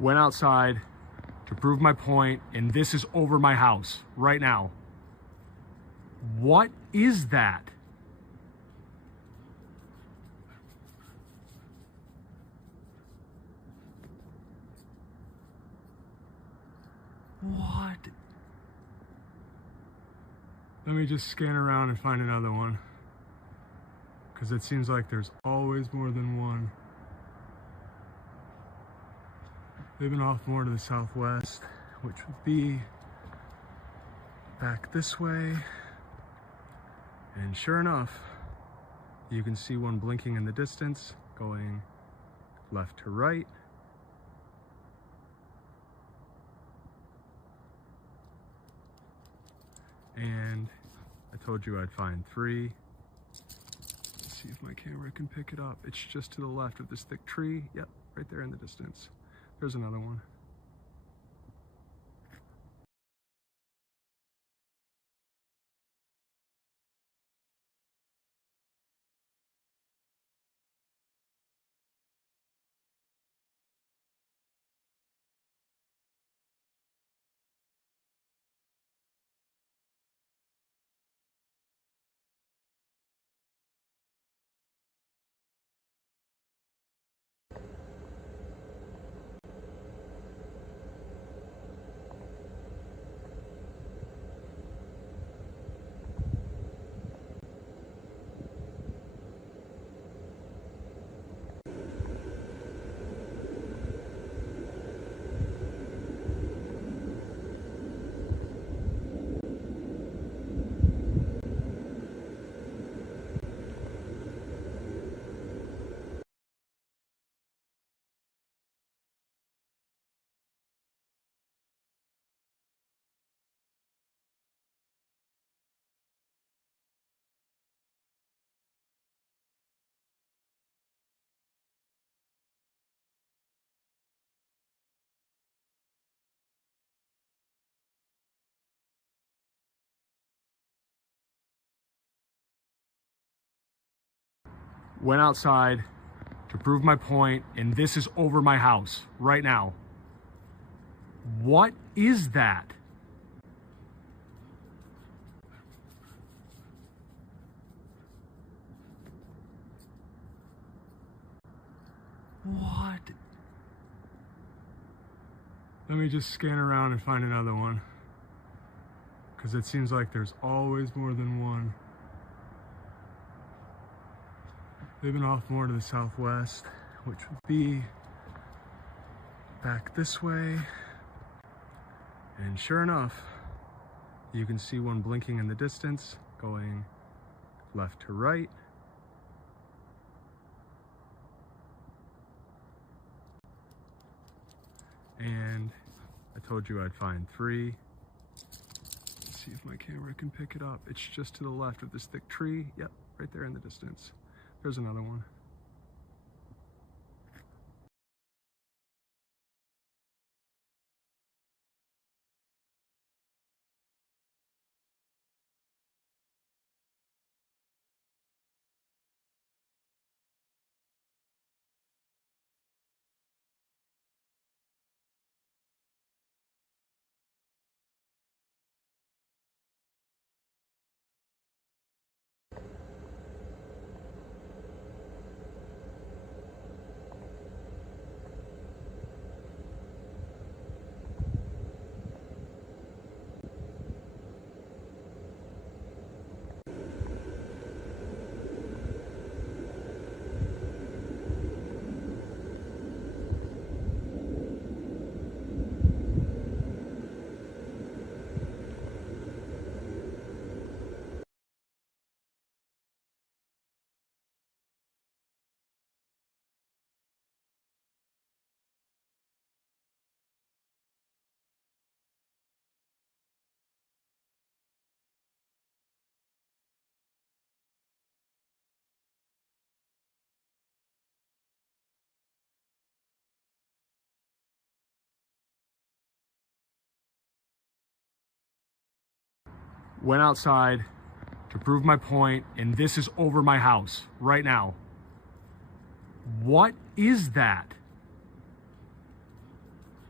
Went outside to prove my point, and this is over my house right now. What is that? What? Let me just scan around and find another one, because it seems like there's always more than one. They've been off more to the southwest, which would be back this way. And sure enough, you can see one blinking in the distance, going left to right. And I told you I'd find three. Let's see if my camera can pick it up. It's just to the left of this thick tree. Yep, right there in the distance. There's another one. Went outside to prove my point, and this is over my house right now. What is that? What? Let me just scan around and find another one, because it seems like there's always more than one. They've been off more to the southwest, which would be back this way. And sure enough, you can see one blinking in the distance, going left to right. And I told you I'd find three. Let's see if my camera can pick it up. It's just to the left of this thick tree. Yep, right there in the distance. There's another one. Went outside to prove my point, and this is over my house right now. What is that?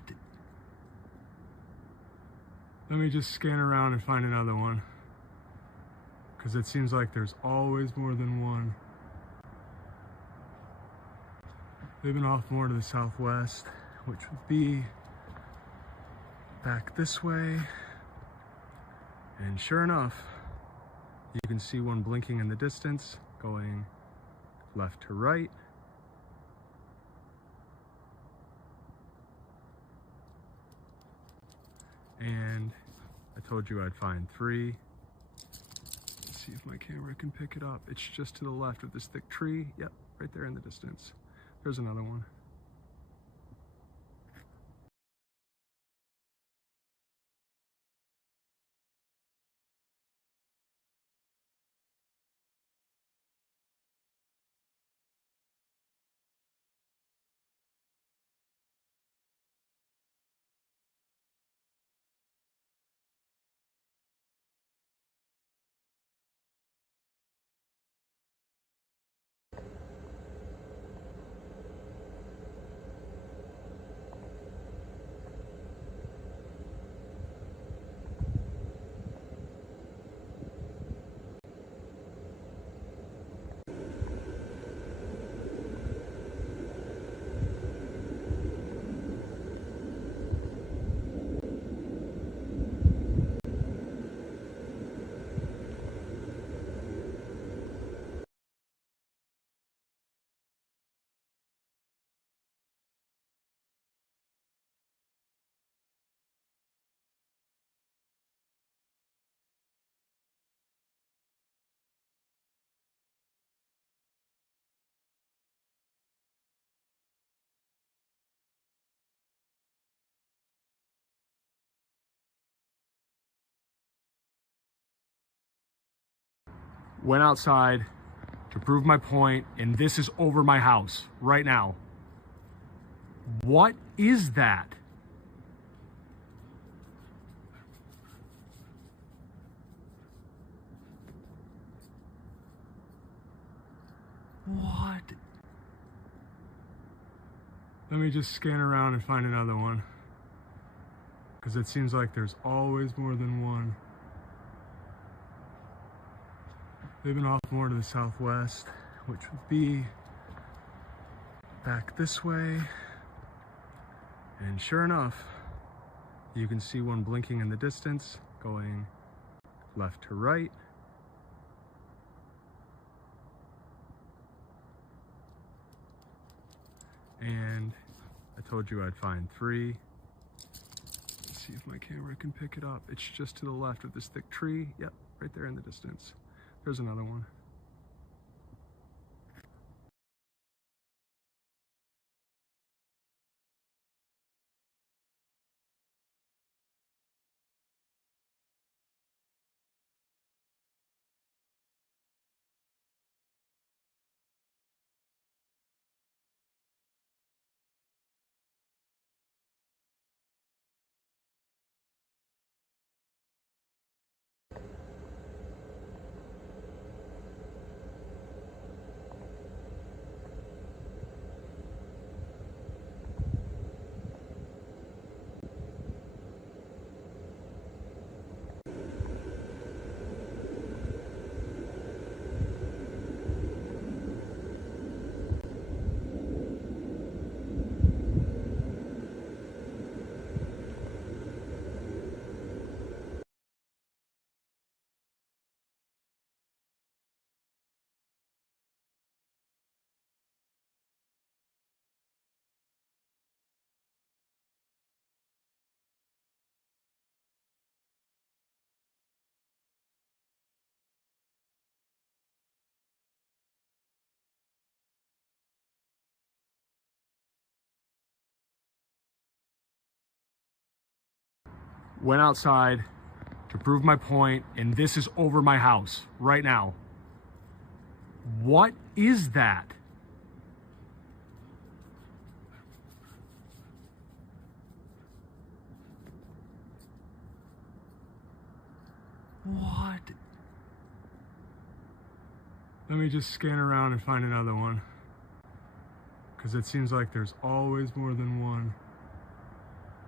Let me just scan around and find another one, because it seems like there's always more than one. They've been off more to the southwest, which would be back this way. And sure enough, you can see one blinking in the distance, going left to right. And I told you I'd find three. Let's see if my camera can pick it up. It's just to the left of this thick tree. Yep, right there in the distance. There's another one. Went outside to prove my point, and this is over my house right now. What is that? What? Let me just scan around and find another one, because it seems like there's always more than one. They've been off more to the southwest, which would be back this way. And sure enough, you can see one blinking in the distance, going left to right. And I told you I'd find three. Let's see if my camera can pick it up. It's just to the left of this thick tree. Yep, right there in the distance. There's another one. Went outside to prove my point, and this is over my house right now. What is that? What? Let me just scan around and find another one, because it seems like there's always more than one.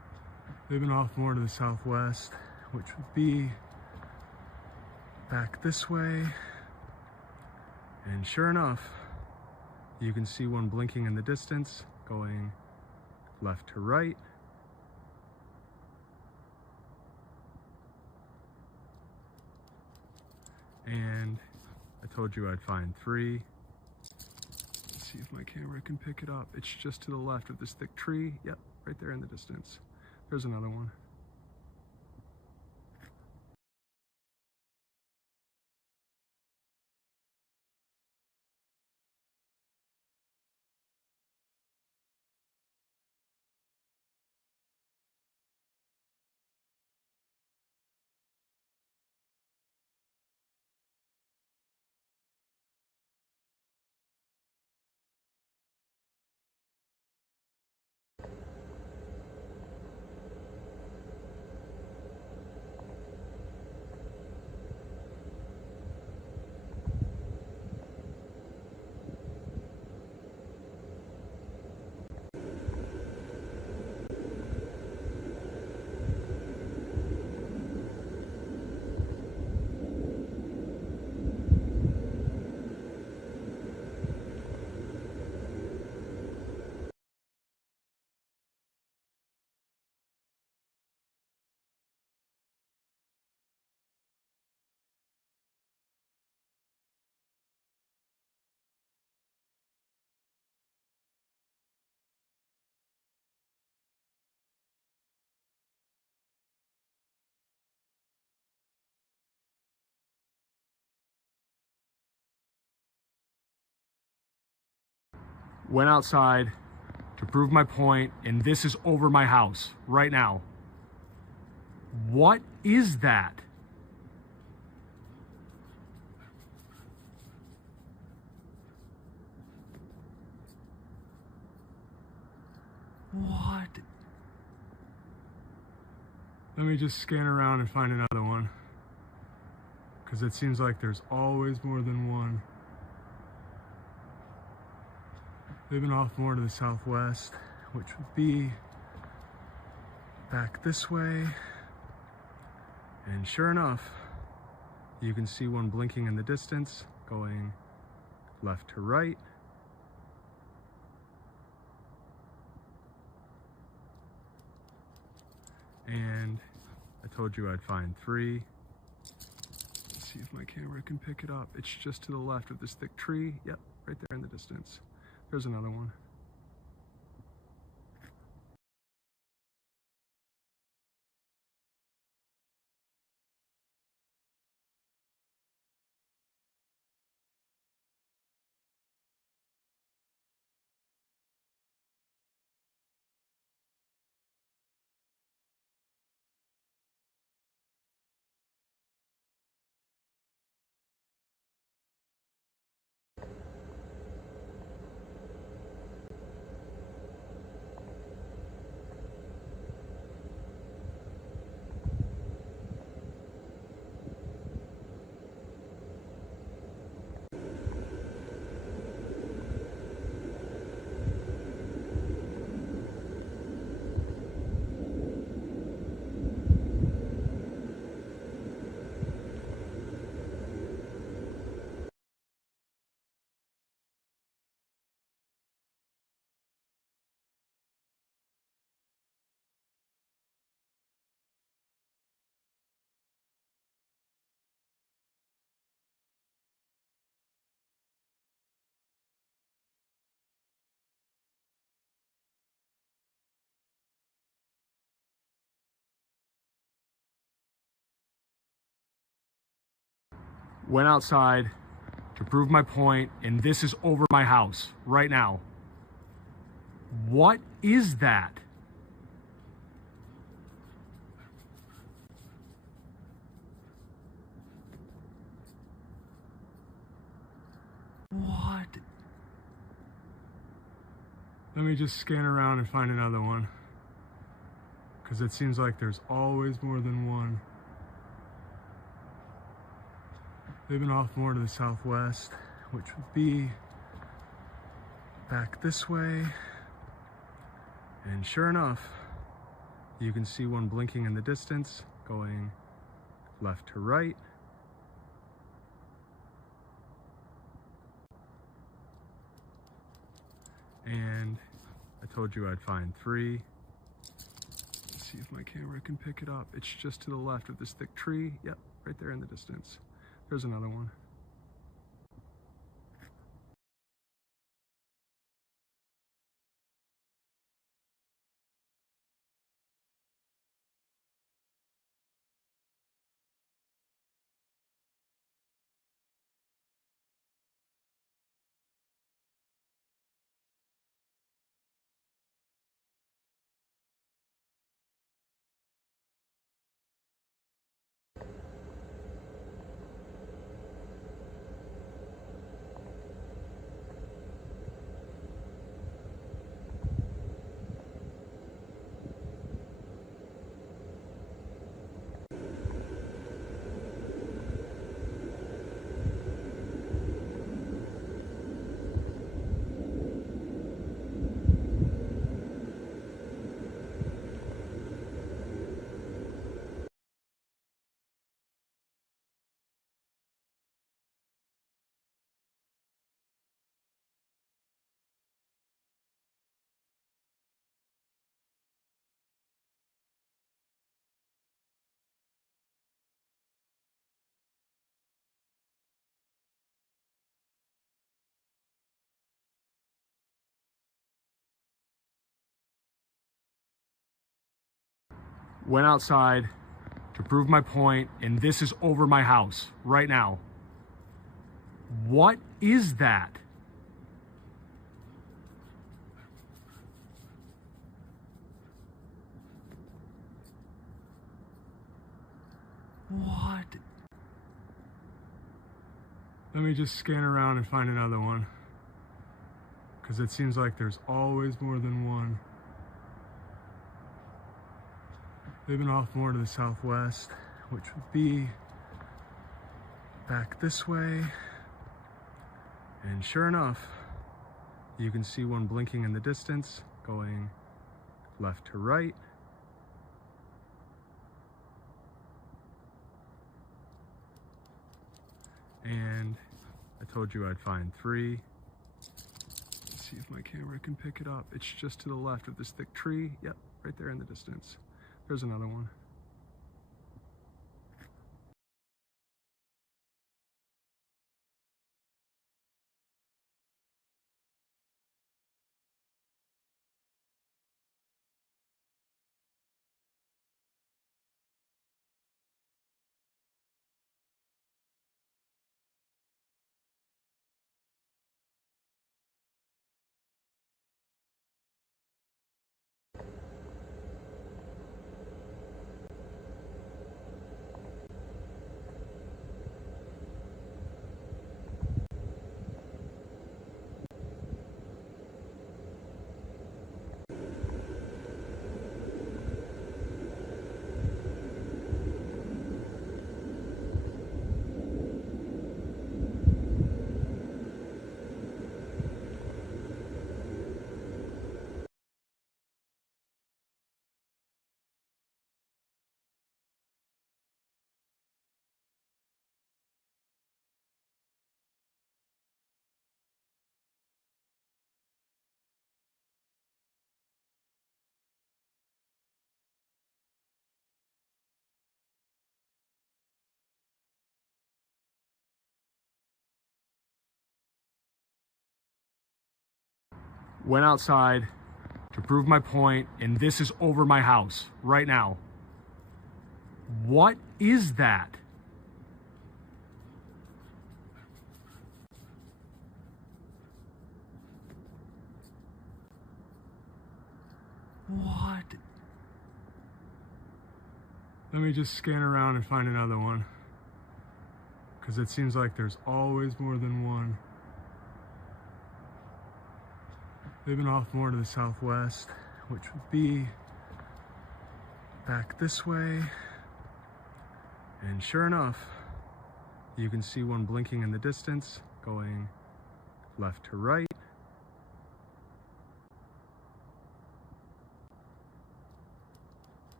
They've been off more to the southwest, which would be back this way. And sure enough, you can see one blinking in the distance, going left to right. And I told you I'd find three. Let's see if my camera can pick it up. It's just to the left of this thick tree. Yep, right there in the distance. There's another one. Went outside to prove my point, and this is over my house right now. What is that? What? Let me just scan around and find another one, because it seems like there's always more than one. They've been off more to the southwest, which would be back this way. And sure enough, you can see one blinking in the distance, going left to right. And I told you I'd find three. Let's see if my camera can pick it up. It's just to the left of this thick tree. Yep, right there in the distance. There's another one. Went outside to prove my point, and this is over my house right now. What is that? What? Let me just scan around and find another one, because it seems like there's always more than one. They've been off more to the southwest, which would be back this way. And sure enough, You can see one blinking in the distance, going left to right. And I told you I'd find three. Let's see if my camera can pick it up. It's just to the left of this thick tree. Yep, right there in the distance. There's another one. Went outside to prove my point, and this is over my house right now. What is that? What? Let me just scan around and find another one, because it seems like there's always more than one. They've been off more to the southwest, which would be back this way. And sure enough, you can see one blinking in the distance, going left to right. And I told you I'd find three. Let's see if my camera can pick it up. It's just to the left of this thick tree. Yep, right there in the distance. There's another one. Went outside to prove my point, and this is over my house right now. What is that? What? Let me just scan around and find another one, because it seems like there's always more than one. They've been off more to the southwest, which would be back this way. And sure enough, you can see one blinking in the distance, going left to right.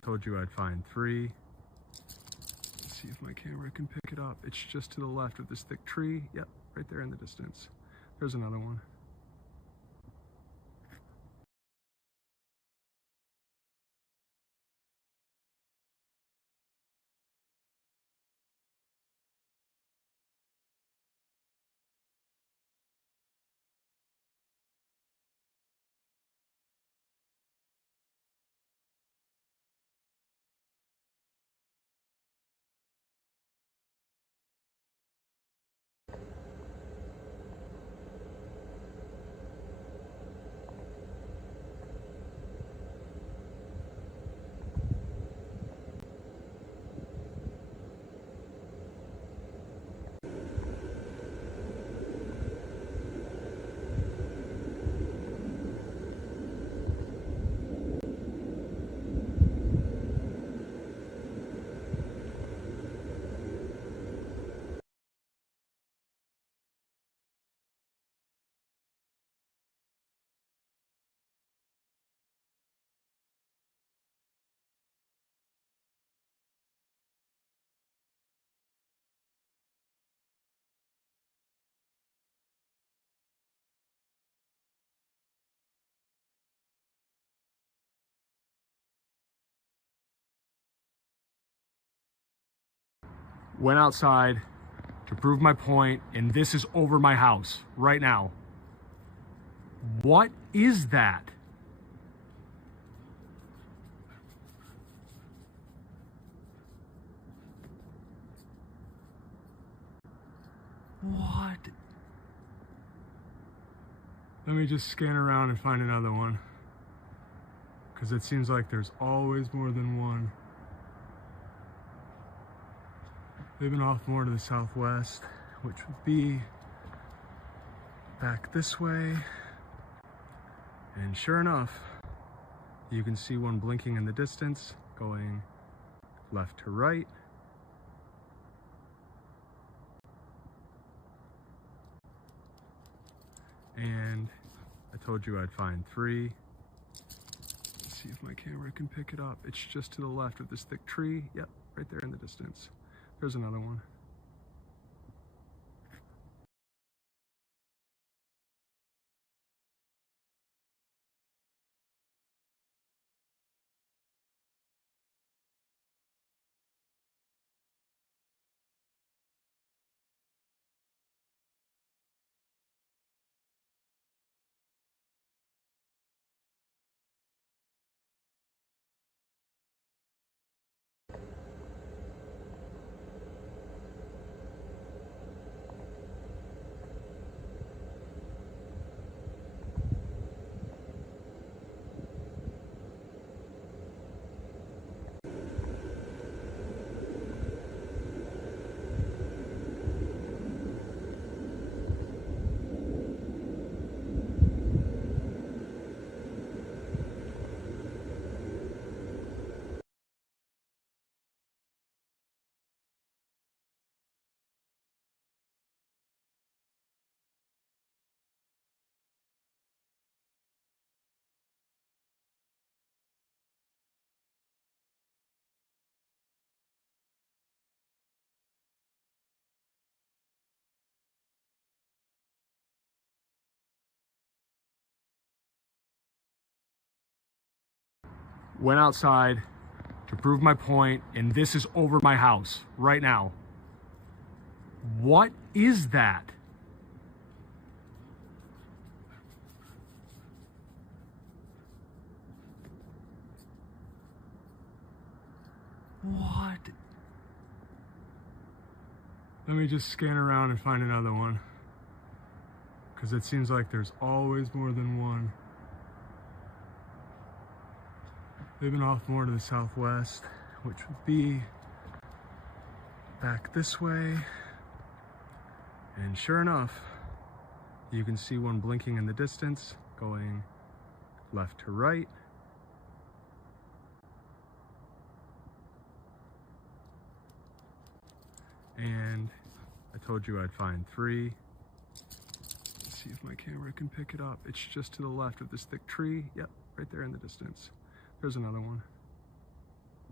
told you I'd find three. Let's see if my camera can pick it up. It's just to the left of this thick tree. Yep, right there in the distance. There's another one. Went outside to prove my point, and this is over my house right now. What is that? What? Let me just scan around and find another one, because it seems like there's always more than one. They've been off more to the southwest, which would be back this way. And sure enough, you can see one blinking in the distance, going left to right. And I told you I'd find three. Let's see if my camera can pick it up. It's just to the left of this thick tree. Yep, right there in the distance. There's another one. Went outside to prove my point, and this is over my house right now. What is that? What? Let me just scan around and find another one, because it seems like there's always more than one. They've been off more to the southwest, which would be back this way. And sure enough, you can see one blinking in the distance, going left to right. And I told you I'd find three. Let's see if my camera can pick it up. It's just to the left of this thick tree. Yep, right there in the distance. There's another one.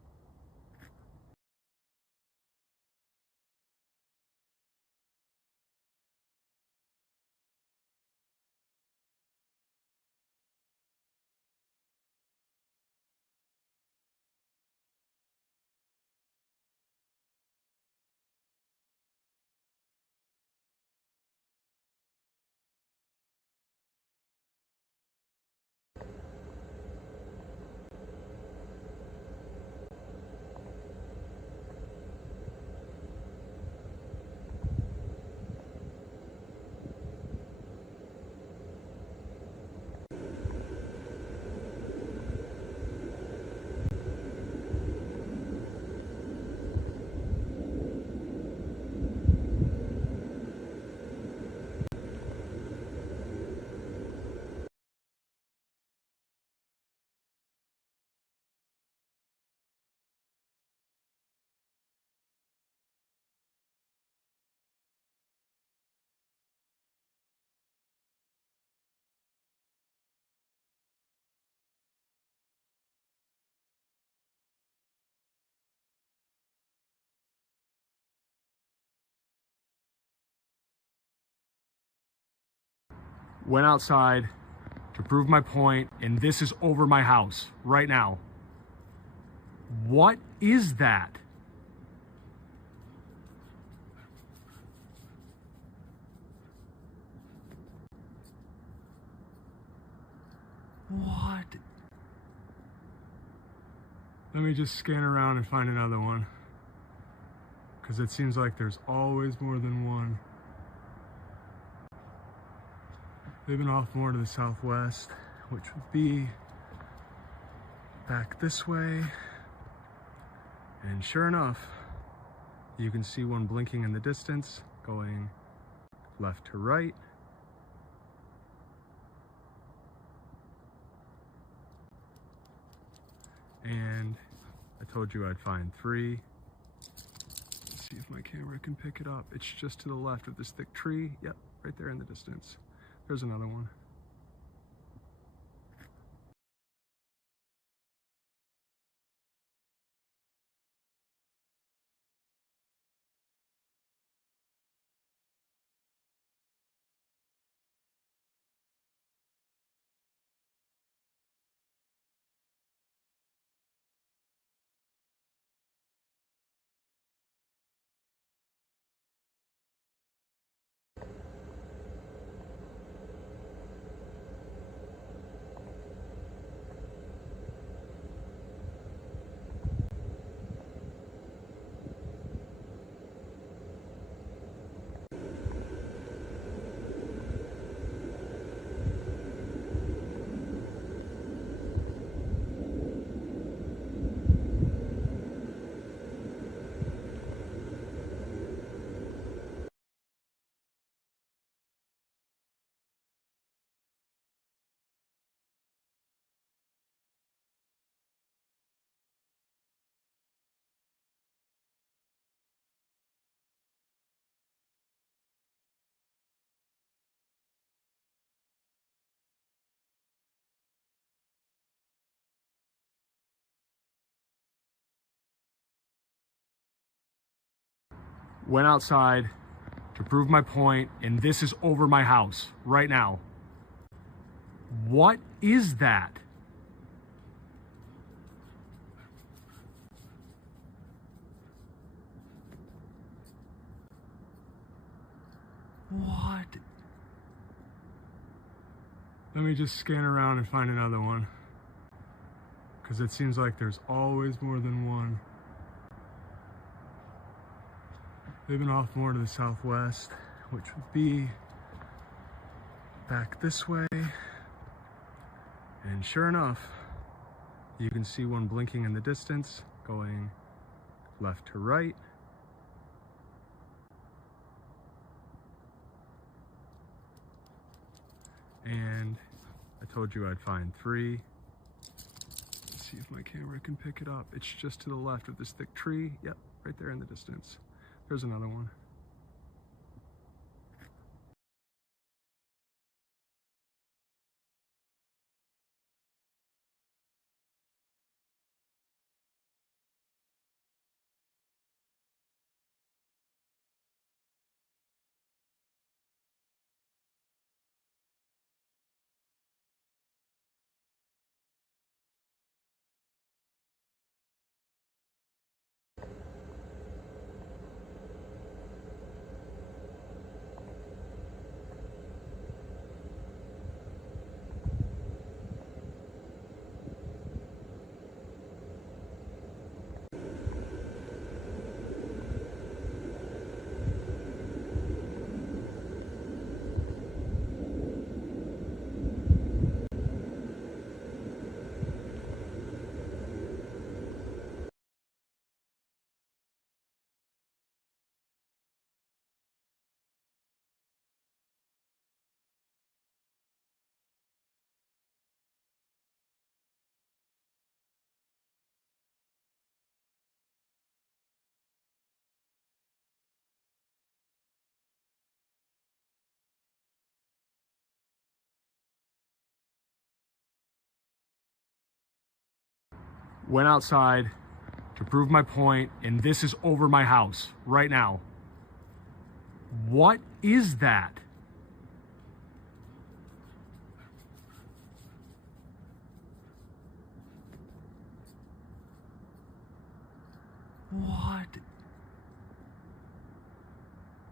Went outside to prove my point, and this is over my house right now. What is that? What? Let me just scan around and find another one, because it seems like there's always more than one. They've been off more to the southwest, which would be back this way. And sure enough, you can see one blinking in the distance, going left to right. And I told you I'd find three. Let's see if my camera can pick it up. It's just to the left of this thick tree. Yep, right there in the distance. There's another one. Went outside to prove my point, and this is over my house right now. What is that? What? Let me just scan around and find another one, because it seems like there's always more than one. They've been off more to the southwest, which would be back this way. And sure enough, you can see one blinking in the distance, going left to right. And I told you I'd find three. Let's see if my camera can pick it up. It's just to the left of this thick tree. Yep, right there in the distance. There's another one. Went outside to prove my point, and this is over my house right now. What is that?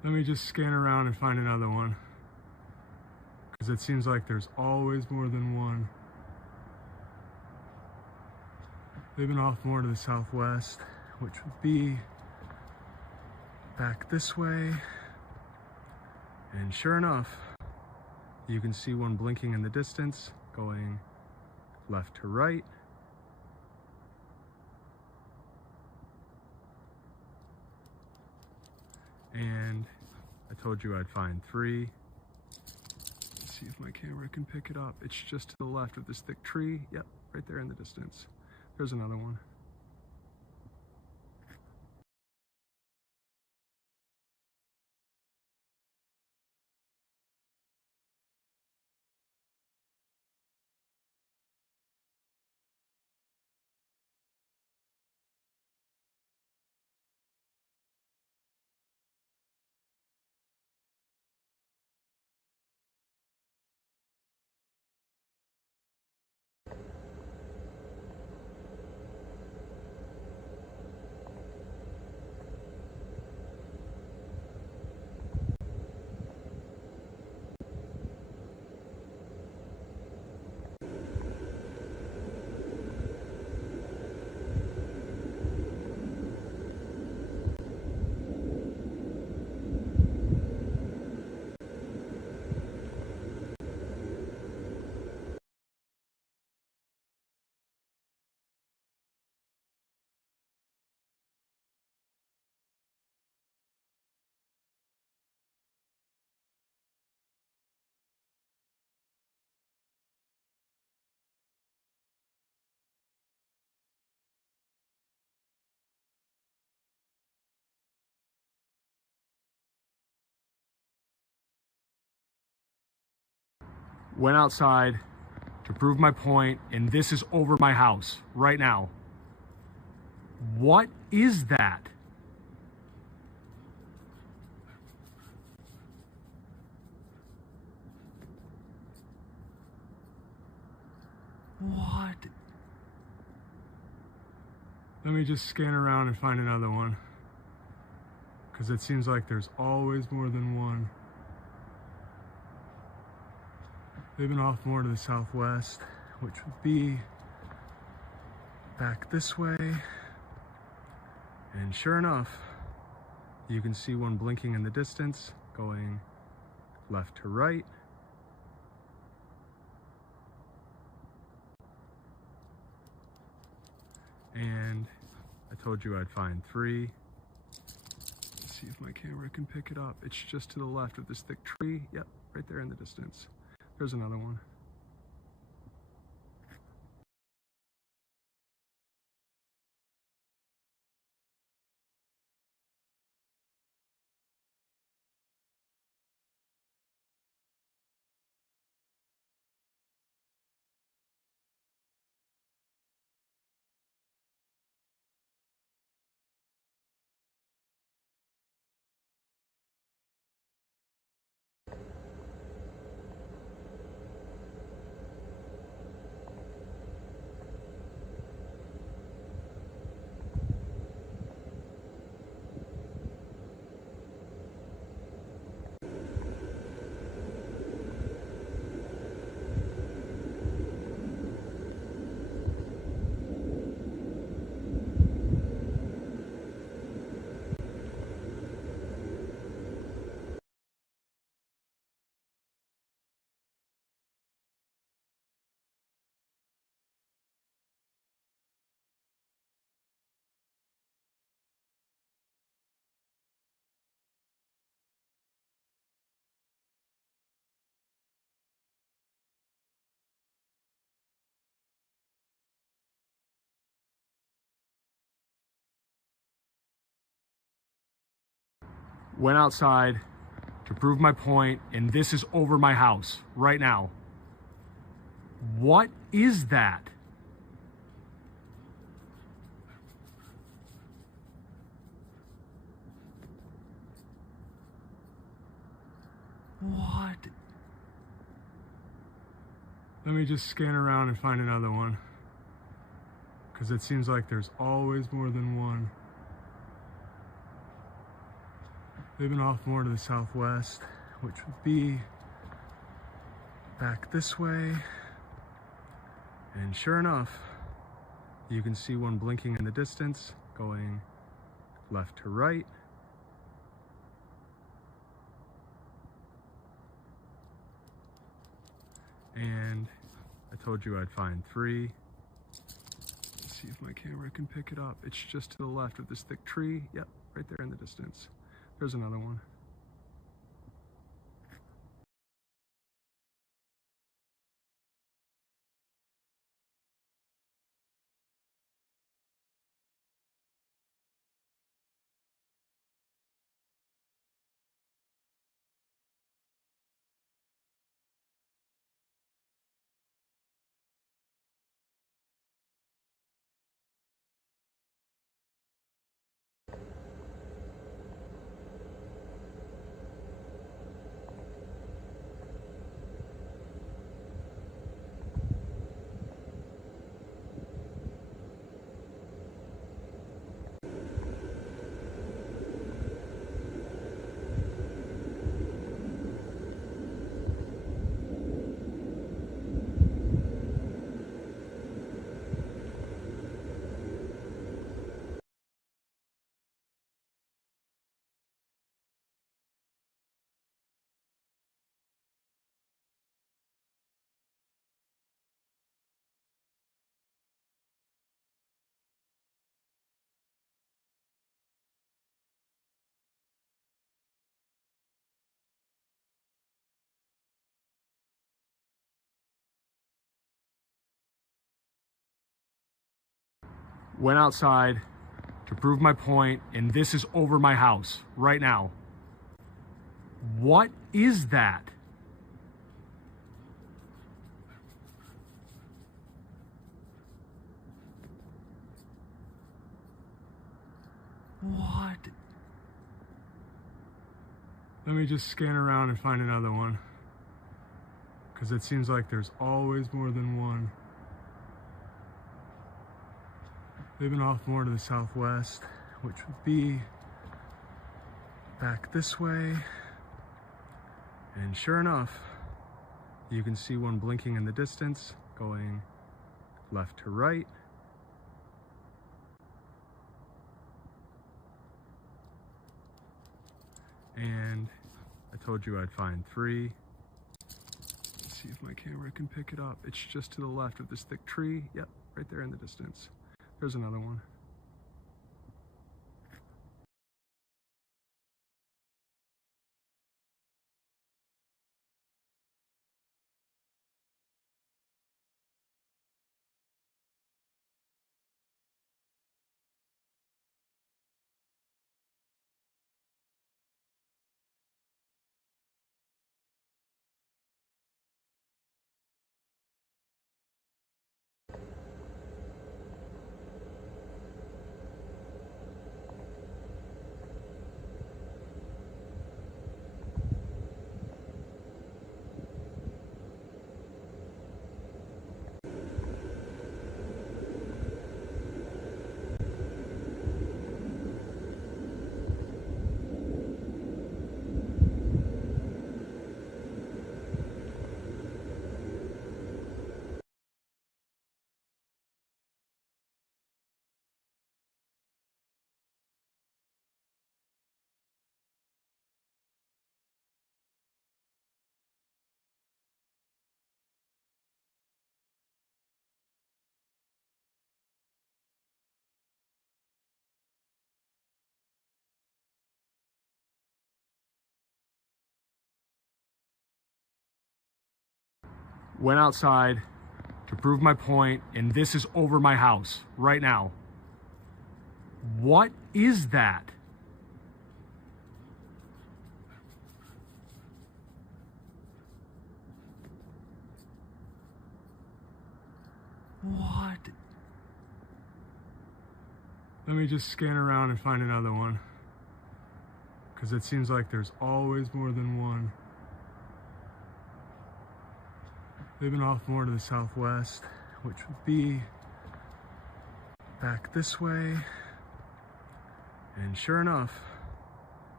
Let me just scan around and find another one, because it seems like there's always more than one. They've been off more to the southwest, which would be back this way. And sure enough, you can see one blinking in the distance, going left to right. And I told you I'd find three. Let's see if my camera can pick it up. It's just to the left of this thick tree. Yep, right there in the distance. There's another one. Went outside to prove my point, and this is over my house right now. What is that? What? Let me just scan around and find another one, because it seems like there's always more than one. They've been off more to the southwest, which would be back this way. And sure enough, you can see one blinking in the distance, going left to right. And I told you I'd find three. Let's see if my camera can pick it up. It's just to the left of this thick tree. Yep, right there in the distance. There's another one. Went outside to prove my point, and this is over my house right now. What is that? What? Let me just scan around and find another one, because it seems like there's always more than one. They've been off more to the southwest, which would be back this way. And sure enough, you can see one blinking in the distance, going left to right. And I told you I'd find three. Let's see if my camera can pick it up. It's just to the left of this thick tree. Yep, right there in the distance. There's another one. Went outside to prove my point, and this is over my house right now. What is that? What? Let me just scan around and find another one, because it seems like there's always more than one. They've been off more to the southwest, which would be back this way. And sure enough, you can see one blinking in the distance, going left to right. And I told you I'd find three. Let's see if my camera can pick it up. It's just to the left of this thick tree. Yep, right there in the distance. There's another one. Went outside to prove my point, and this is over my house right now. What is that? What? Let me just scan around and find another one, because it seems like there's always more than one. They've been off more to the southwest, which would be back this way. And sure enough,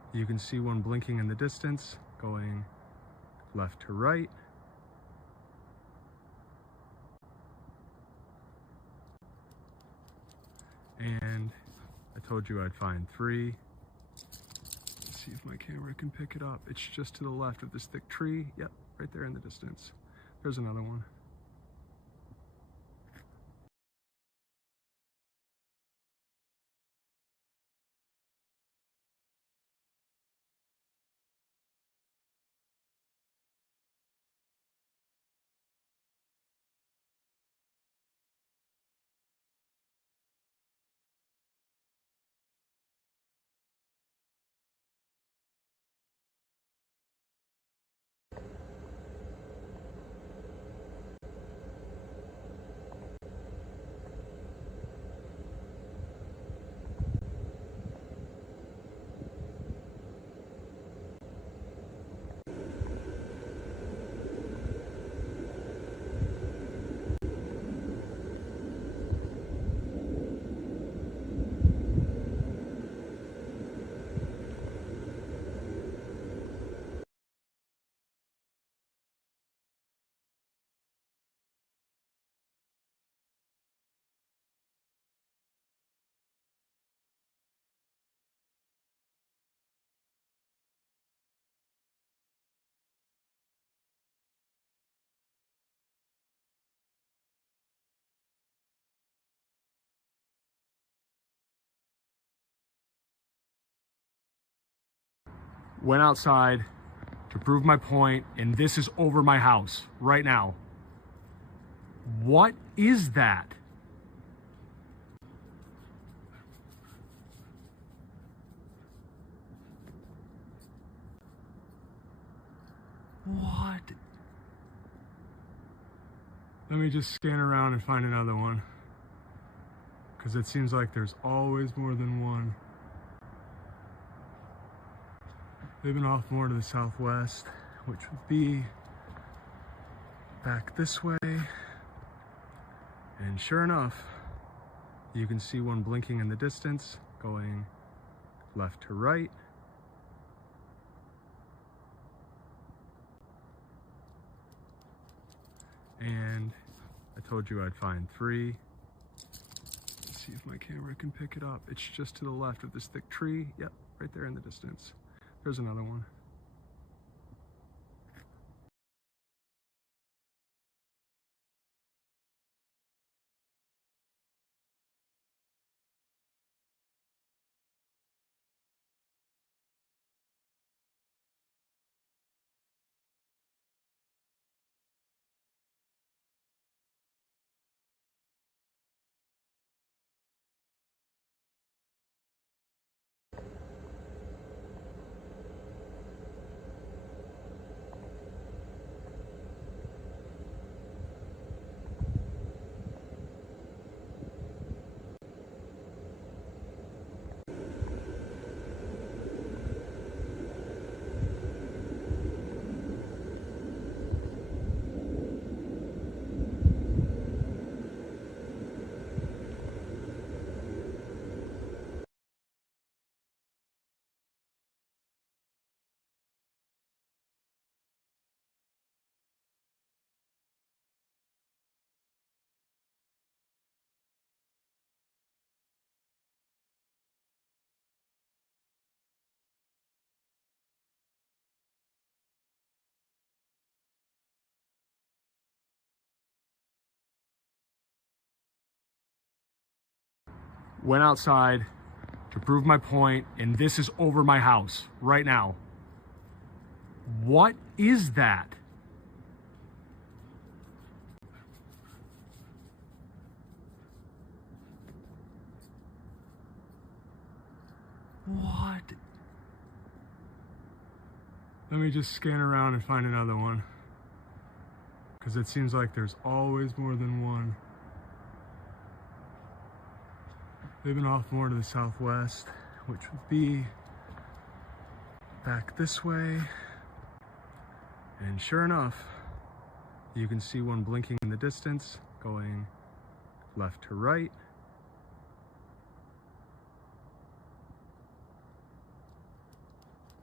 You can see one blinking in the distance, going left to right. And I told you I'd find three. Let's see if my camera can pick it up. It's just to the left of this thick tree. Yep, right there in the distance. There's another one. Went outside to prove my point, and this is over my house right now. What is that? What? Let me just scan around and find another one, because it seems like there's always more than one. They've been off more to the southwest, which would be back this way. And sure enough, you can see one blinking in the distance, going left to right. And I told you I'd find three. Let's see if my camera can pick it up. It's just to the left of this thick tree. Yep, right there in the distance. There's another one. Went outside to prove my point, and this is over my house right now. What is that? What? Let me just scan around and find another one, because it seems like there's always more than one. They've been off more to the southwest, which would be back this way. And sure enough, you can see one blinking in the distance, going left to right.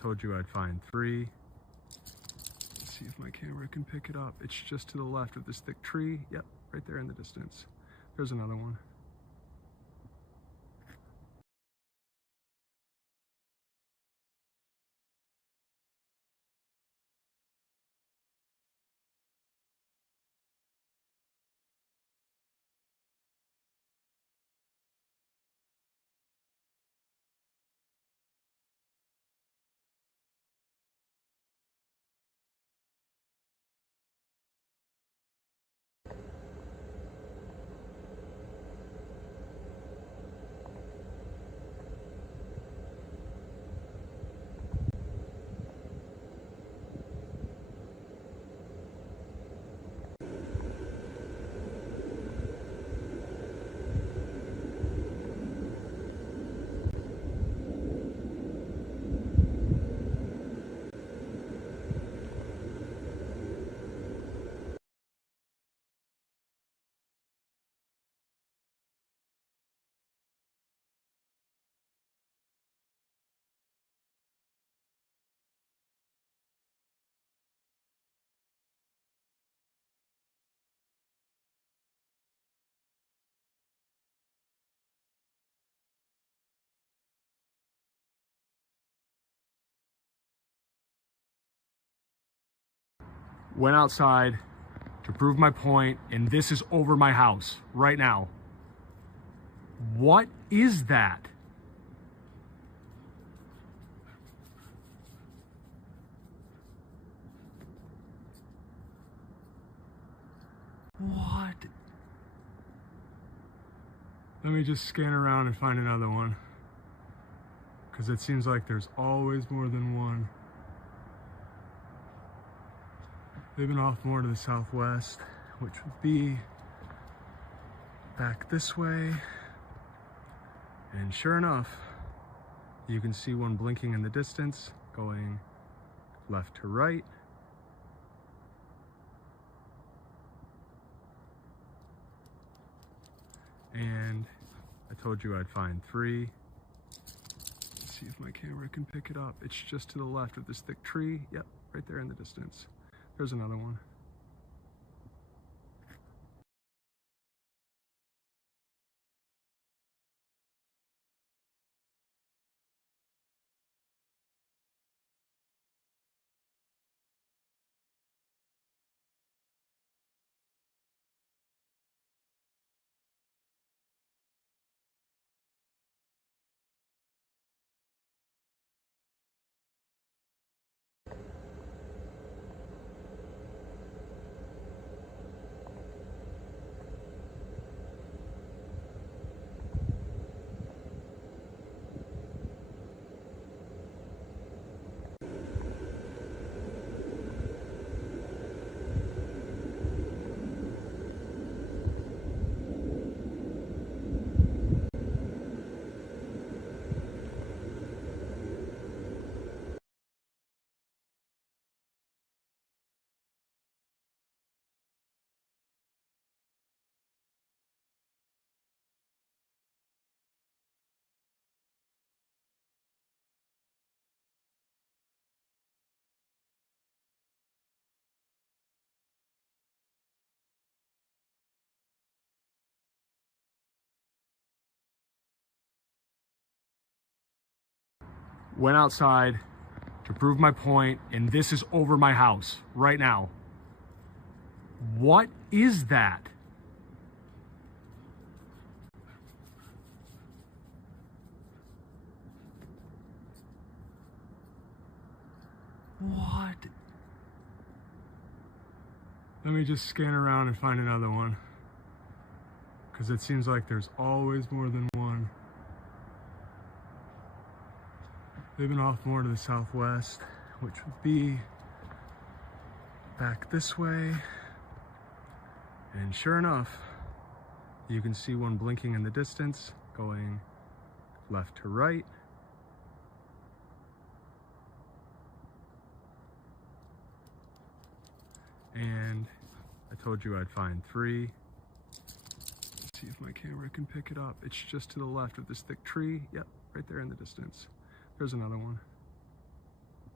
told you I'd find three. Let's see if my camera can pick it up. It's just to the left of this thick tree. Yep, right there in the distance. There's another one. Went outside to prove my point, and this is over my house right now. What is that? What? Let me just scan around and find another one, because it seems like there's always more than one. They've been off more to the southwest, which would be back this way. And sure enough, you can see one blinking in the distance, going left to right. And I told you I'd find three. Let's see if my camera can pick it up. It's just to the left of this thick tree. Yep, right there in the distance. There's another one. Went outside to prove my point, and this is over my house right now. What is that? What? Let me just scan around and find another one, because it seems like there's always more than one. They've been off more to the southwest, which would be back this way. And sure enough, you can see one blinking in the distance, going left to right. And I told you I'd find three. Let's see if my camera can pick it up. It's just to the left of this thick tree. Yep, right there in the distance. There's another one.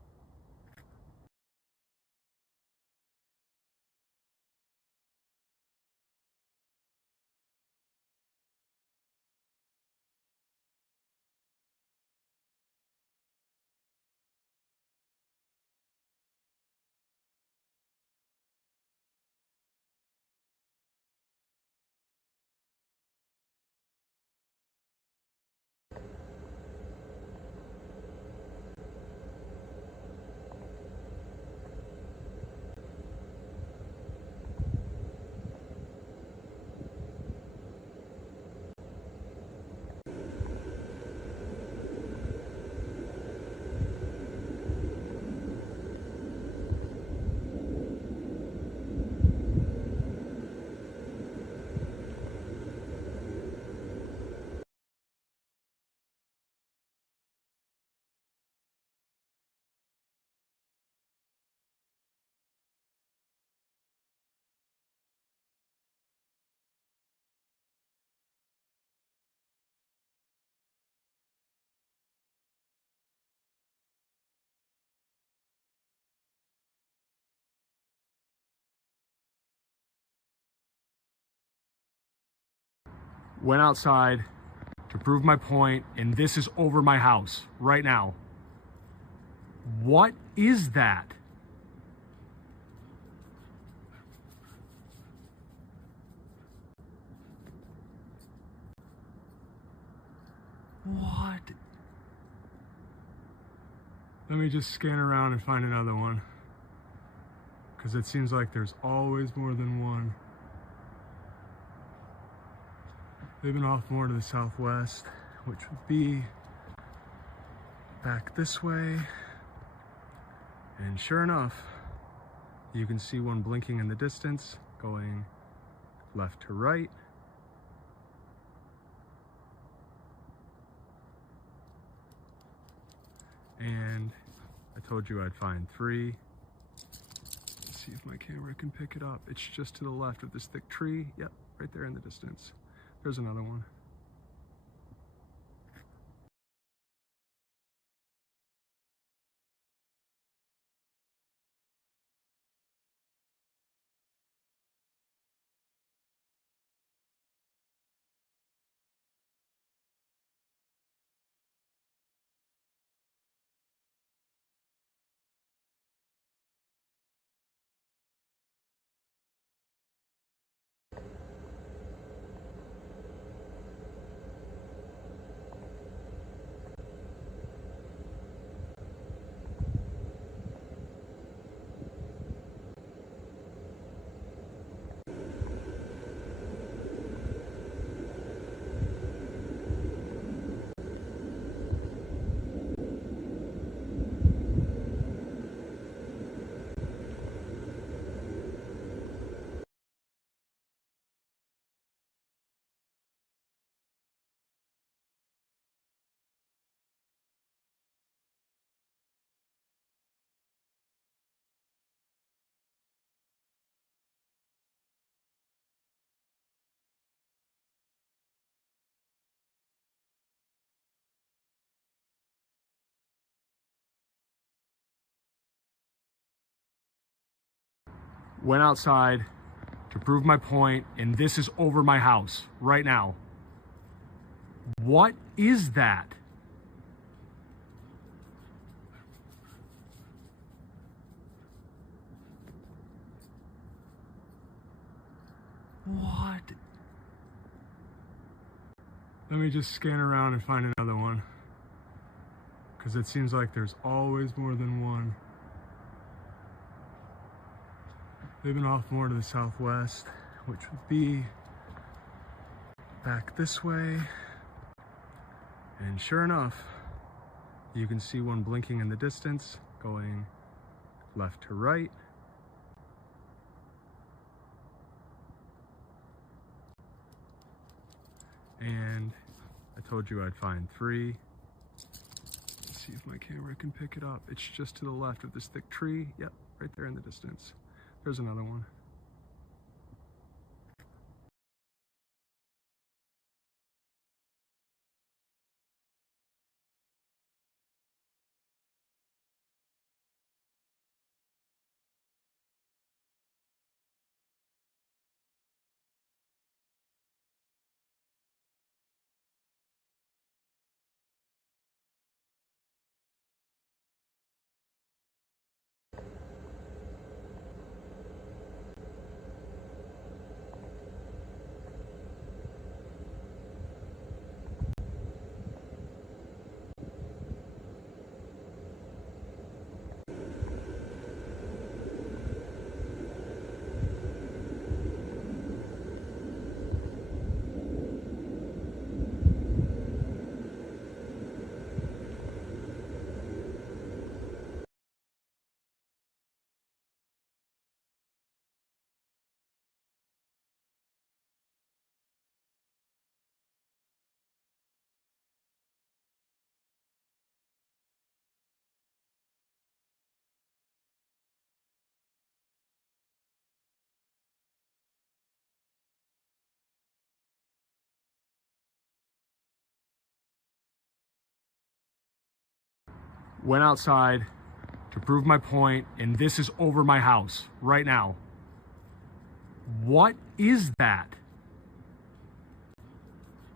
Went outside to prove my point, and this is over my house right now. What is that? What? Let me just scan around and find another one, because it seems like there's always more than one. They've been off more to the southwest, which would be back this way. And sure enough, you can see one blinking in the distance, going left to right. And I told you I'd find three. Let's see if my camera can pick it up. It's just to the left of this thick tree. Yep, right there in the distance. There's another one. Went outside to prove my point, and this is over my house right now. What is that? What? Let me just scan around and find another one, because it seems like there's always more than one. They've been off more to the southwest, which would be back this way. And sure enough, you can see one blinking in the distance, going left to right. And I told you I'd find three. Let's see if my camera can pick it up. It's just to the left of this thick tree. Yep, right there in the distance. There's another one. Went outside to prove my point, and this is over my house right now. What is that?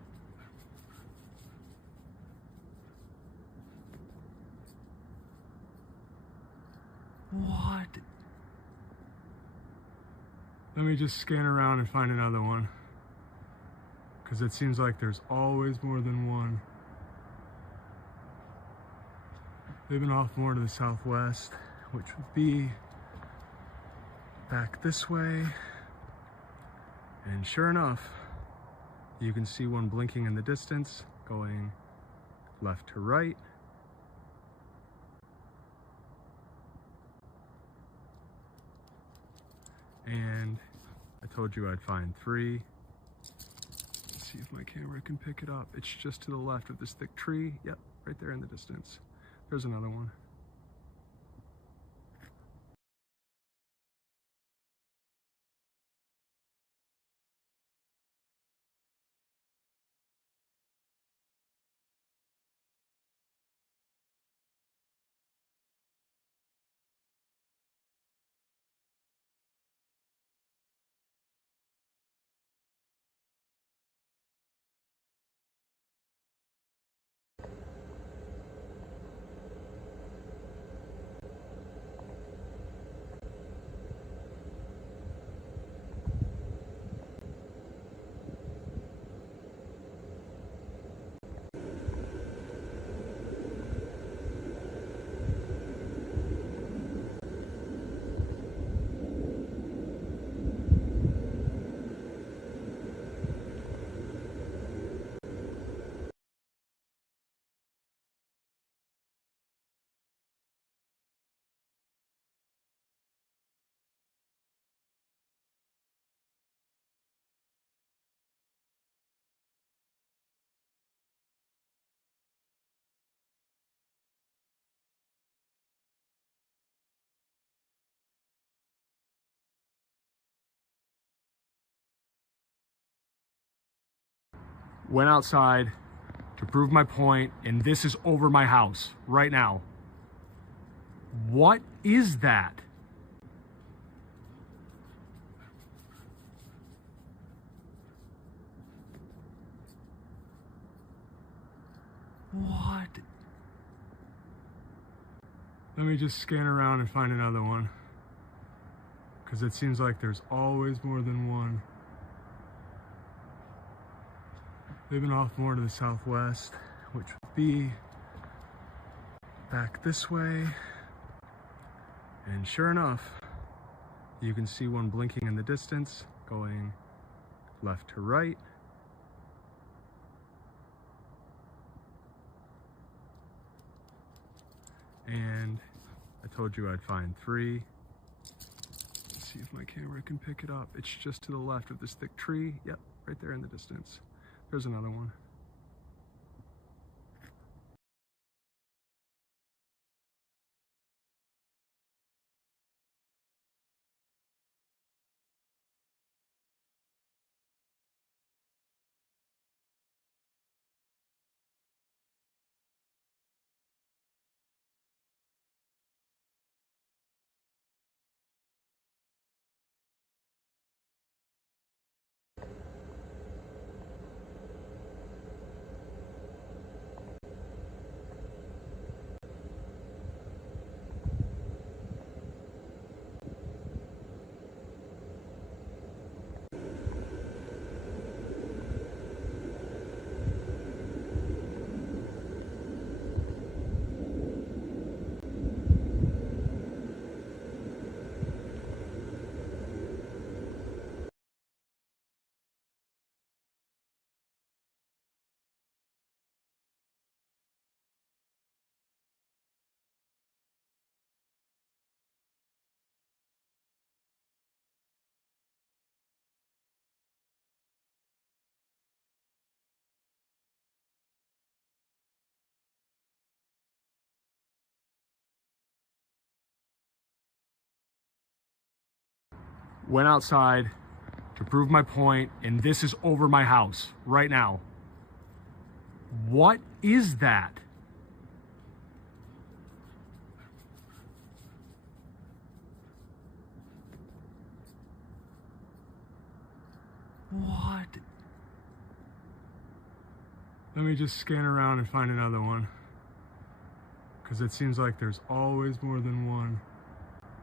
What? Let me just scan around and find another one, because it seems like there's always more than one. They've been off more to the southwest, which would be back this way. And sure enough, you can see one blinking in the distance, going left to right. And I told you I'd find three. Let's see if my camera can pick it up. It's just to the left of this thick tree. Yep, right there in the distance. There's another one. Went outside to prove my point, and this is over my house right now. What is that? What? Let me just scan around and find another one, because it seems like there's always more than one. They've been off more to the southwest, which would be back this way. And sure enough, you can see one blinking in the distance, going left to right. And I told you I'd find three. Let's see if my camera can pick it up. It's just to the left of this thick tree. Yep, right there in the distance. There's another one. Went outside to prove my point, and this is over my house right now. What is that? What? Let me just scan around and find another one, because it seems like there's always more than one.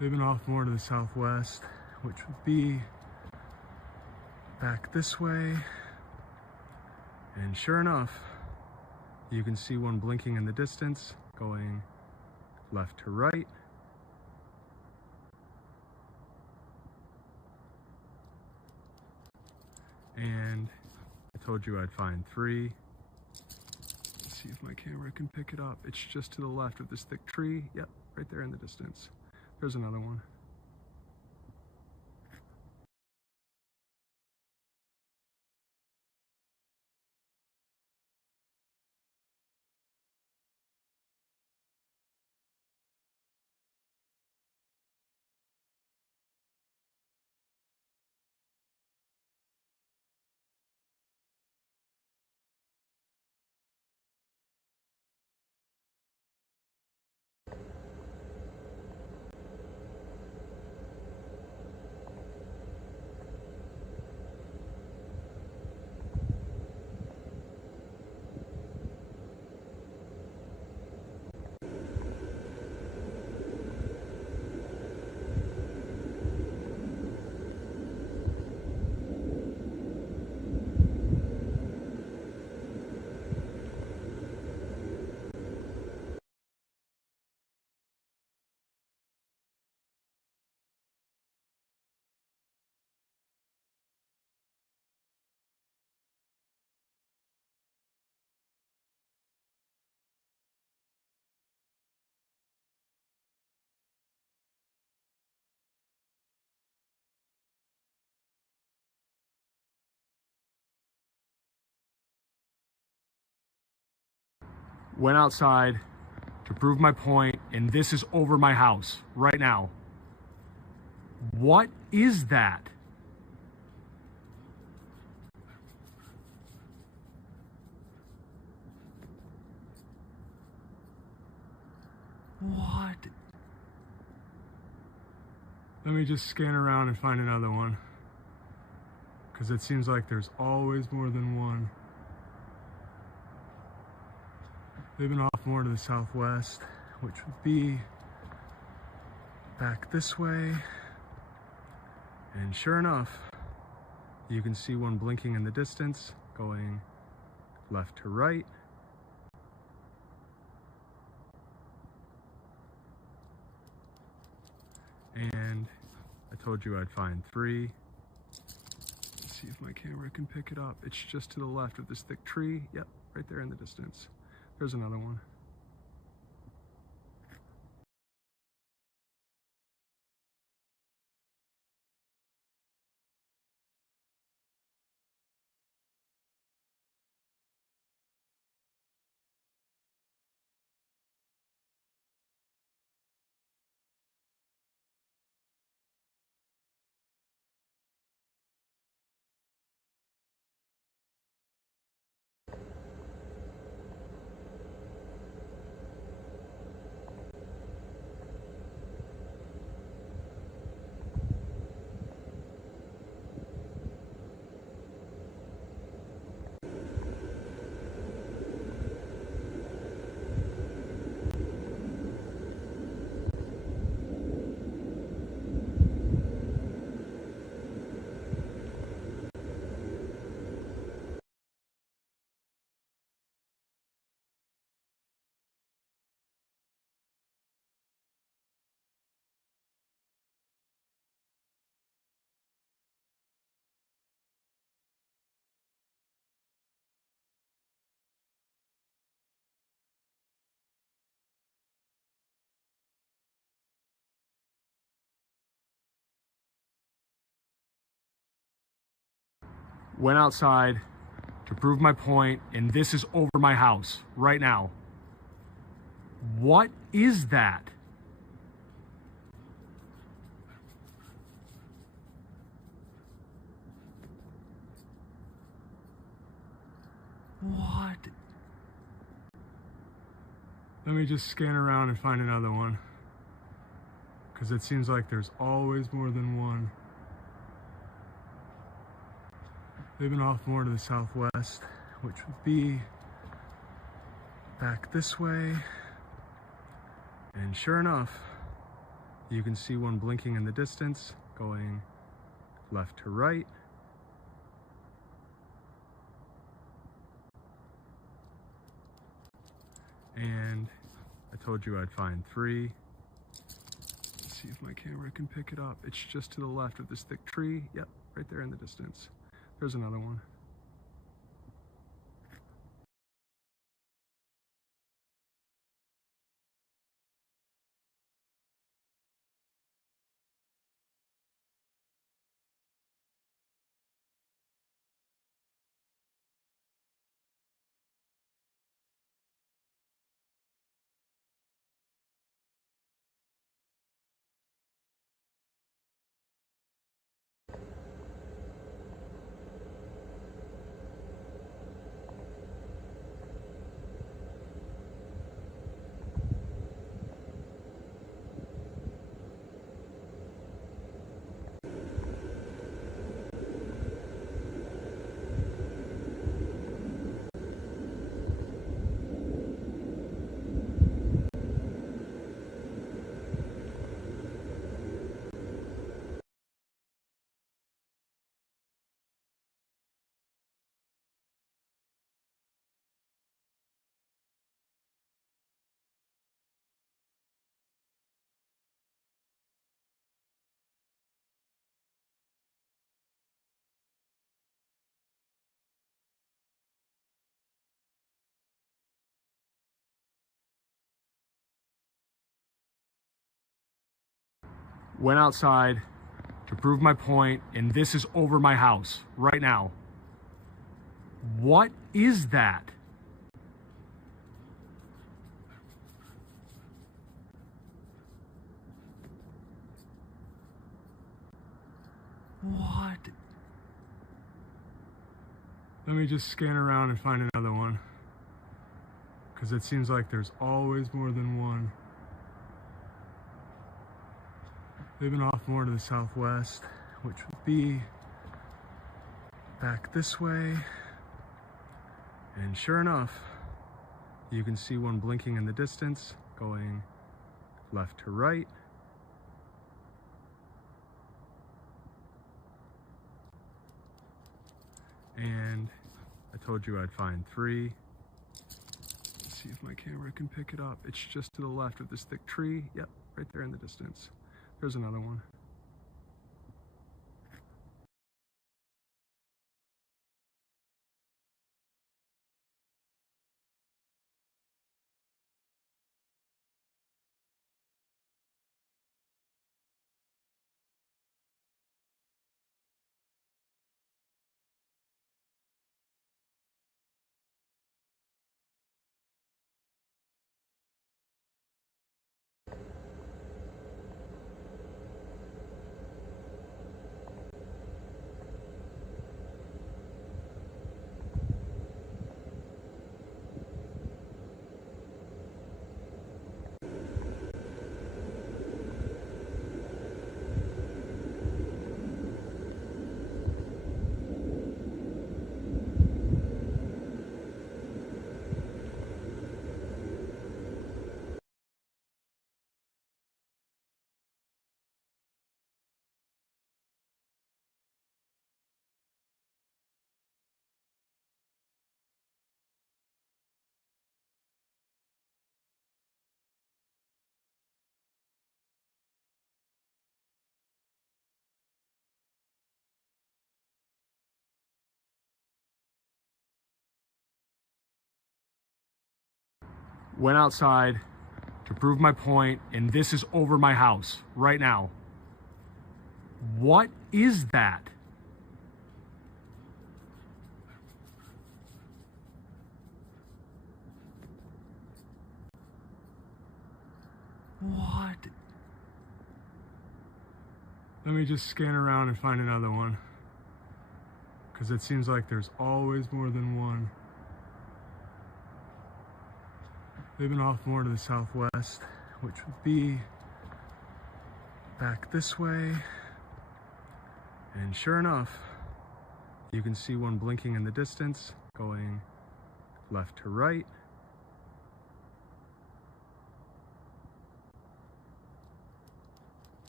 They've been off more to the southwest, which would be back this way. And sure enough, you can see one blinking in the distance, going left to right. And I told you I'd find three. Let's see if my camera can pick it up. It's just to the left of this thick tree. Yep, right there in the distance. There's another one. Went outside to prove my point, and this is over my house right now. What is that? What? Let me just scan around and find another one, because it seems like there's always more than one. They've been off more to the southwest, which would be back this way. And sure enough, you can see one blinking in the distance, going left to right. And I told you I'd find three. Let's see if my camera can pick it up. It's just to the left of this thick tree. Yep, right there in the distance. There's another one. Went outside to prove my point, and this is over my house right now. What is that? What? Let me just scan around and find another one, because it seems like there's always more than one. They've been off more to the southwest, which would be back this way. And sure enough, You can see one blinking in the distance, going left to right. And I told you I'd find three. Let's see if my camera can pick it up. It's just to the left of this thick tree. Yep, right there in the distance. There's another one. Went outside to prove my point, and this is over my house right now. What is that? What? Let me just scan around and find another one, because it seems like there's always more than one. They've been off more to the southwest, which would be back this way. And sure enough, you can see one blinking in the distance, going left to right. And I told you I'd find three. Let's see if my camera can pick it up. It's just to the left of this thick tree. Yep, right there in the distance. There's another one. Went outside to prove my point, and this is over my house right now. What is that? What? Let me just scan around and find another one, because it seems like there's always more than one. They've been off more to the southwest, which would be back this way. And sure enough, you can see one blinking in the distance, going left to right.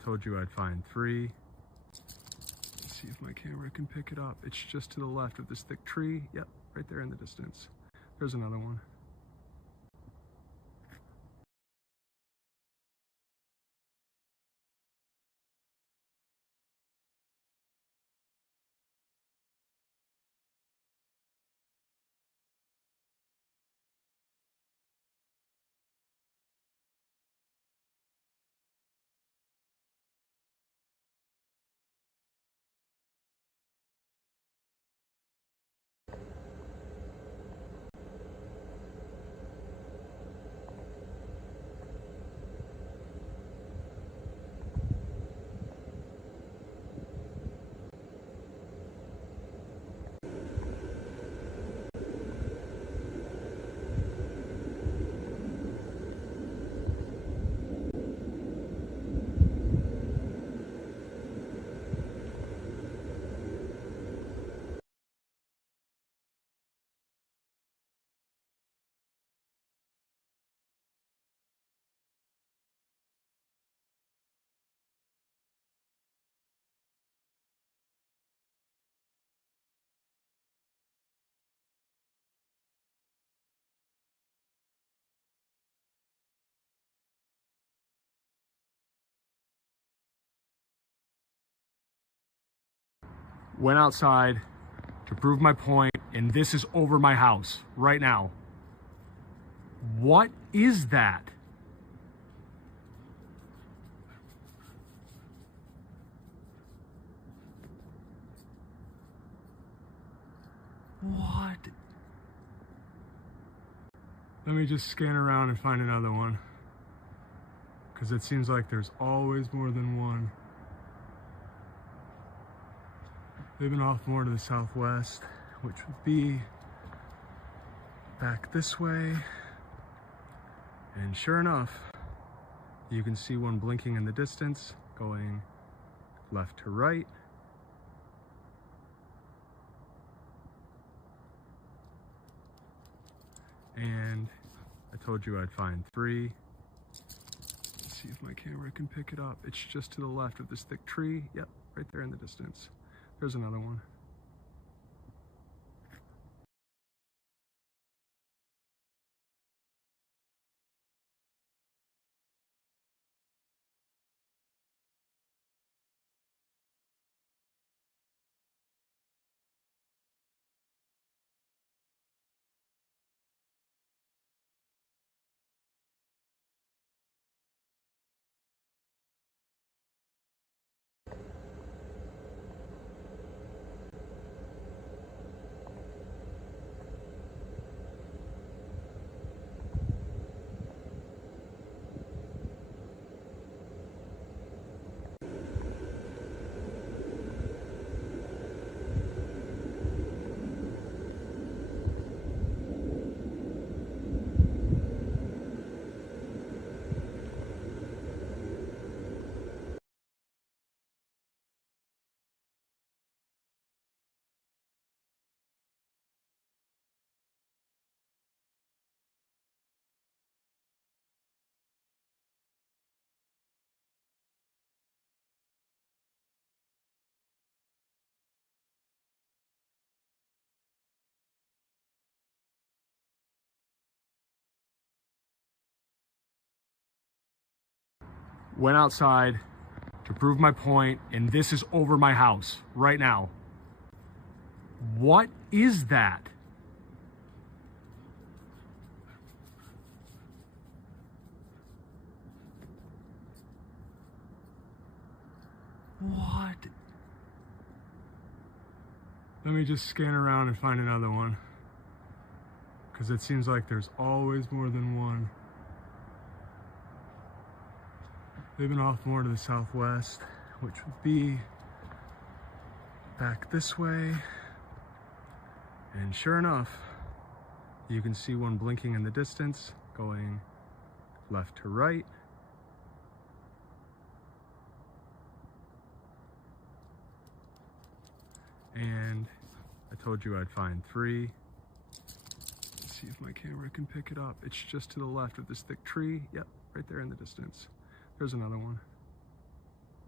told you I'd find three. Let's see if my camera can pick it up. It's just to the left of this thick tree. Yep, right there in the distance. There's another one. Went outside to prove my point, and this is over my house right now. What is that? What? Let me just scan around and find another one, because it seems like there's always more than one. They've been off more to the southwest, which would be back this way. And sure enough, you can see one blinking in the distance, going left to right. And I told you I'd find three. Let's see if my camera can pick it up. It's just to the left of this thick tree. Yep, right there in the distance. There's another one. Went outside to prove my point, and this is over my house right now. What is that? What? Let me just scan around and find another one, because it seems like there's always more than one. They've been off more to the southwest, which would be back this way. And sure enough, you can see one blinking in the distance, going left to right. And I told you I'd find three. Let's see if my camera can pick it up. It's just to the left of this thick tree. Yep, right there in the distance. There's another one.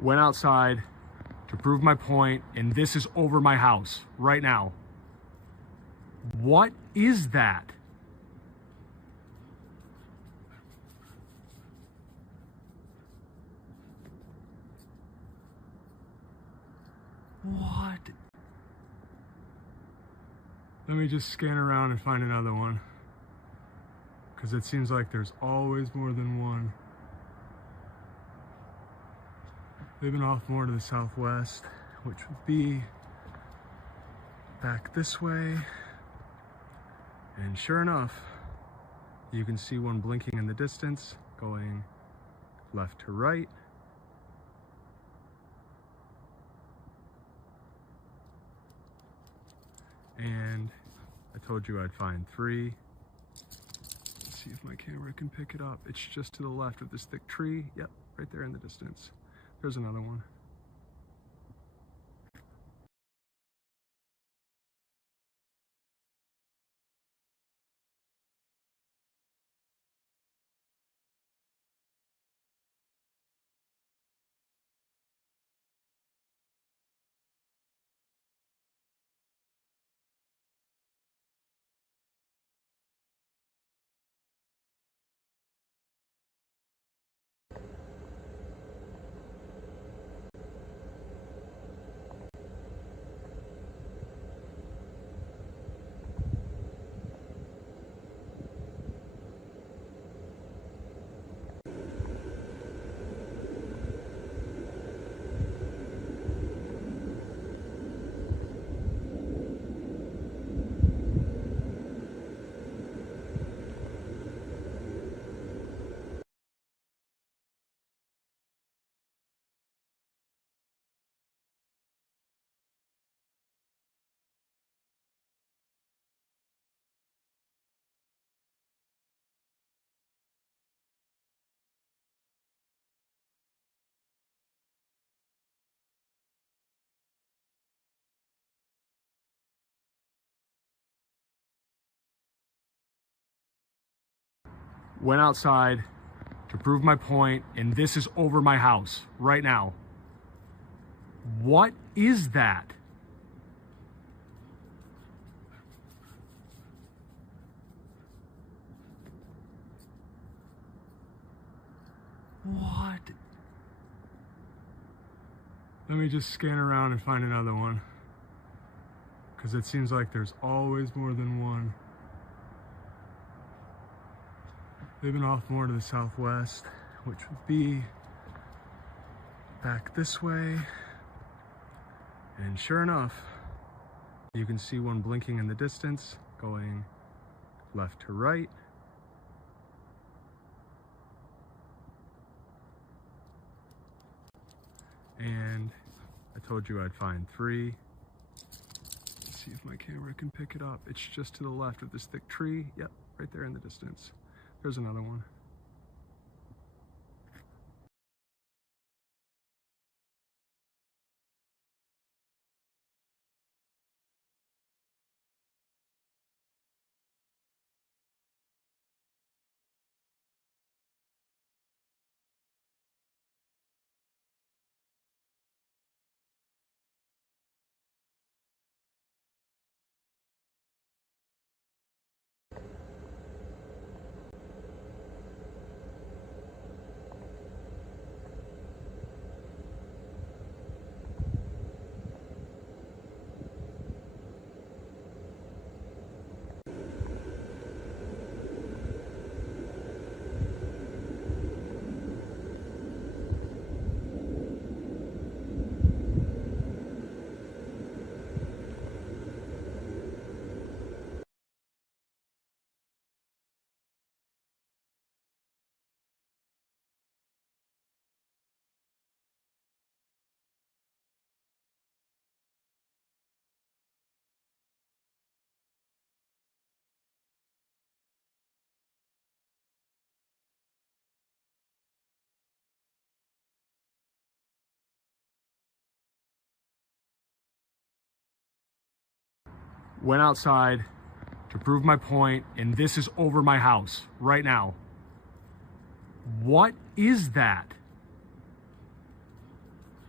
Went outside to prove my point, and this is over my house right now. What is that? What? Let me just scan around and find another one, because it seems like there's always more than one. They've been off more to the southwest, which would be back this way. And sure enough, you can see one blinking in the distance, going left to right. And I told you I'd find three. Let's see if my camera can pick it up. It's just to the left of this thick tree. Yep, right there in the distance. There's another one. Went outside to prove my point, and this is over my house right now. What is that? What? Let me just scan around and find another one, because it seems like there's always more than one. They've been off more to the southwest, which would be back this way. And sure enough, you can see one blinking in the distance, going left to right. And I told you I'd find three. Let's see if my camera can pick it up. It's just to the left of this thick tree. Yep, right there in the distance. There's another one. Went outside to prove my point, and this is over my house right now. What is that?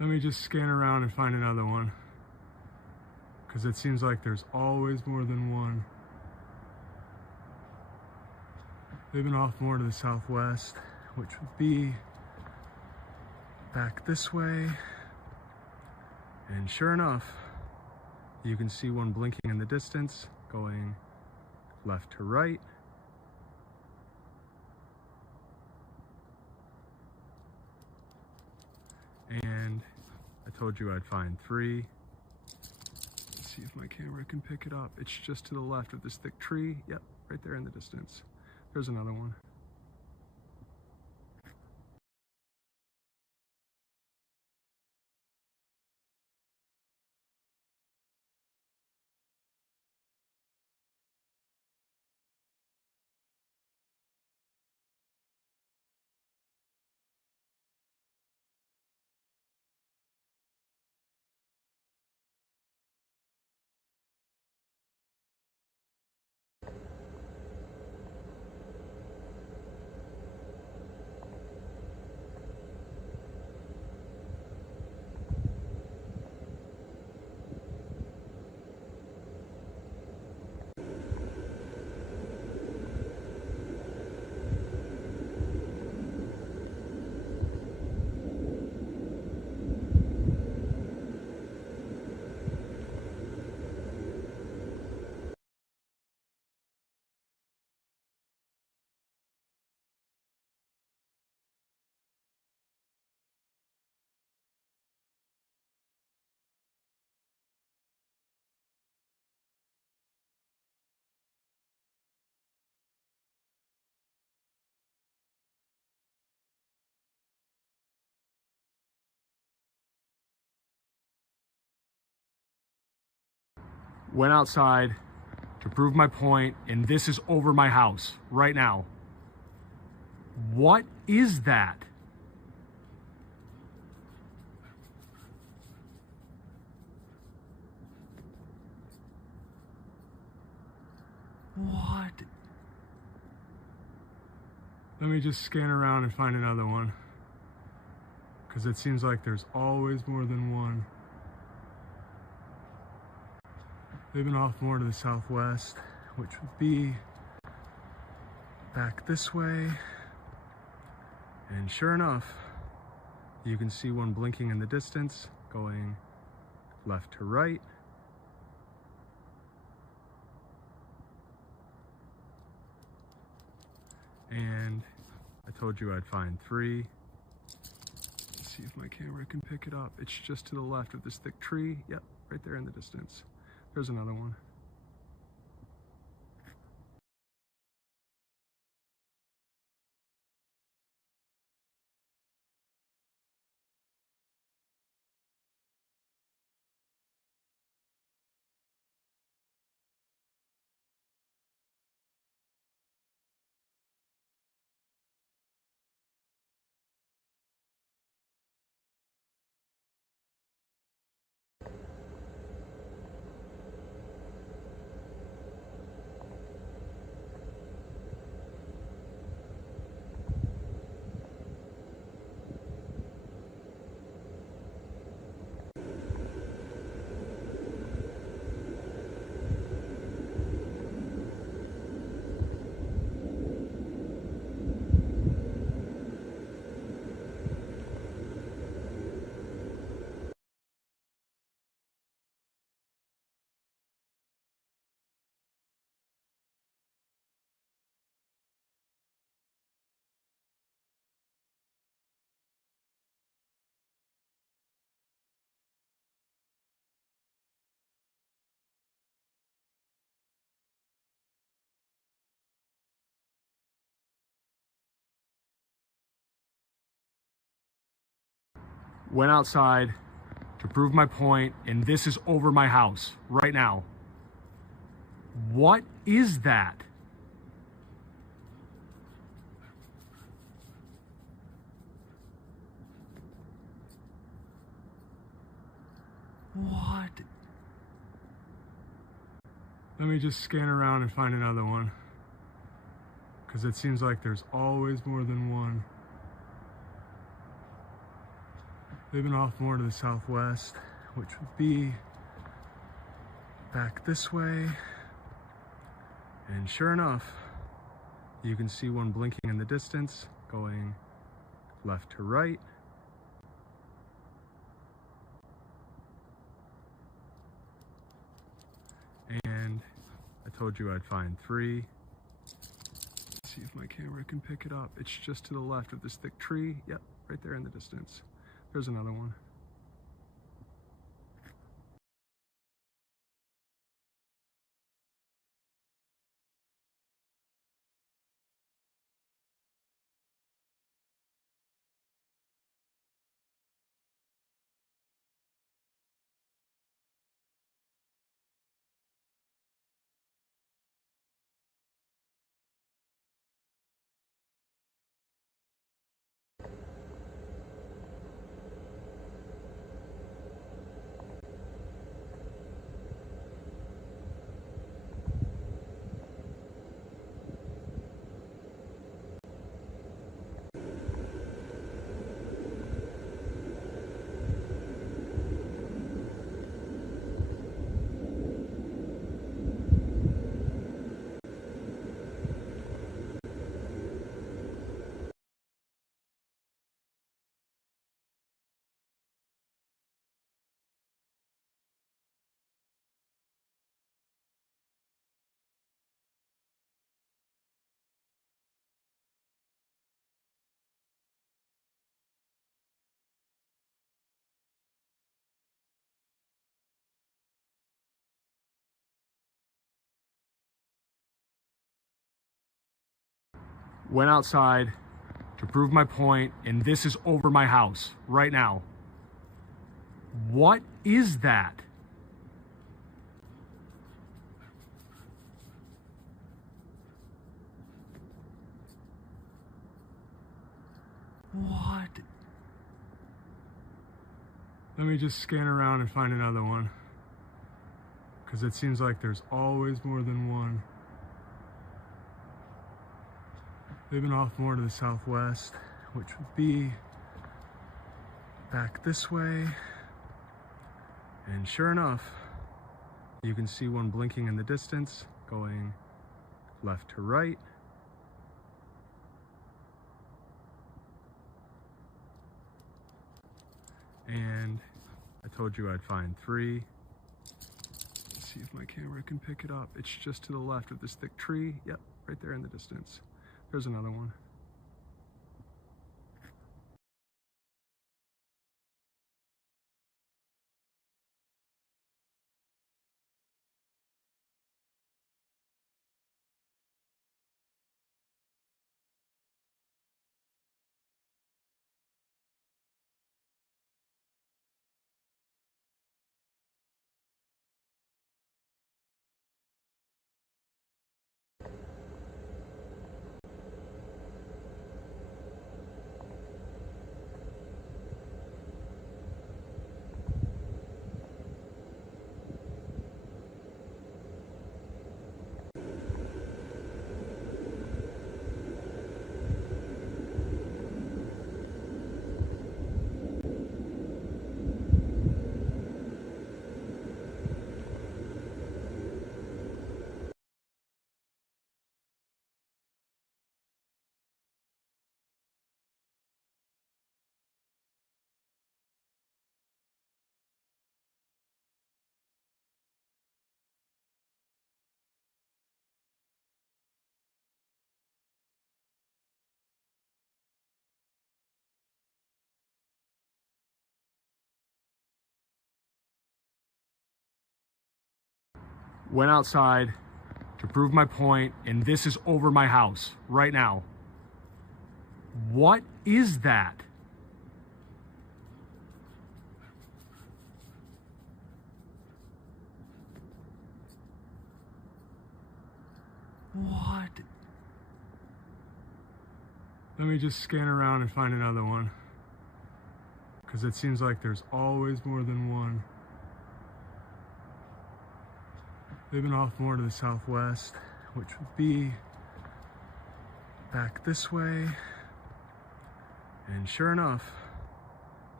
Let me just scan around and find another one, because it seems like there's always more than one. They've been off more to the southwest, which would be back this way. And sure enough, you can see one blinking in the distance, going left to right. And I told you I'd find three. Let's see if my camera can pick it up. It's just to the left of this thick tree. Yep, right there in the distance. There's another one. Went outside to prove my point, and this is over my house right now. What is that? What? Let me just scan around and find another one, because it seems like there's always more than one. They've been off more to the southwest, which would be back this way. And sure enough, you can see one blinking in the distance, going left to right. And I told you I'd find three. Let's see if my camera can pick it up. It's just to the left of this thick tree. Yep, right there in the distance. There's another one. Went outside to prove my point, and this is over my house right now. What is that? What? Let me just scan around and find another one, because it seems like there's always more than one. They've been off more to the southwest, which would be back this way. And sure enough, you can see one blinking in the distance, going left to right. And I told you I'd find three. Let's see if my camera can pick it up. It's just to the left of this thick tree. Yep, right there in the distance. There's another one. Went outside to prove my point, and this is over my house right now. What is that? What? Let me just scan around and find another one, because it seems like there's always more than one. They've been off more to the southwest, which would be back this way. And sure enough, you can see one blinking in the distance, going left to right. And I told you I'd find three. Let's see if my camera can pick it up. It's just to the left of this thick tree. Yep, right there in the distance. There's another one. Went outside to prove my point, and this is over my house right now. What is that? What? Let me just scan around and find another one, because it seems like there's always more than one. They've been off more to the southwest, which would be back this way. And sure enough,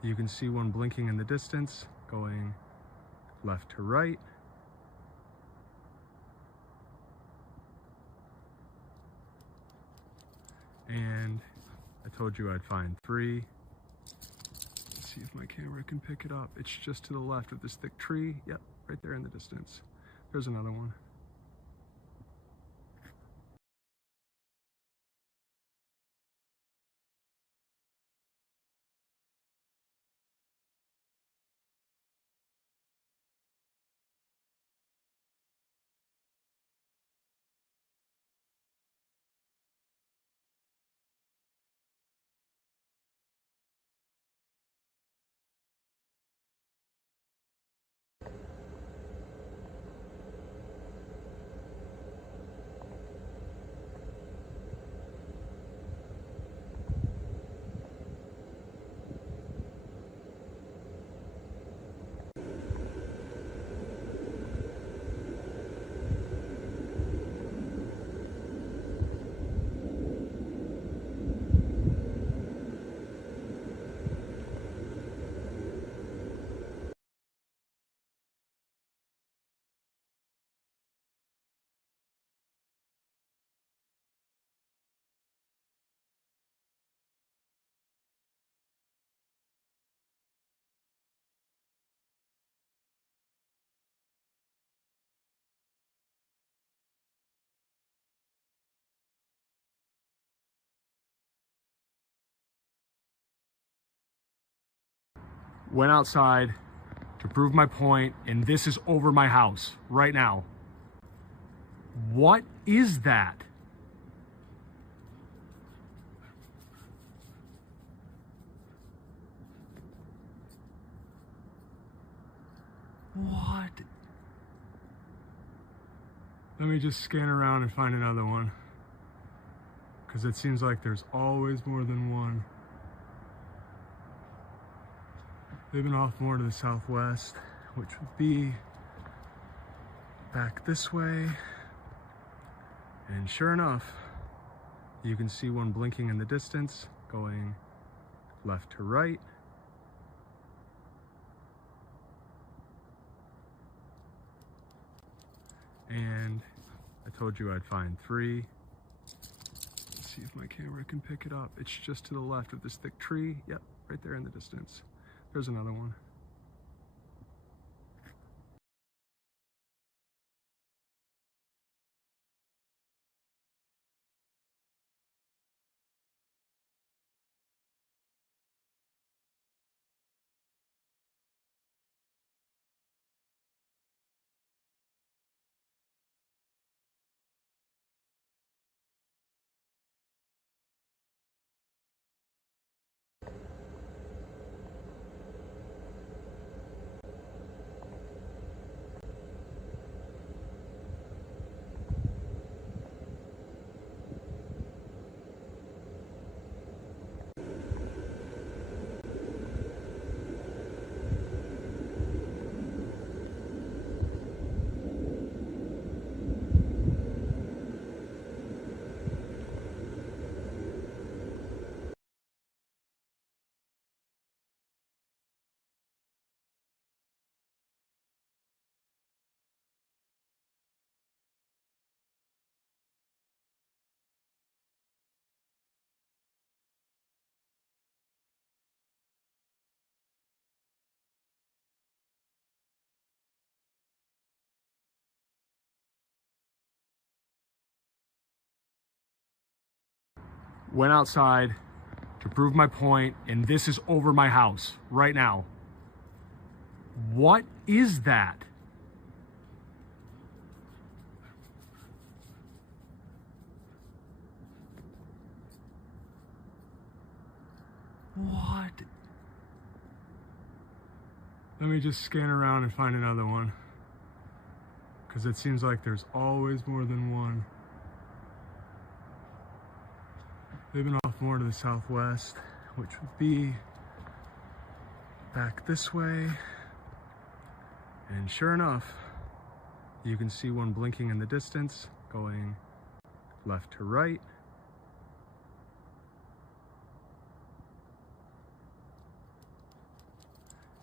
You can see one blinking in the distance, going left to right. And I told you I'd find three. Let's see if my camera can pick it up. It's just to the left of this thick tree. Yep, right there in the distance. There's another one. Went outside to prove my point, and this is over my house right now. What is that? What? Let me just scan around and find another one, because it seems like there's always more than one. They've been off more to the southwest, which would be back this way. And sure enough, you can see one blinking in the distance, going left to right. And I told you I'd find three. Let's see if my camera can pick it up. It's just to the left of this thick tree. Yep, right there in the distance. There's another one. Went outside to prove my point, and this is over my house right now. What is that? What? Let me just scan around and find another one, because it seems like there's always more than one. They've been off more to the southwest, which would be back this way. And sure enough, you can see one blinking in the distance, going left to right.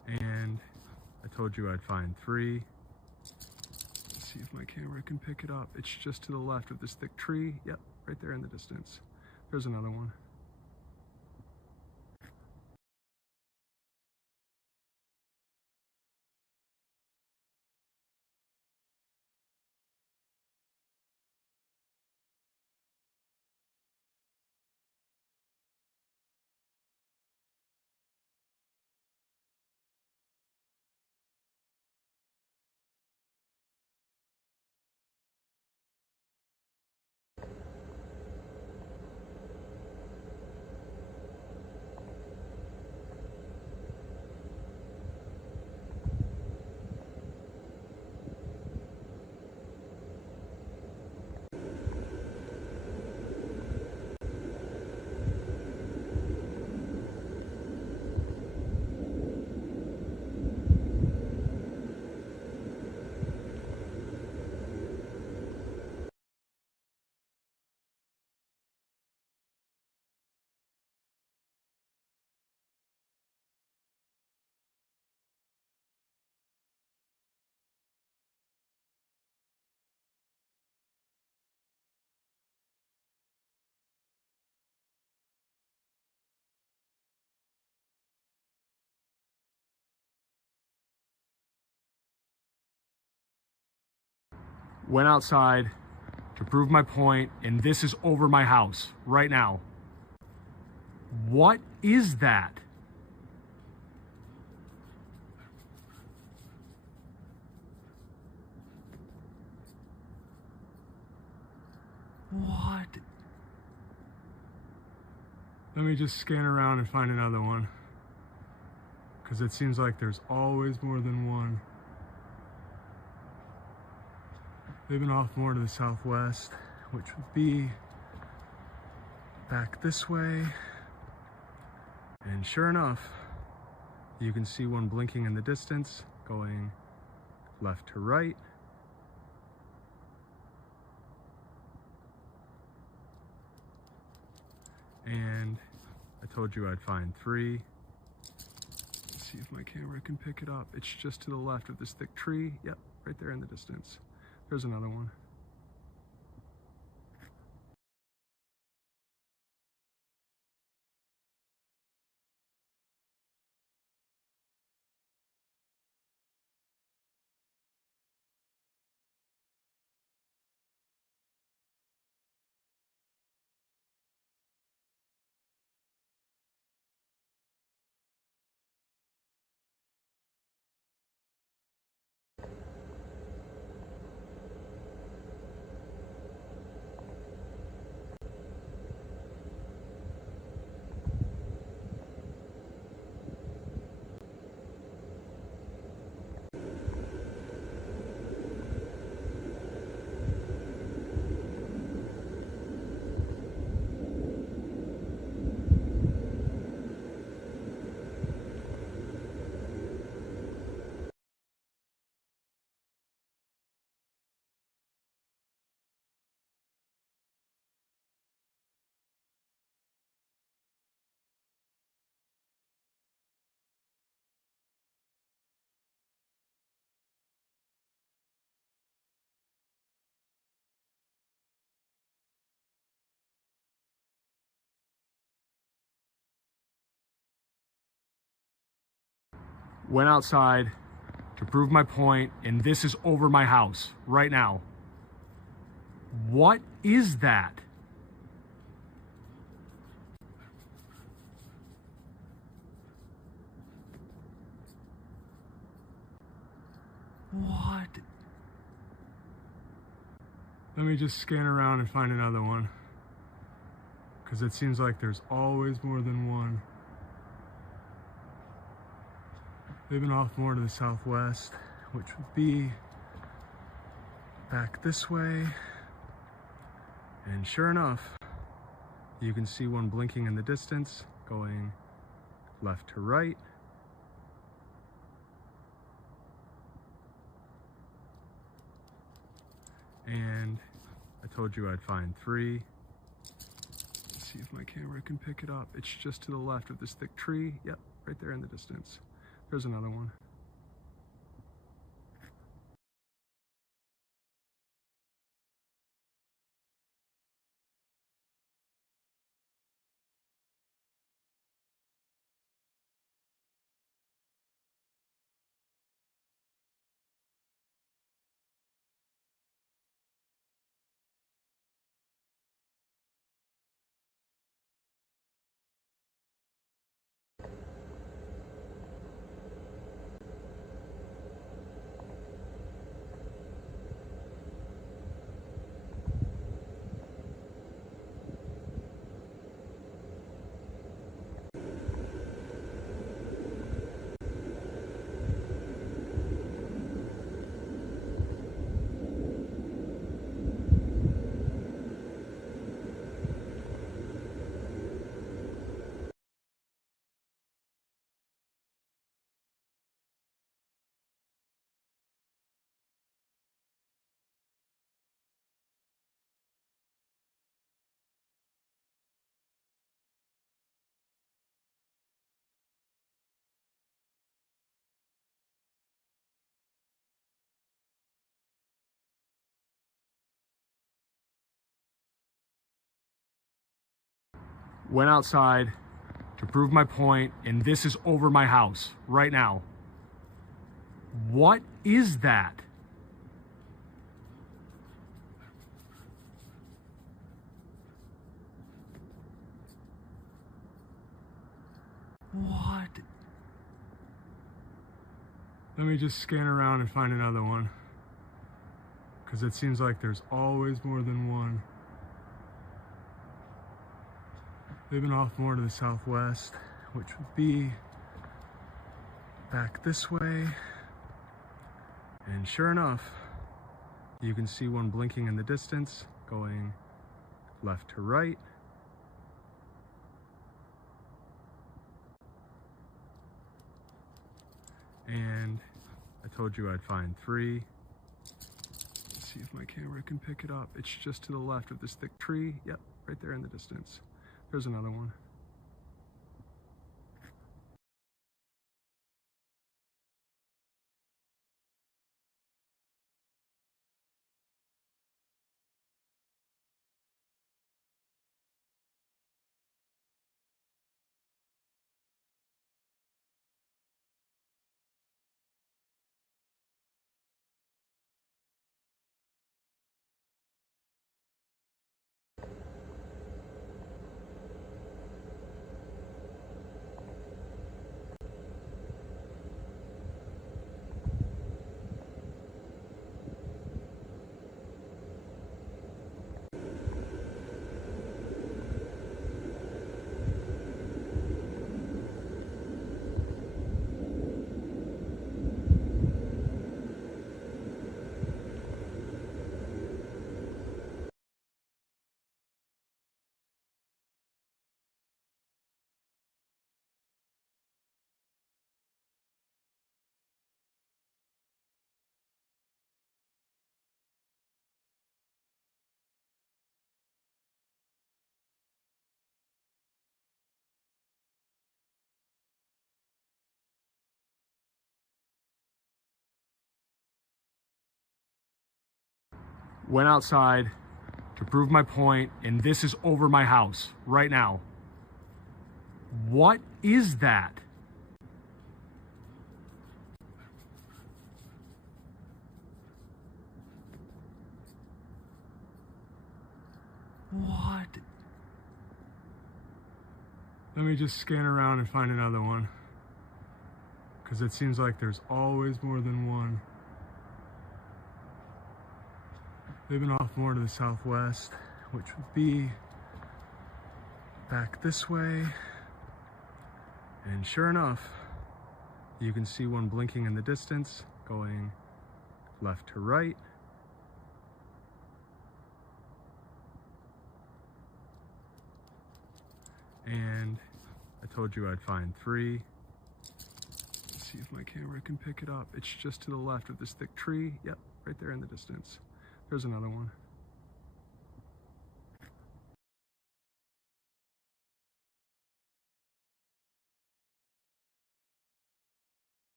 And I told you I'd find three. Let's see if my camera can pick it up. It's just to the left of this thick tree. Yep, right there in the distance. There's another one. Went outside to prove my point, and this is over my house right now. What is that? What? Let me just scan around and find another one, because it seems like there's always more than one. They've been off more to the southwest, which would be back this way. And sure enough, you can see one blinking in the distance, going left to right. And I told you I'd find three. Let's see if my camera can pick it up. It's just to the left of this thick tree. Yep, right there in the distance. There's another one. Went outside to prove my point, and this is over my house right now. What is that? What? Let me just scan around and find another one, because it seems like there's always more than one. They've been off more to the southwest, which would be back this way. And sure enough, you can see one blinking in the distance, going left to right. And I told you I'd find three. Let's see if my camera can pick it up. It's just to the left of this thick tree. Yep, right there in the distance. There's another one. Went outside to prove my point, and this is over my house right now. What is that? What? Let me just scan around and find another one, because it seems like there's always more than one. They've been off more to the southwest, which would be back this way. And sure enough, you can see one blinking in the distance, going left to right. And I told you I'd find three. Let's see if my camera can pick it up. It's just to the left of this thick tree. Yep, right there in the distance. There's another one. Went outside to prove my point, and this is over my house right now. What is that? What? Let me just scan around and find another one, because it seems like there's always more than one. They've been off more to the southwest, which would be back this way. And sure enough, you can see one blinking in the distance, going left to right. And I told you I'd find three. Let's see if my camera can pick it up. It's just to the left of this thick tree. Yep, right there in the distance. There's another one.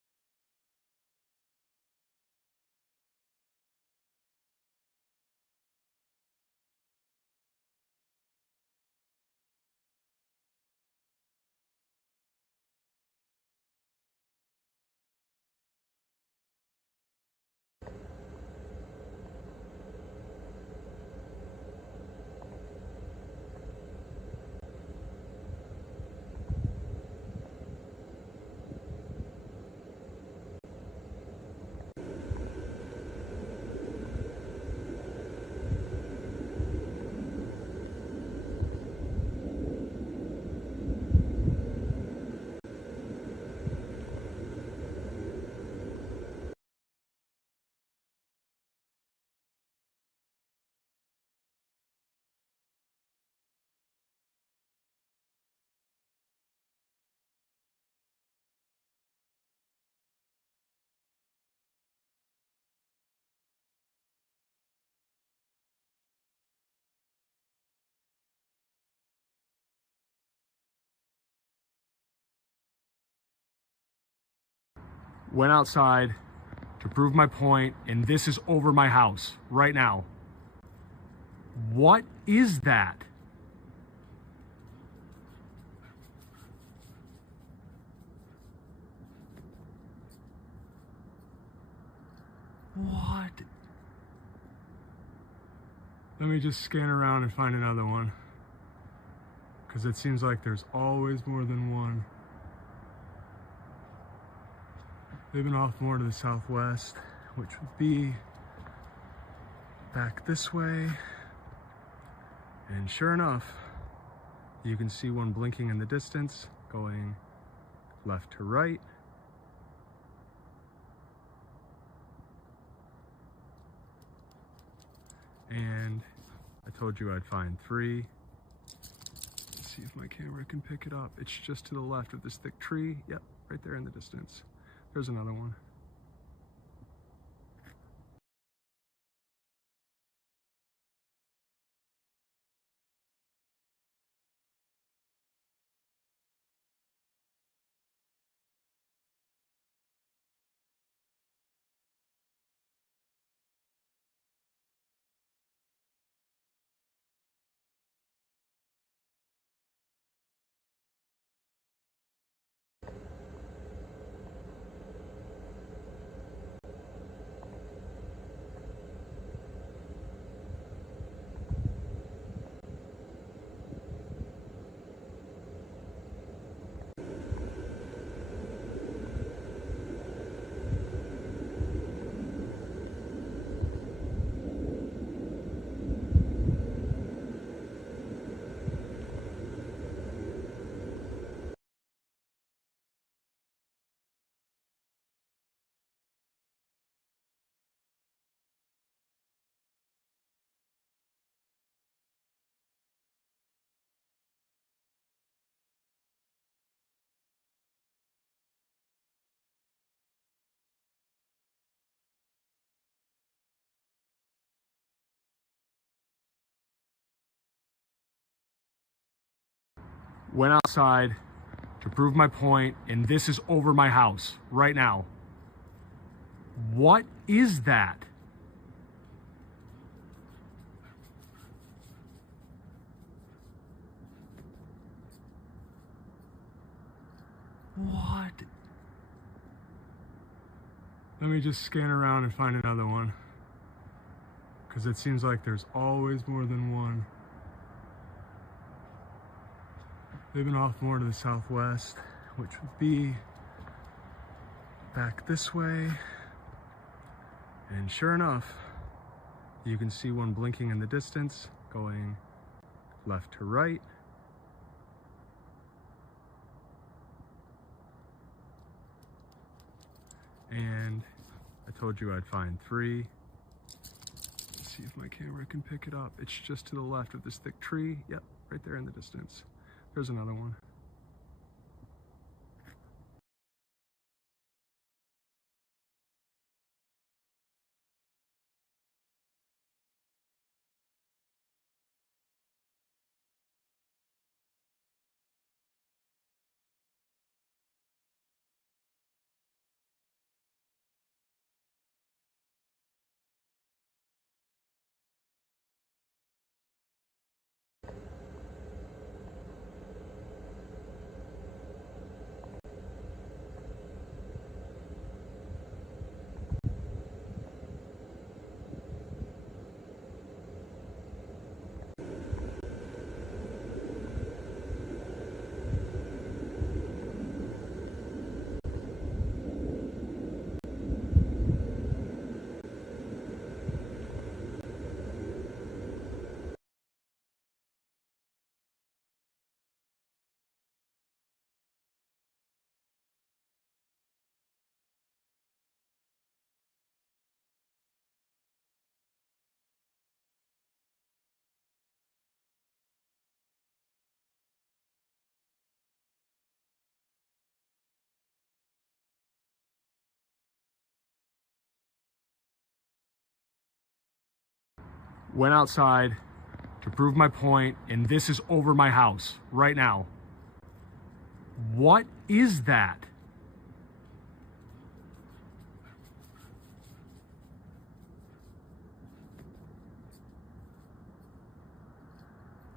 Went outside to prove my point, and this is over my house right now. What is that? What? Let me just scan around and find another one, because it seems like there's always more than one. They've been off more to the southwest, which would be back this way. And sure enough, you can see one blinking in the distance, going left to right. And I told you I'd find three. Let's see if my camera can pick it up. It's just to the left of this thick tree. Yep, right there in the distance. There's another one. Went outside to prove my point, and this is over my house right now. What is that? What? Let me just scan around and find another one, because it seems like there's always more than one. They've been off more to the southwest, which would be back this way. And sure enough, you can see one blinking in the distance, going left to right. And I told you I'd find three. Let's see if my camera can pick it up. It's just to the left of this thick tree. Yep, right there in the distance. There's another one. Went outside to prove my point, and this is over my house right now. What is that?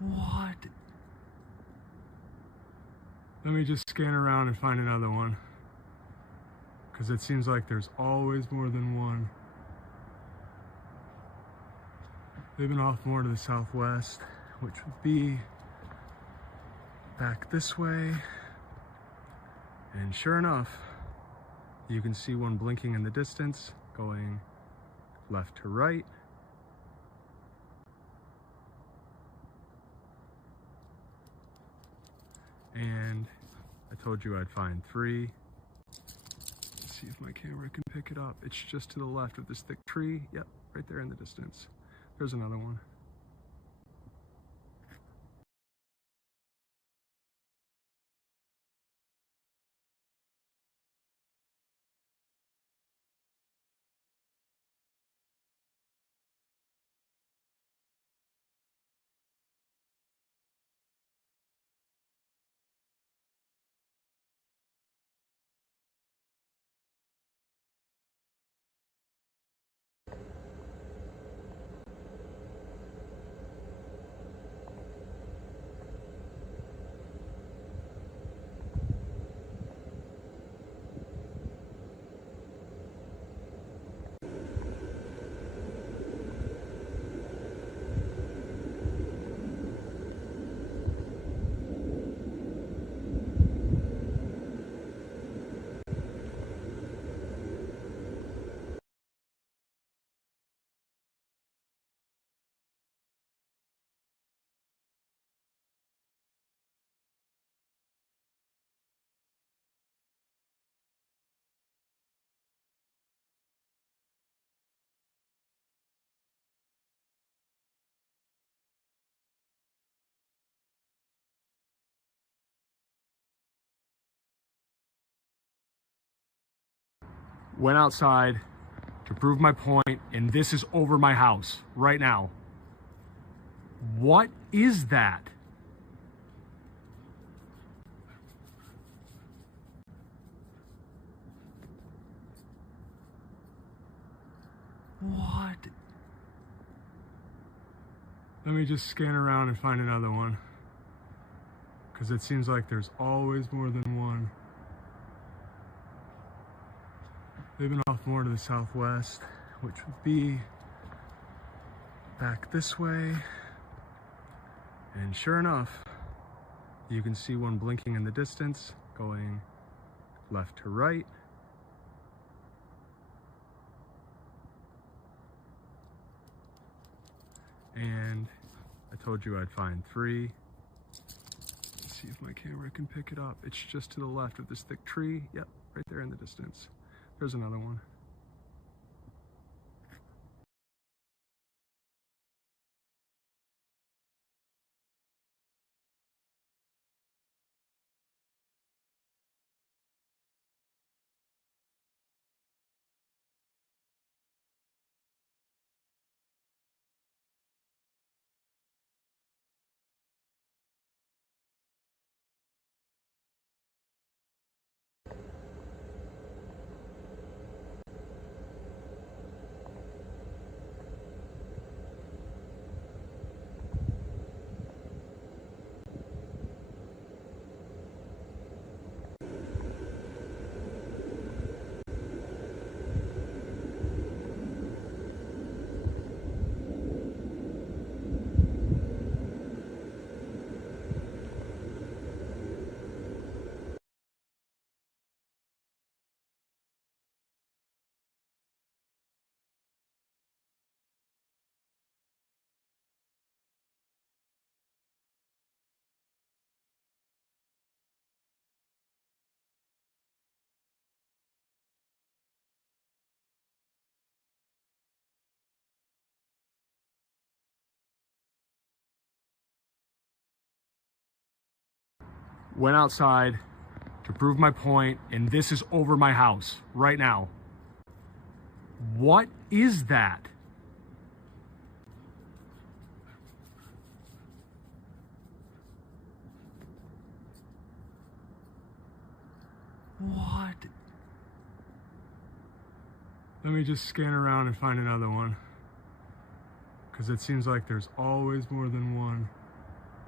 What? Let me just scan around and find another one, because it seems like there's always more than one. They've been off more to the southwest, which would be back this way. And sure enough, you can see one blinking in the distance, going left to right. And I told you I'd find three. Let's see if my camera can pick it up. It's just to the left of this thick tree. Yep, right there in the distance. There's another one. Went outside to prove my point, and this is over my house right now. What is that? What? Let me just scan around and find another one, because it seems like there's always more than one. They've been off more to the southwest, which would be back this way. And sure enough, you can see one blinking in the distance, going left to right. And I told you I'd find three. Let's see if my camera can pick it up. It's just to the left of this thick tree. Yep, right there in the distance. There's another one. Went outside to prove my point, and this is over my house right now. What is that? What? Let me just scan around and find another one, because it seems like there's always more than one.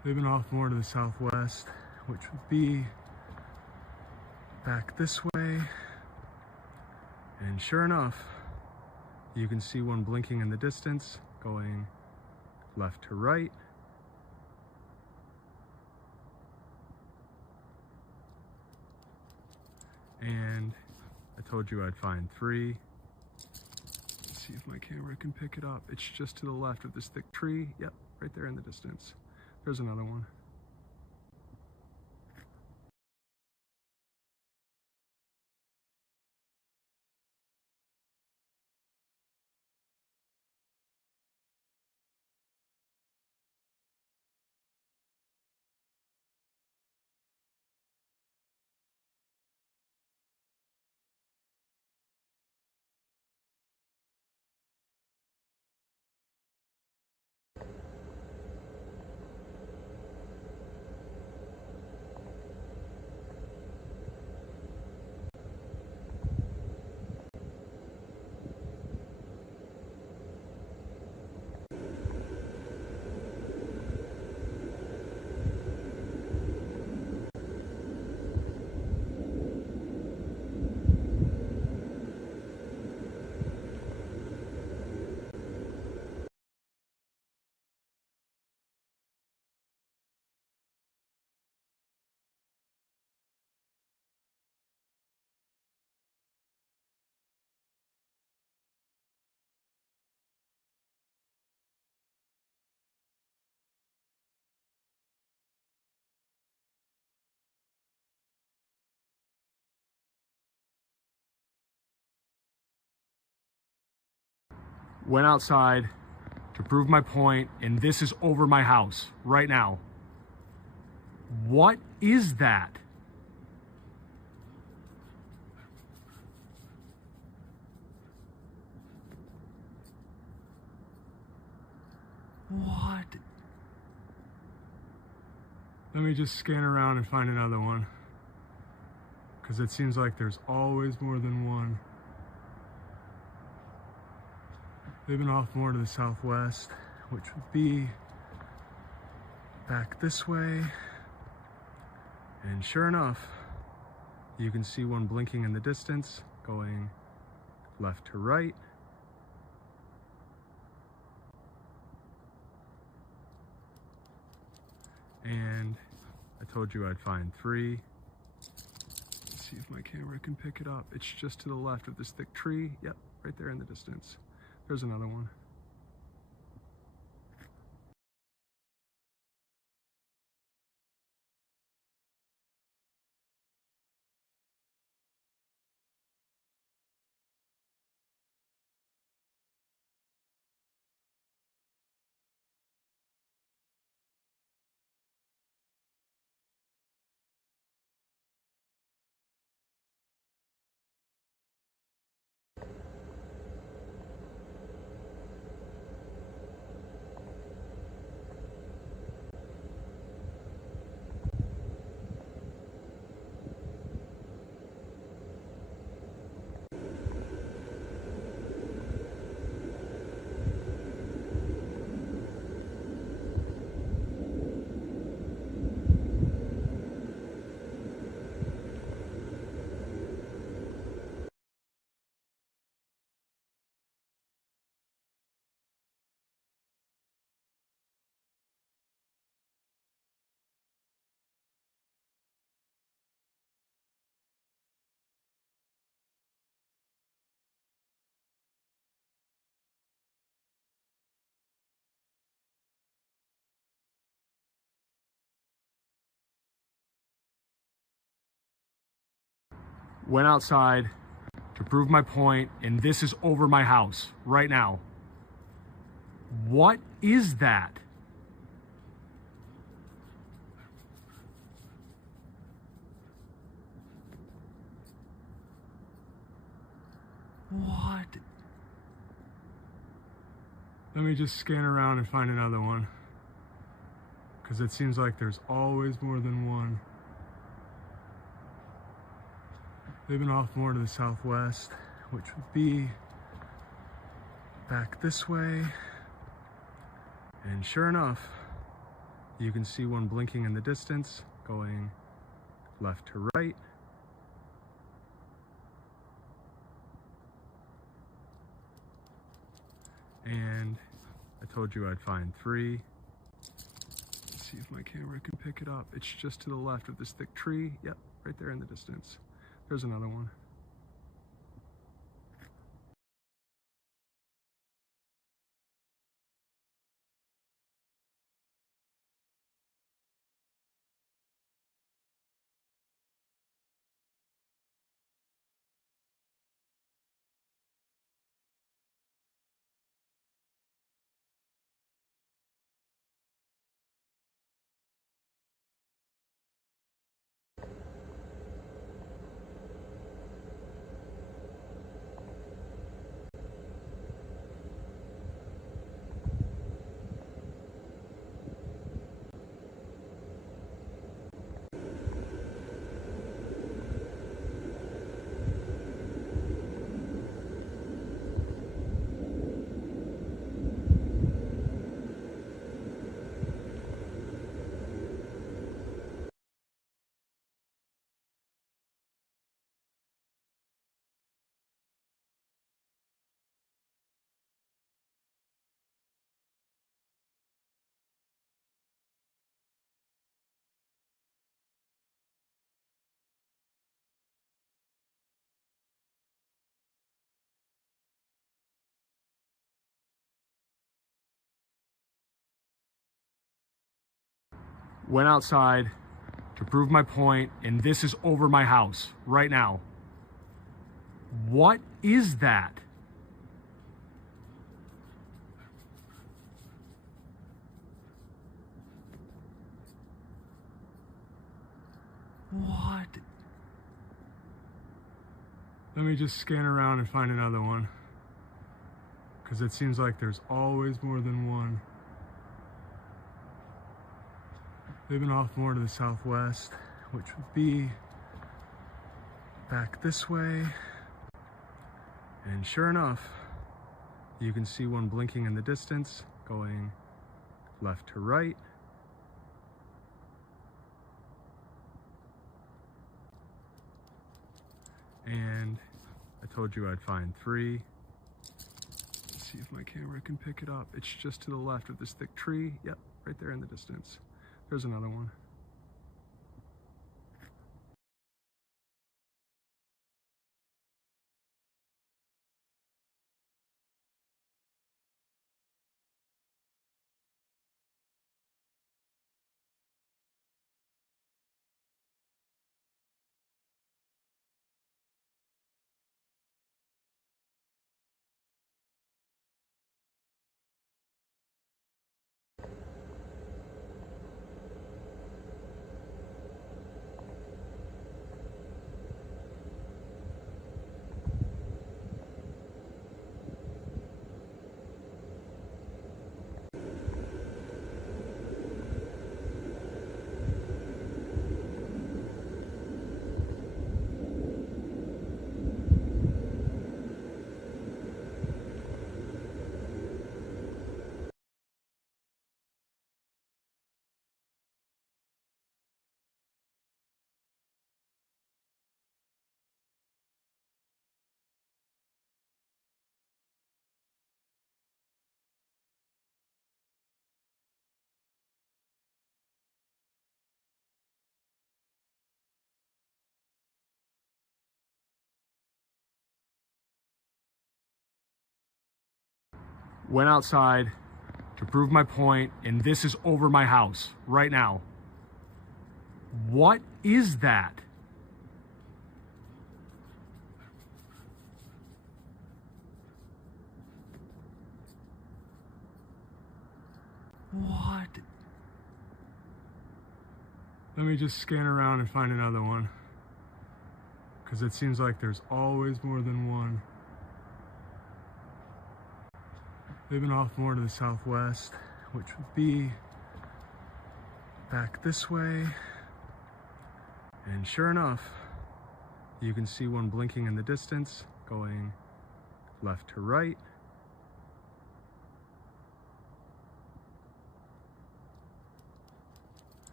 They've been off more to the southwest, which would be back this way. And sure enough, you can see one blinking in the distance, going left to right. And I told you I'd find three. Let's see if my camera can pick it up. It's just to the left of this thick tree. Yep, right there in the distance. There's another one. Went outside to prove my point, and this is over my house right now. What is that? What? Let me just scan around and find another one, because it seems like there's always more than one. They've been off more to the southwest, which would be back this way. And sure enough, you can see one blinking in the distance, going left to right. And I told you I'd find three. Let's see if my camera can pick it up. It's just to the left of this thick tree. Yep, right there in the distance. There's another one. Went outside to prove my point, and this is over my house right now. What is that? What? Let me just scan around and find another one, because it seems like there's always more than one. They've been off more to the southwest, which would be back this way. And sure enough, You can see one blinking in the distance, going left to right. And I told you I'd find three. Let's see if my camera can pick it up. It's just to the left of this thick tree. Yep, right there in the distance. There's another one. Went outside to prove my point, and this is over my house right now. What is that? What? Let me just scan around and find another one, because it seems like there's always more than one. They've been off more to the southwest, which would be back this way. And sure enough, you can see one blinking in the distance, going left to right. And I told you I'd find three. Let's see if my camera can pick it up. It's just to the left of this thick tree. Yep, right there in the distance. There's another one. Went outside to prove my point, and this is over my house right now. What is that? What? Let me just scan around and find another one, because it seems like there's always more than one. They've been off more to the southwest, which would be back this way. And sure enough, you can see one blinking in the distance, going left to right.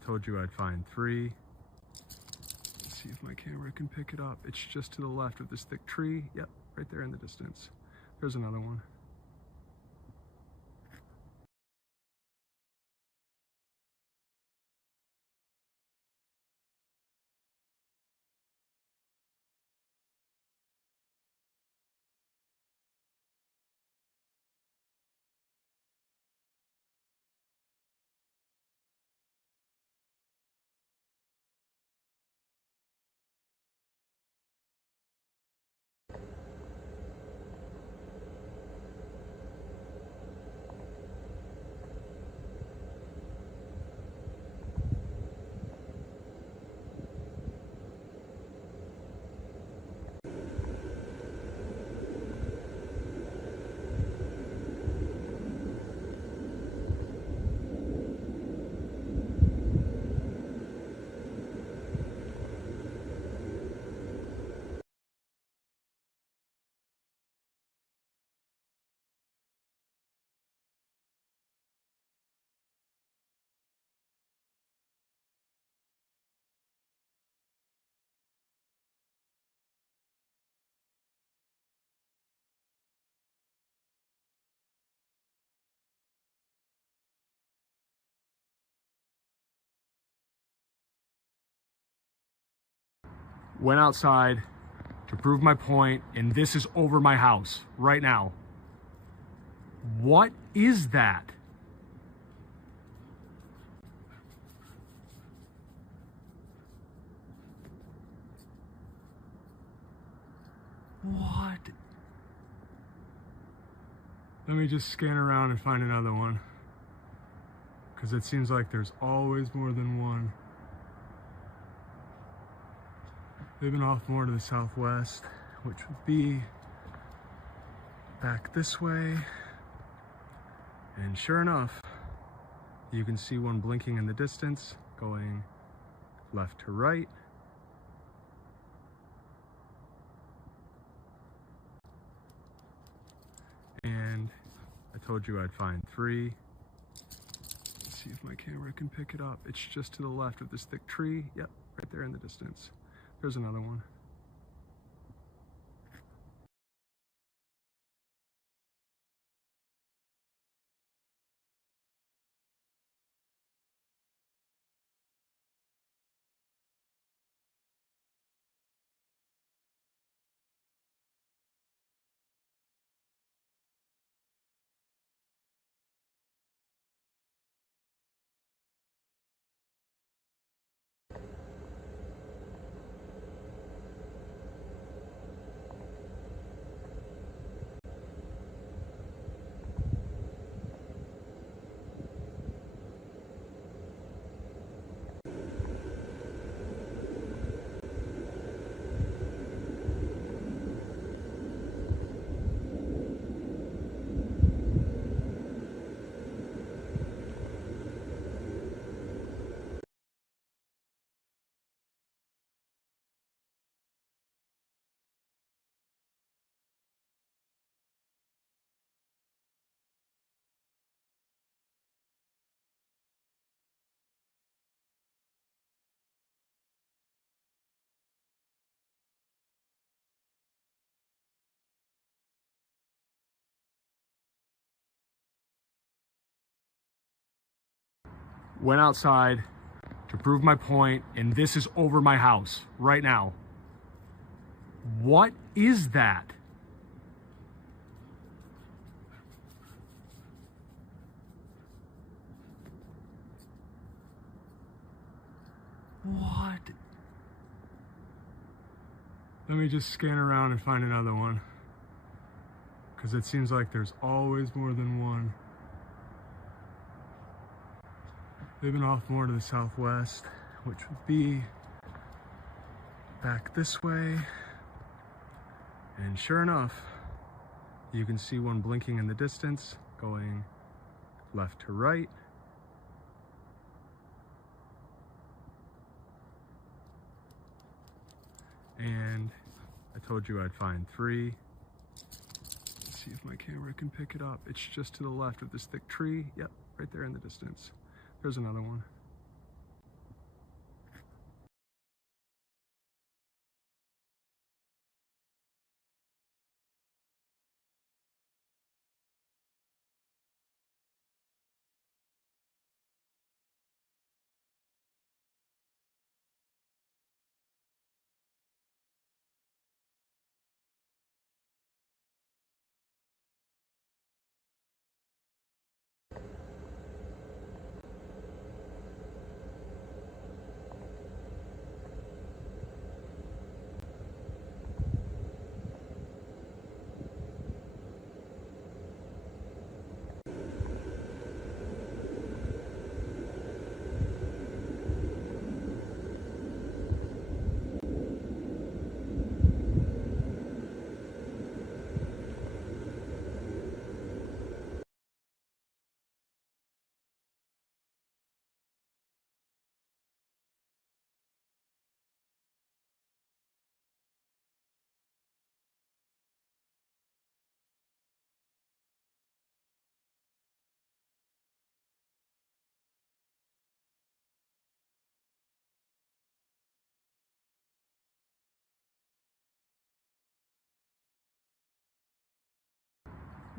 I told you I'd find three. Let's see if my camera can pick it up. It's just to the left of this thick tree. Yep, right there in the distance. There's another one. Went outside to prove my point, and this is over my house right now. What is that? What? Let me just scan around and find another one, because it seems like there's always more than one. They've been off more to the southwest, which would be back this way. And sure enough, you can see one blinking in the distance, going left to right. And I told you I'd find three. Let's see if my camera can pick it up. It's just to the left of this thick tree. Yep, right there in the distance. There's another one. Went outside to prove my point, and this is over my house right now. What is that? What? Let me just scan around and find another one, because it seems like there's always more than one. They've been off more to the southwest, which would be back this way. And sure enough, you can see one blinking in the distance, going left to right. And I told you I'd find three. Let's see if my camera can pick it up. It's just to the left of this thick tree. Yep, right there in the distance. There's another one.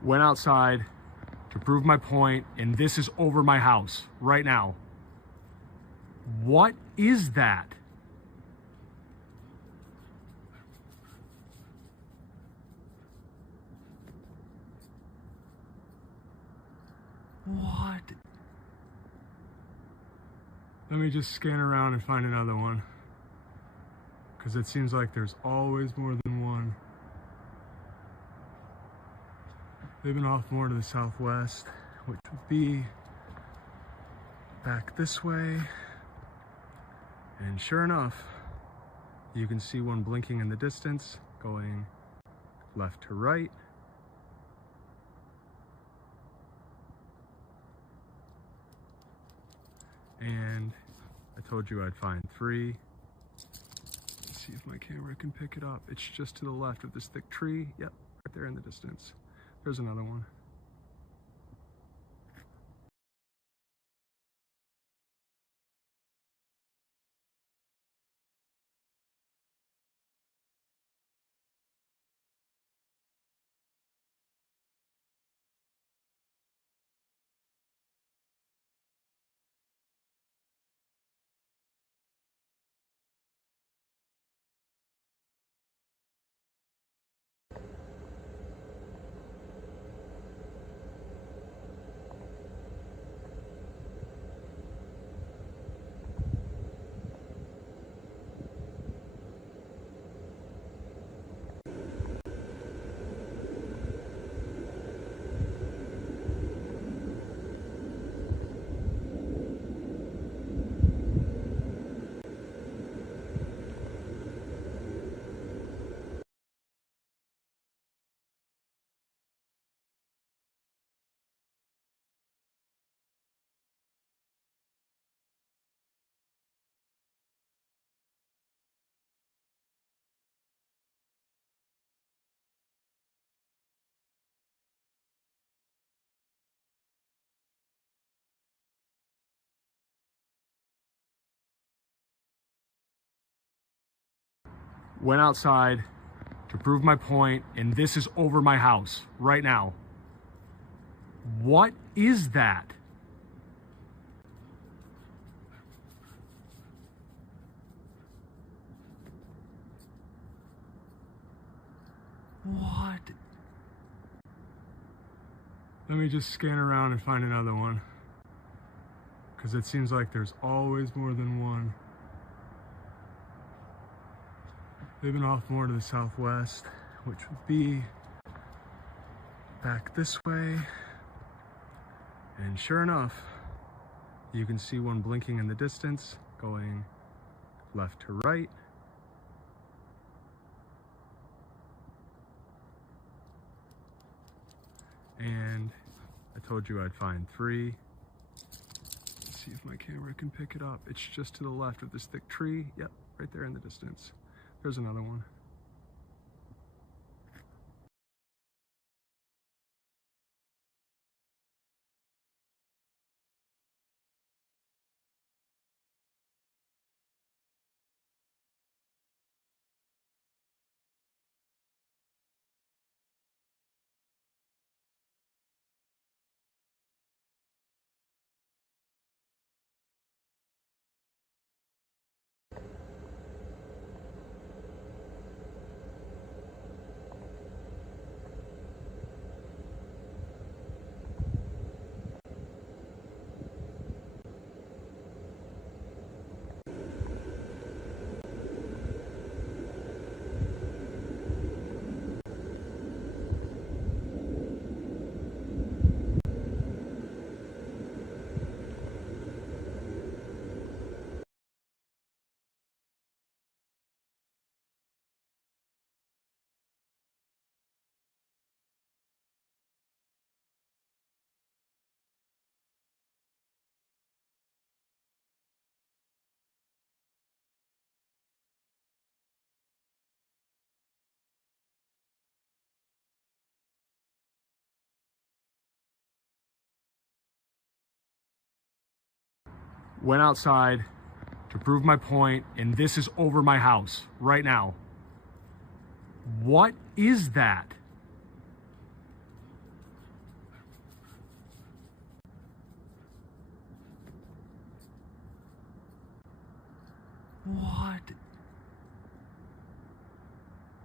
Went outside to prove my point, and this is over my house right now. What is that? What? Let me just scan around and find another one, because it seems like there's always more than one. They've been off more to the southwest, which would be back this way. And sure enough, you can see one blinking in the distance, going left to right. And I told you I'd find three. Let's see if my camera can pick it up. It's just to the left of this thick tree. Yep, right there in the distance. There's another one. Went outside to prove my point, and this is over my house right now. What is that? What? Let me just scan around and find another one, because it seems like there's always more than one. They've been off more to the southwest, which would be back this way. And sure enough, you can see one blinking in the distance, going left to right. And I told you I'd find three. Let's see if my camera can pick it up. It's just to the left of this thick tree. Yep, right there in the distance. There's another one. Went outside to prove my point, and this is over my house right now. What is that?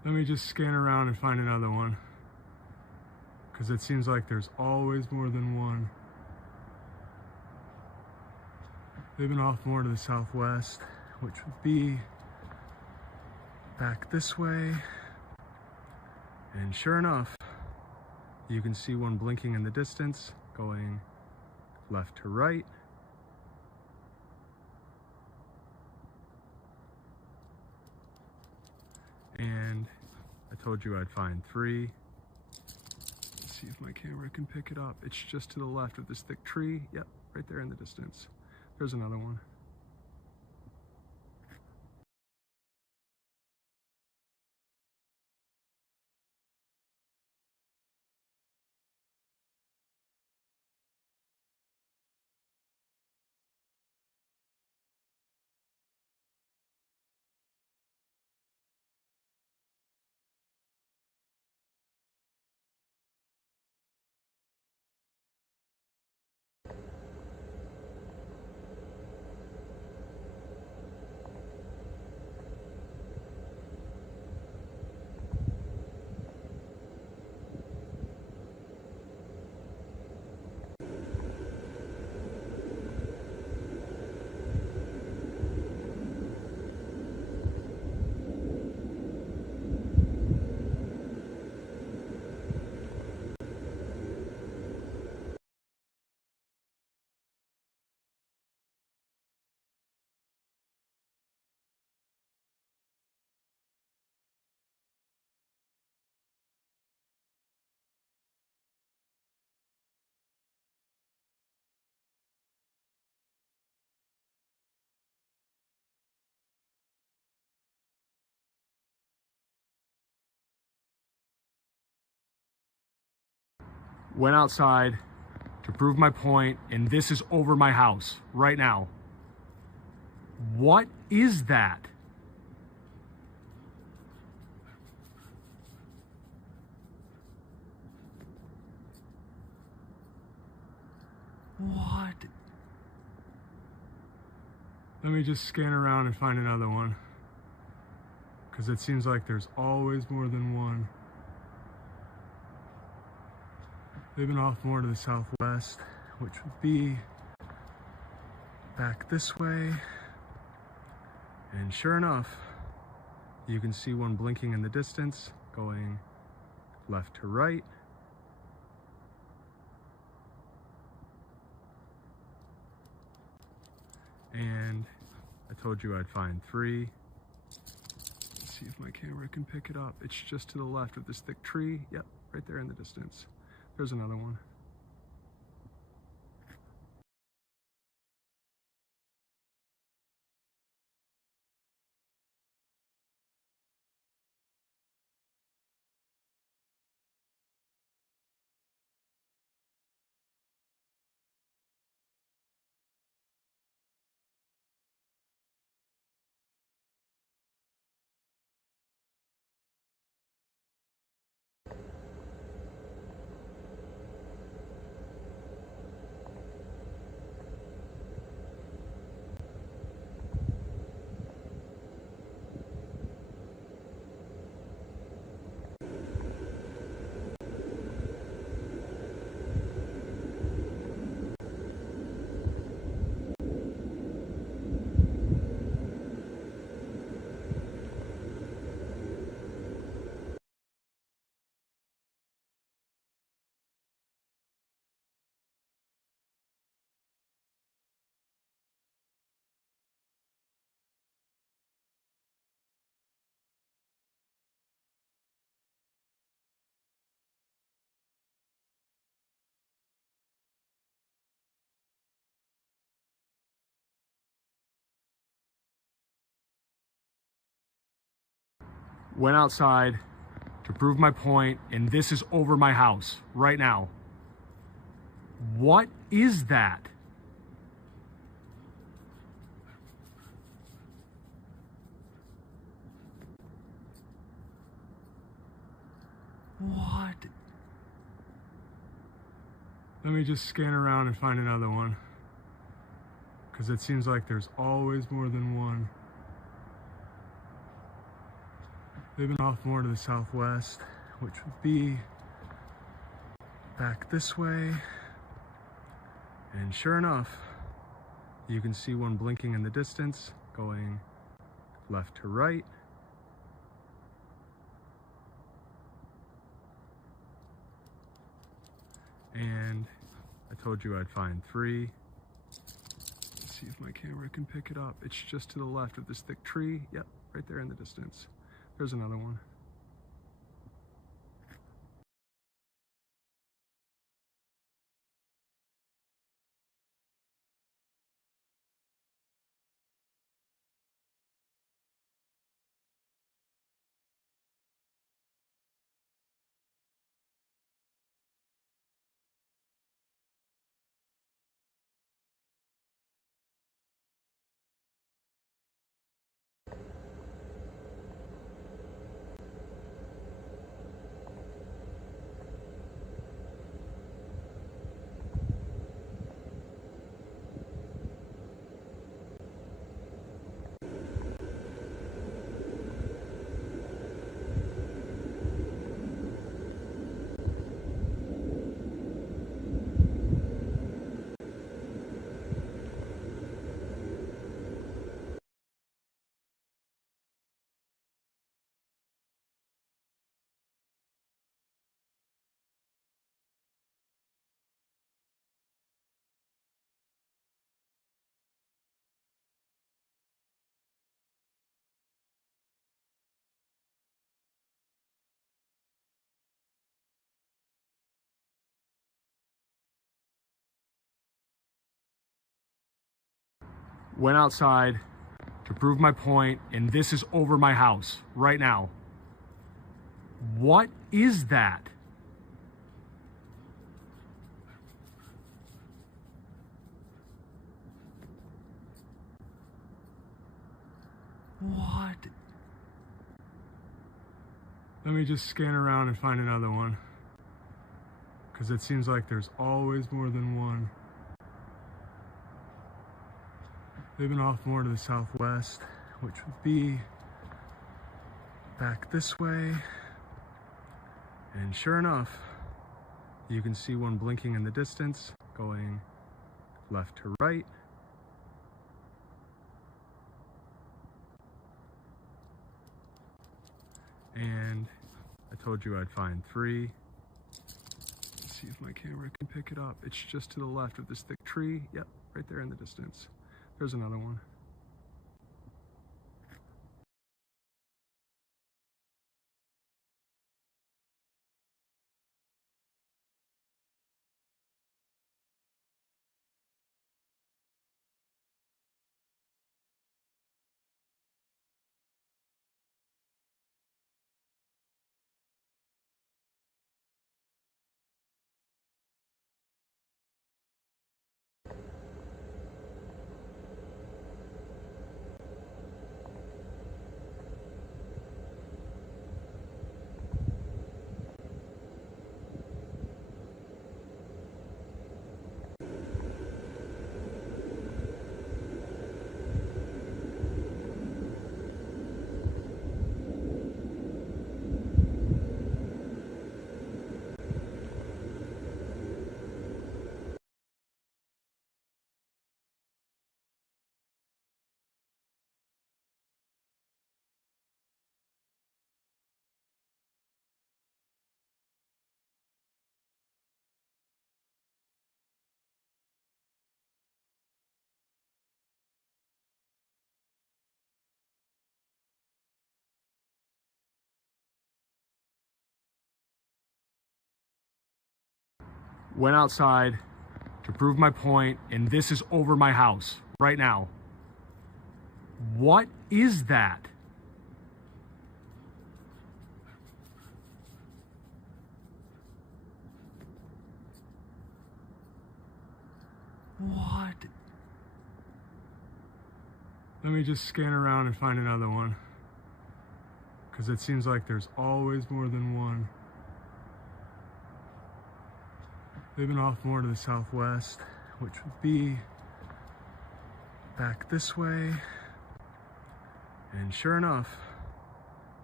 Let me just scan around and find another one, because it seems like there's always more than one. They've been off more to the southwest, which would be back this way. And sure enough, you can see one blinking in the distance, going left to right. And I told you I'd find three. Let's see if my camera can pick it up. It's just to the left of this thick tree. Yep, right there in the distance. There's another one. Went outside to prove my point, and this is over my house right now. What is that? What? Let me just scan around and find another one, because it seems like there's always more than one. They've been off more to the southwest, which would be back this way. And sure enough, you can see one blinking in the distance, going left to right. And I told you I'd find three. Let's see if my camera can pick it up. It's just to the left of this thick tree. Yep, right there in the distance. There's another one. Went outside to prove my point, and this is over my house right now. What is that? What? Let me just scan around and find another one, because it seems like there's always more than one. They've been off more to the southwest, which would be back this way. And sure enough, you can see one blinking in the distance, going left to right. And I told you I'd find three. Let's see if my camera can pick it up. It's just to the left of this thick tree. Yep, right there in the distance. There's another one. Went outside to prove my point, and this is over my house right now. What is that? What? Let me just scan around and find another one, because it seems like there's always more than one. They've been off more to the southwest, which would be back this way. And sure enough, you can see one blinking in the distance, going left to right. And I told you I'd find three. Let's see if my camera can pick it up. It's just to the left of this thick tree. Yep, right there in the distance. There's another one. Went outside to prove my point, and this is over my house right now. What is that? What? Let me just scan around and find another one, because it seems like there's always more than one. They've been off more to the southwest, which would be back this way. And sure enough,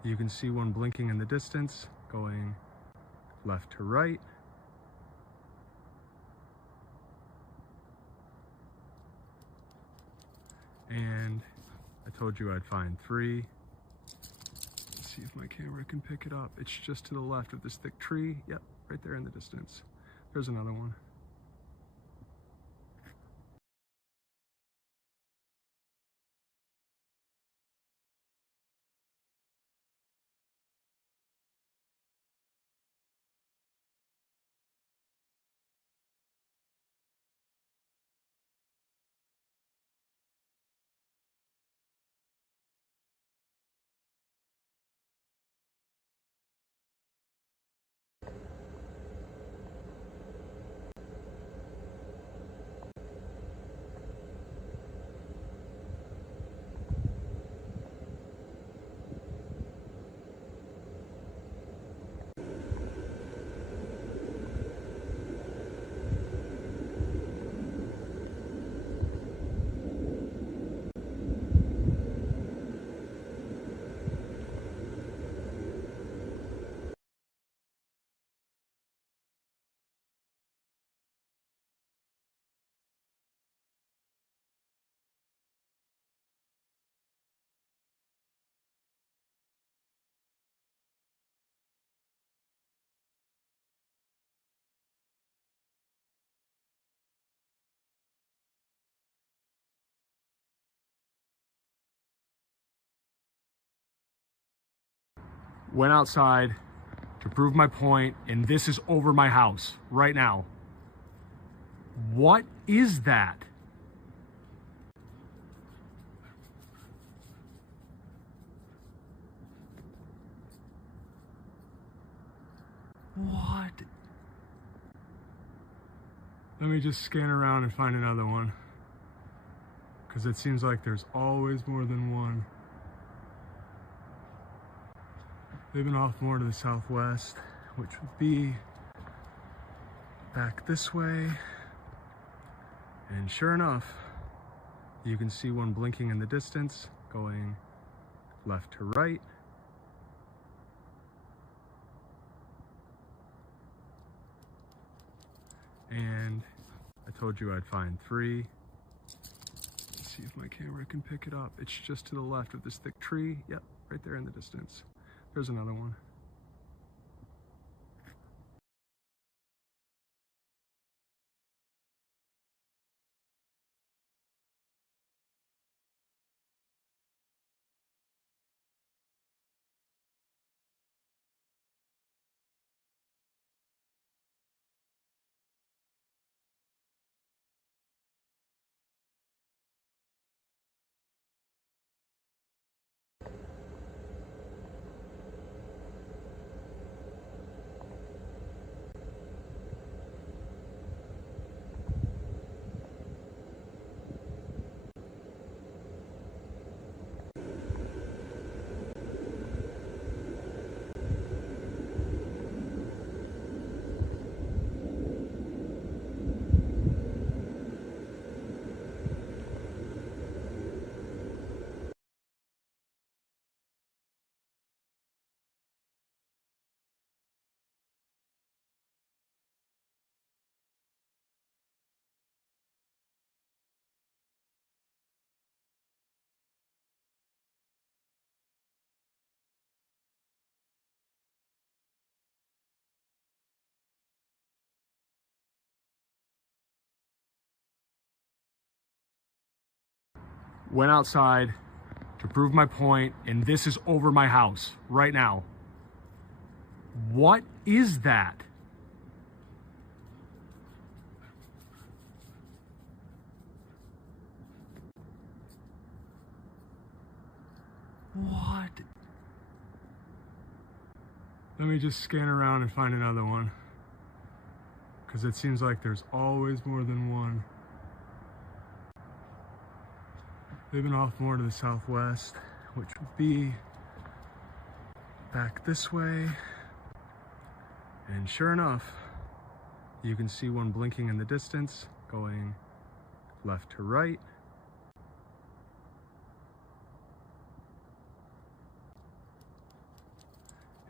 You can see one blinking in the distance, going left to right. And I told you I'd find three. Let's see if my camera can pick it up. It's just to the left of this thick tree. Yep, right there in the distance. There's another one. Went outside to prove my point, and this is over my house right now. What is that? What? Let me just scan around and find another one, because it seems like there's always more than one. They've been off more to the southwest, which would be back this way. And sure enough, you can see one blinking in the distance, going left to right. And I told you I'd find three. Let's see if my camera can pick it up. It's just to the left of this thick tree. Yep, right there in the distance. There's another one. Went outside to prove my point, and this is over my house right now. What is that? What? Let me just scan around and find another one, because it seems like there's always more than one. They've been off more to the southwest, which would be back this way. And sure enough, you can see one blinking in the distance, going left to right.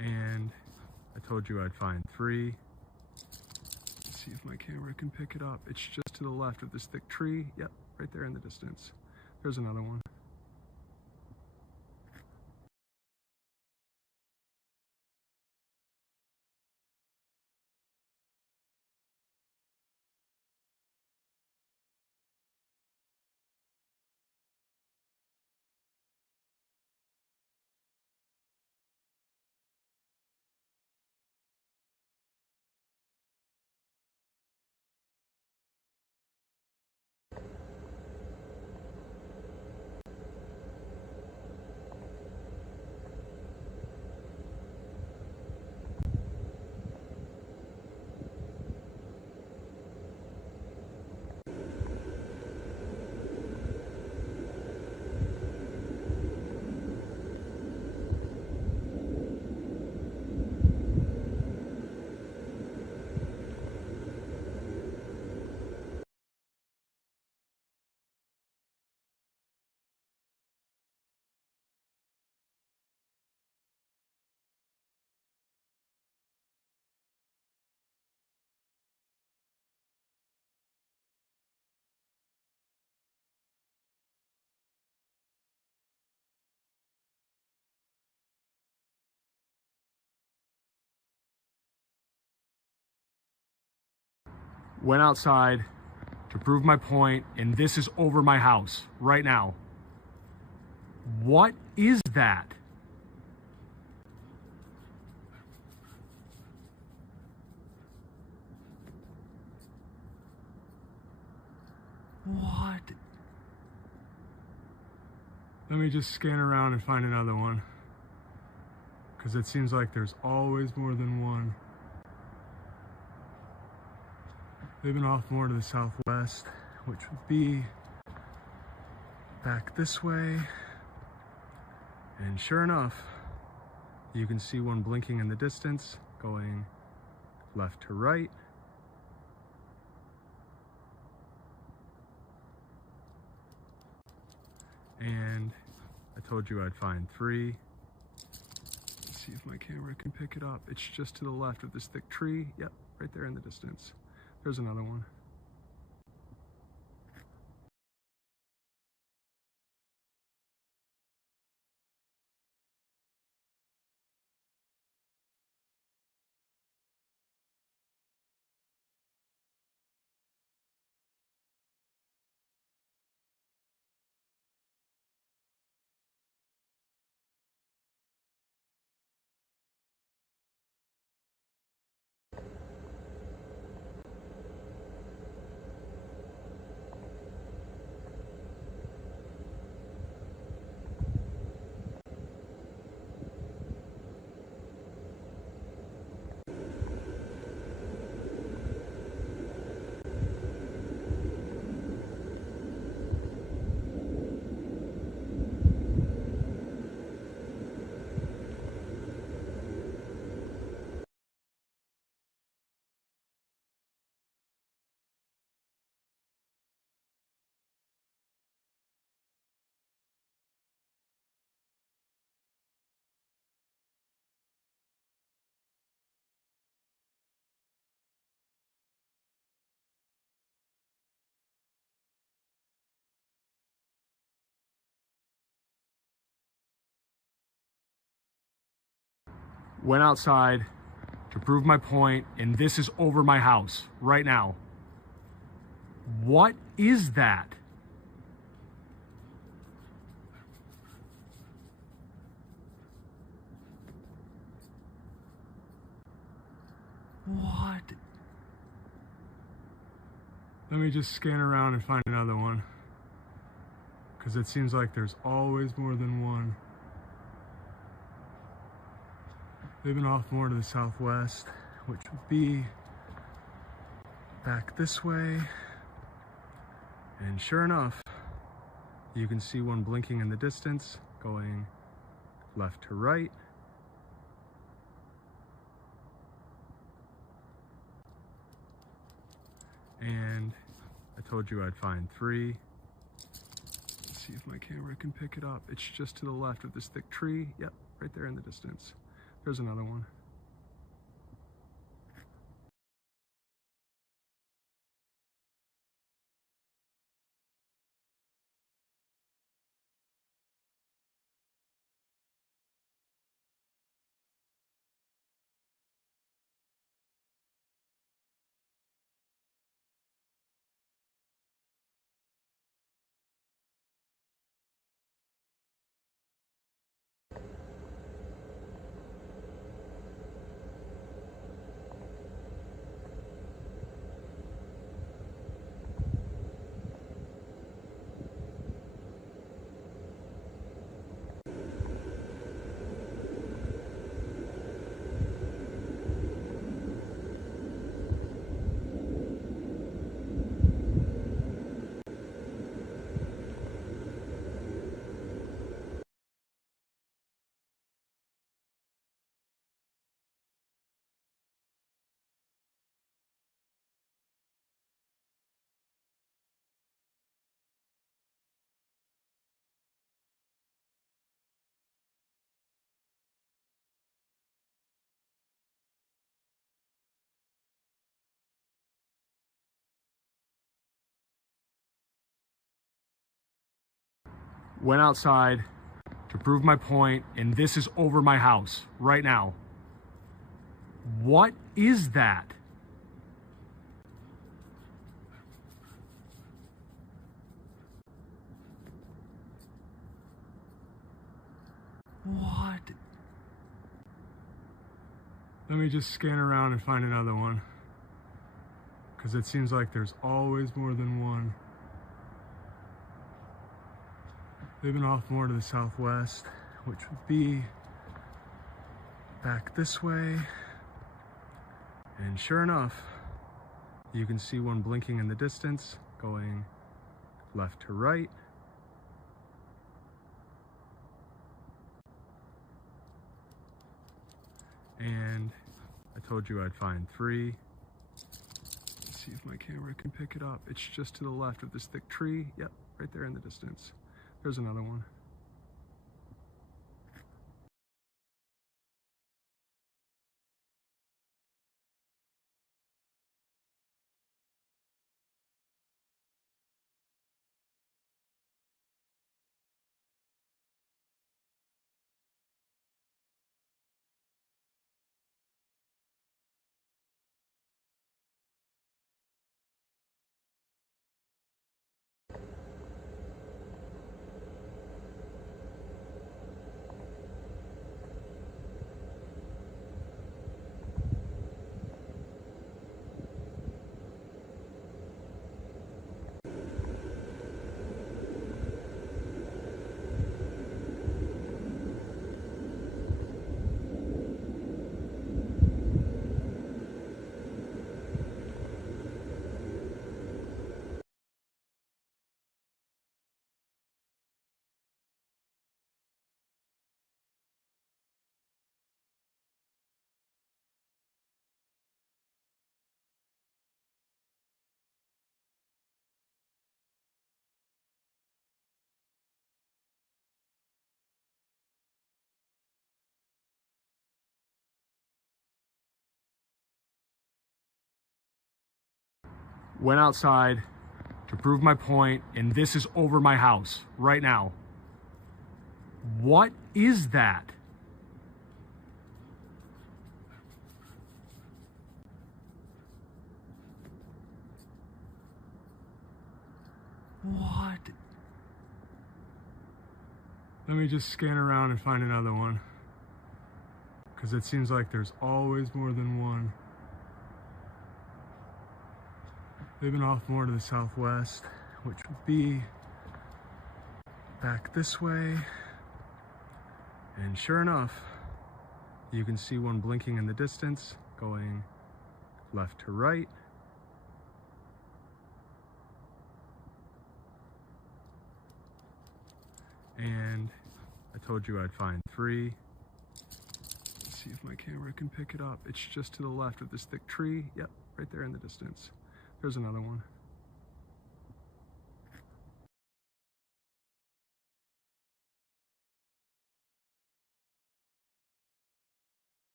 And I told you I'd find 3. Let's see if my camera can pick it up. It's just to the left of this thick tree. Yep, right there in the distance. There's another one. Went outside to prove my point, and this is over my house right now. What is that? What? Let me just scan around and find another one, because it seems like there's always more than one. They've been off more to the southwest, which would be back this way. And sure enough, you can see one blinking in the distance, going left to right. And I told you I'd find 3. Let's see if my camera can pick it up. It's just to the left of this thick tree. Yep, right there in the distance. There's another one. Went outside to prove my point, and this is over my house right now. What is that? What? Let me just scan around and find another one, because it seems like there's always more than one. They've been off more to the southwest, which would be back this way. And sure enough, you can see one blinking in the distance, going left to right. And I told you I'd find 3. Let's see if my camera can pick it up. It's just to the left of this thick tree. Yep, right there in the distance. There's another one. Went outside to prove my point, and this is over my house right now. What is that? What? Let me just scan around and find another one, because it seems like there's always more than one. They've been off more to the southwest, which would be back this way. And sure enough, you can see one blinking in the distance, going left to right. And I told you I'd find three. Let's see if my camera can pick it up. It's just to the left of this thick tree. Yep, right there in the distance. There's another one. Went outside to prove my point, and this is over my house right now. What is that? What? Let me just scan around and find another one, because it seems like there's always more than one. They've been off more to the southwest, which would be back this way. And sure enough, you can see one blinking in the distance, going left to right. And I told you I'd find three. Let's see if my camera can pick it up. It's just to the left of this thick tree. Yep, right there in the distance. There's another one.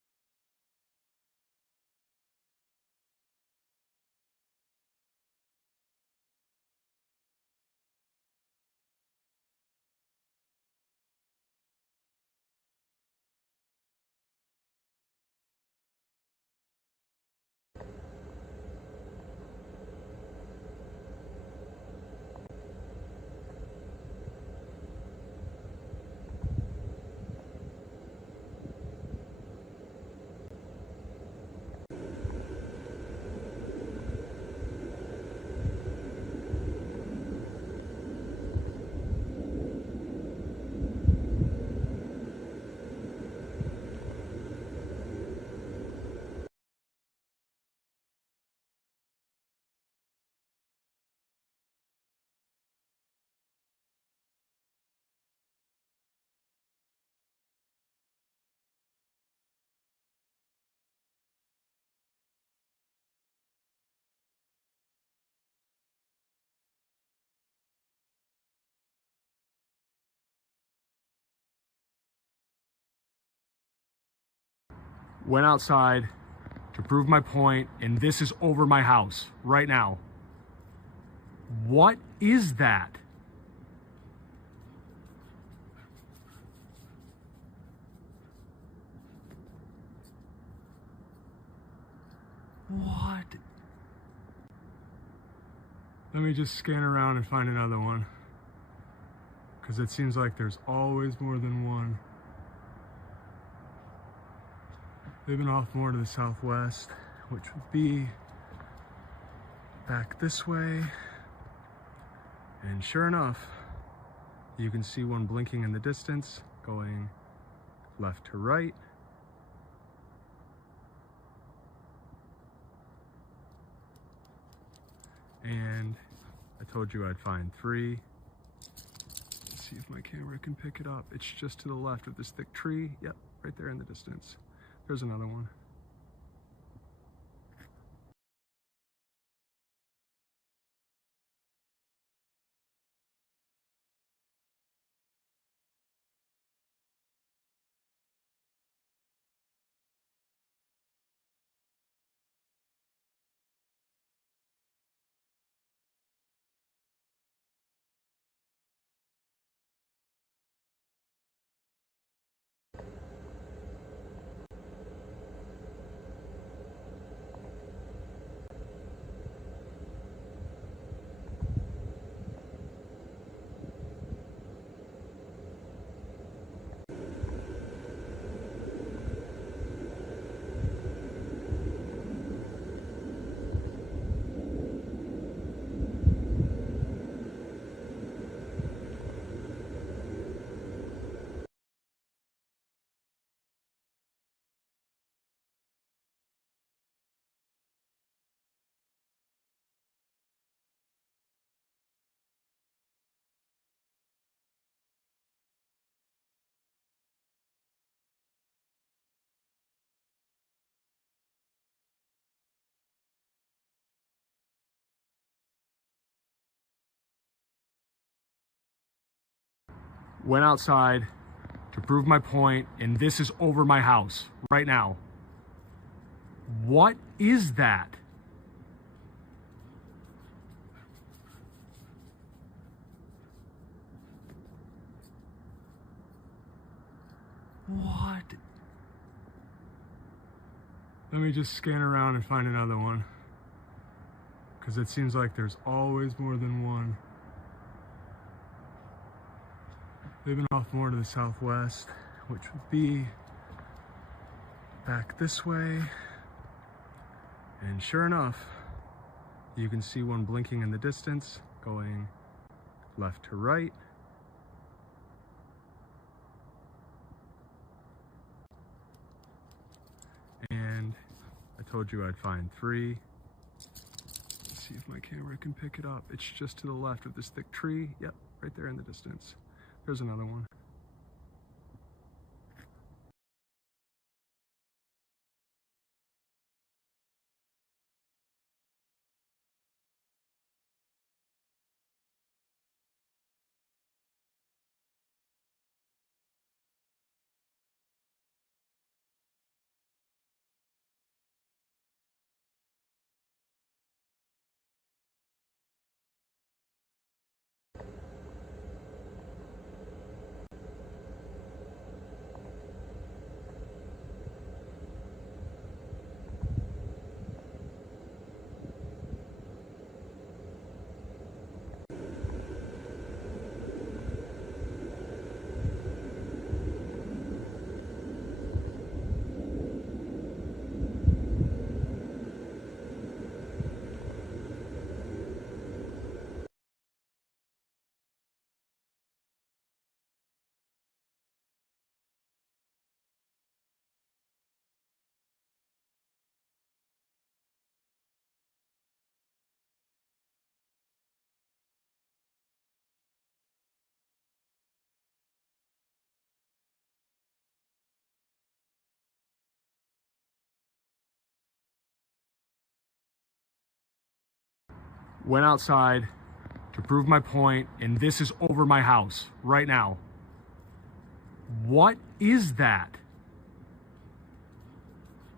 Went outside to prove my point, and this is over my house right now. What is that? What? Let me just scan around and find another one, because it seems like there's always more than one. They've been off more to the southwest, which would be back this way. And sure enough, you can see one blinking in the distance, going left to right. And I told you I'd find three. Let's see if my camera can pick it up. It's just to the left of this thick tree. Yep, right there in the distance. There's another one. Went outside to prove my point, and this is over my house right now. What is that? What? Let me just scan around and find another one, because it seems like there's always more than one. They've been off more to the southwest, which would be back this way. And sure enough, you can see one blinking in the distance, going left to right. And I told you I'd find three. Let's see if my camera can pick it up. It's just to the left of this thick tree. Yep, right there in the distance. There's another one. Went outside to prove my point, and this is over my house right now. What is that?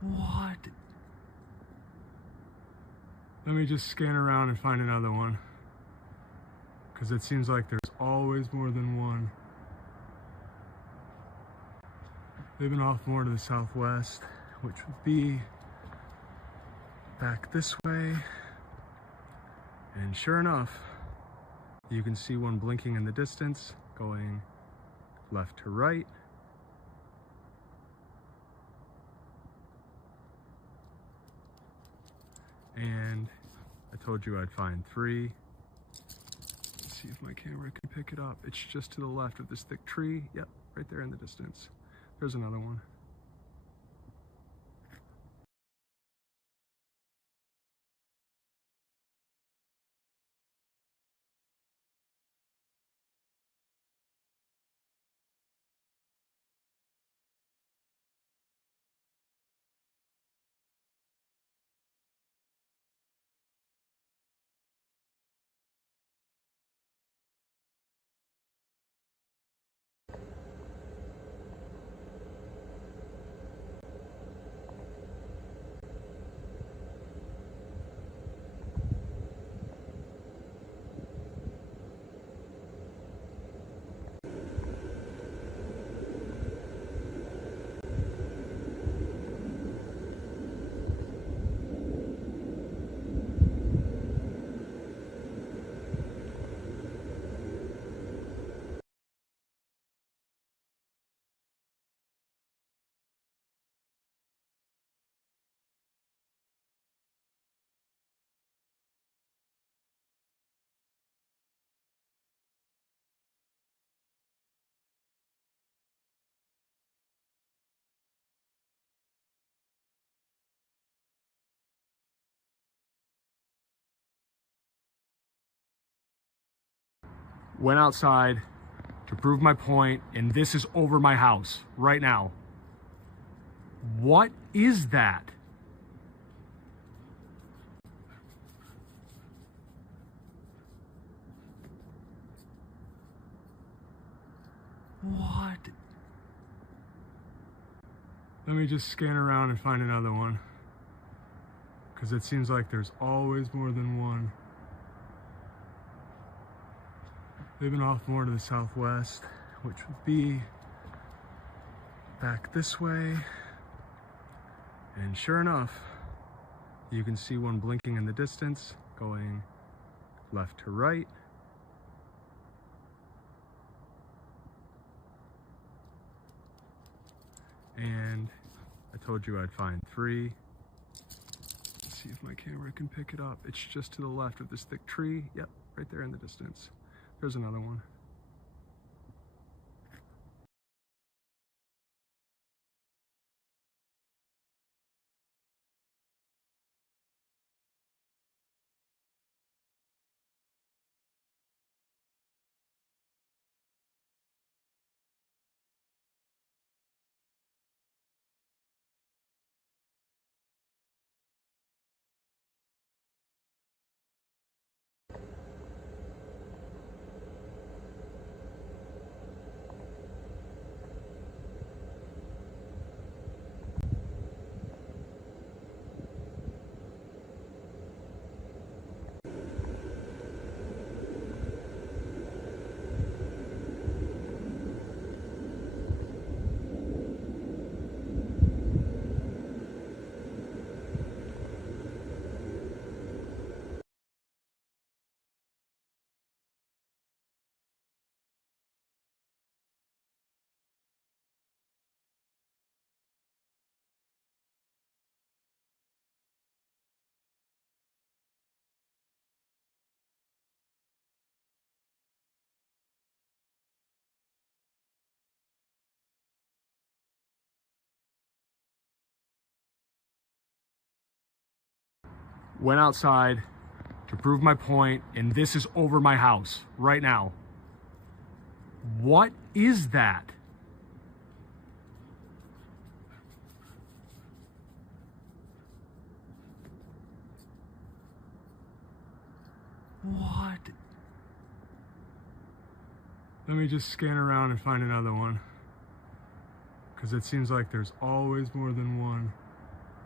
What? Let me just scan around and find another one, because it seems like there's always more than one. They've been off more to the southwest, which would be back this way. And sure enough, you can see one blinking in the distance, going left to right. And I told you I'd find three. Let's see if my camera can pick it up. It's just to the left of this thick tree. Yep, right there in the distance. There's another one. Went outside to prove my point, and this is over my house right now. What is that? What? Let me just scan around and find another one, because it seems like there's always more than one. They've been off more to the southwest, which would be back this way. And sure enough, you can see one blinking in the distance, going left to right. And I told you I'd find three. Let's see if my camera can pick it up. It's just to the left of this thick tree. Yep, right there in the distance. There's another one. Went outside to prove my point, and this is over my house right now. What is that? What? Let me just scan around and find another one, because it seems like there's always more than one.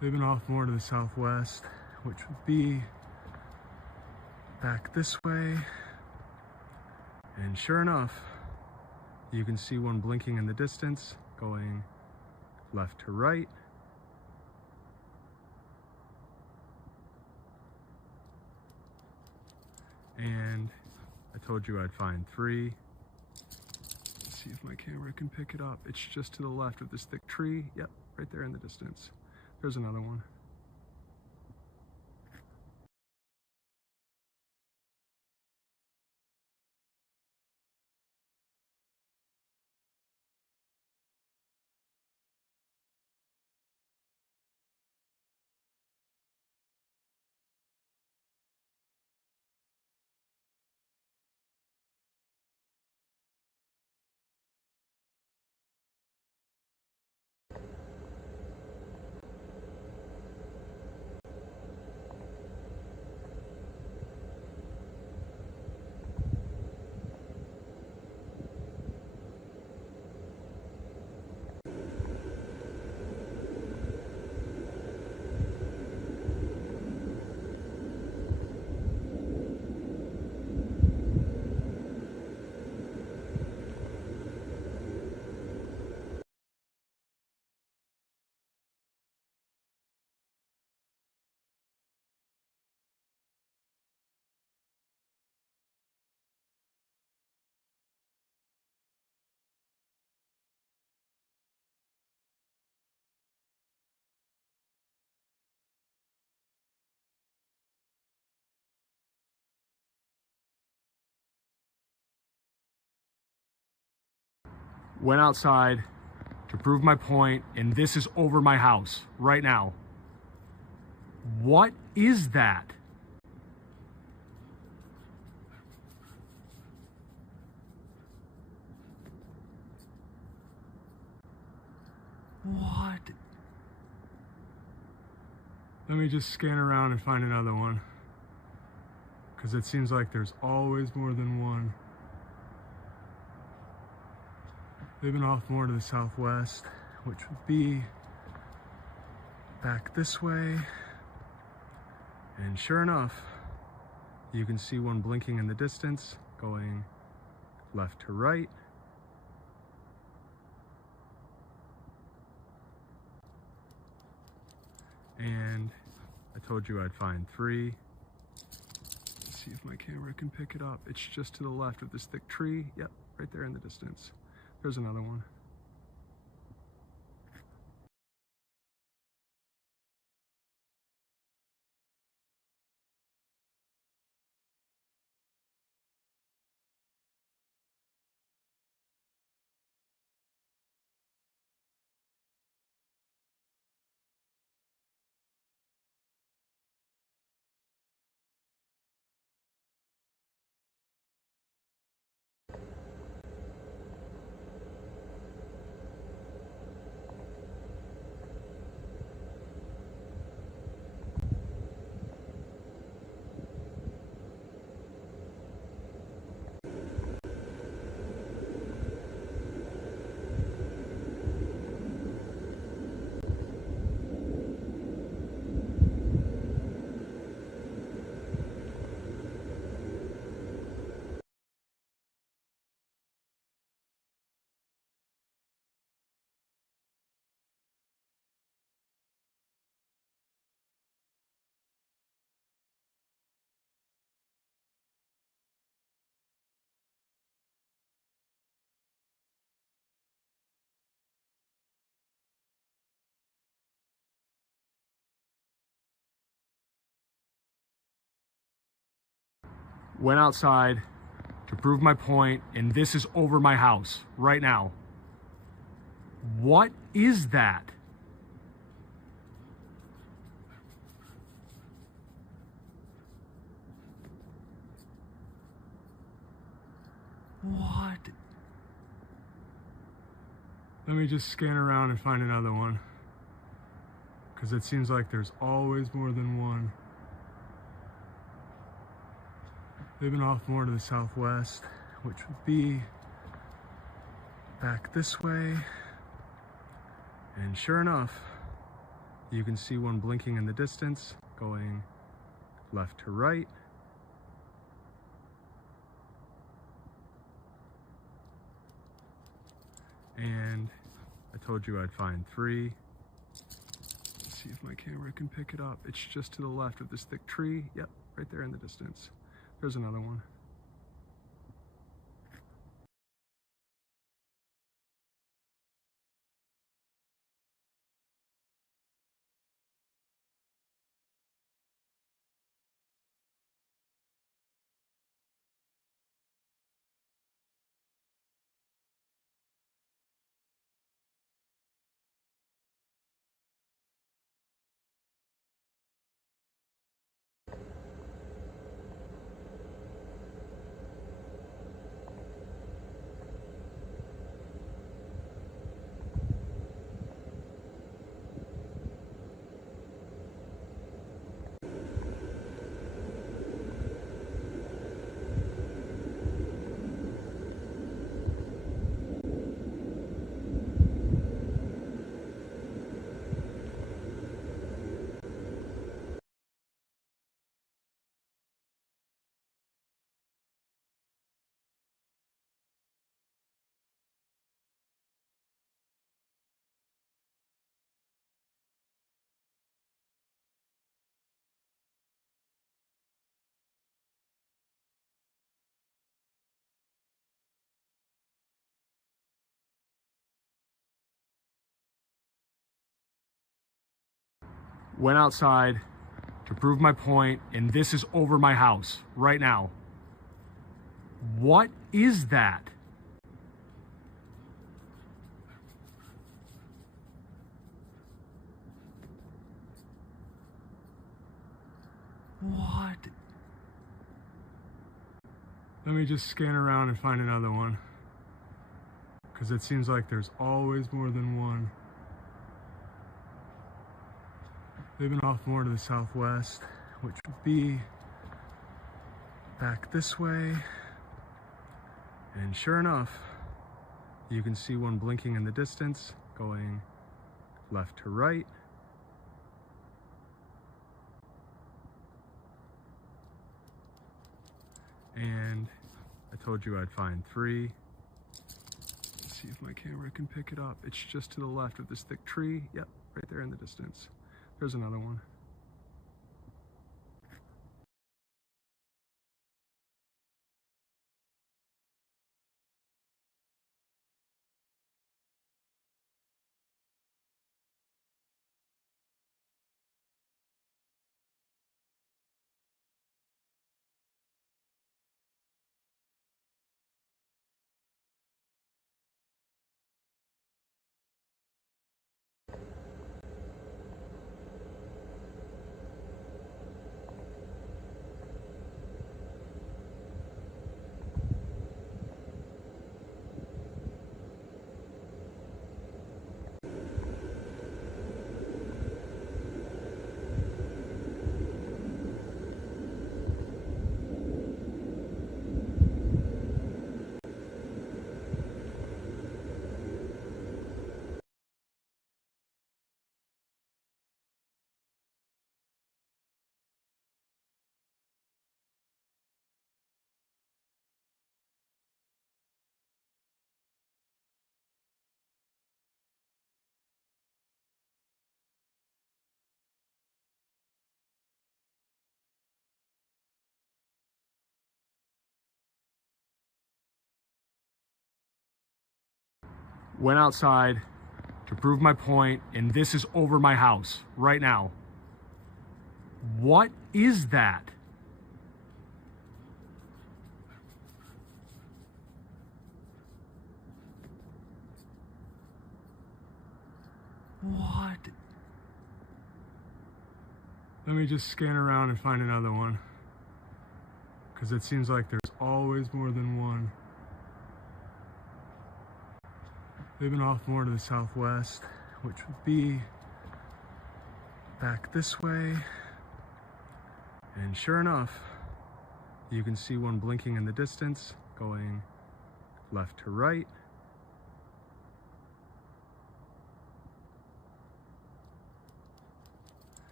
They've been off more to the southwest, which would be back this way. And sure enough, you can see one blinking in the distance, going left to right. And I told you I'd find three. Let's see if my camera can pick it up. It's just to the left of this thick tree. Yep, right there in the distance. There's another one. Went outside to prove my point, and this is over my house right now. What is that? What? Let me just scan around and find another one, because it seems like there's always more than one. They've been off more to the southwest, which would be back this way. And sure enough, you can see one blinking in the distance, going left to right. And I told you I'd find three. Let's see if my camera can pick it up. It's just to the left of this thick tree. Yep, right there in the distance. There's another one. Went outside to prove my point, and this is over my house right now. What is that? What? Let me just scan around and find another one, because it seems like there's always more than one. They've been off more to the southwest, which would be back this way. And sure enough, You can see one blinking in the distance, going left to right. And I told you I'd find three. Let's see if my camera can pick it up. It's just to the left of this thick tree. Yep, right there in the distance. There's another one. Went outside to prove my point, and this is over my house right now. What is that? What? Let me just scan around and find another one, because it seems like there's always more than one. They've been off more to the southwest, which would be back this way. And sure enough, you can see one blinking in the distance, going left to right. And I told you I'd find three. Let's see if my camera can pick it up. It's just to the left of this thick tree. Yep, right there in the distance. There's another one. Went outside to prove my point, and this is over my house right now. What is that? What? Let me just scan around and find another one, because it seems like there's always more than one. They've been off more to the southwest, which would be back this way. And sure enough, you can see one blinking in the distance, going left to right.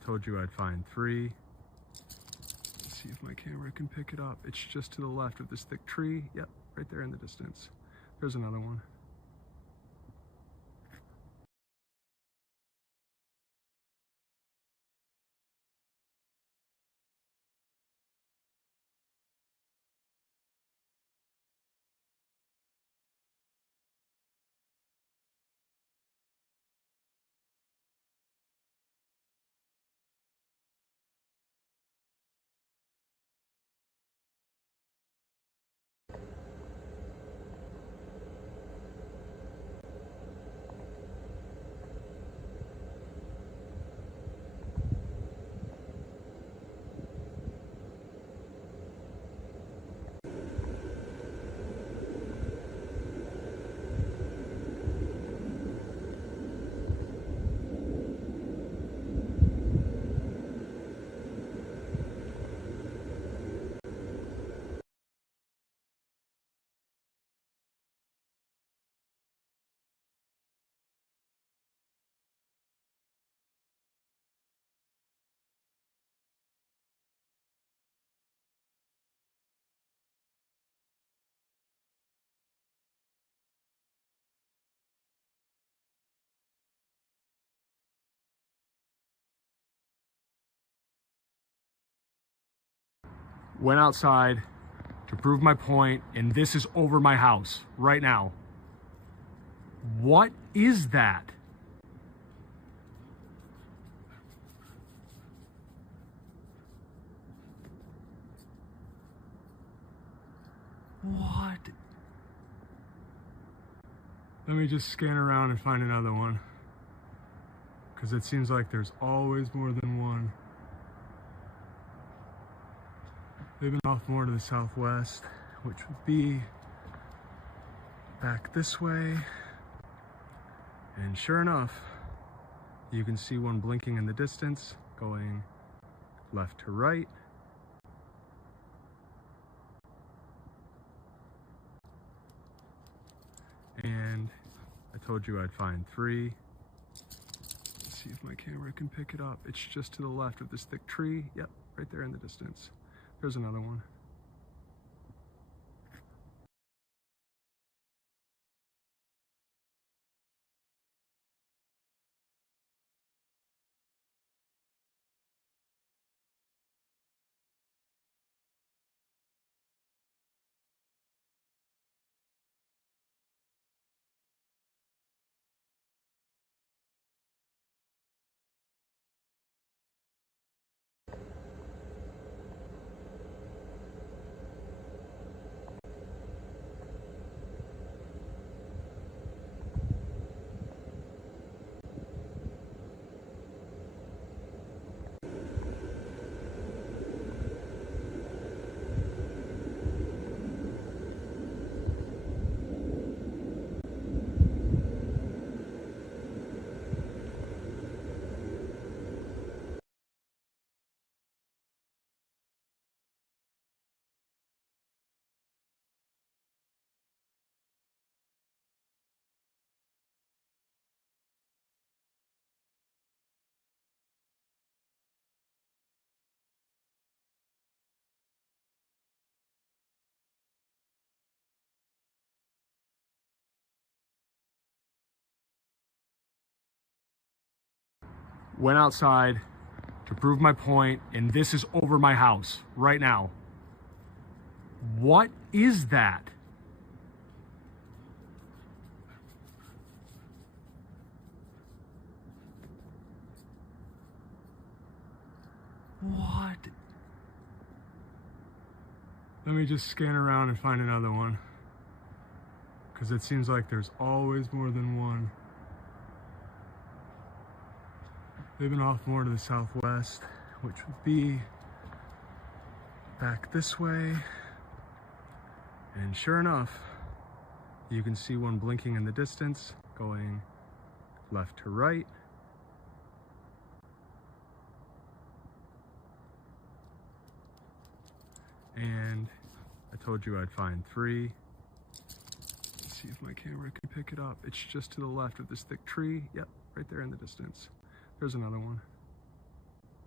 told you I'd find three. Let's see if my camera can pick it up. It's just to the left of this thick tree. Yep, right there in the distance. There's another one. Went outside to prove my point, and this is over my house right now. What is that? What? Let me just scan around and find another one, because it seems like there's always more than one. They've been off more to the southwest, which would be back this way. And sure enough, you can see one blinking in the distance, going left to right. And I told you I'd find three. Let's see if my camera can pick it up. It's just to the left of this thick tree. Yep, right there in the distance. There's another one. Went outside to prove my point, and this is over my house right now. What is that? What? Let me just scan around and find another one, because it seems like there's always more than one. They've been off more to the southwest, which would be back this way. And sure enough, you can see one blinking in the distance, going left to right. And I told you I'd find three. Let's see if my camera can pick it up. It's just to the left of this thick tree. Yep, right there in the distance. There's another one.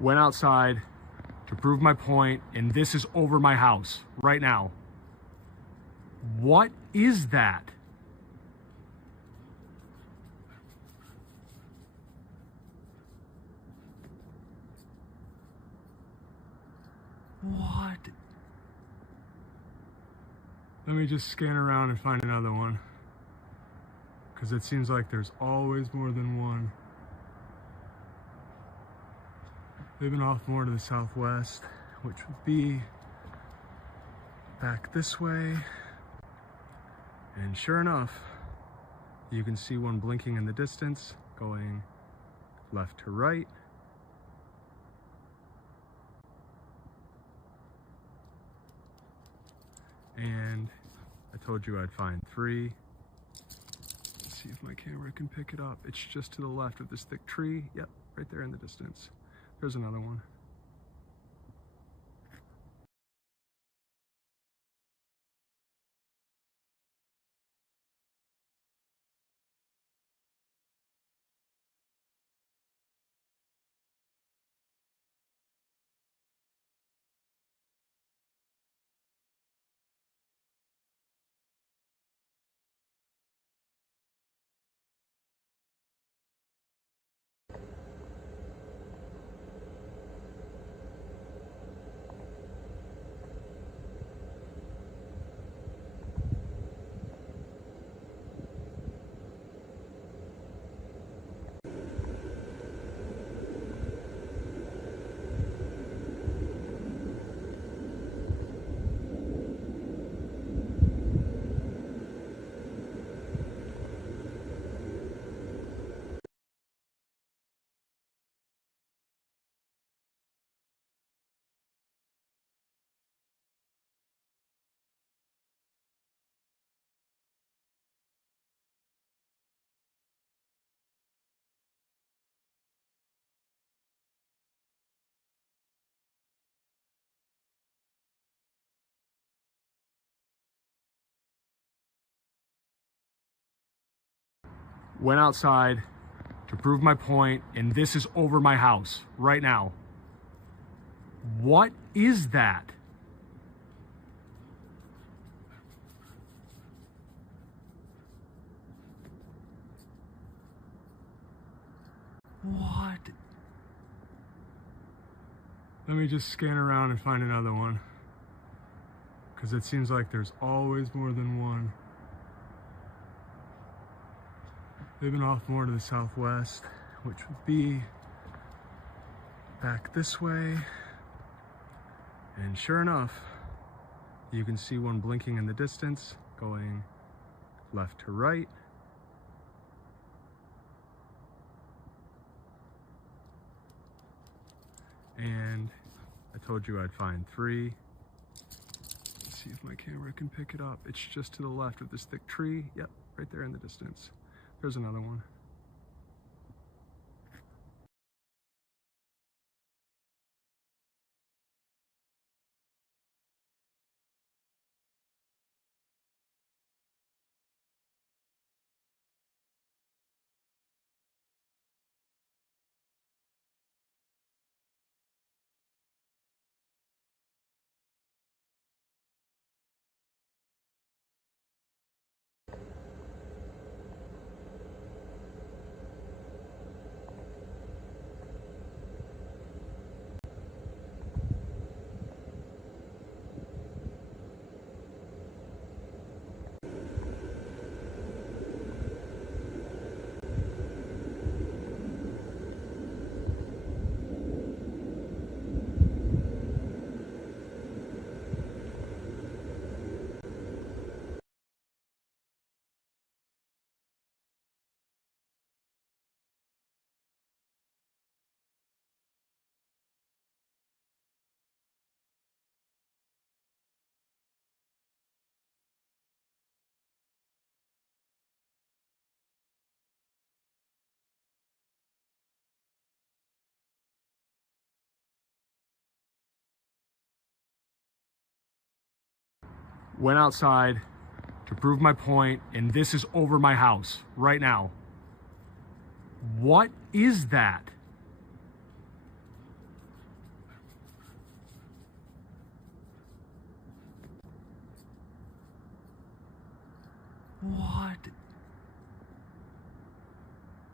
Went outside to prove my point, and this is over my house right now. What is that? What? Let me just scan around and find another one, because it seems like there's always more than one. They've been off more to the southwest, which would be back this way. And sure enough, you can see one blinking in the distance, going left to right. And I told you I'd find three. Let's see if my camera can pick it up. It's just to the left of this thick tree. Yep, right there in the distance. There's another one. Went outside to prove my point, and this is over my house right now. What is that? What? Let me just scan around and find another one, because it seems like there's always more than one. They've been off more to the southwest, which would be back this way. And sure enough, you can see one blinking in the distance, going left to right. And I told you I'd find three. Let's see if my camera can pick it up. It's just to the left of this thick tree. Yep, right there in the distance. There's another one. Went outside to prove my point, and this is over my house right now. What is that?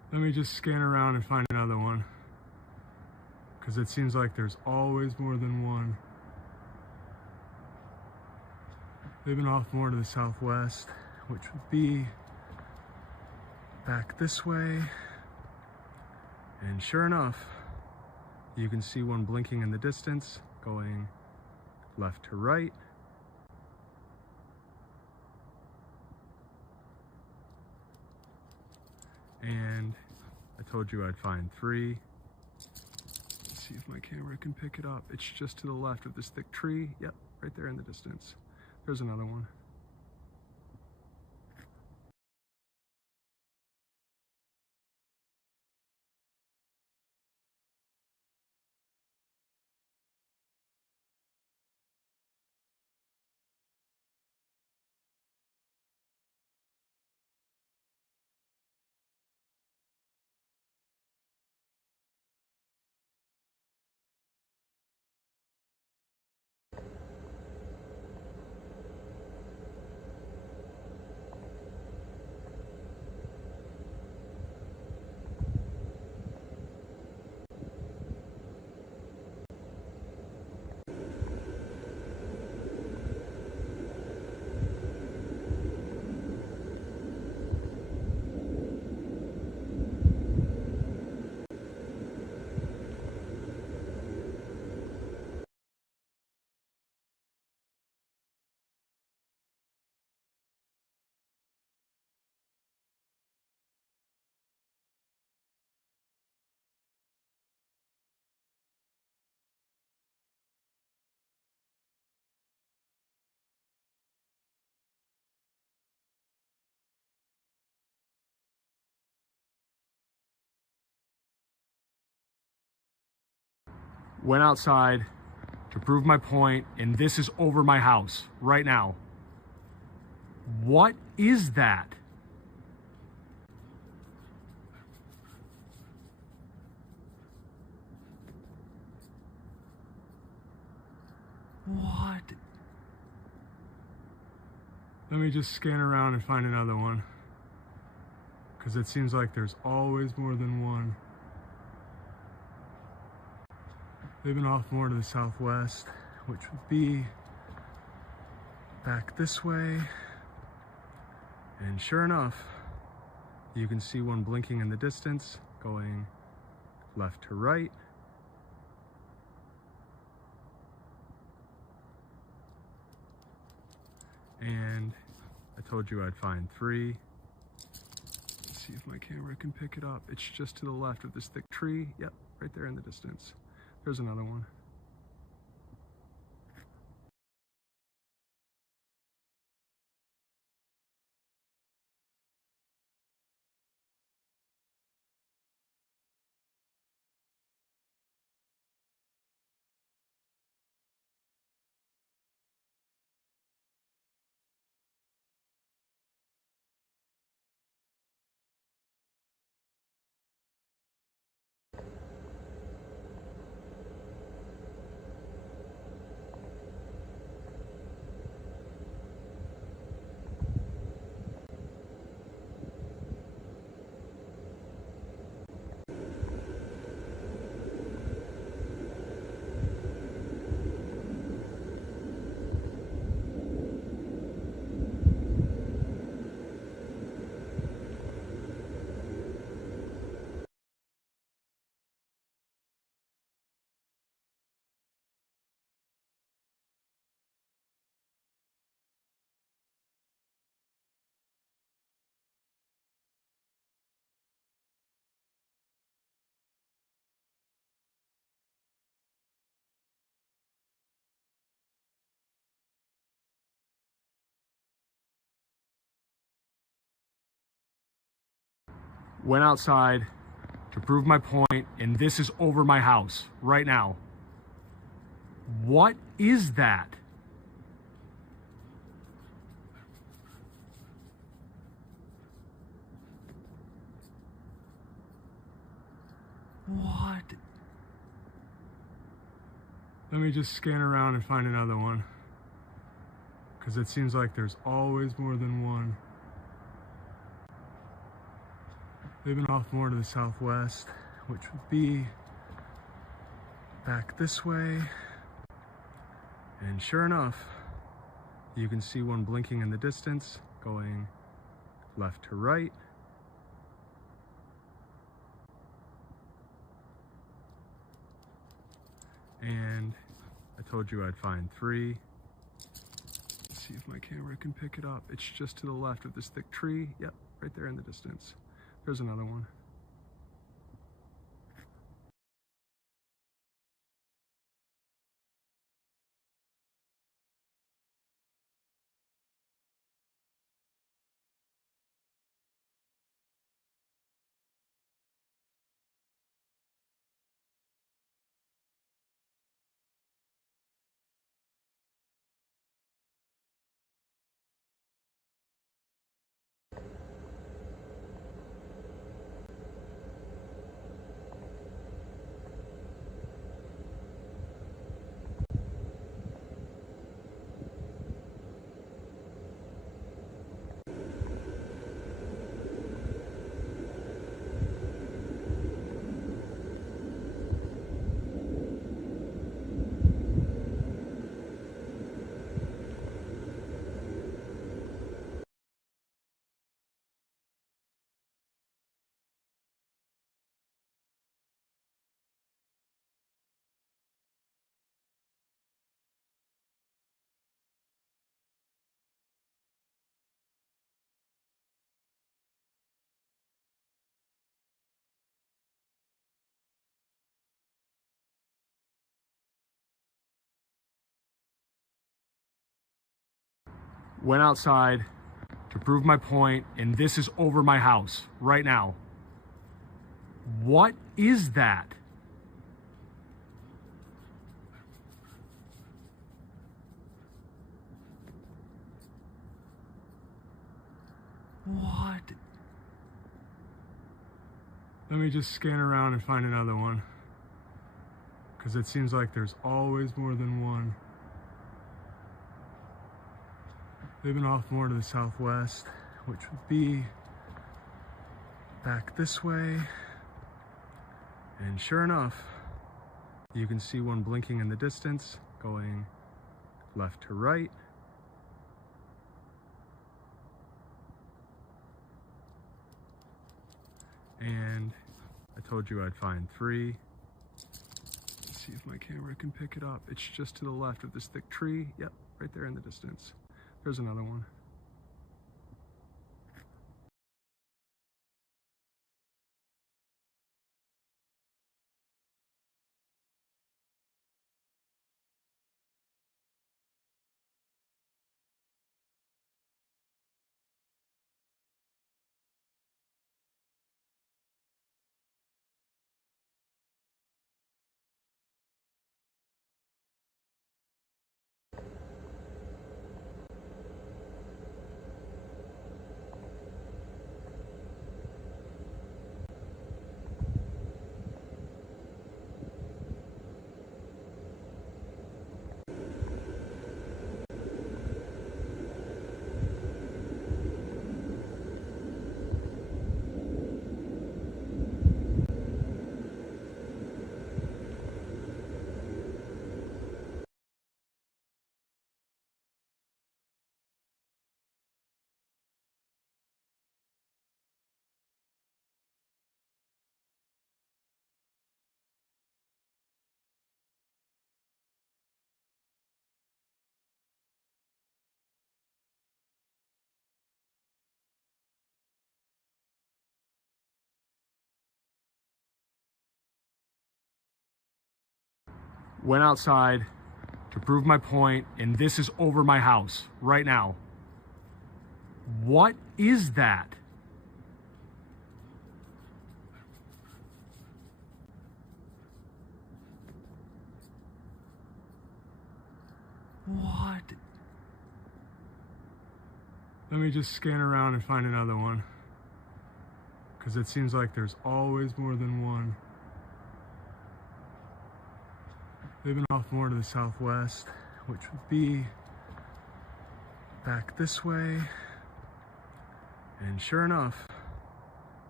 Let me just scan around and find another one, because it seems like there's always more than one. They've been off more to the southwest, which would be back this way. And sure enough, you can see one blinking in the distance, going left to right. And I told you I'd find three. Let's see if my camera can pick it up. It's just to the left of this thick tree. Yep, right there in the distance. There's another one. Went outside to prove my point, and this is over my house right now. What is that? What? Let me just scan around and find another one, because it seems like there's always more than one. They've been off more to the southwest, which would be back this way. And sure enough, you can see one blinking in the distance, going left to right. And I told you I'd find three. Let's see if my camera can pick it up. It's just to the left of this thick tree. Yep, right there in the distance. There's another one. Went outside to prove my point, and this is over my house right now. What is that? What? Let me just scan around and find another one, because it seems like there's always more than one. They've been off more to the southwest, which would be back this way. And sure enough, you can see one blinking in the distance, going left to right. And I told you I'd find three. Let's see if my camera can pick it up. It's just to the left of this thick tree. Yep, right there in the distance. There's another one. Went outside to prove my point, and this is over my house right now. What is that? What? Let me just scan around and find another one, because it seems like there's always more than one. They've been off more to the southwest, which would be back this way. And sure enough, you can see one blinking in the distance, going left to right. And I told you I'd find three. Let's see if my camera can pick it up. It's just to the left of this thick tree. Yep, right there in the distance. There's another one. Went outside to prove my point, and this is over my house right now. What is that? What? Let me just scan around and find another one, because it seems like there's always more than one. They've been off more to the southwest, which would be back this way. And sure enough,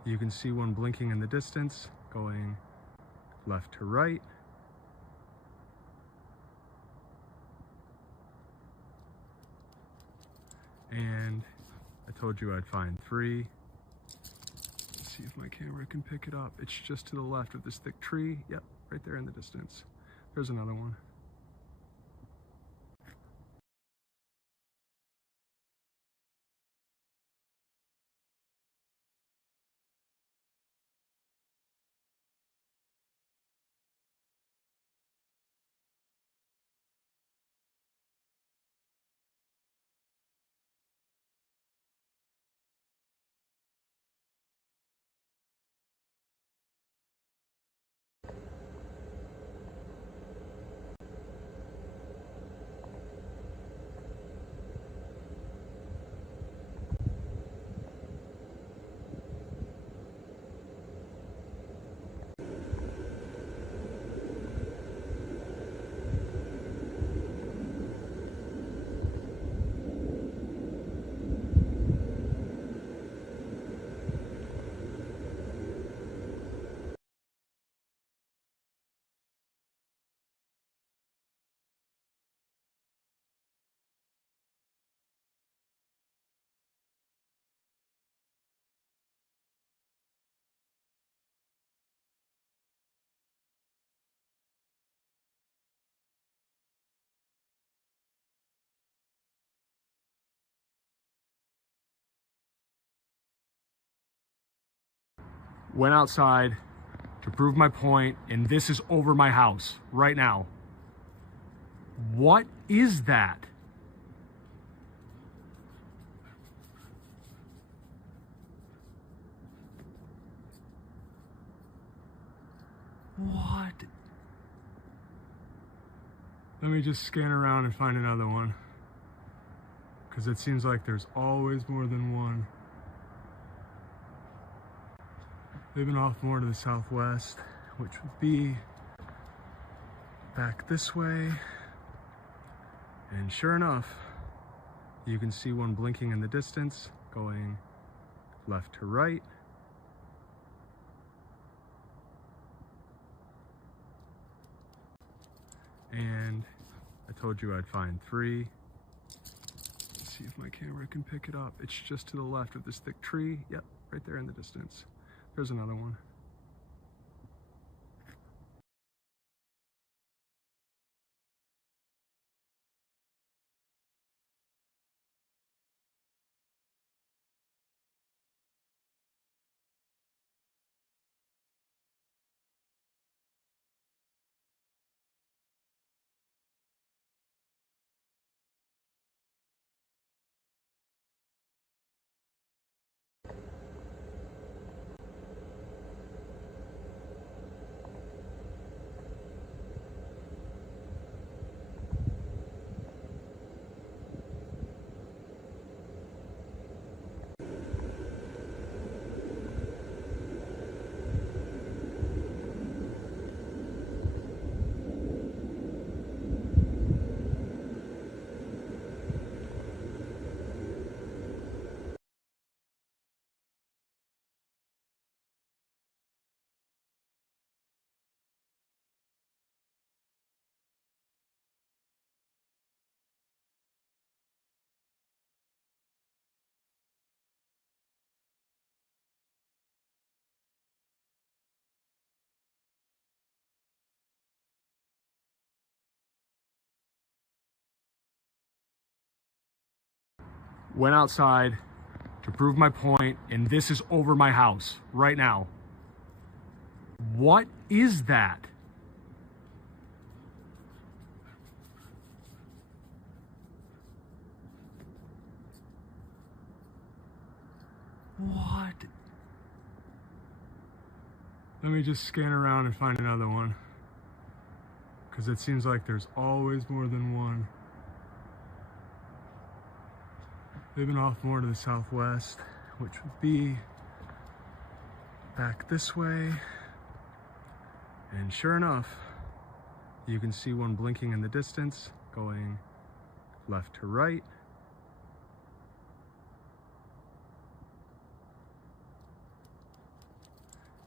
You can see one blinking in the distance, going left to right. And I told you I'd find three. Let's see if my camera can pick it up. It's just to the left of this thick tree. Yep, right there in the distance. There's another one. Went outside to prove my point, and this is over my house right now. What is that? What? Let me just scan around and find another one, because it seems like there's always more than one. They've been off more to the southwest, which would be back this way. And sure enough, you can see one blinking in the distance, going left to right. And I told you I'd find three. Let's see if my camera can pick it up. It's just to the left of this thick tree. Yep, right there in the distance. There's another one. Went outside to prove my point, and this is over my house right now. What is that? What? Let me just scan around and find another one, because it seems like there's always more than one. They've been off more to the southwest, which would be back this way. And sure enough, you can see one blinking in the distance, going left to right.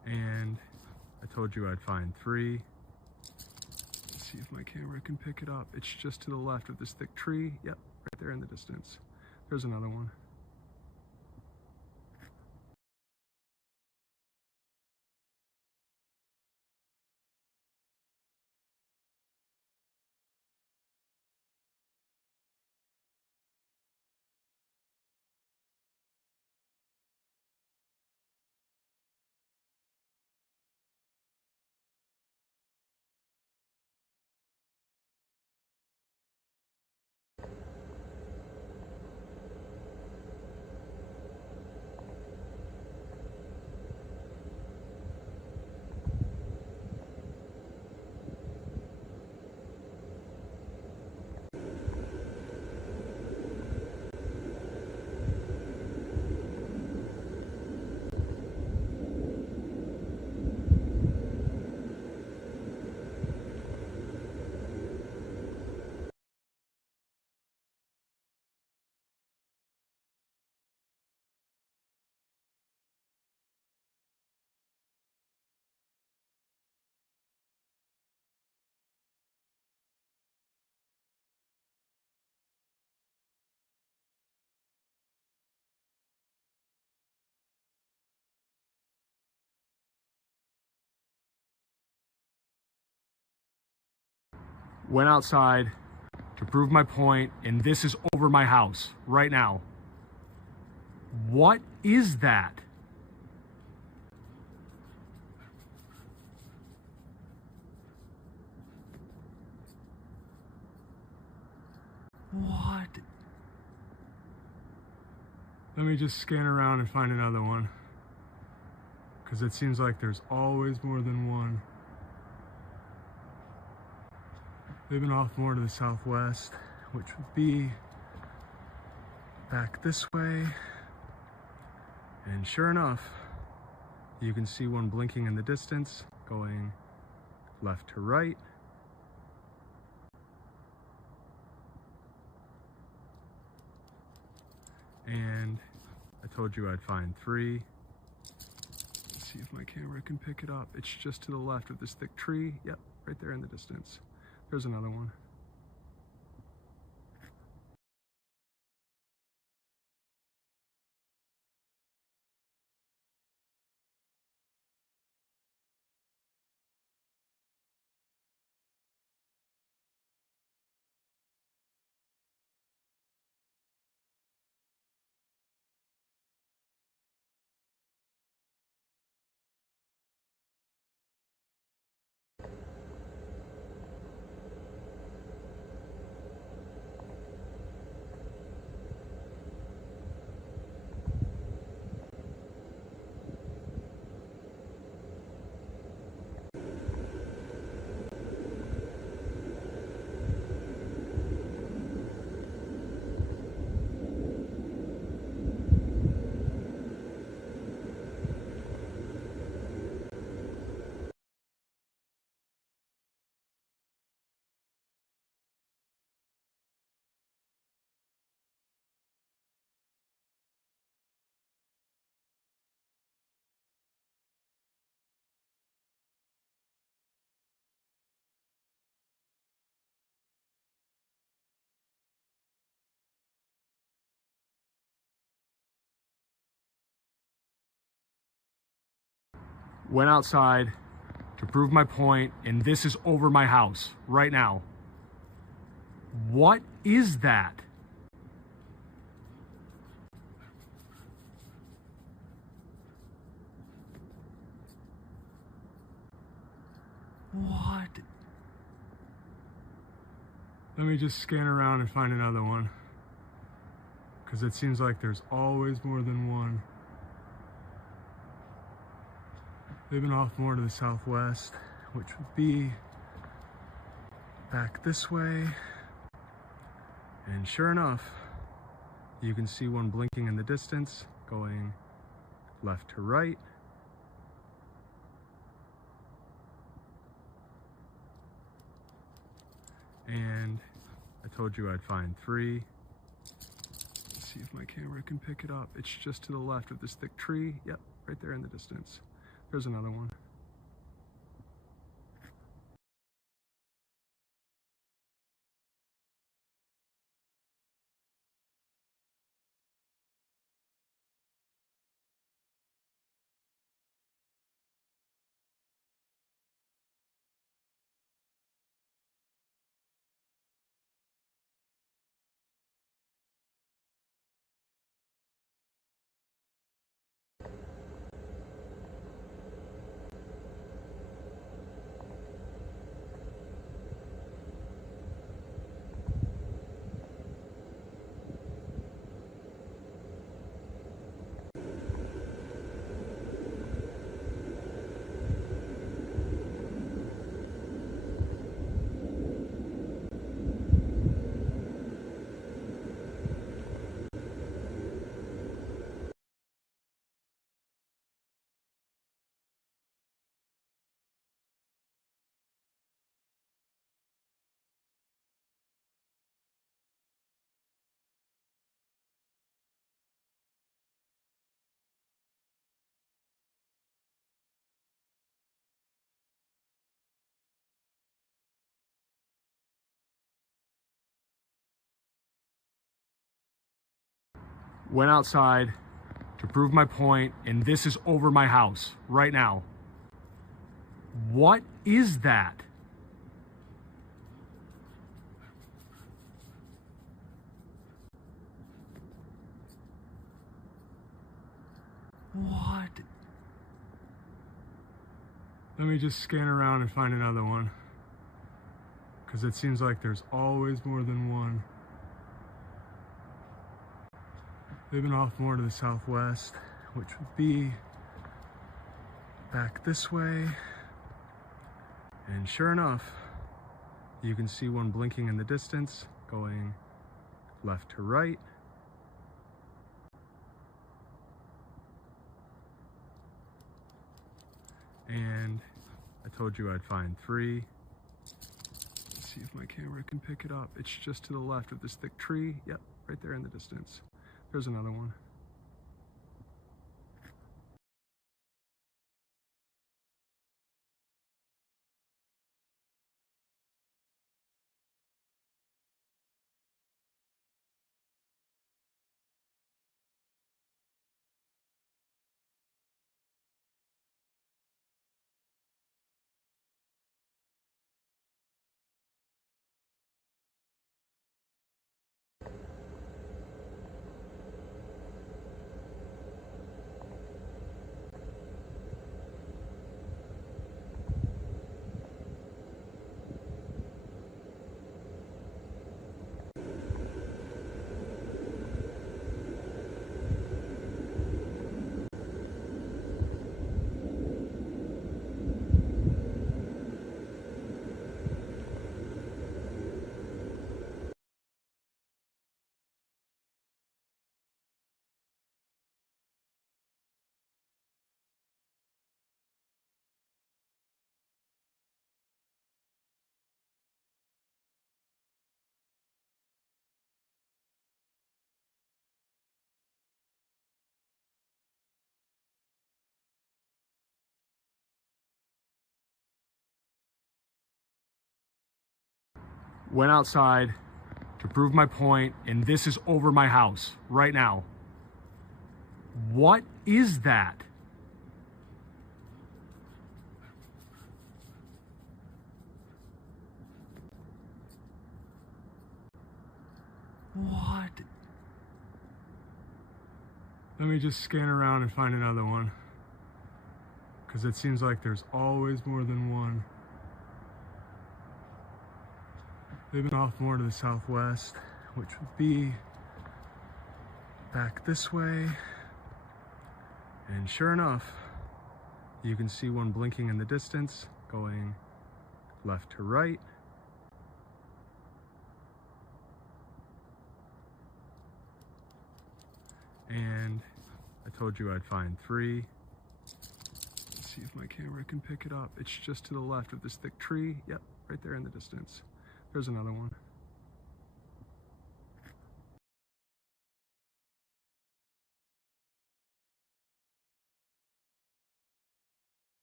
And I told you I'd find 3. Let's see if my camera can pick it up. It's just to the left of this thick tree. Yep, right there in the distance. There's another one. Went outside to prove my point, and this is over my house right now. What is that? What? Let me just scan around and find another one, because it seems like there's always more than one. They've been off more to the southwest, which would be back this way. And sure enough, you can see one blinking in the distance, going left to right. And I told you I'd find 3. Let's see if my camera can pick it up. It's just to the left of this thick tree. Yep, right there in the distance. There's another one. Went outside to prove my point, and this is over my house right now. What is that? What? Let me just scan around and find another one, because it seems like there's always more than one. They've been off more to the southwest, which would be back this way. And sure enough, you can see one blinking in the distance, going left to right. And I told you I'd find 3. Let's see if my camera can pick it up. It's just to the left of this thick tree. Yep, right there in the distance. There's another one. Went outside to prove my point, and this is over my house right now. What is that? What? Let me just scan around and find another one, because it seems like there's always more than one. They've been off more to the southwest, which would be back this way. And sure enough, you can see one blinking in the distance, going left to right. And I told you I'd find three. Let's see if my camera can pick it up. It's just to the left of this thick tree. Yep, right there in the distance. There's another one. Went outside to prove my point, and this is over my house right now. What is that? What? Let me just scan around and find another one, because it seems like there's always more than one. They've been off more to the southwest, which would be back this way. And sure enough, you can see one blinking in the distance, going left to right. And I told you I'd find three. Let's see if my camera can pick it up. It's just to the left of this thick tree. Yep, right there in the distance. There's another one.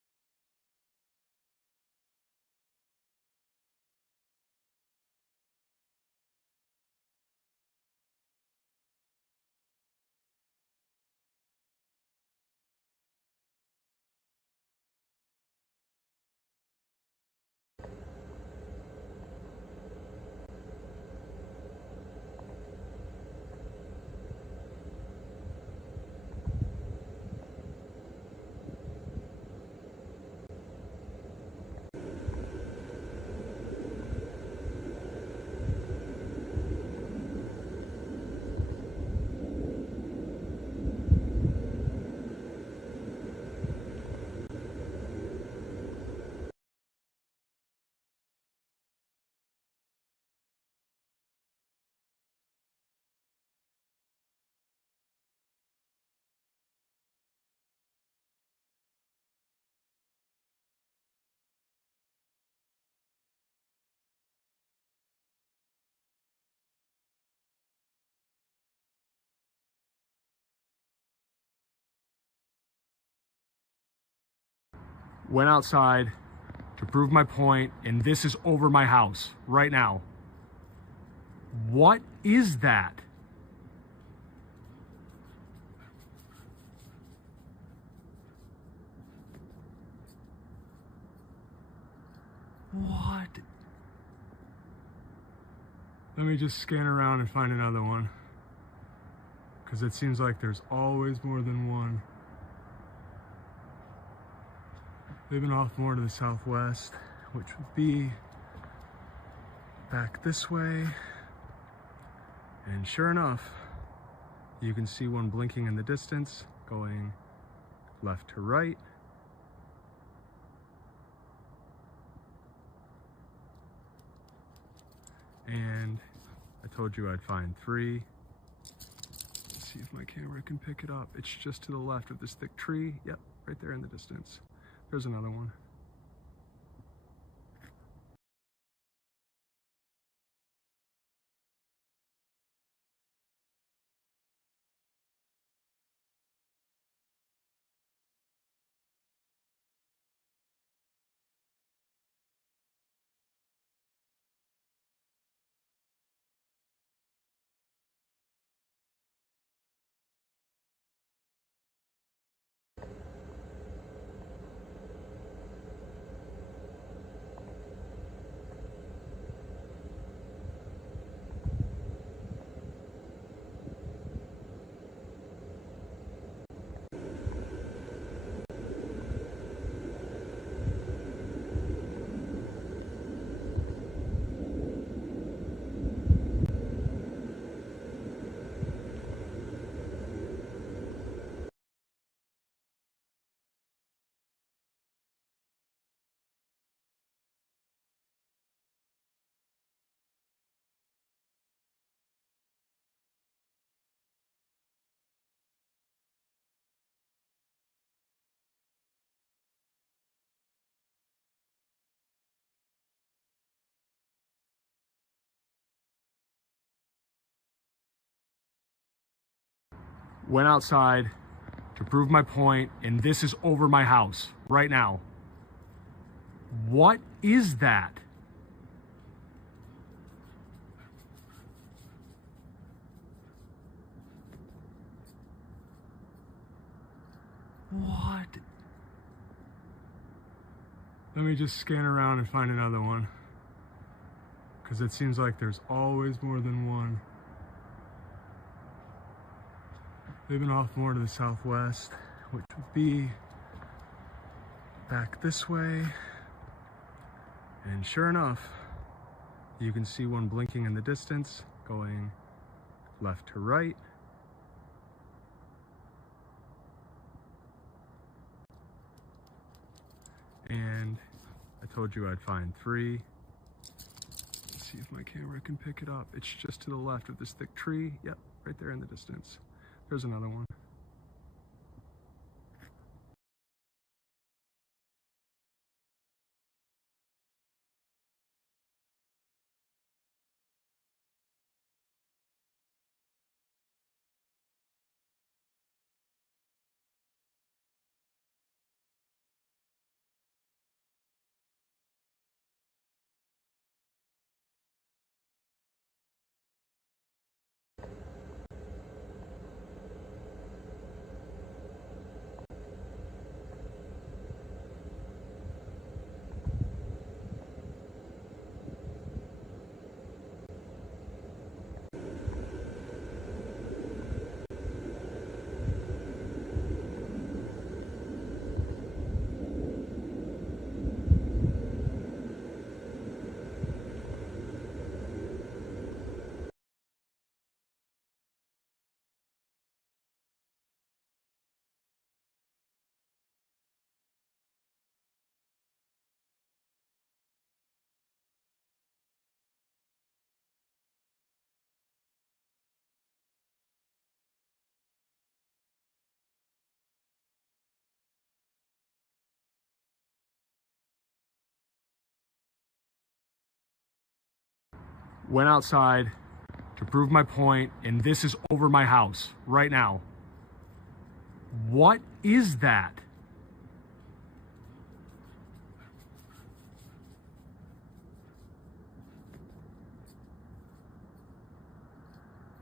Went outside to prove my point, and this is over my house right now. What is that? What? Let me just scan around and find another one, because it seems like there's always more than one. They've been off more to the southwest, which would be back this way. And sure enough, you can see one blinking in the distance, going left to right. And I told you I'd find three. Let's see if my camera can pick it up. It's just to the left of this thick tree. Yep, right there in the distance. There's another one. Went outside to prove my point, and this is over my house right now. What is that? What? Let me just scan around and find another one, because it seems like there's always more than one. They've been off more to the southwest, which would be back this way. And sure enough, you can see one blinking in the distance, going left to right. And I told you I'd find three. Let's see if my camera can pick it up. It's just to the left of this thick tree. Yep, right there in the distance. There's another one. Went outside to prove my point, and this is over my house right now. What is that?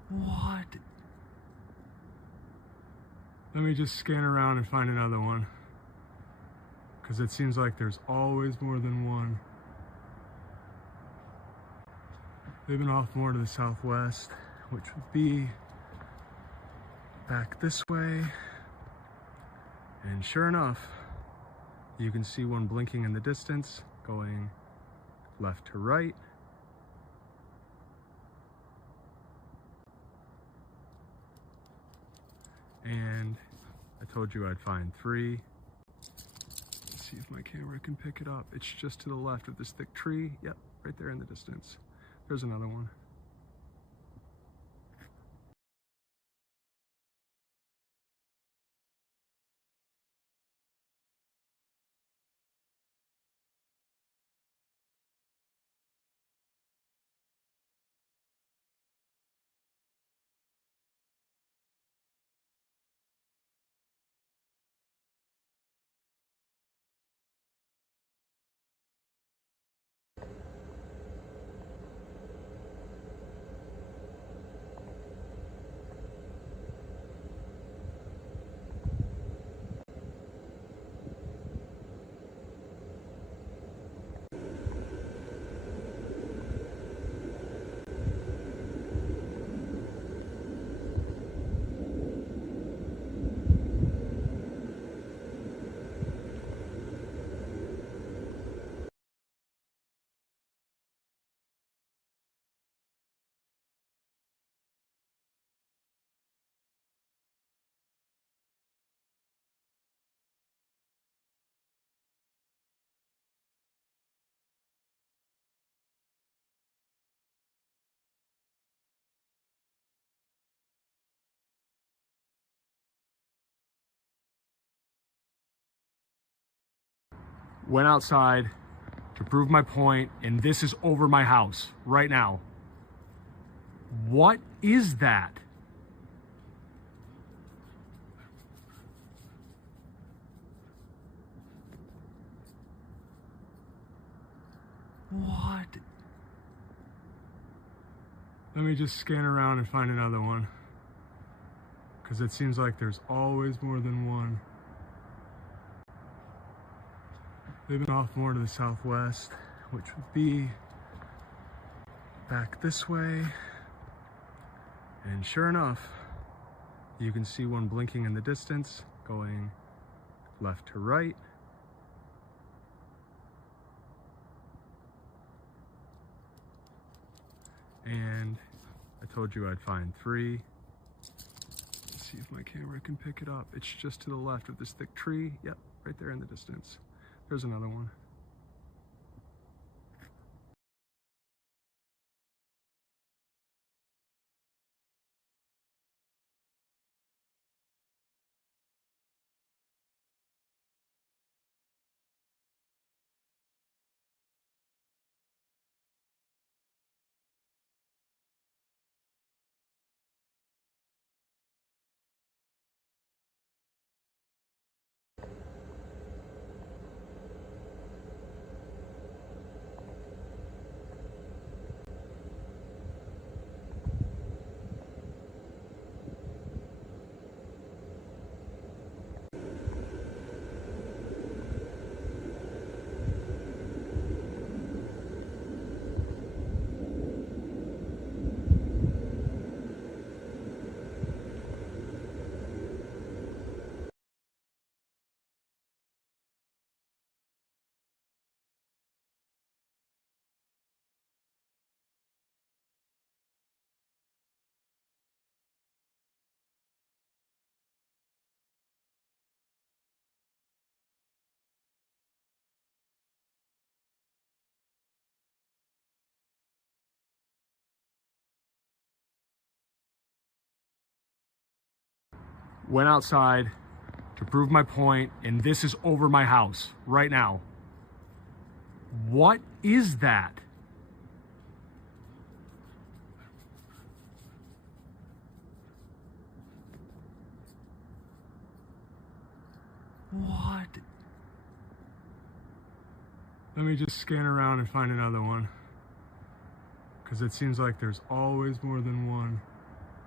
What? Let me just scan around and find another one, because it seems like there's always more than one. They've been off more to the southwest, which would be back this way. And sure enough, you can see one blinking in the distance, going left to right. And I told you I'd find three. Let's see if my camera can pick it up. It's just to the left of this thick tree. Yep, right there in the distance. There's another one. Went outside to prove my point, and this is over my house right now. What is that? What? Let me just scan around and find another one, because it seems like there's always more than one. They've been off more to the southwest, which would be back this way. And sure enough, you can see one blinking in the distance, going left to right. And I told you I'd find three. Let's see if my camera can pick it up. It's just to the left of this thick tree. Yep, right there in the distance. There's another one. Went outside to prove my point, and this is over my house right now. What is that? What? Let me just scan around and find another one, because it seems like there's always more than one.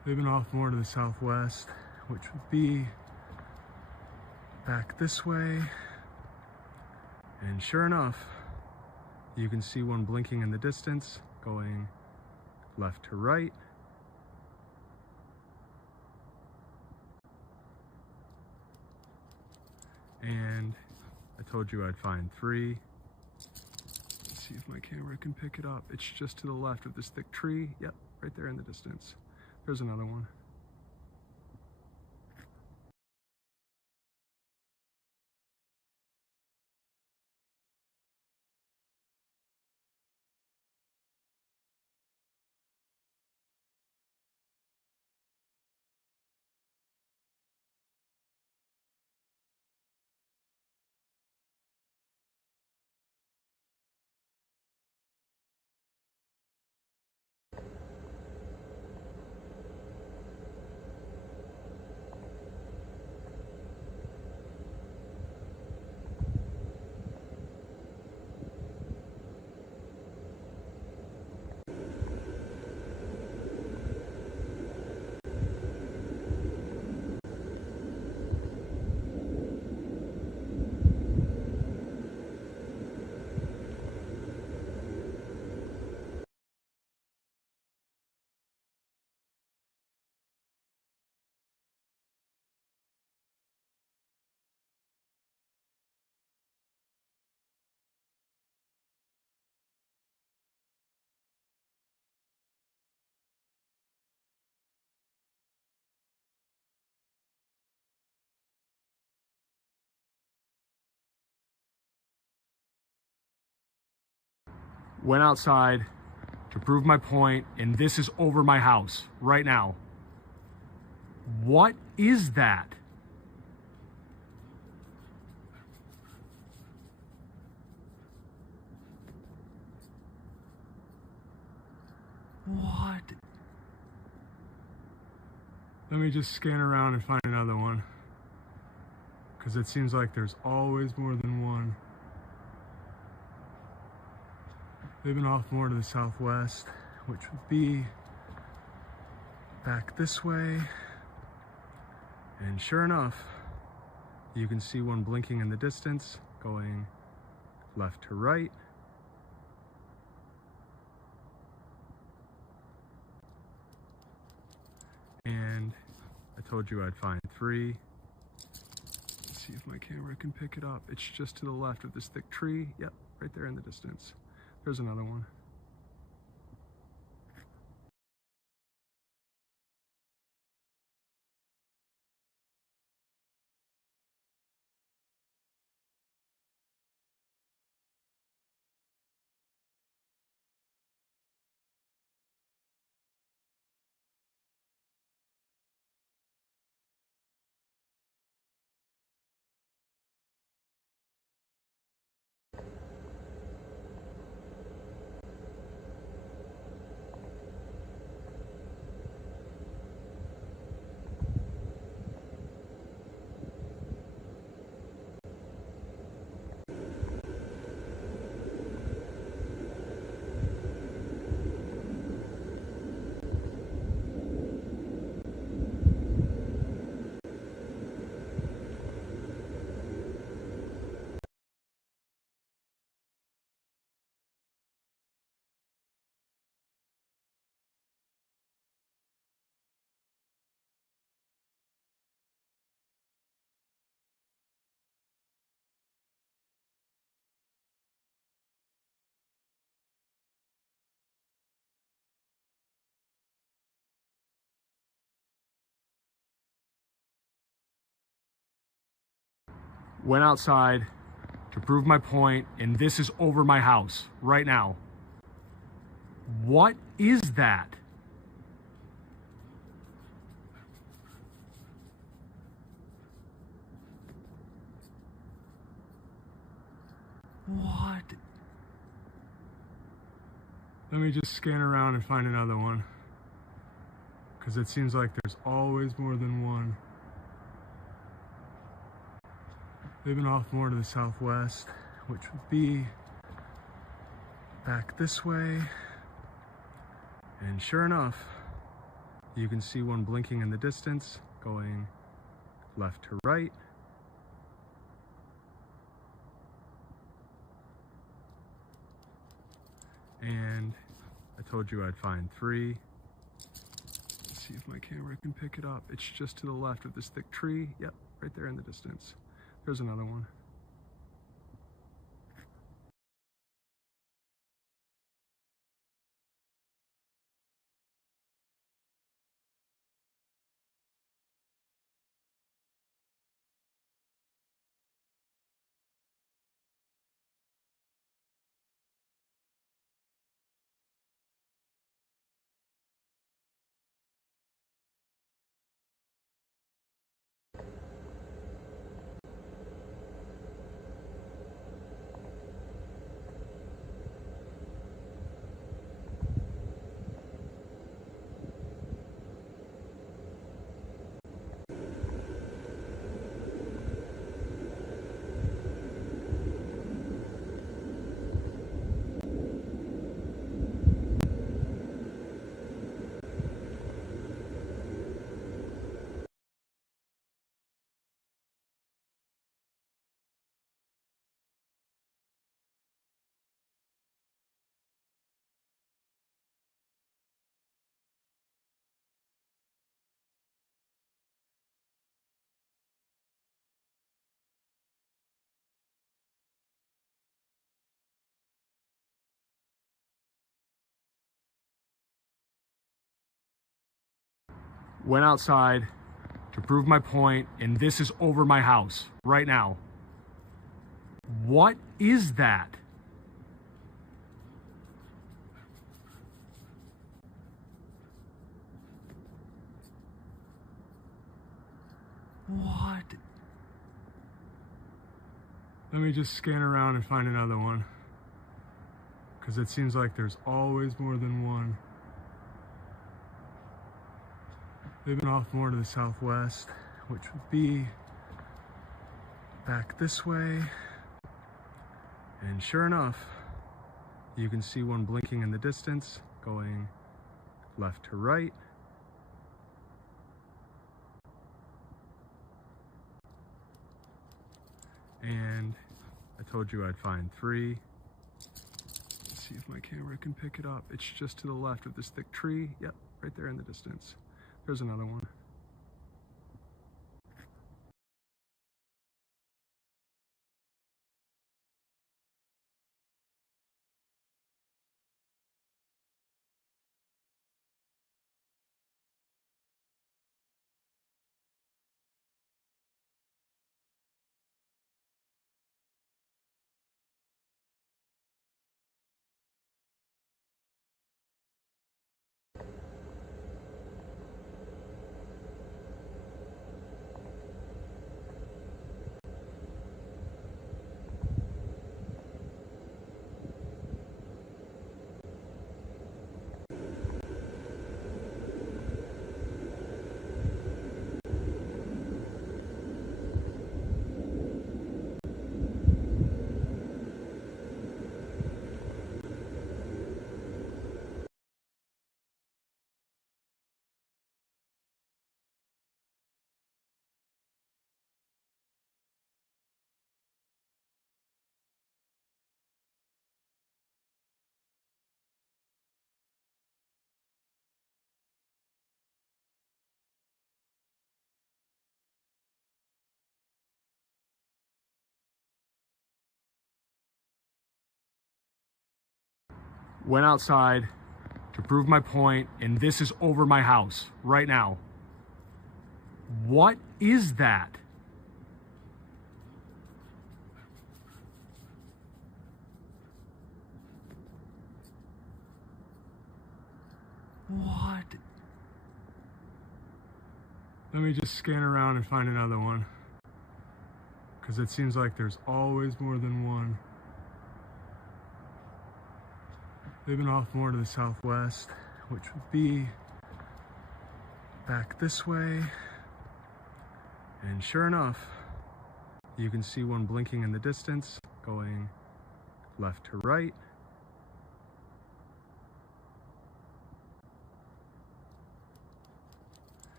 They've been off more to the southwest, which would be back this way. And sure enough, you can see one blinking in the distance, going left to right. And I told you I'd find three. Let's see if my camera can pick it up. It's just to the left of this thick tree. Yep, right there in the distance. There's another one. Went outside to prove my point, and this is over my house right now. What is that? What? Let me just scan around and find another one, because it seems like there's always more than one. They've been off more to the southwest, which would be back this way. And sure enough, you can see one blinking in the distance, going left to right. And I told you I'd find three. Let's see if my camera can pick it up. It's just to the left of this thick tree. Yep, right there in the distance. There's another one. Went outside to prove my point, and this is over my house right now. What is that? What? Let me just scan around and find another one, because it seems like there's always more than one. They've been off more to the southwest, which would be back this way. And sure enough, You can see one blinking in the distance, going left to right. And I told you I'd find three. Let's see if my camera can pick it up. It's just to the left of this thick tree. Yep, right there in the distance. There's another one. Went outside to prove my point, and this is over my house right now. What is that? What? Let me just scan around and find another one, because it seems like there's always more than one. They've been off more to the southwest, which would be back this way. And sure enough, you can see one blinking in the distance, going left to right. And I told you I'd find three. Let's see if my camera can pick it up. It's just to the left of this thick tree. Yep, right there in the distance. There's another one. Went outside to prove my point, and this is over my house right now. What is that? What? Let me just scan around and find another one, because it seems like there's always more than one. They've been off more to the southwest, which would be back this way. And sure enough, you can see one blinking in the distance, going left to right.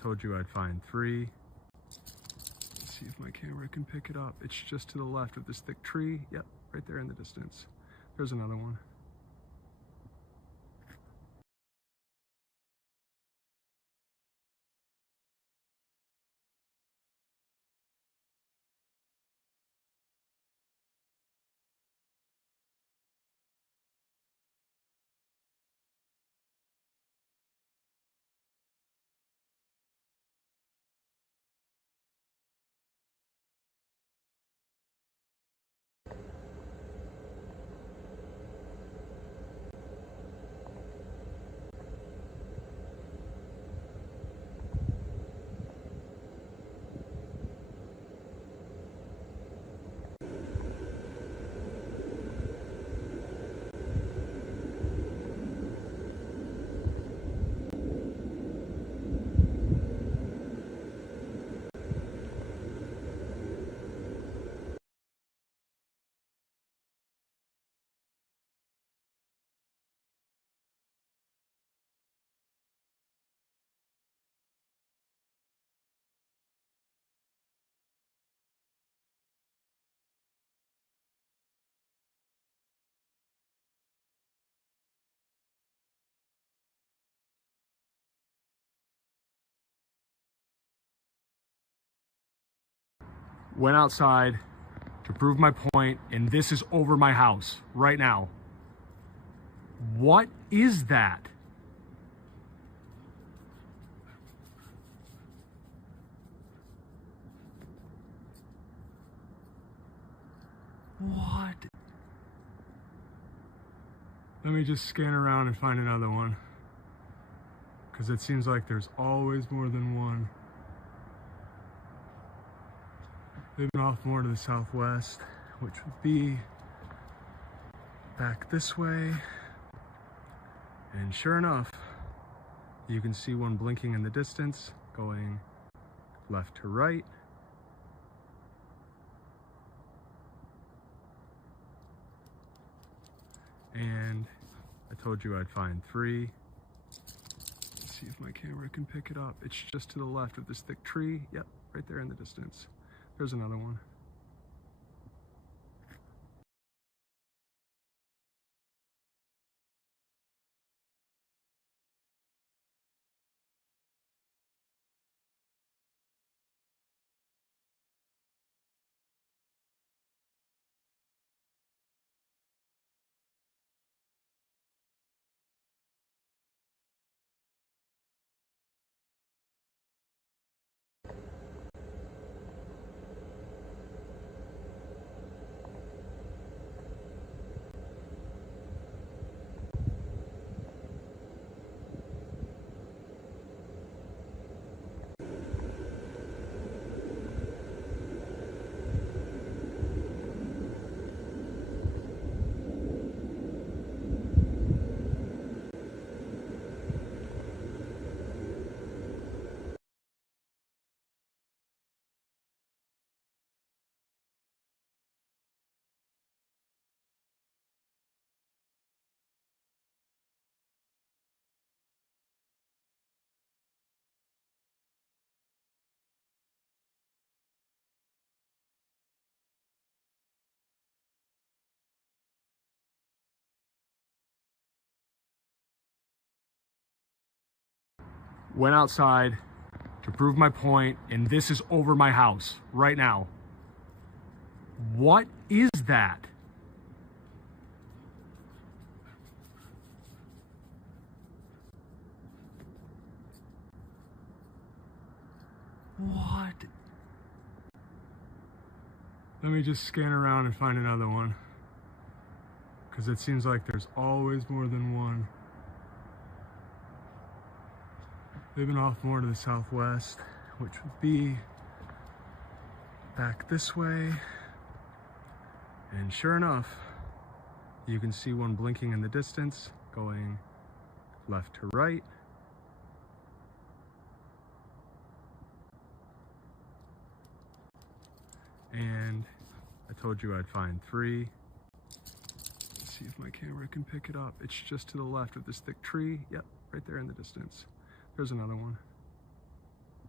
told you I'd find three. Let's see if my camera can pick it up. It's just to the left of this thick tree. Yep, right there in the distance. There's another one. Went outside to prove my point, and this is over my house right now. What is that? What? Let me just scan around and find another one, because it seems like there's always more than one. They've been off more to the southwest, which would be back this way. And sure enough, you can see one blinking in the distance, going left to right. And I told you I'd find three. Let's see if my camera can pick it up. It's just to the left of this thick tree. Yep, right there in the distance. There's another one. Went outside to prove my point, and this is over my house right now. What is that? What? Let me just scan around and find another one, because it seems like there's always more than one. They've been off more to the southwest, which would be back this way. And sure enough, you can see one blinking in the distance, going left to right. And I told you I'd find three. Let's see if my camera can pick it up. It's just to the left of this thick tree. Yep, right there in the distance. There's another one.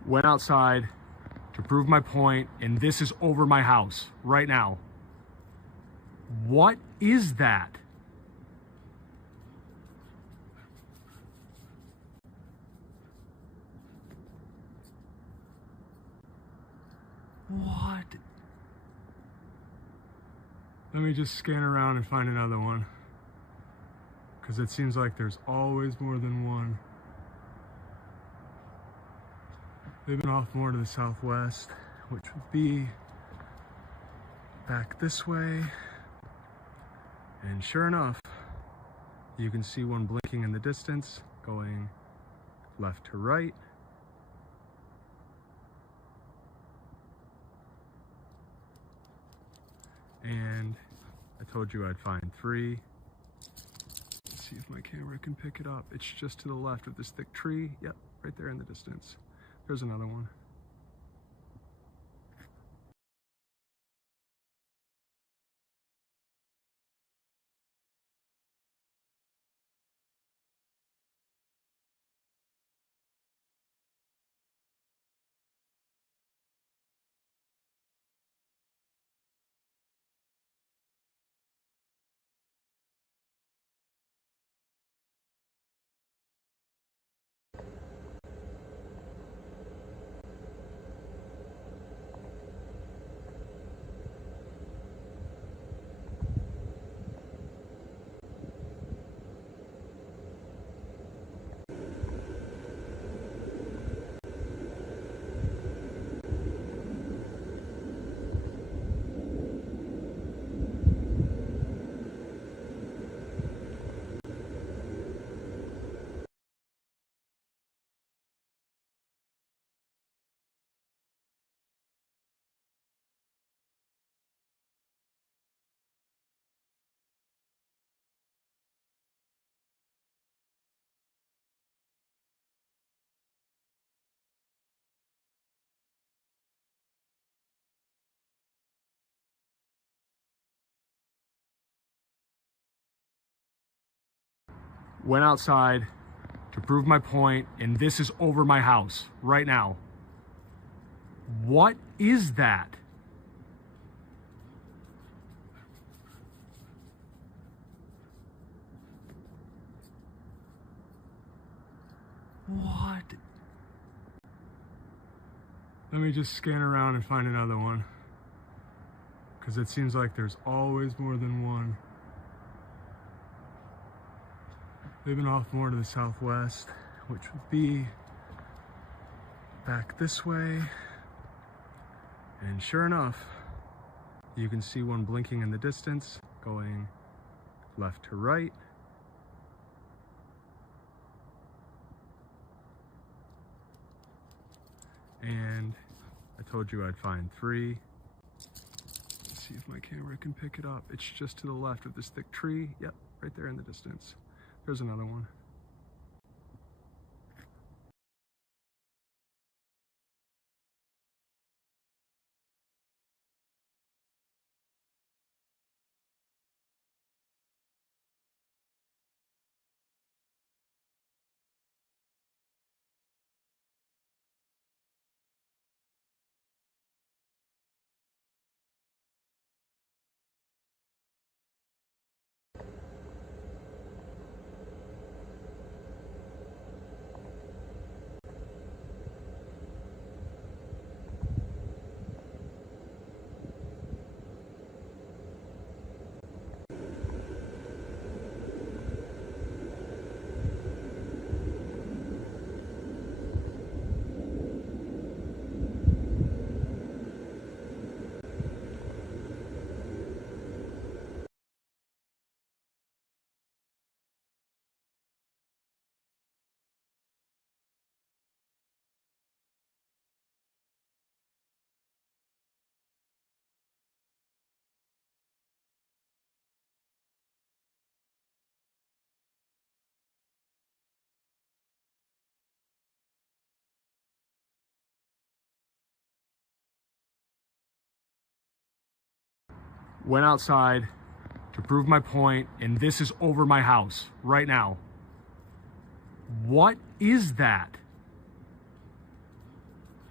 Went outside to prove my point, and this is over my house right now. What is that? What? Let me just scan around and find another one, because it seems like there's always more than one. They've been off more to the southwest, which would be back this way. And sure enough, you can see one blinking in the distance, going left to right. And I told you I'd find three. Let's see if my camera can pick it up. It's just to the left of this thick tree. Yep, right there in the distance. There's another one. Went outside to prove my point, and this is over my house right now. What is that? What? Let me just scan around and find another one, because it seems like there's always more than one. They've been off more to the southwest, which would be back this way. And sure enough, you can see one blinking in the distance, going left to right. And I told you I'd find three. Let's see if my camera can pick it up. It's just to the left of this thick tree. Yep, right there in the distance. There's another one. Went outside to prove my point, and this is over my house right now. What is that?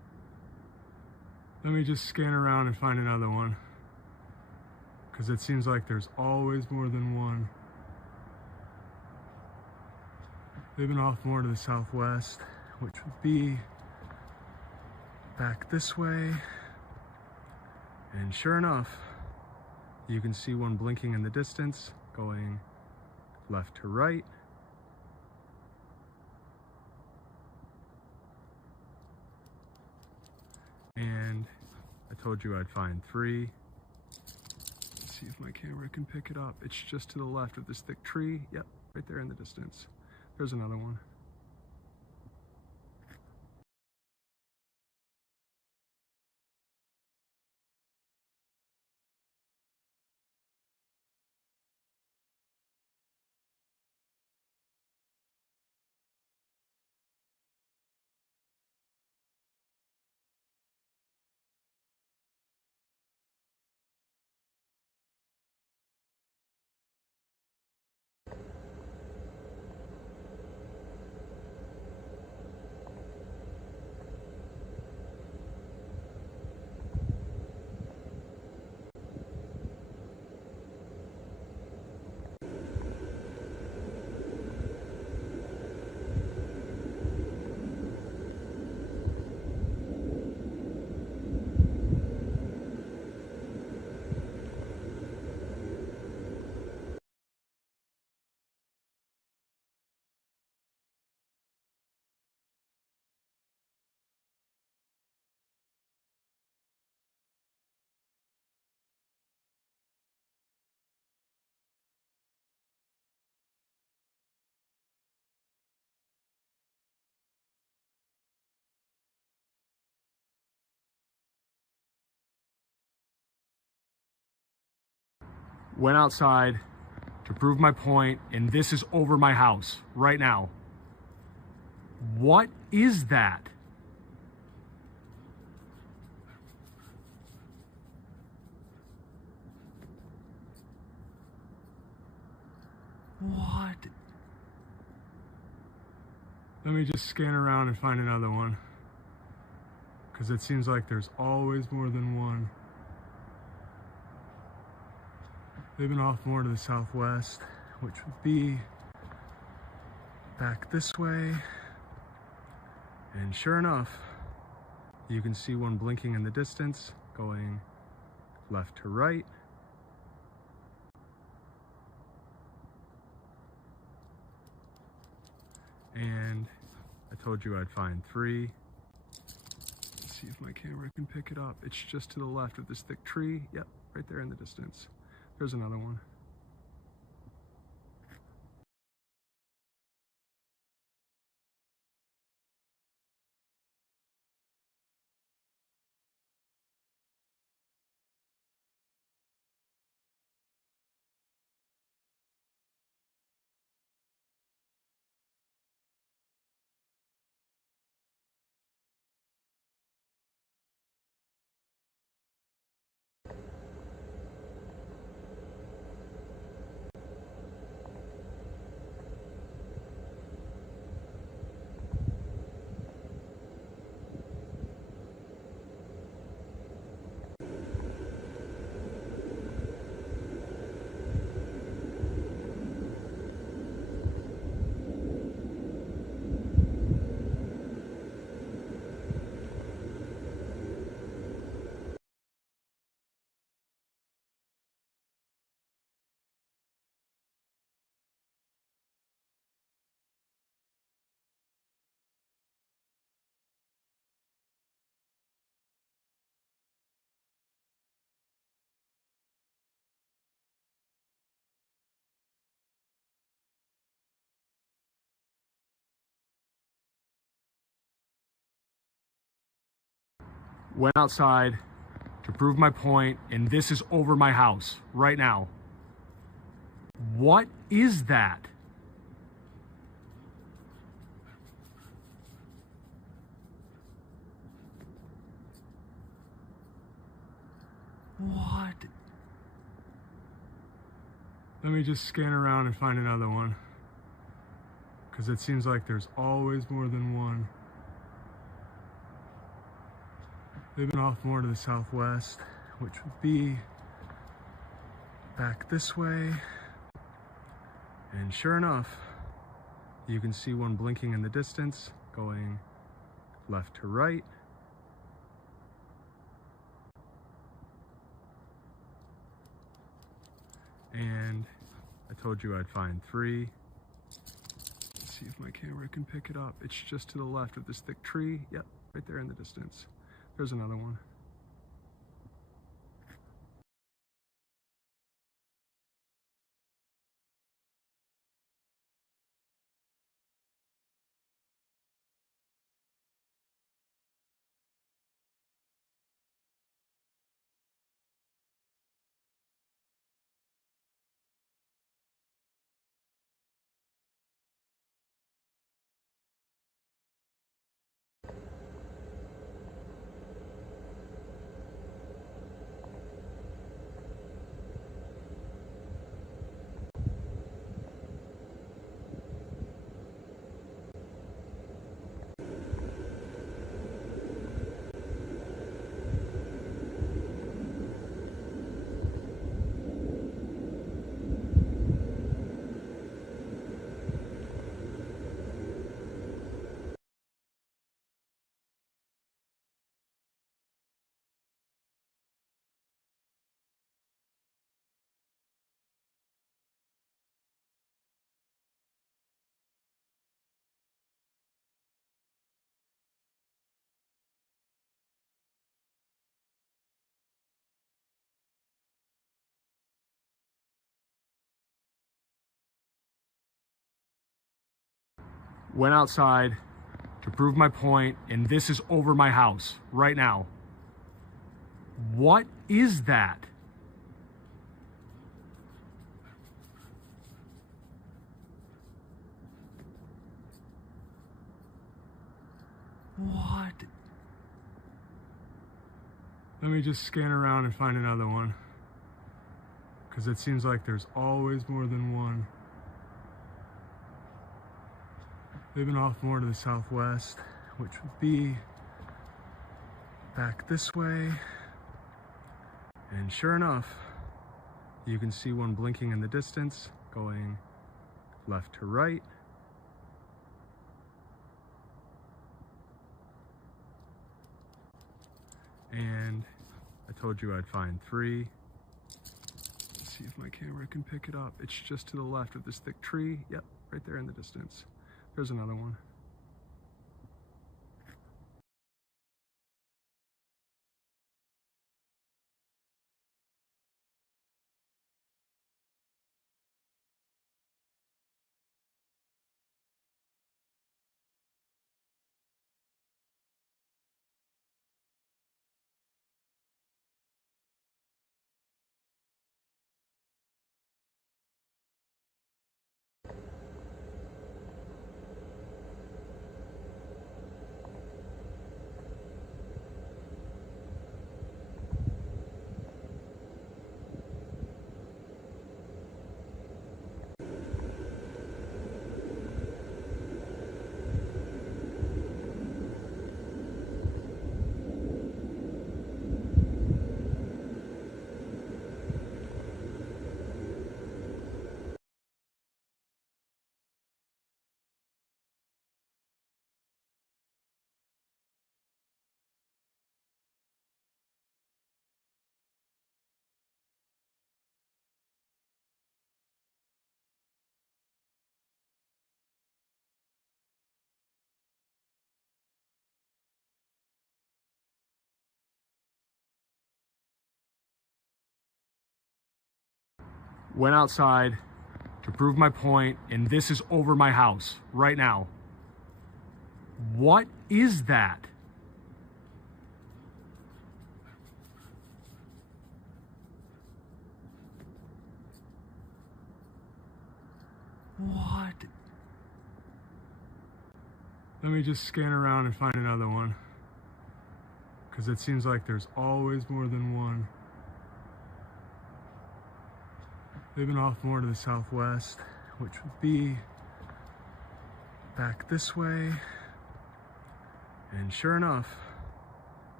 Let me just scan around and find another one, because it seems like there's always more than one. They've been off more to the southwest, which would be back this way. And sure enough, you can see one blinking in the distance, going left to right. And I told you I'd find three. Let's see if my camera can pick it up. It's just to the left of this thick tree. Yep, right there in the distance. There's another one. Went outside to prove my point, and this is over my house right now. What is that? What? Let me just scan around and find another one, because it seems like there's always more than one. They've been off more to the southwest, which would be back this way. And sure enough, you can see one blinking in the distance, going left to right. And I told you I'd find three. Let's see if my camera can pick it up. It's just to the left of this thick tree. Yep, right there in the distance. There's another one. Went outside to prove my point, and this is over my house right now. What is that? What? Let me just scan around and find another one, because it seems like there's always more than one. They've been off more to the southwest, which would be back this way. And sure enough, you can see one blinking in the distance, going left to right. And I told you I'd find three. Let's see if my camera can pick it up. It's just to the left of this thick tree. Yep, right there in the distance. There's another one. Went outside to prove my point, and this is over my house right now. What is that? What? Let me just scan around and find another one, because it seems like there's always more than one. They've been off more to the southwest, which would be back this way. And sure enough, you can see one blinking in the distance, going left to right. And I told you I'd find three. Let's see if my camera can pick it up. It's just to the left of this thick tree. Yep, right there in the distance. There's another one. Went outside to prove my point, and this is over my house right now. What is that? What? Let me just scan around and find another one, because it seems like there's always more than one. They've been off more to the southwest, which would be back this way. And sure enough,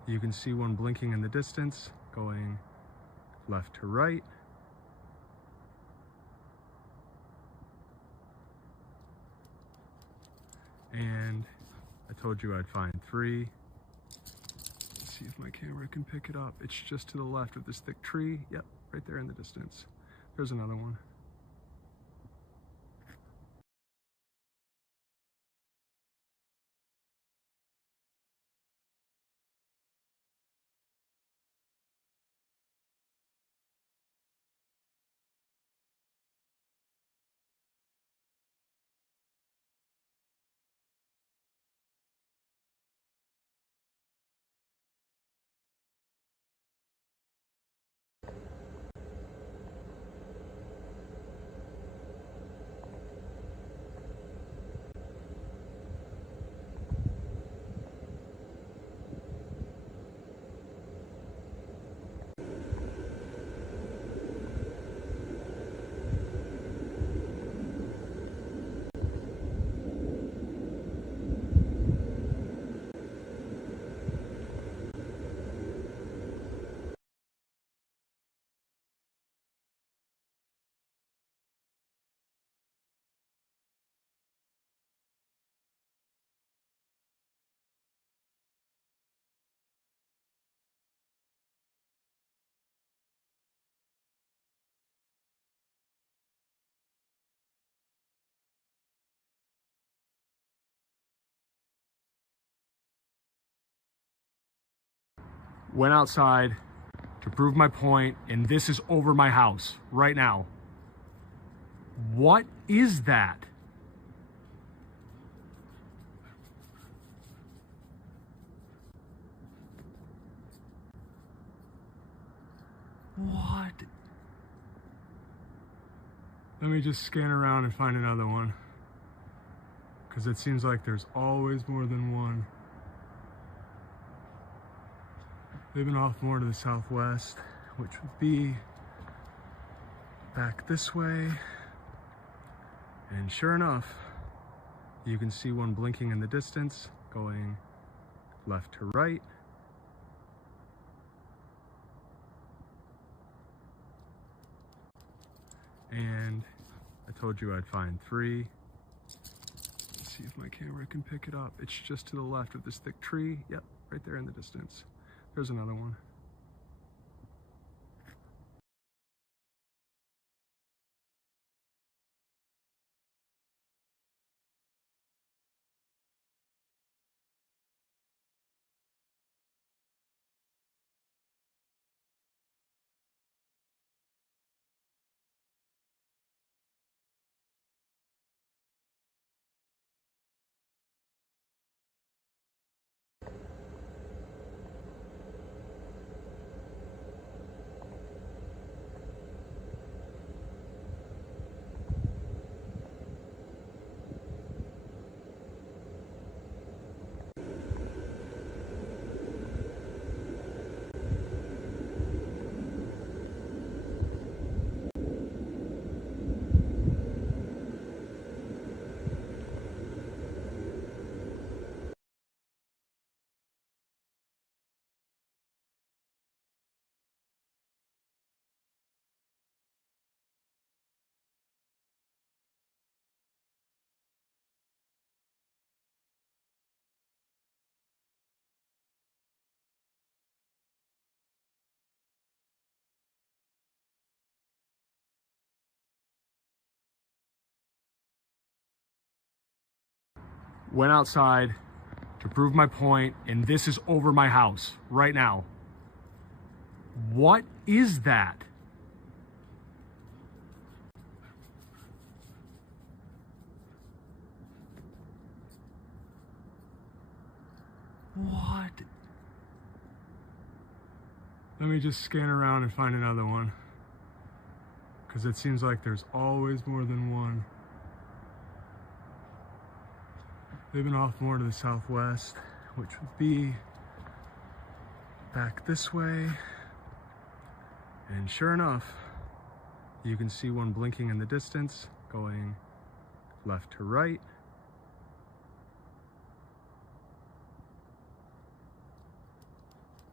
You can see one blinking in the distance, going left to right. And I told you I'd find three. Let's see if my camera can pick it up. It's just to the left of this thick tree. Yep, right there in the distance. There's another one. Went outside to prove my point, and this is over my house right now. What is that? What? Let me just scan around and find another one, because it seems like there's always more than one. They've been off more to the southwest, which would be back this way. And sure enough, you can see one blinking in the distance, going left to right. And I told you I'd find three. Let's see if my camera can pick it up. It's just to the left of this thick tree. Yep, right there in the distance. There's another one. Went outside to prove my point, and this is over my house right now. What is that? What? Let me just scan around and find another one, because it seems like there's always more than one. They've been off more to the southwest, which would be back this way. And sure enough, you can see one blinking in the distance, going left to right.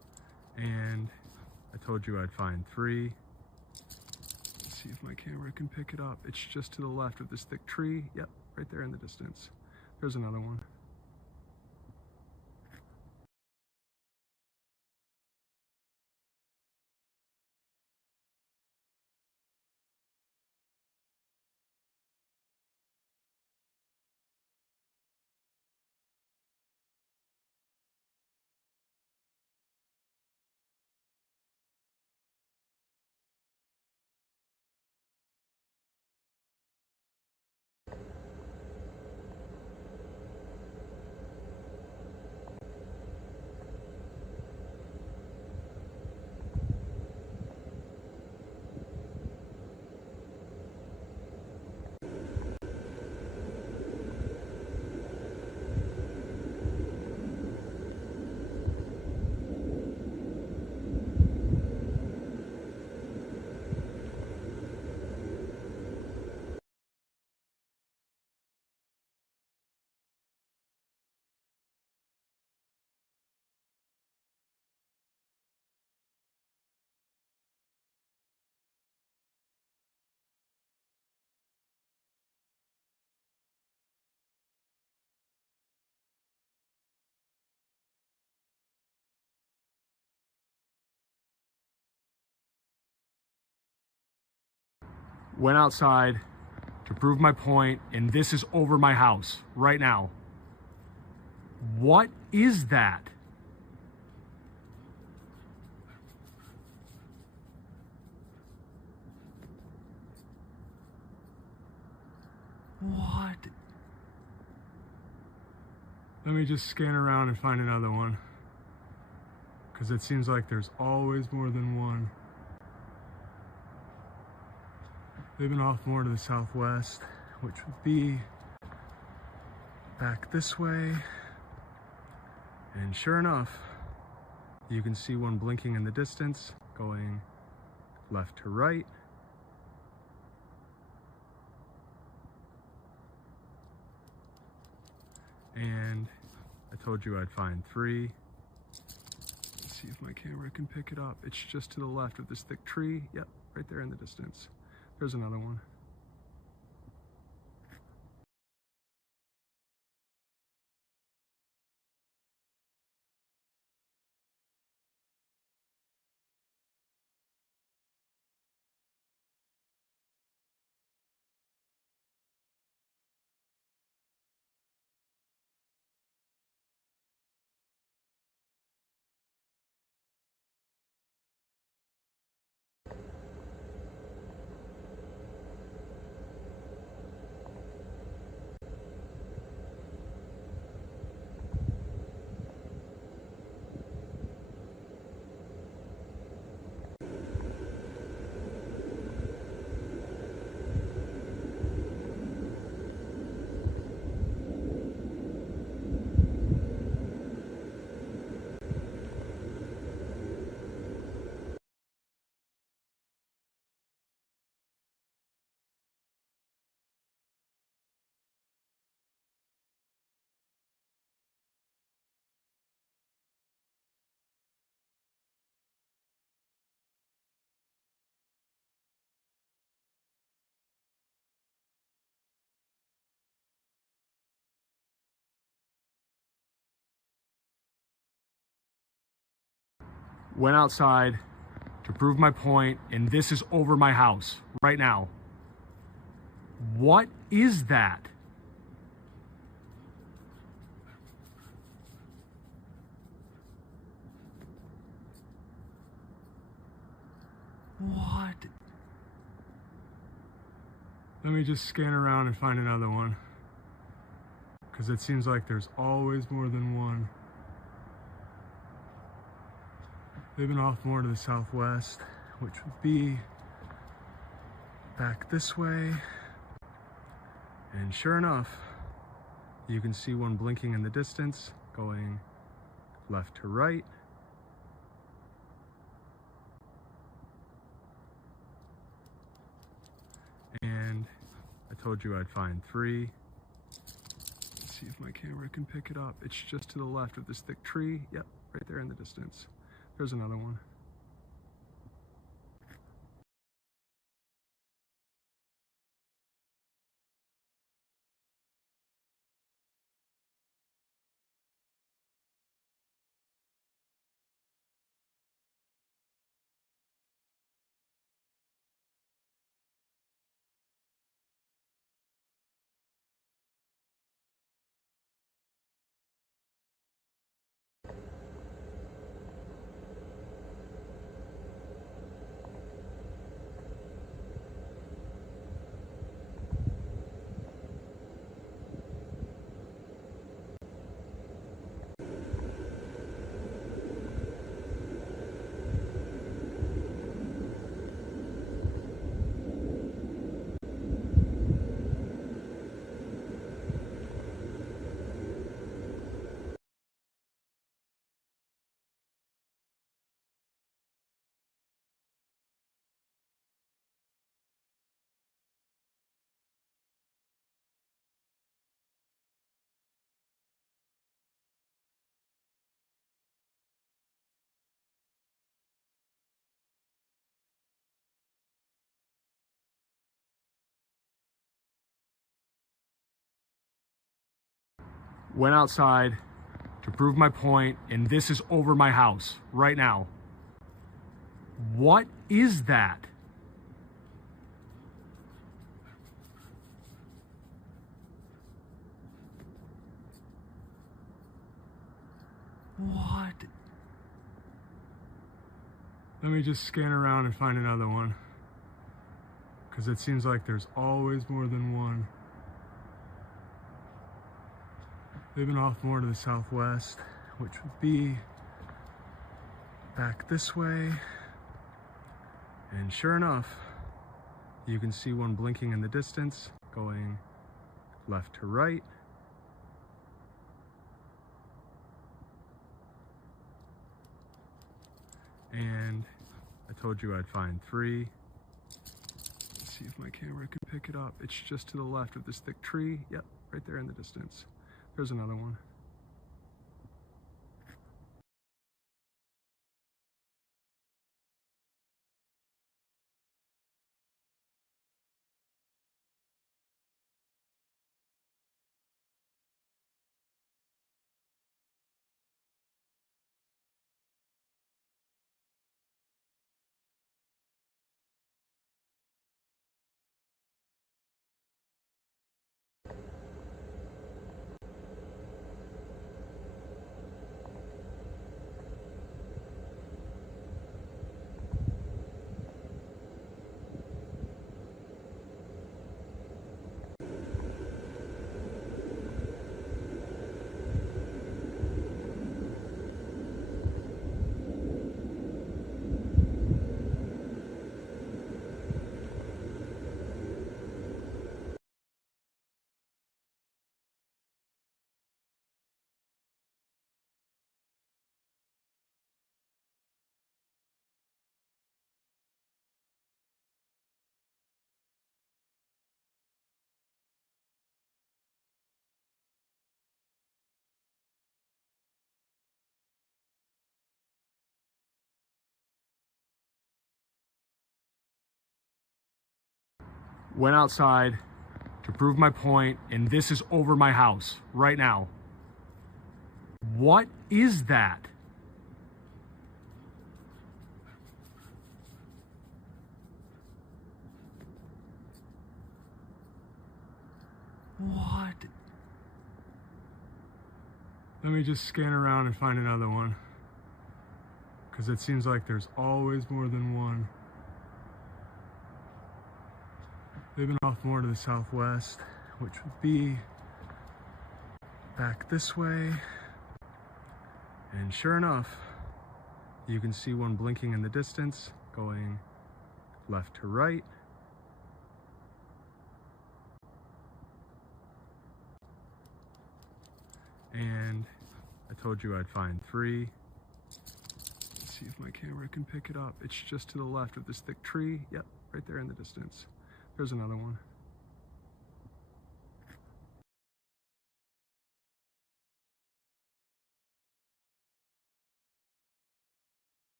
And I told you I'd find three. Let's see if my camera can pick it up. It's just to the left of this thick tree. Yep, right there in the distance. There's another one. Went outside to prove my point, and this is over my house right now. What is that? What? Let me just scan around and find another one, because it seems like there's always more than one. They've been off more to the southwest, which would be back this way. And sure enough, you can see one blinking in the distance, going left to right. And I told you I'd find three. Let's see if my camera can pick it up. It's just to the left of this thick tree. Yep, right there in the distance. There's another one. Went outside to prove my point, and this is over my house right now. What is that? What? Let me just scan around and find another one, because it seems like there's always more than one. They've been off more to the southwest, which would be back this way. And sure enough, you can see one blinking in the distance, going left to right. And I told you I'd find three. Let's see if my camera can pick it up. It's just to the left of this thick tree. Yep, right there in the distance. There's another one. Went outside to prove my point, and this is over my house right now. What is that? What? Let me just scan around and find another one, because it seems like there's always more than one. They've been off more to the southwest, which would be back this way. And sure enough, you can see one blinking in the distance, going left to right. And I told you I'd find three. Let's see if my camera can pick it up. It's just to the left of this thick tree. Yep, right there in the distance. There's another one. Went outside to prove my point, and this is over my house right now. What is that? What? Let me just scan around and find another one, because it seems like there's always more than one. They've been off more to the southwest, which would be back this way. And sure enough, you can see one blinking in the distance, going left to right. And I told you I'd find three. Let's see if my camera can pick it up. It's just to the left of this thick tree. Yep, right there in the distance. There's another one.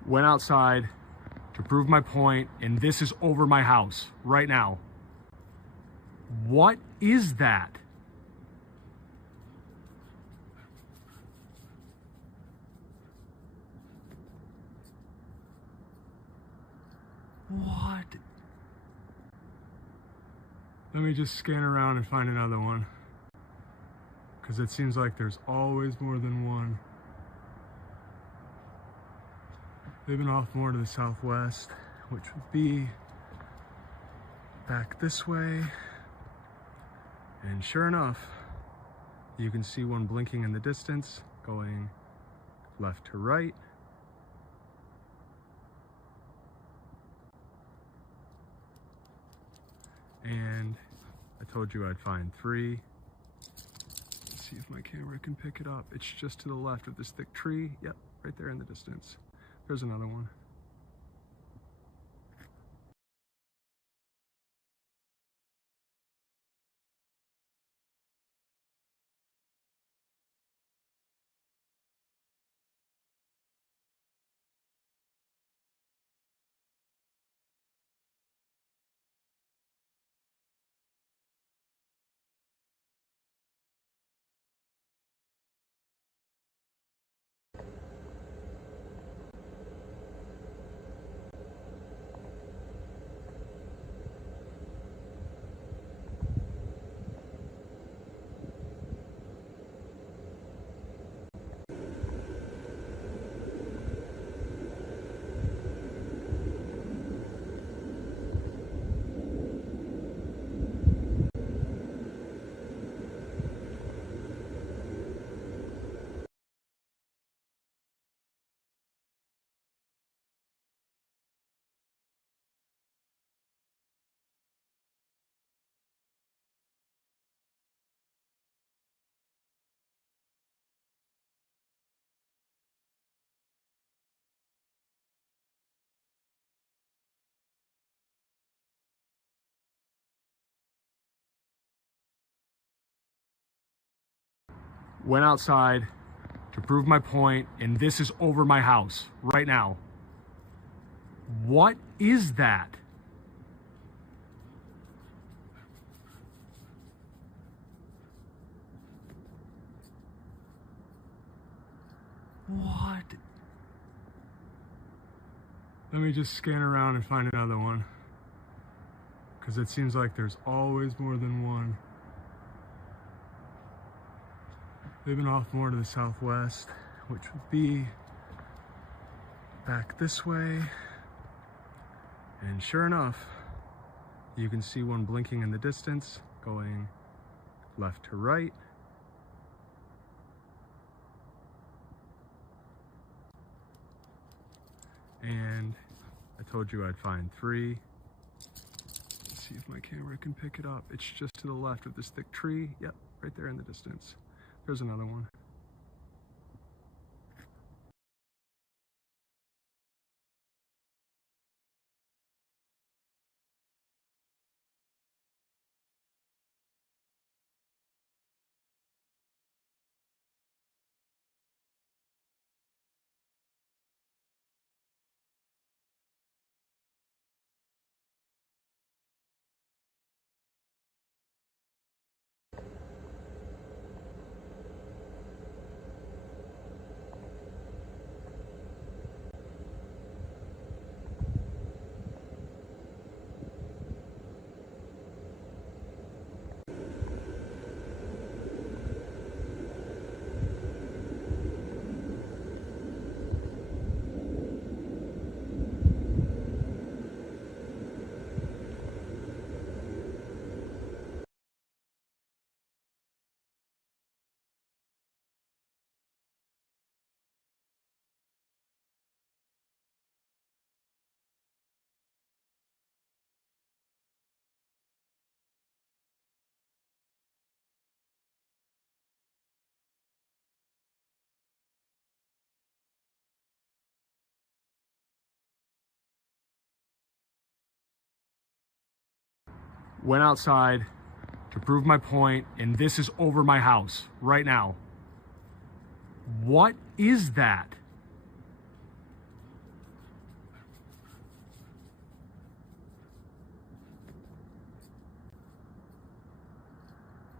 Went outside to prove my point, and this is over my house right now. What is that? What? Let me just scan around and find another one, because it seems like there's always more than one. They've been off more to the southwest, which would be back this way. And sure enough, you can see one blinking in the distance, going left to right. And I told you I'd find three. Let's see if my camera can pick it up. It's just to the left of this thick tree. Yep, right there in the distance. There's another one. Went outside to prove my point, and this is over my house right now. What is that? What? Let me just scan around and find another one, because it seems like there's always more than one. They've been off more to the southwest, which would be back this way. And sure enough, you can see one blinking in the distance, going left to right. And I told you I'd find three. Let's see if my camera can pick it up. It's just to the left of this thick tree. Yep, right there in the distance. There's another one. Went outside to prove my point, and this is over my house right now. What is that?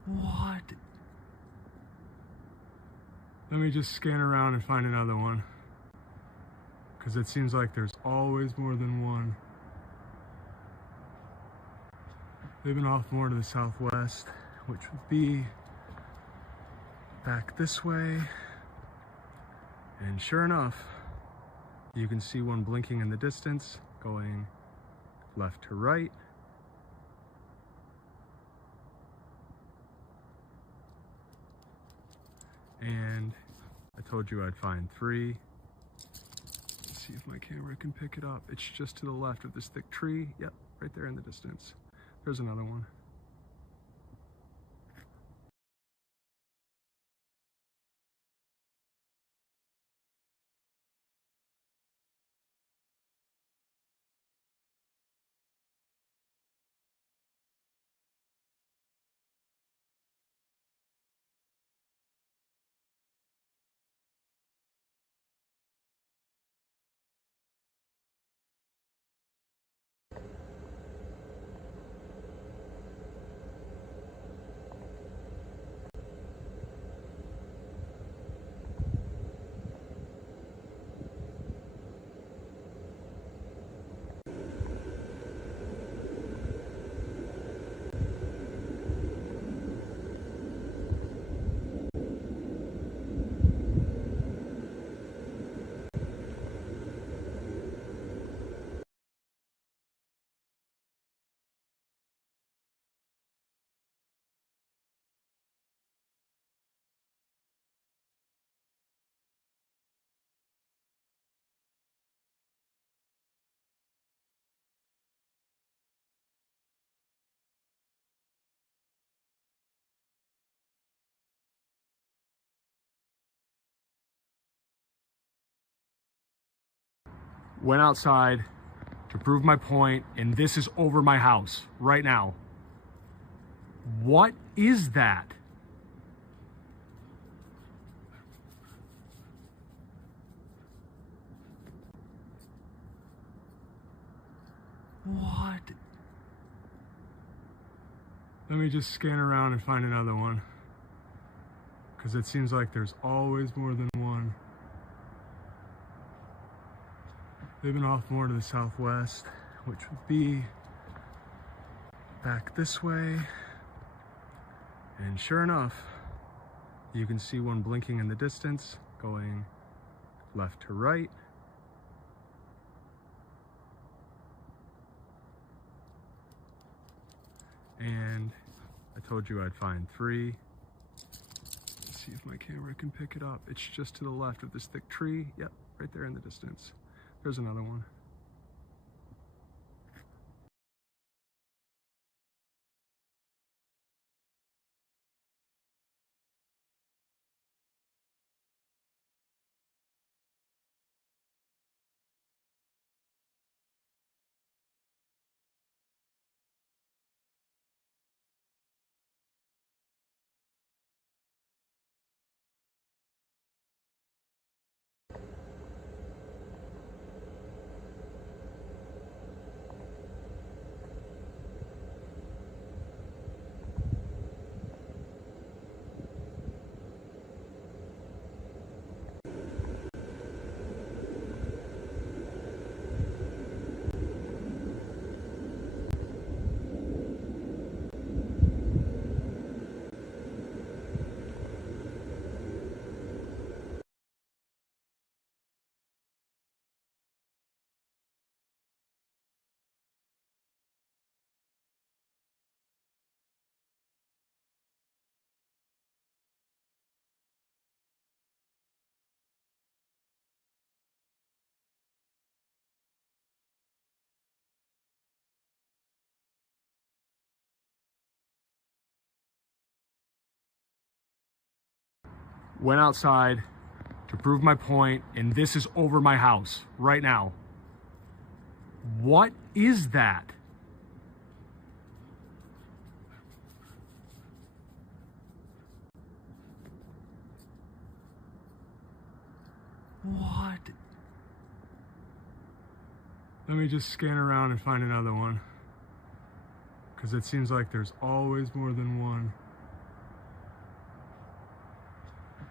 What? Let me just scan around and find another one, because it seems like there's always more than one. They've been off more to the southwest, which would be back this way. And sure enough, you can see one blinking in the distance, going left to right. And I told you I'd find three. Let's see if my camera can pick it up. It's just to the left of this thick tree. Yep, right there in the distance. There's another one. Went outside to prove my point, and this is over my house right now. What is that? What? Let me just scan around and find another one, because it seems like there's always more than one. They've been off more to the southwest, which would be back this way. And sure enough, you can see one blinking in the distance, going left to right. And I told you I'd find three. Let's see if my camera can pick it up. It's just to the left of this thick tree. Yep, right there in the distance. There's another one. Went outside to prove my point, and this is over my house right now. What is that? What? Let me just scan around and find another one, because it seems like there's always more than one.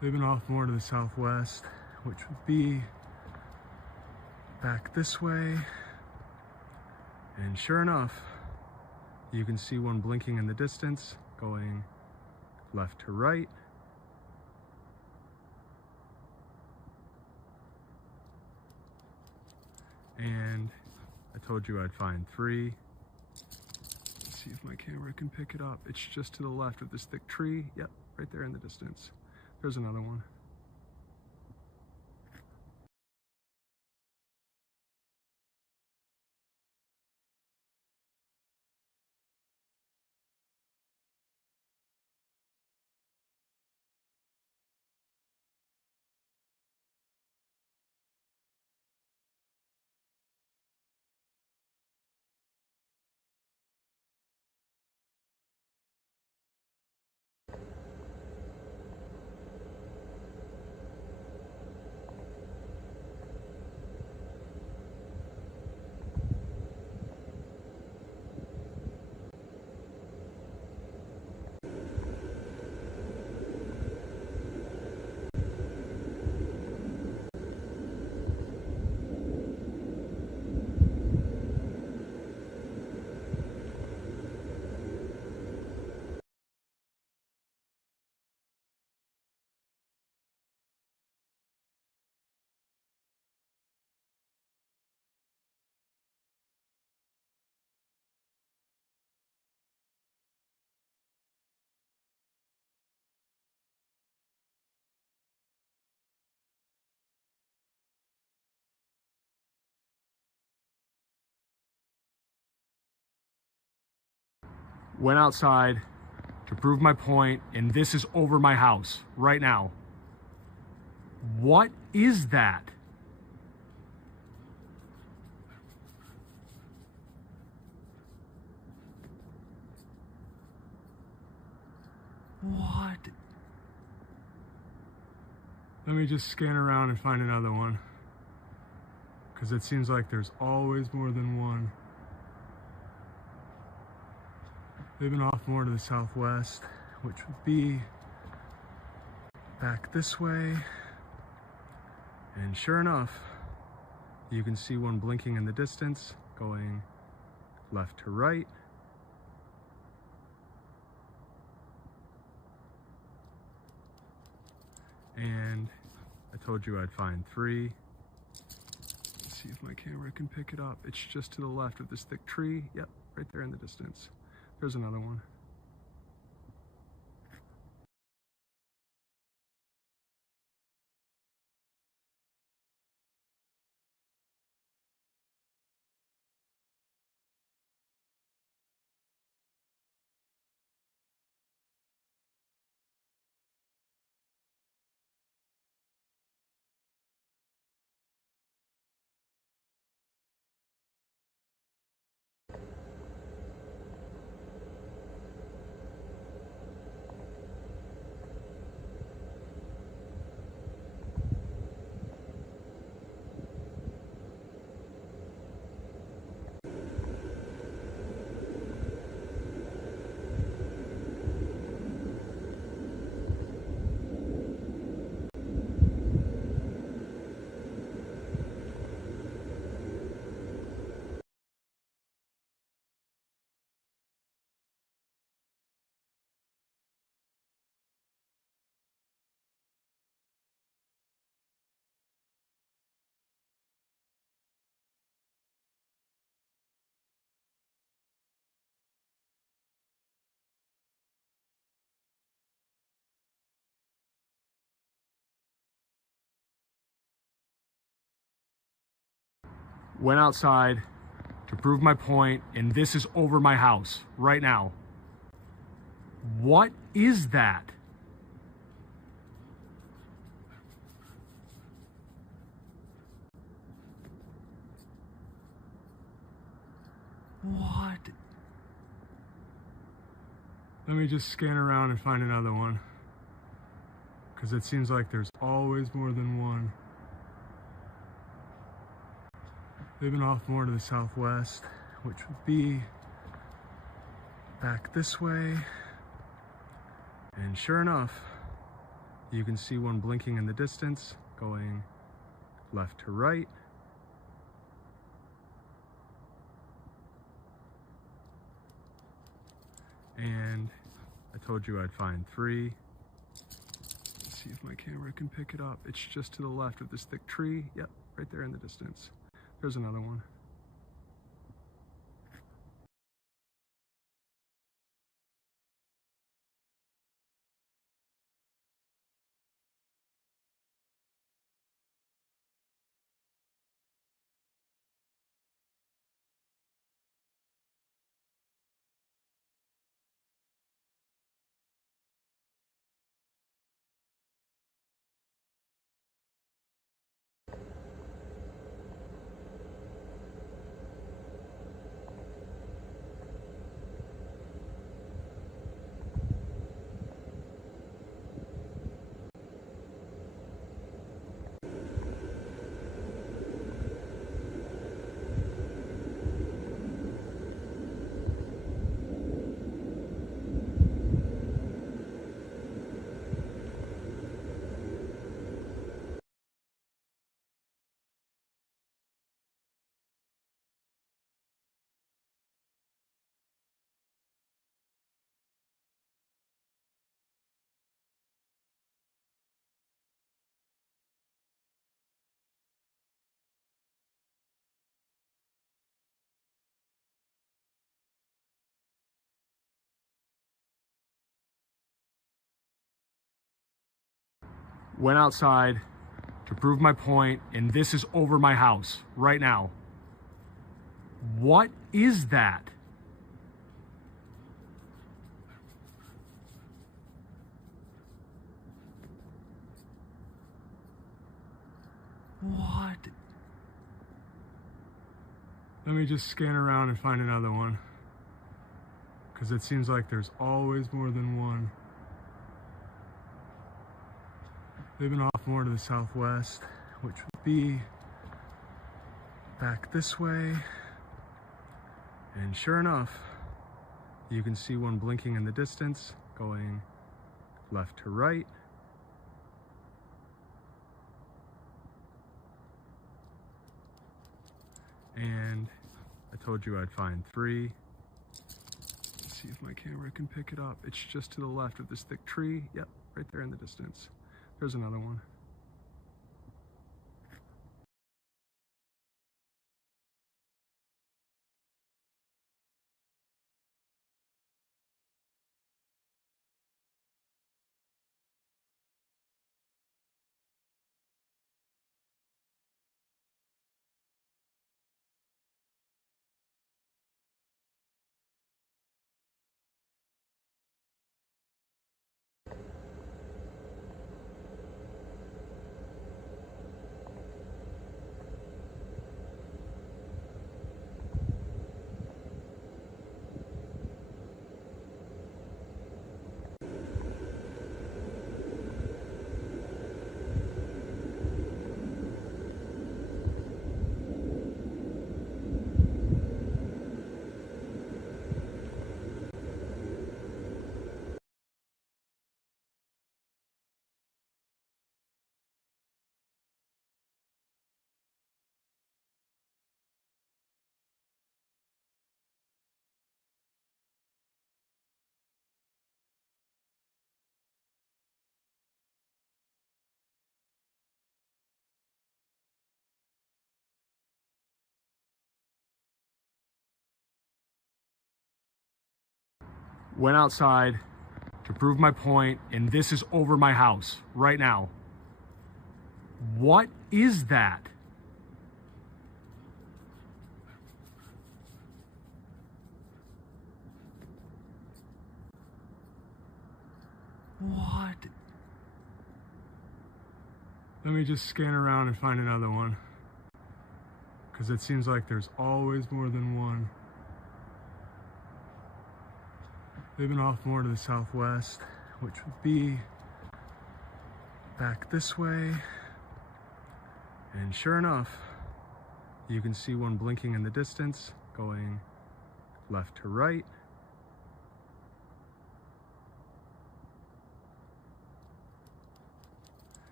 They've been off more to the southwest, which would be back this way. And sure enough, you can see one blinking in the distance, going left to right. And I told you I'd find three. Let's see if my camera can pick it up. It's just to the left of this thick tree. Yep, right there in the distance. There's another one. Went outside to prove my point, and this is over my house right now. What is that? What? Let me just scan around and find another one, because it seems like there's always more than one. They've been off more to the southwest, which would be back this way. And sure enough, you can see one blinking in the distance, going left to right. And I told you I'd find three. Let's see if my camera can pick it up. It's just to the left of this thick tree. Yep, right there in the distance. There's another one. Went outside to prove my point, and this is over my house right now. What is that? What? Let me just scan around and find another one, because it seems like there's always more than one. They've been off more to the southwest, which would be back this way. And sure enough, You can see one blinking in the distance, going left to right. And I told you I'd find three. Let's see if my camera can pick it up. It's just to the left of this thick tree. Yep, right there in the distance. There's another one. Went outside to prove my point, and this is over my house right now. What is that? What? Let me just scan around and find another one, because it seems like there's always more than one. They've been off more to the southwest, which would be back this way. And sure enough, you can see one blinking in the distance, going left to right. And I told you I'd find three. Let's see if my camera can pick it up. It's just to the left of this thick tree. Yep, right there in the distance. There's another one. Went outside to prove my point, and this is over my house right now. What is that? What? Let me just scan around and find another one, because it seems like there's always more than one. They've been off more to the southwest, which would be back this way. And sure enough, you can see one blinking in the distance, going left to right.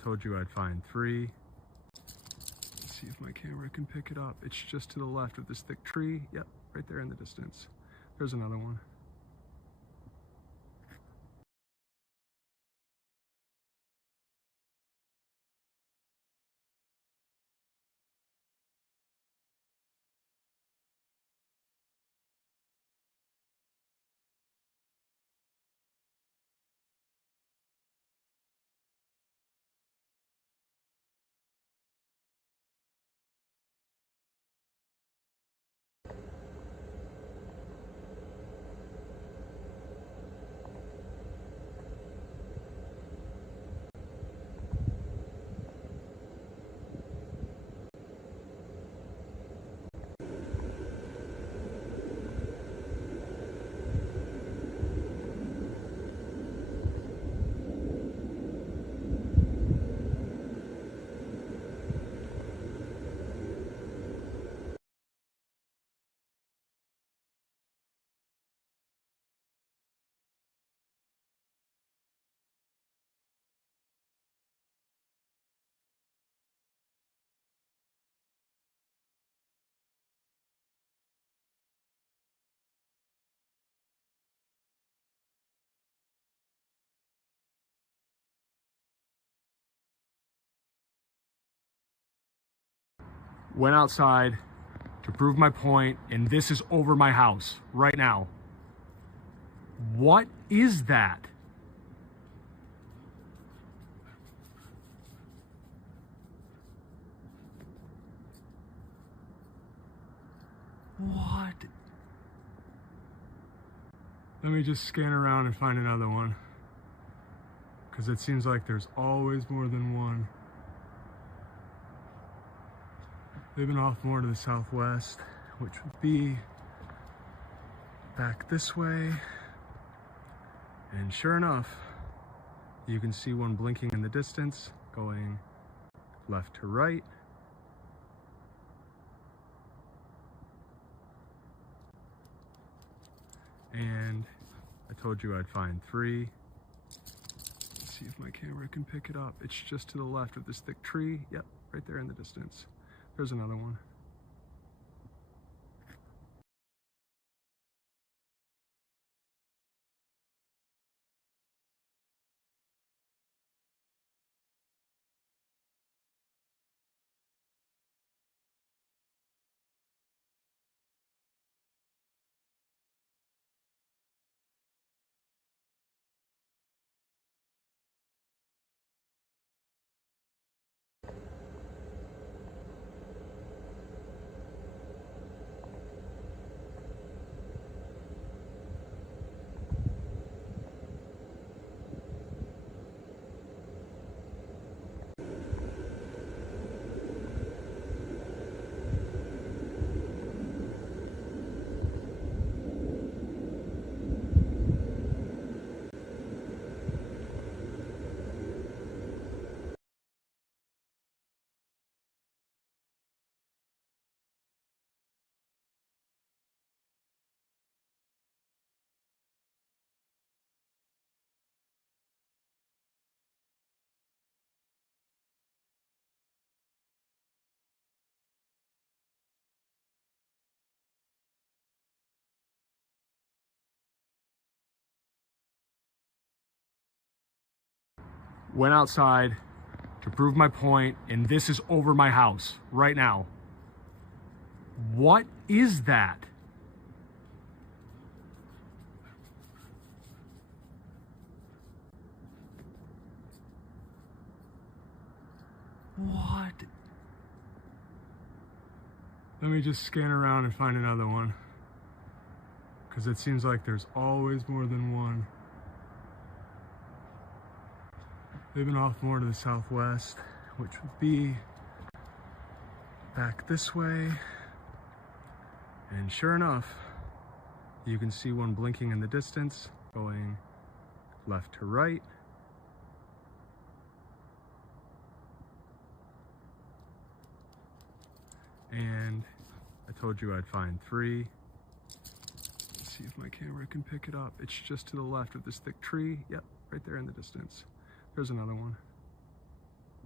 told you I'd find three. Let's see if my camera can pick it up. It's just to the left of this thick tree. Yep, right there in the distance. There's another one. Went outside to prove my point, and this is over my house right now. What is that? What? Let me just scan around and find another one, because it seems like there's always more than one. They've been off more to the southwest, which would be back this way. And sure enough, you can see one blinking in the distance, going left to right. And I told you I'd find three. Let's see if my camera can pick it up. It's just to the left of this thick tree. Yep, right there in the distance. There's another one. Went outside to prove my point, and this is over my house right now. What is that? What? Let me just scan around and find another one, because it seems like there's always more than one. They've been off more to the southwest, which would be back this way. And sure enough, you can see one blinking in the distance, going left to right. And I told you I'd find three. Let's see if my camera can pick it up. It's just to the left of this thick tree. Yep, right there in the distance. There's another one.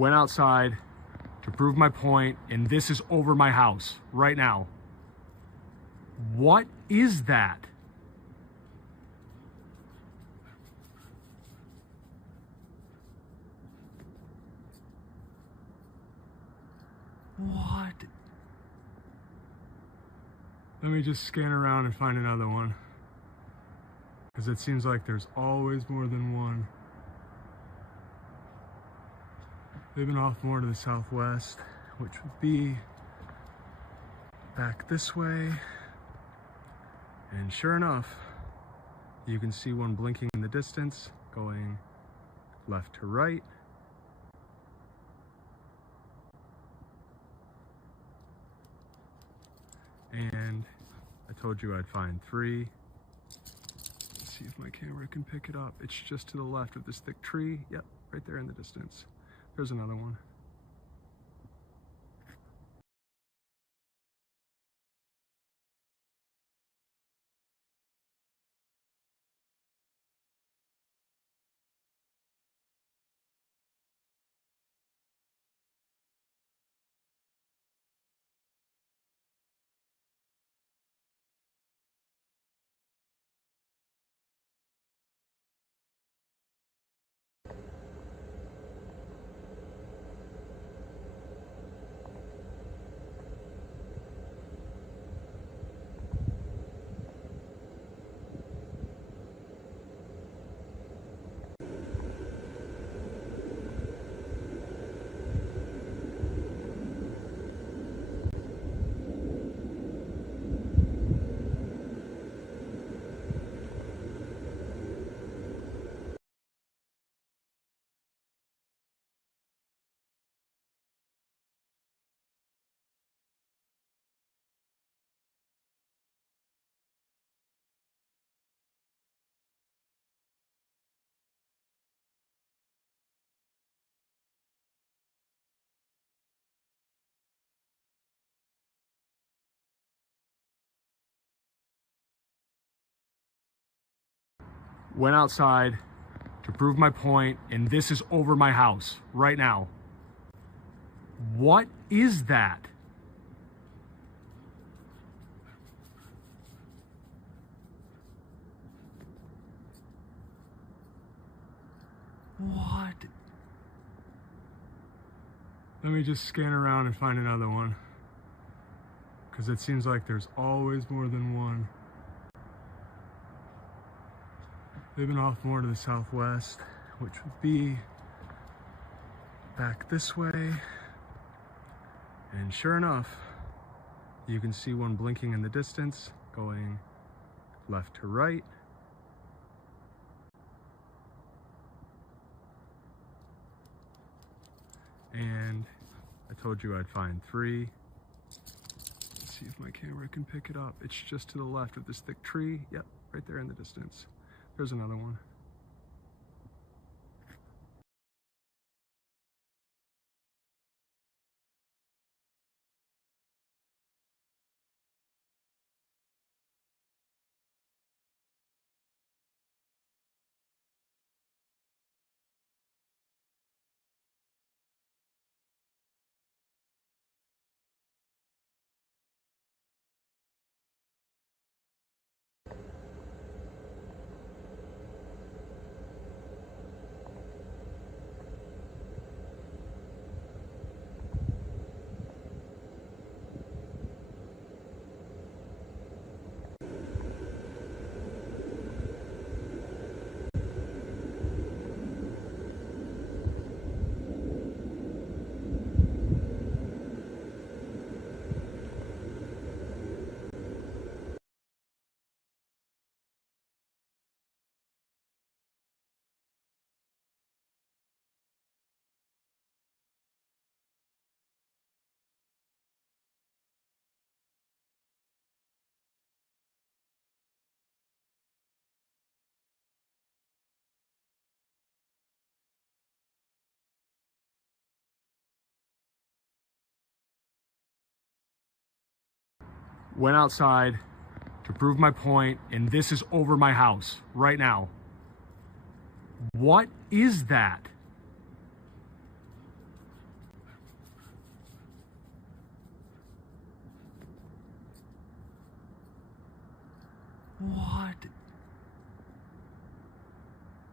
Went outside to prove my point, and this is over my house right now. What is that? What? Let me just scan around and find another one, because it seems like there's always more than one. They've been off more to the southwest, which would be back this way. And sure enough, you can see one blinking in the distance, going left to right. And I told you I'd find three. Let's see if my camera can pick it up. It's just to the left of this thick tree. Yep, right there in the distance. There's another one. Went outside to prove my point, and this is over my house right now. What is that? What? Let me just scan around and find another one, because it seems like there's always more than one. They've been off more to the southwest, which would be back this way. And sure enough, you can see one blinking in the distance, going left to right. And I told you I'd find three. Let's see if my camera can pick it up. It's just to the left of this thick tree. Yep, right there in the distance. There's another one. Went outside to prove my point, and this is over my house right now. What is that?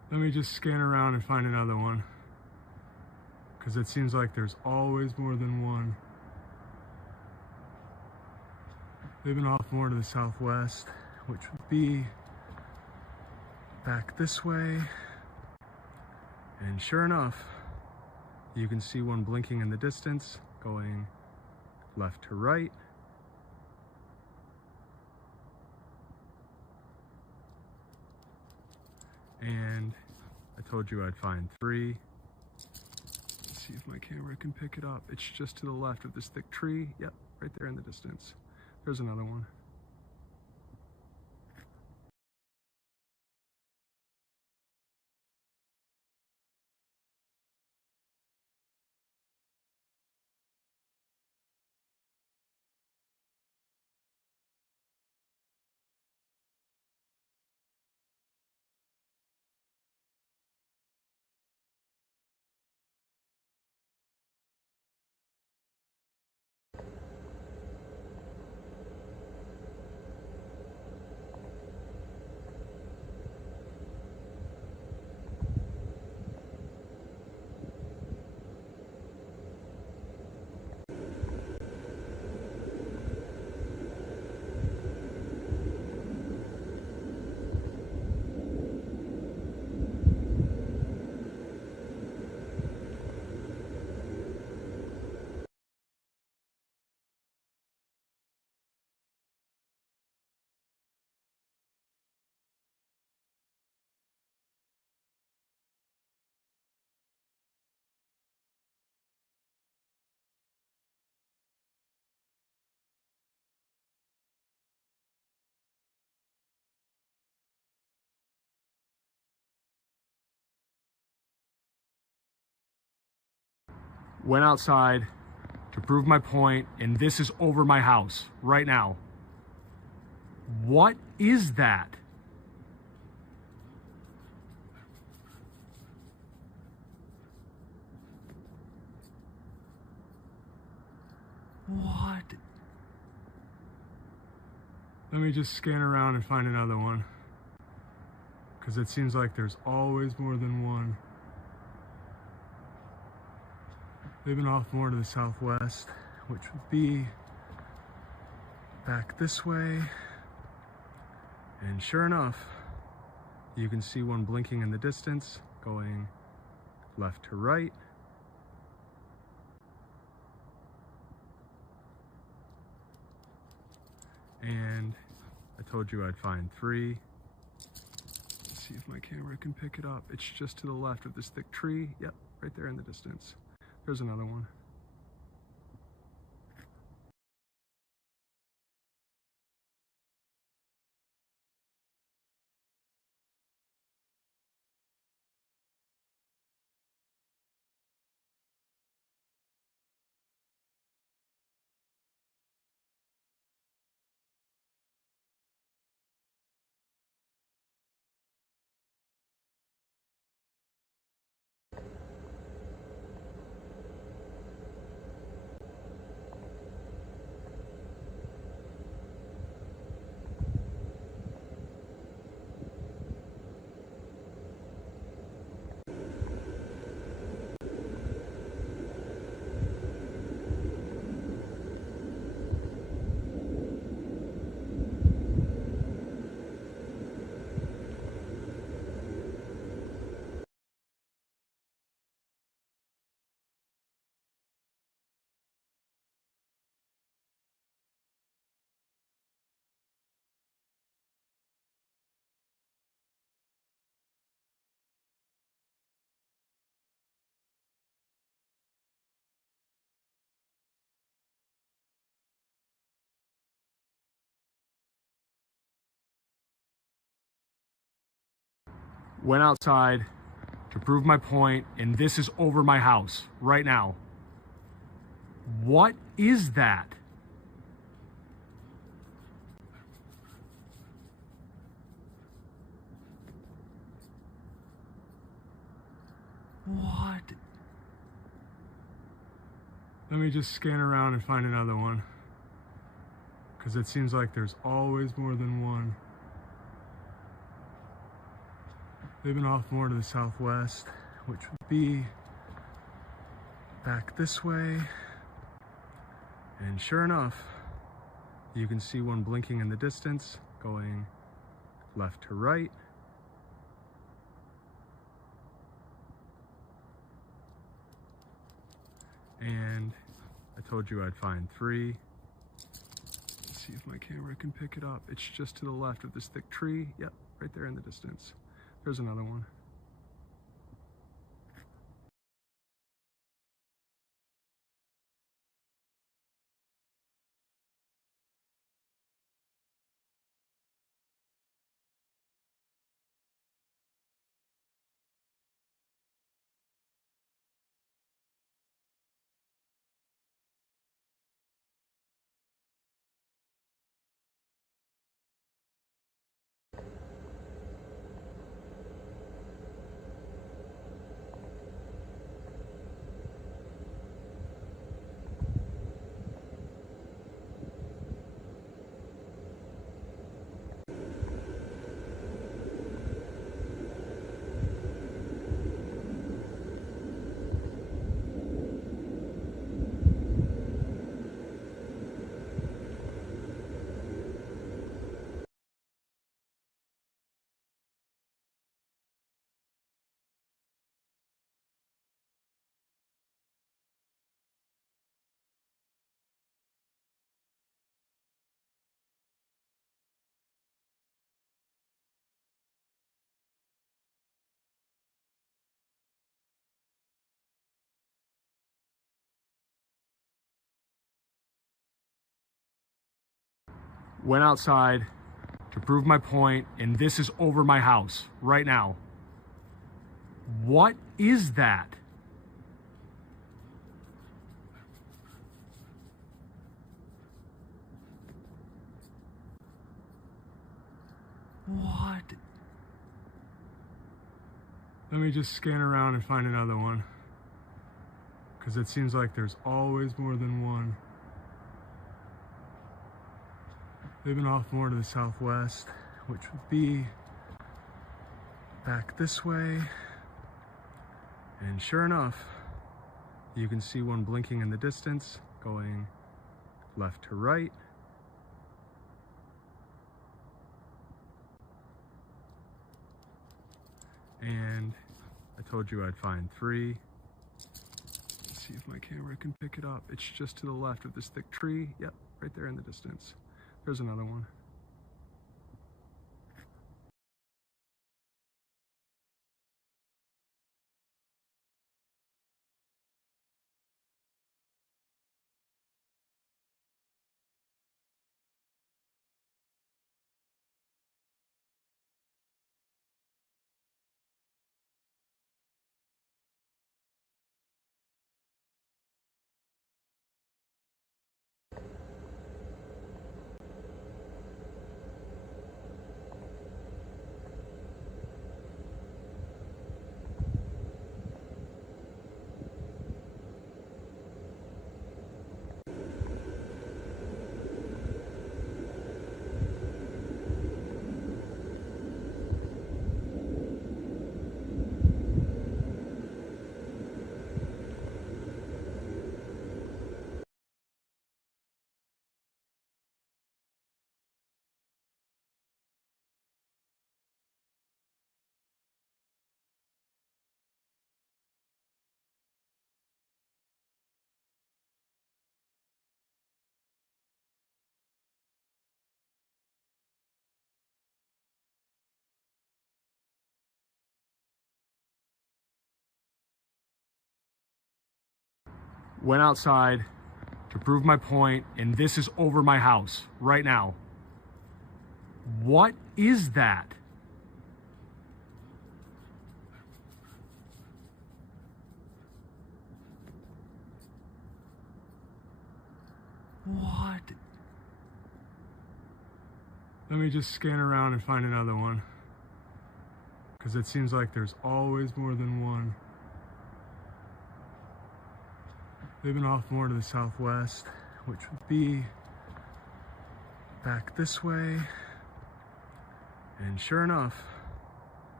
Let me just scan around and find another one, because it seems like there's always more than one. They've been off more to the southwest, which would be back this way. And sure enough, you can see one blinking in the distance, going left to right. And I told you I'd find three. Let's see if my camera can pick it up. It's just to the left of this thick tree. Yep, right there in the distance. There's another one. Went outside to prove my point, and this is over my house right now. What is that? What? Let me just scan around and find another one, because it seems like there's always more than one. They've been off more to the southwest, which would be back this way. And sure enough, you can see one blinking in the distance, going left to right. And I told you I'd find three. Let's see if my camera can pick it up. It's just to the left of this thick tree. Yep, right there in the distance. There's another one. Went outside to prove my point, and this is over my house right now. What is that? What? Let me just scan around and find another one, because it seems like there's always more than one. They've been off more to the southwest, which would be back this way. And sure enough, you can see one blinking in the distance, going left to right. And I told you I'd find three. Let's see if my camera can pick it up. It's just to the left of this thick tree. Yep, right there in the distance. There's another one. Went outside to prove my point, and this is over my house right now. What is that? What? Let me just scan around and find another one, because it seems like there's always more than one. They've been off more to the southwest, which would be back this way. And sure enough, you can see one blinking in the distance, going left to right. And I told you I'd find three. Let's see if my camera can pick it up. It's just to the left of this thick tree. Yep, right there in the distance. There's another one. Went outside to prove my point, and this is over my house right now. What is that? What? Let me just scan around and find another one, because it seems like there's always more than one. They've been off more to the southwest, which would be back this way. And sure enough,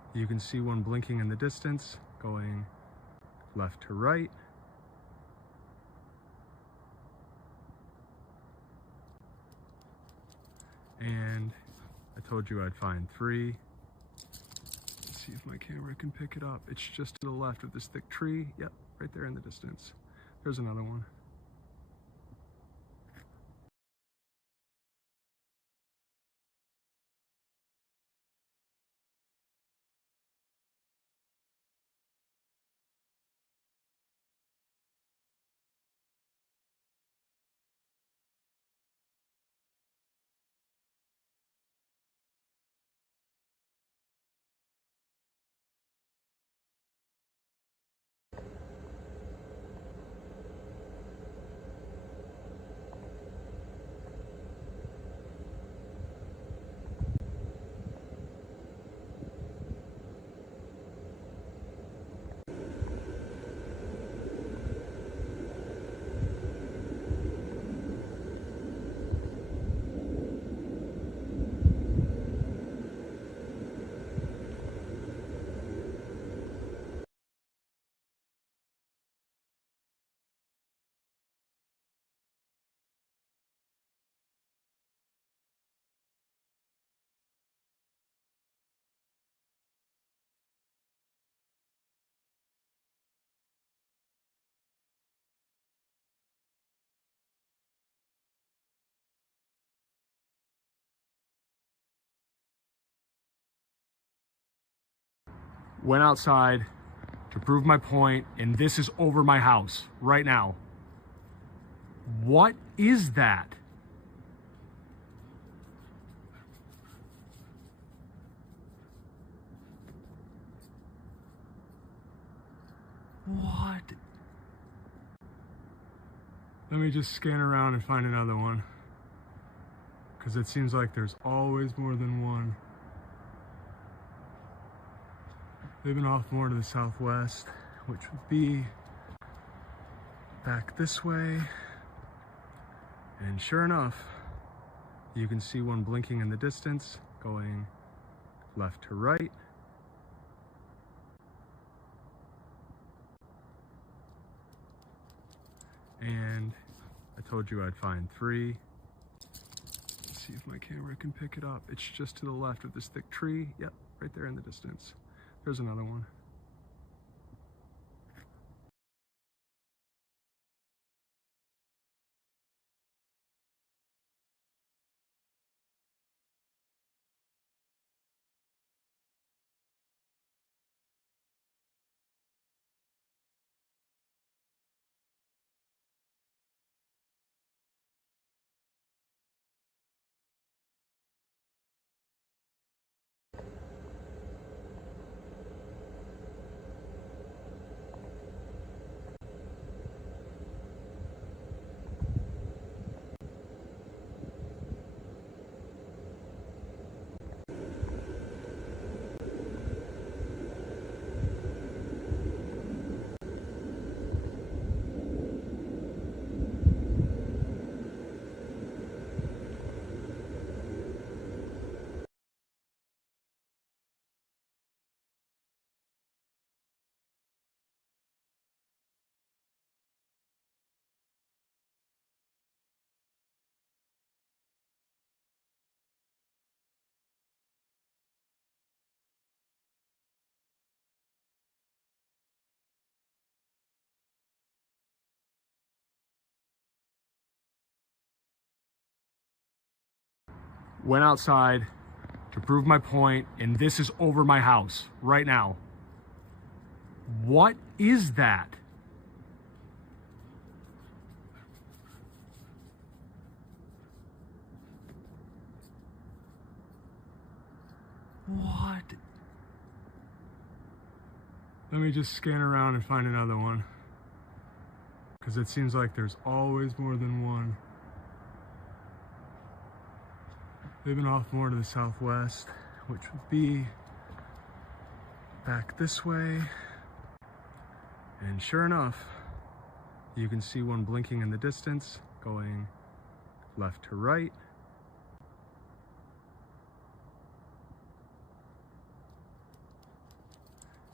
You can see one blinking in the distance, going left to right. And I told you I'd find three. Let's see if my camera can pick it up. It's just to the left of this thick tree. Yep, right there in the distance. There's another one. Went outside to prove my point, and this is over my house right now. What is that? What? Let me just scan around and find another one, because it seems like there's always more than one. They've been off more to the southwest, which would be back this way. And sure enough, you can see one blinking in the distance, going left to right. And I told you I'd find three. Let's see if my camera can pick it up. It's just to the left of this thick tree. Yep, right there in the distance. There's another one. Went outside to prove my point, and this is over my house right now. What is that? What? Let me just scan around and find another one, because it seems like there's always more than one. They've been off more to the southwest, which would be back this way. And sure enough, you can see one blinking in the distance, going left to right.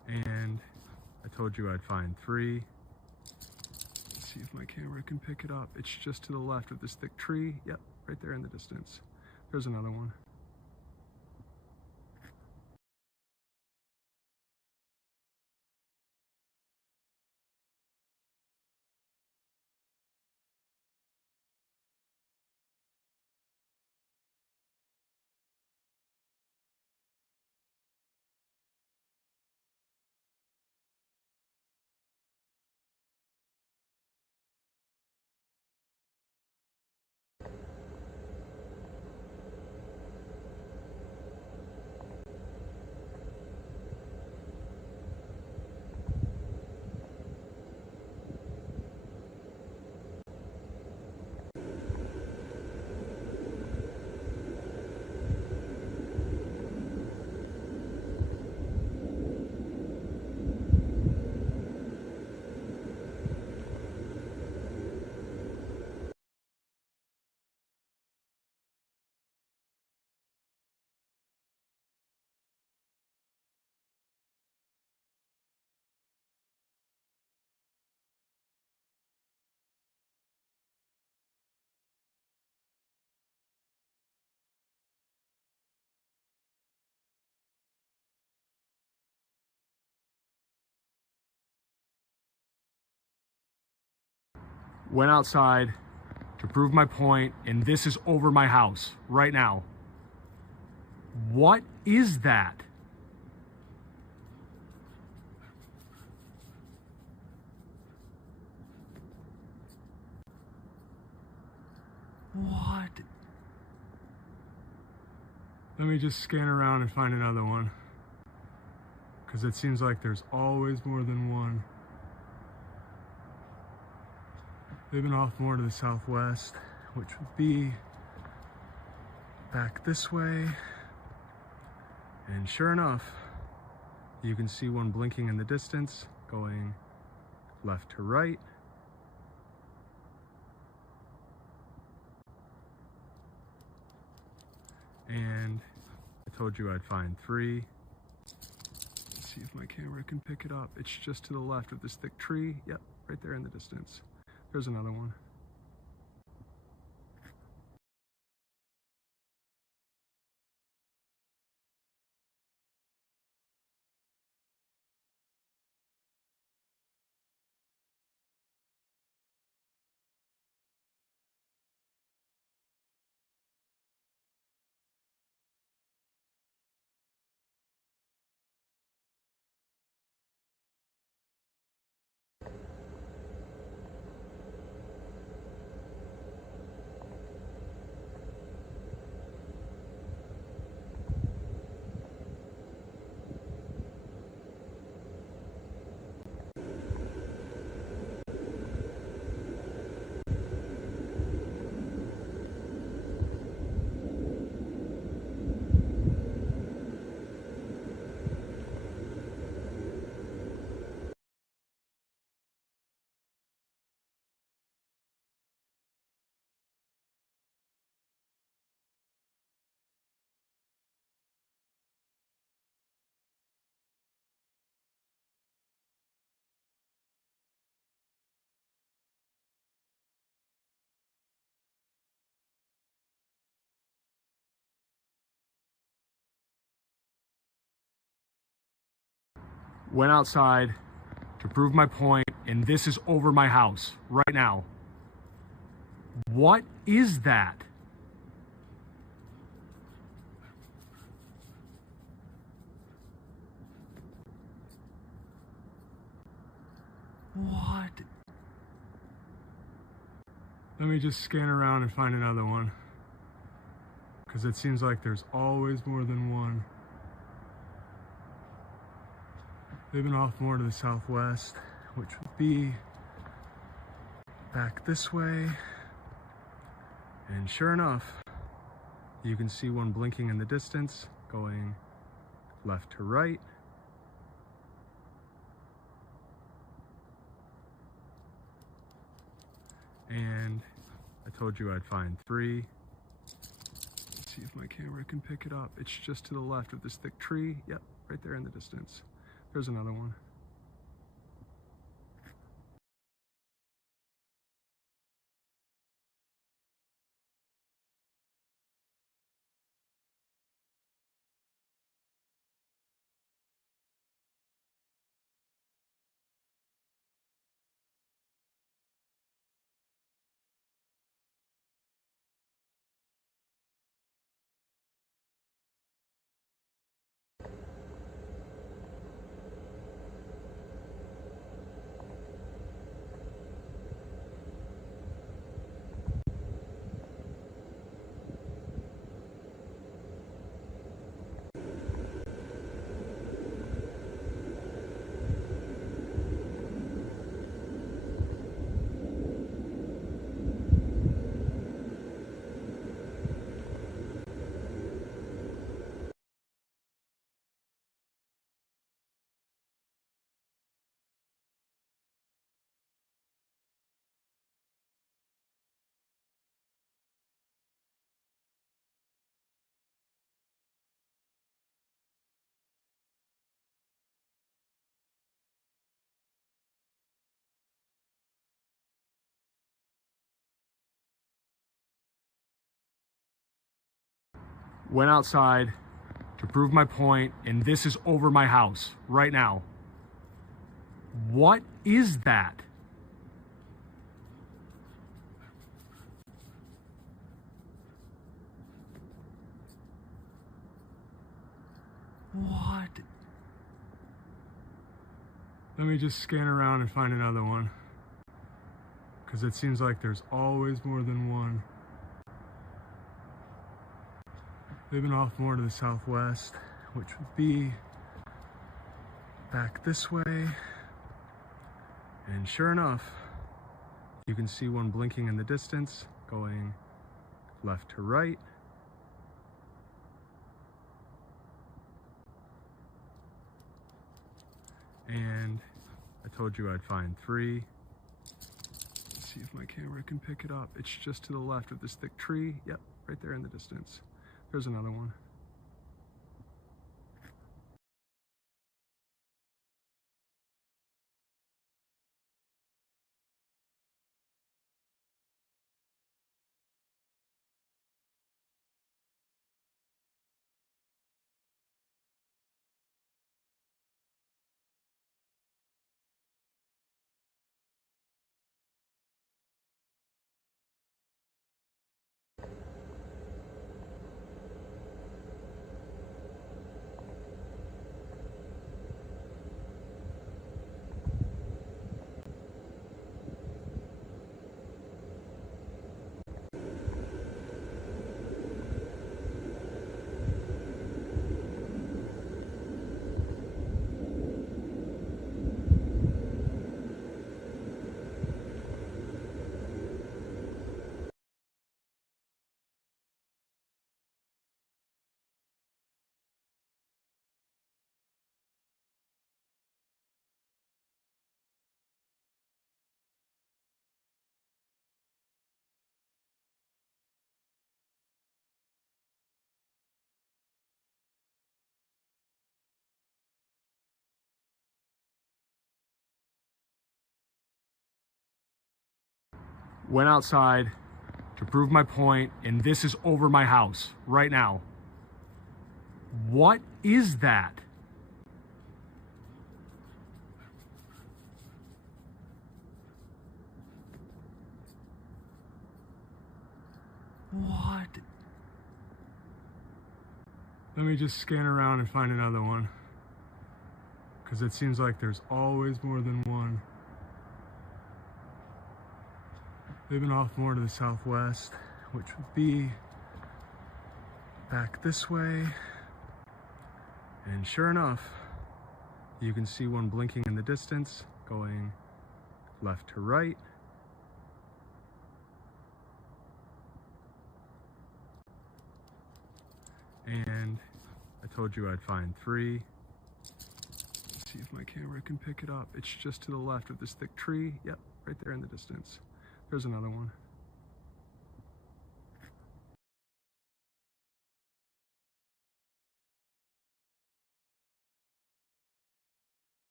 And I told you I'd find three. Let's see if my camera can pick it up. It's just to the left of this thick tree. Yep, right there in the distance. There's another one. Went outside to prove my point, and this is over my house right now. What is that? What? Let me just scan around and find another one, because it seems like there's always more than one. They've been off more to the southwest, which would be back this way. And sure enough, you can see one blinking in the distance, going left to right. And I told you I'd find three. Let's see if my camera can pick it up. It's just to the left of this thick tree. Yep, right there in the distance. There's another one. Went outside to prove my point, and this is over my house right now. What is that? What? Let me just scan around and find another one, because it seems like there's always more than one. They've been off more to the southwest, which would be back this way. And sure enough, you can see one blinking in the distance, going left to right. And I told you I'd find three. Let's see if my camera can pick it up. It's just to the left of this thick tree. Yep, right there in the distance. There's another one. Went outside to prove my point, and this is over my house right now. What is that? What? Let me just scan around and find another one, because it seems like there's always more than one. They've been off more to the southwest, which would be back this way. And sure enough, you can see one blinking in the distance, going left to right. And I told you I'd find three. Let's see if my camera can pick it up. It's just to the left of this thick tree. Yep, right there in the distance. There's another one. Went outside to prove my point, and this is over my house right now. What is that? What? Let me just scan around and find another one, because it seems like there's always more than one. They've been off more to the southwest, which would be back this way. And sure enough, you can see one blinking in the distance, going left to right. And I told you I'd find three. Let's see if my camera can pick it up. It's just to the left of this thick tree. Yep, right there in the distance. There's another one.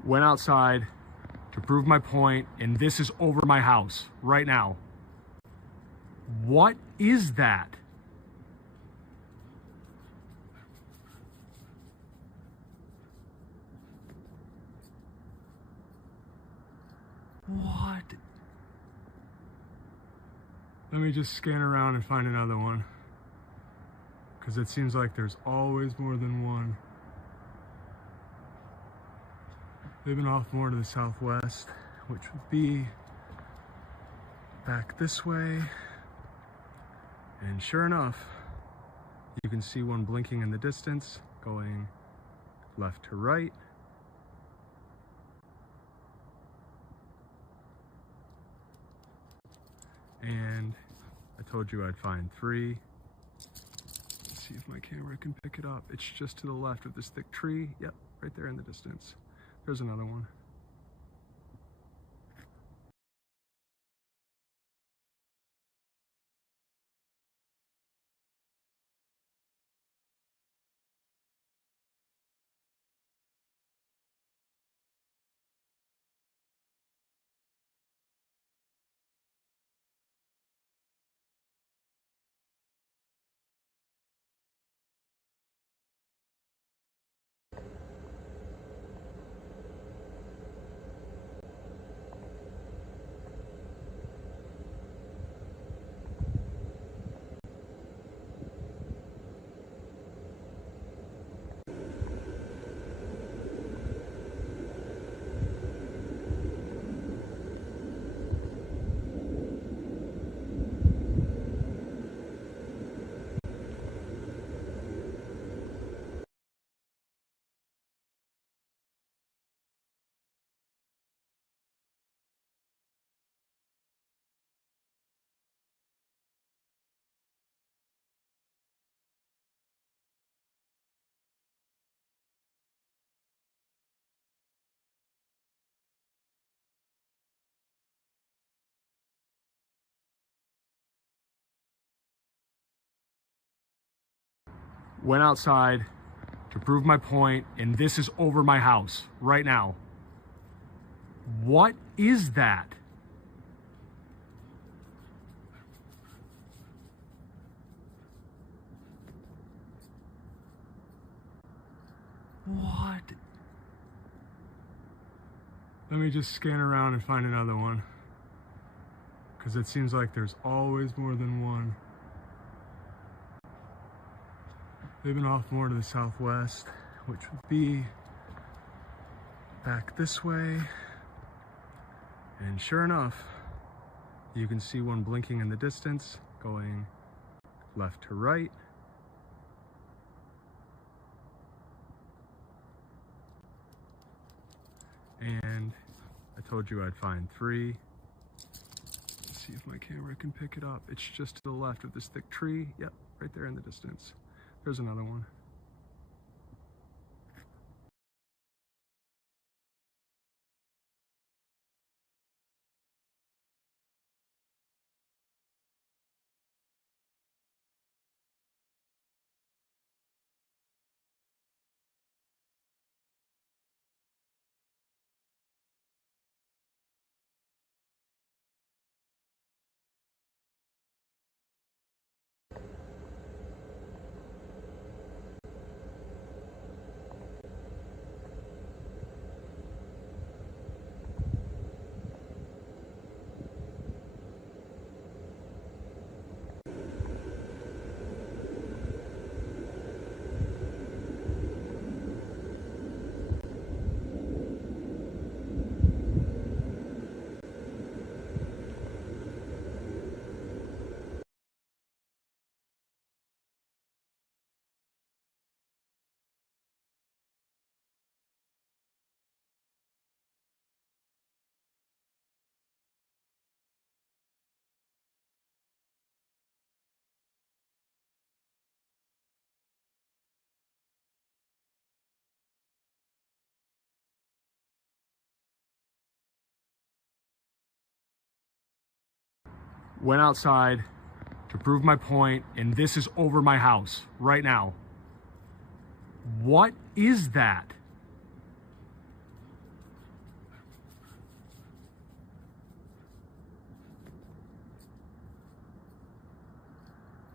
Went outside to prove my point, and this is over my house right now. What is that? What? Let me just scan around and find another one, because it seems like there's always more than one. They've been off more to the southwest, which would be back this way. And sure enough, you can see one blinking in the distance, going left to right. And I told you I'd find three. Let's see if my camera can pick it up. It's just to the left of this thick tree. Yep, right there in the distance. There's another one. Went outside to prove my point, and this is over my house right now. What is that? What? Let me just scan around and find another one, because it seems like there's always more than one. They've been off more to the southwest, which would be back this way. And sure enough, you can see one blinking in the distance, going left to right. And I told you I'd find three. Let's see if my camera can pick it up. It's just to the left of this thick tree. Yep, right there in the distance. There's another one. Went outside to prove my point, and this is over my house right now. What is that?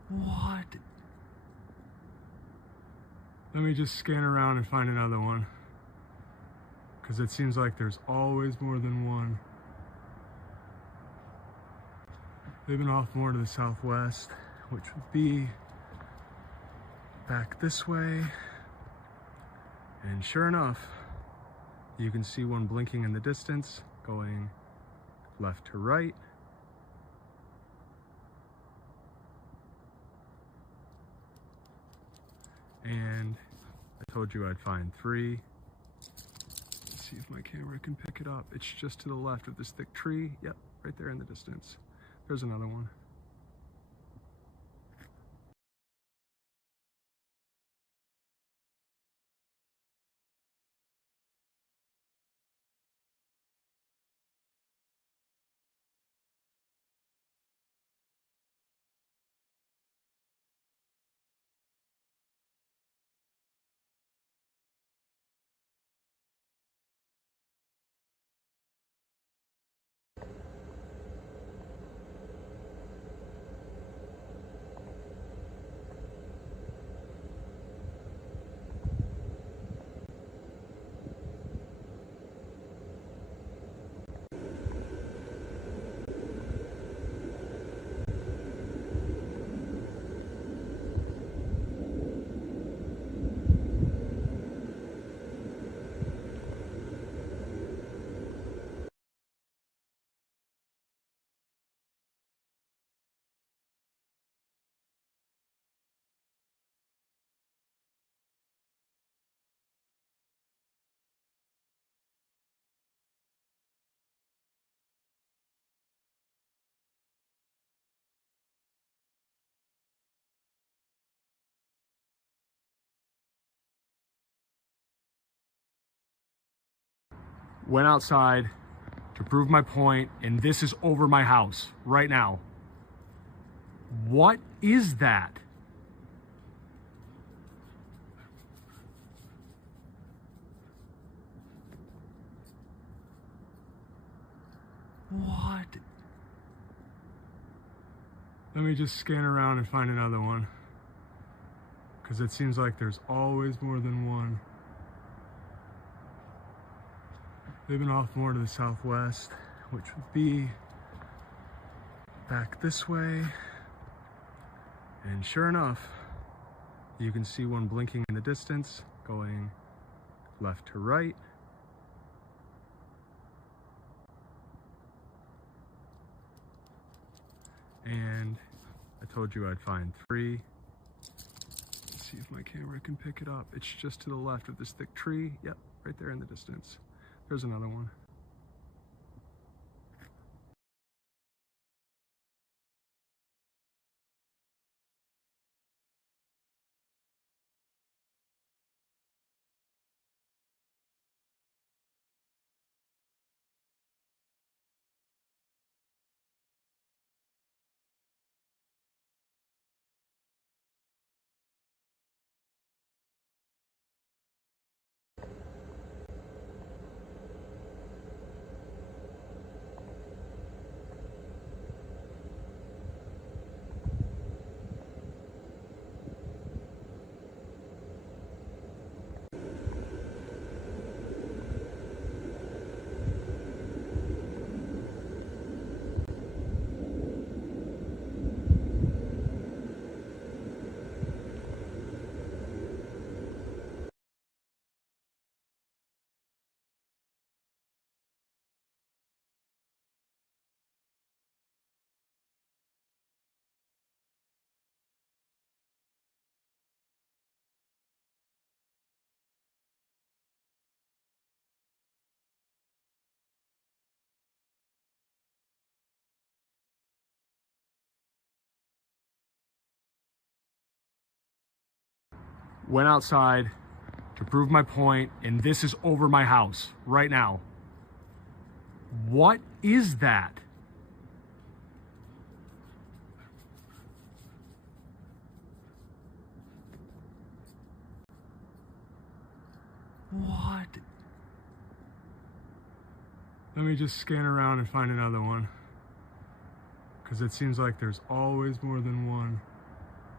What? Let me just scan around and find another one, because it seems like there's always more than one. They've been off more to the southwest, which would be back this way. And sure enough, you can see one blinking in the distance, going left to right. And I told you I'd find three. Let's see if my camera can pick it up. It's just to the left of this thick tree. Yep, right there in the distance. There's another one. Went outside to prove my point, and this is over my house right now. What is that? What? Let me just scan around and find another one, because it seems like there's always more than one. They've been off more to the southwest, which would be back this way. And sure enough, you can see one blinking in the distance, going left to right. And I told you I'd find three. Let's see if my camera can pick it up. It's just to the left of this thick tree. Yep, right there in the distance. There's another one. Went outside to prove my point, and this is over my house right now. What is that? What? Let me just scan around and find another one, because it seems like there's always more than one.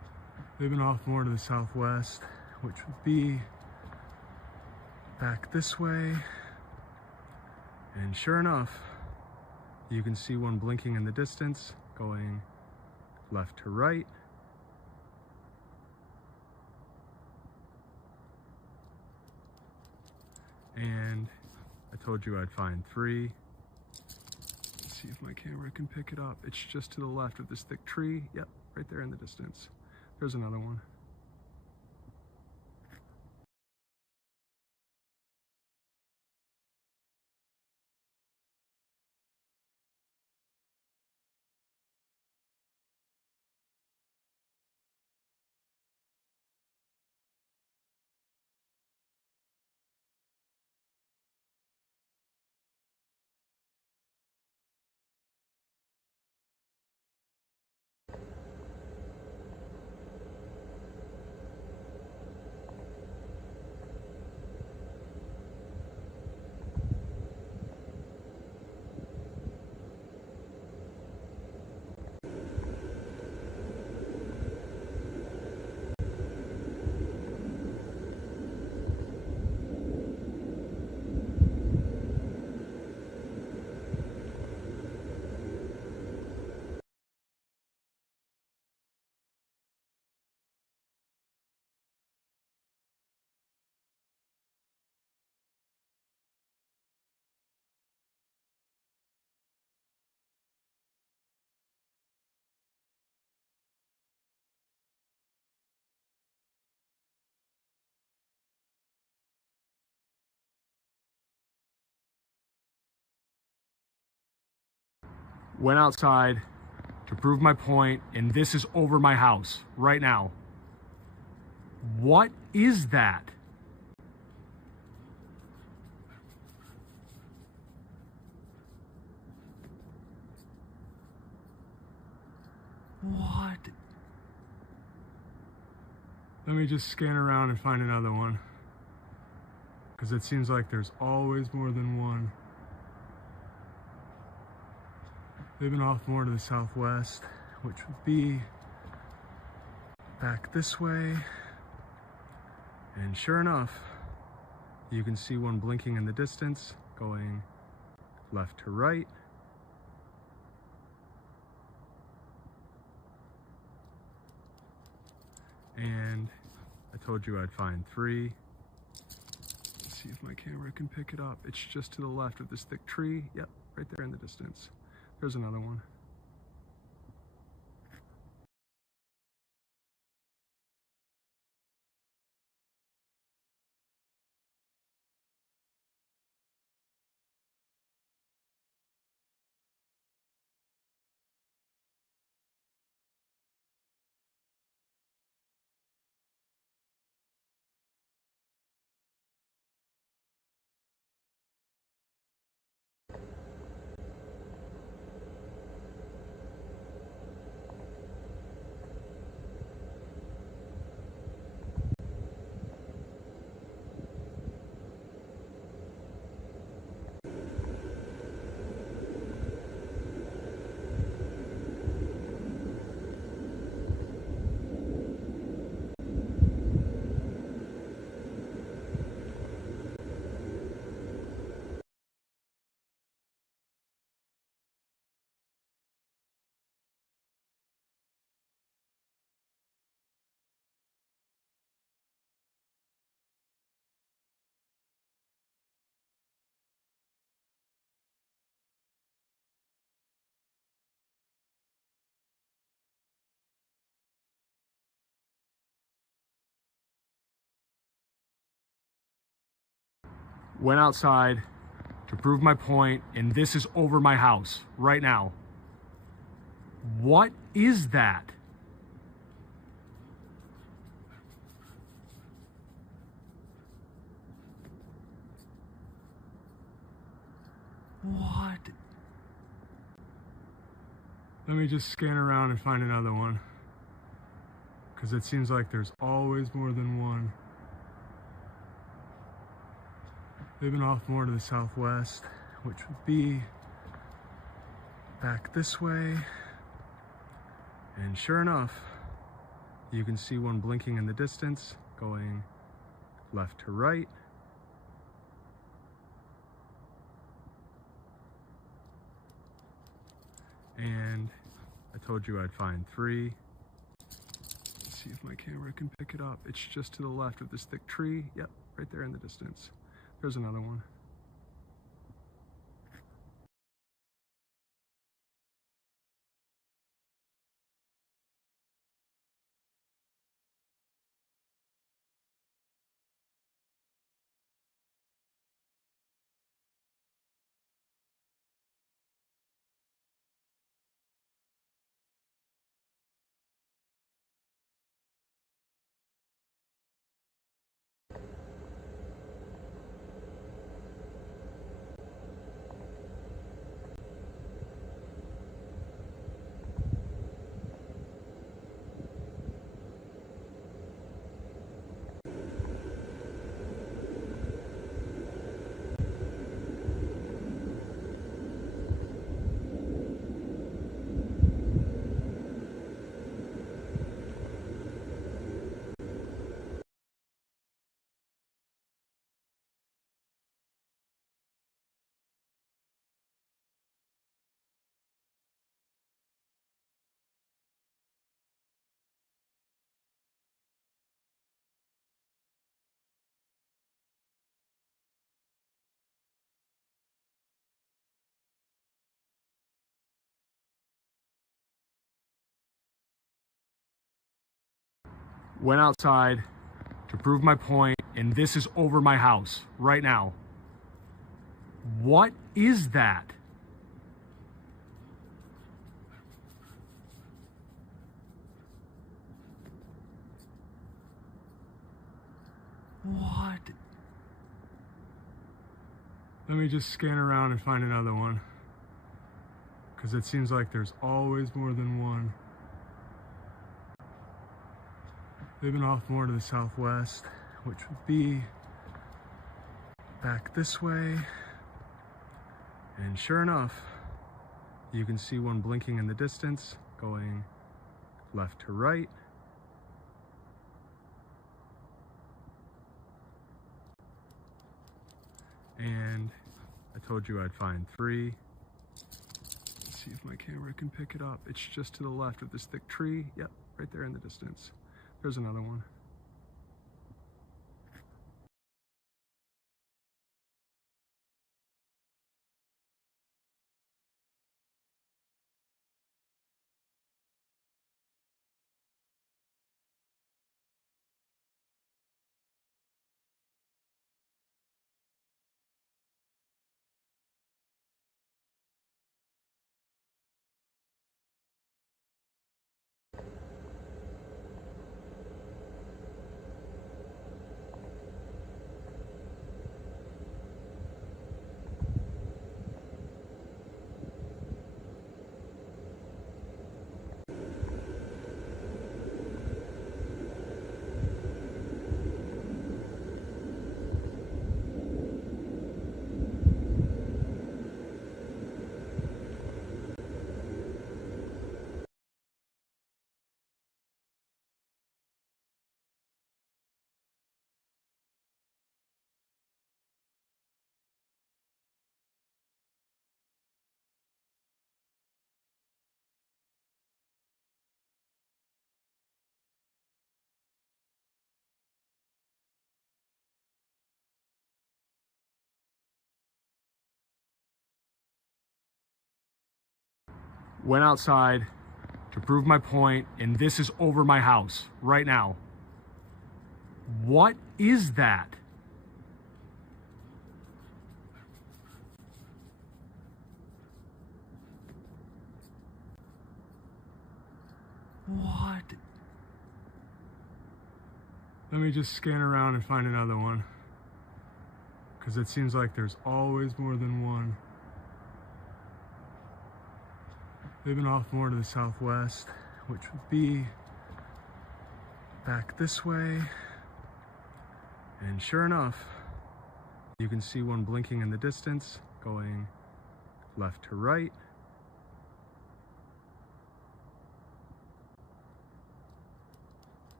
They've been off more to the southwest, which would be back this way. And sure enough, you can see one blinking in the distance, going left to right. And I told you I'd find three. Let's see if my camera can pick it up. It's just to the left of this thick tree. Yep, right there in the distance. There's another one. Went outside to prove my point, and this is over my house right now. What is that? What? Let me just scan around and find another one, because it seems like there's always more than one. They've been off more to the southwest, which would be back this way. And sure enough, you can see one blinking in the distance, going left to right. And I told you I'd find three. Let's see if my camera can pick it up. It's just to the left of this thick tree. Yep, right there in the distance. There's another one. Went outside to prove my point, and this is over my house right now. What is that? What? Let me just scan around and find another one, because it seems like there's always more than one. They've been off more to the southwest, which would be back this way. And sure enough, You can see one blinking in the distance, going left to right. And I told you I'd find three. Let's see if my camera can pick it up. It's just to the left of this thick tree. Yep, right there in the distance. There's another one. Went outside to prove my point, and this is over my house right now. What is that? What? Let me just scan around and find another one, because it seems like there's always more than one. They've been off more to the southwest, which would be back this way. And sure enough, you can see one blinking in the distance, going left to right. And I told you I'd find three. Let's see if my camera can pick it up. It's just to the left of this thick tree. Yep, right there in the distance. There's another one. Went outside to prove my point, and this is over my house right now. What is that? What? Let me just scan around and find another one, because it seems like there's always more than one. They've been off more to the southwest, which would be back this way. And sure enough, you can see one blinking in the distance, going left to right.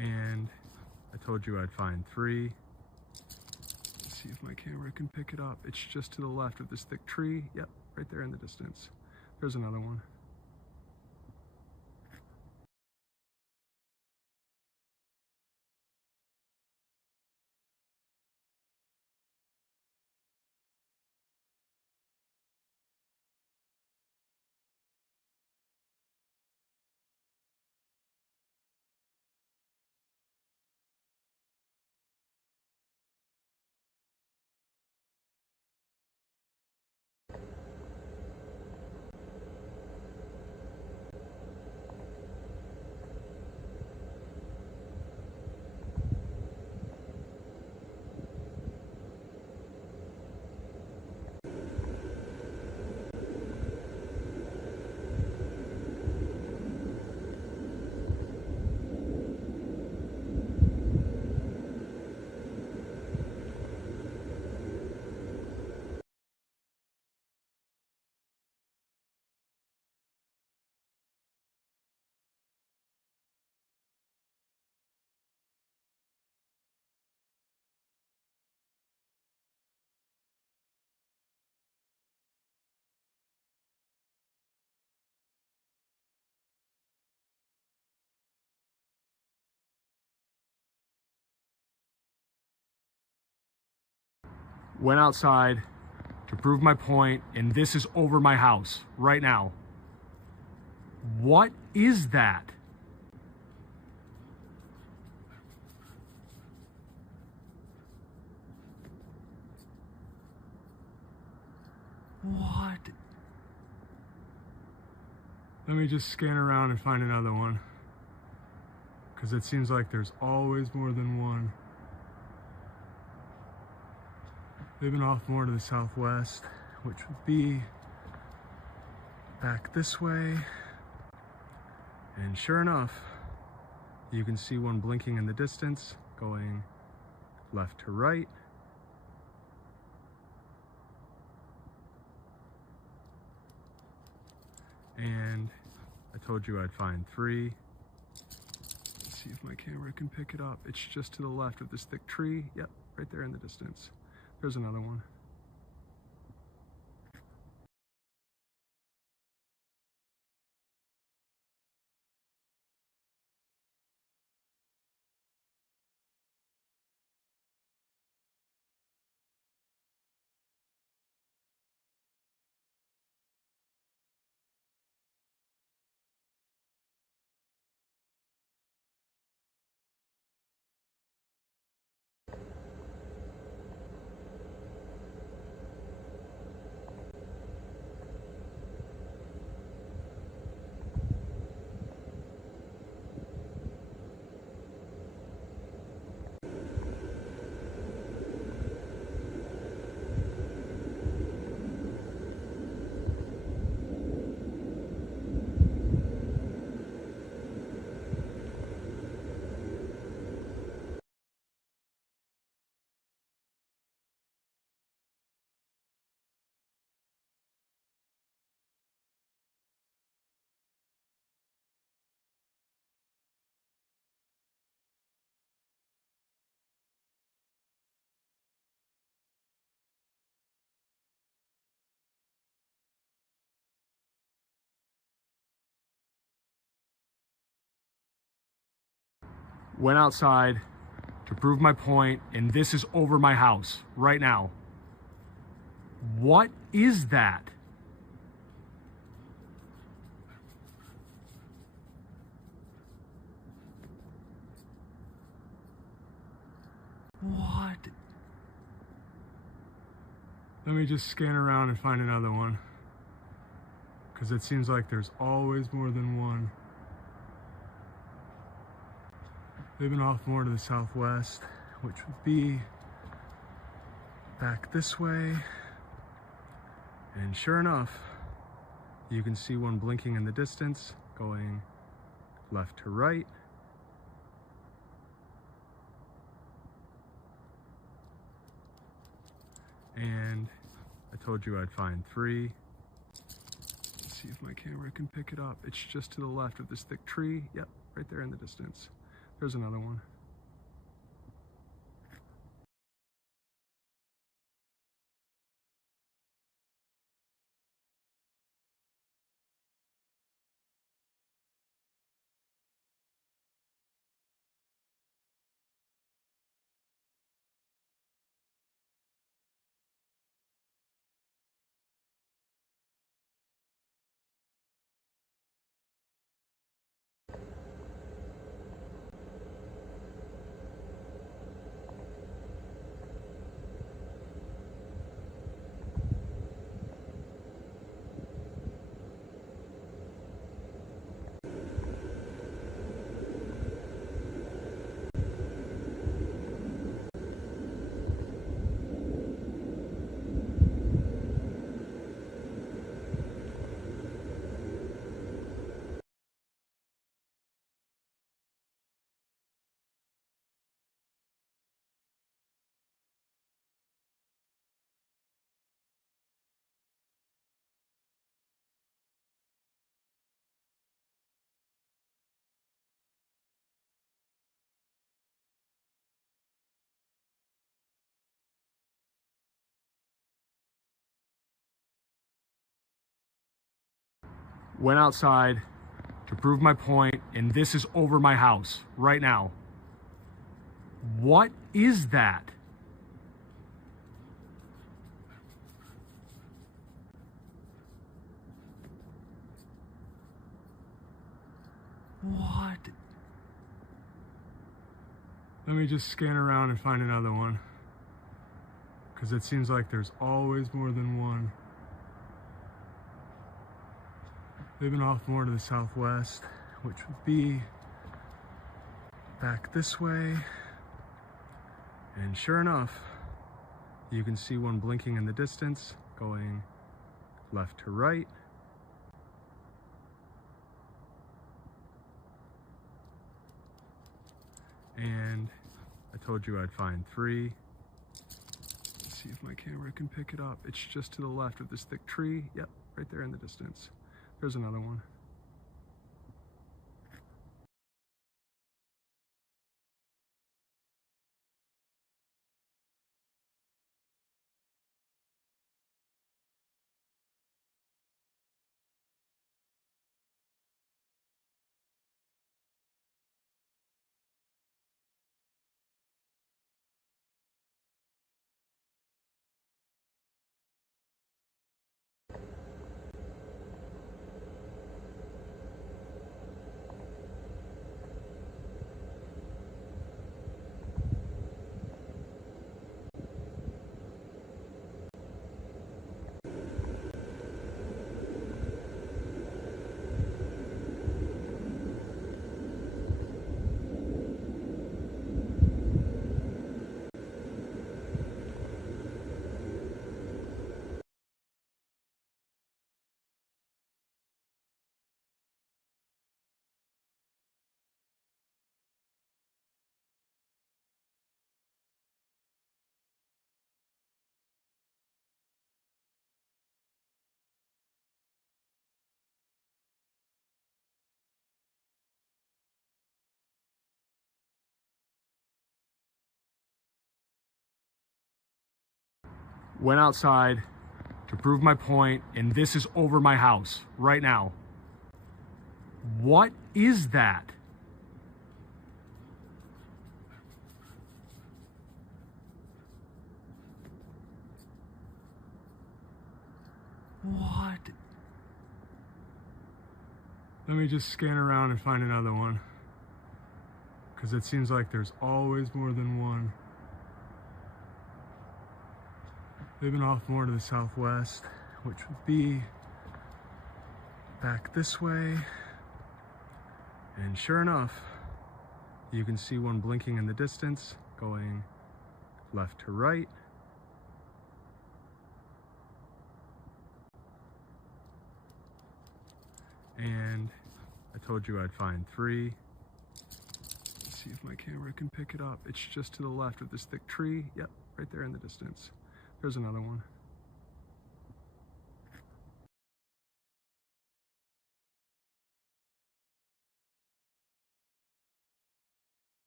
And I told you I'd find 3. Let's see if my camera can pick it up. It's just to the left of this thick tree. Yep, right there in the distance. There's another one. Went outside to prove my point, and this is over my house right now. What is that? What? Let me just scan around and find another one, because it seems like there's always more than one. They've been off more to the southwest, which would be back this way. And sure enough, you can see one blinking in the distance, going left to right. And I told you I'd find 3. Let's see if my camera can pick it up. It's just to the left of this thick tree. Yep, right there in the distance. There's another one. Went outside to prove my point, and this is over my house right now. What is that? What? Let me just scan around and find another one, because it seems like there's always more than one. They've been off more to the southwest, which would be back this way. And sure enough, you can see one blinking in the distance, going left to right. And I told you I'd find 3. Let's see if my camera can pick it up. It's just to the left of this thick tree. Yep, right there in the distance. There's another one. Went outside to prove my point, and this is over my house right now. What is that? What? Let me just scan around and find another one, because it seems like there's always more than one. They've been off more to the southwest, which would be back this way. And sure enough, you can see one blinking in the distance, going left to right. And I told you I'd find three. Let's see if my camera can pick it up. It's just to the left of this thick tree. Yep, right there in the distance. There's another one. Went outside to prove my point, and this is over my house right now. What is that? What? Let me just scan around and find another one, because it seems like there's always more than one. They've been off more to the southwest, which would be back this way. And sure enough, you can see one blinking in the distance, going left to right. And I told you I'd find three. Let's see if my camera can pick it up. It's just to the left of this thick tree. Yep, right there in the distance. There's another one.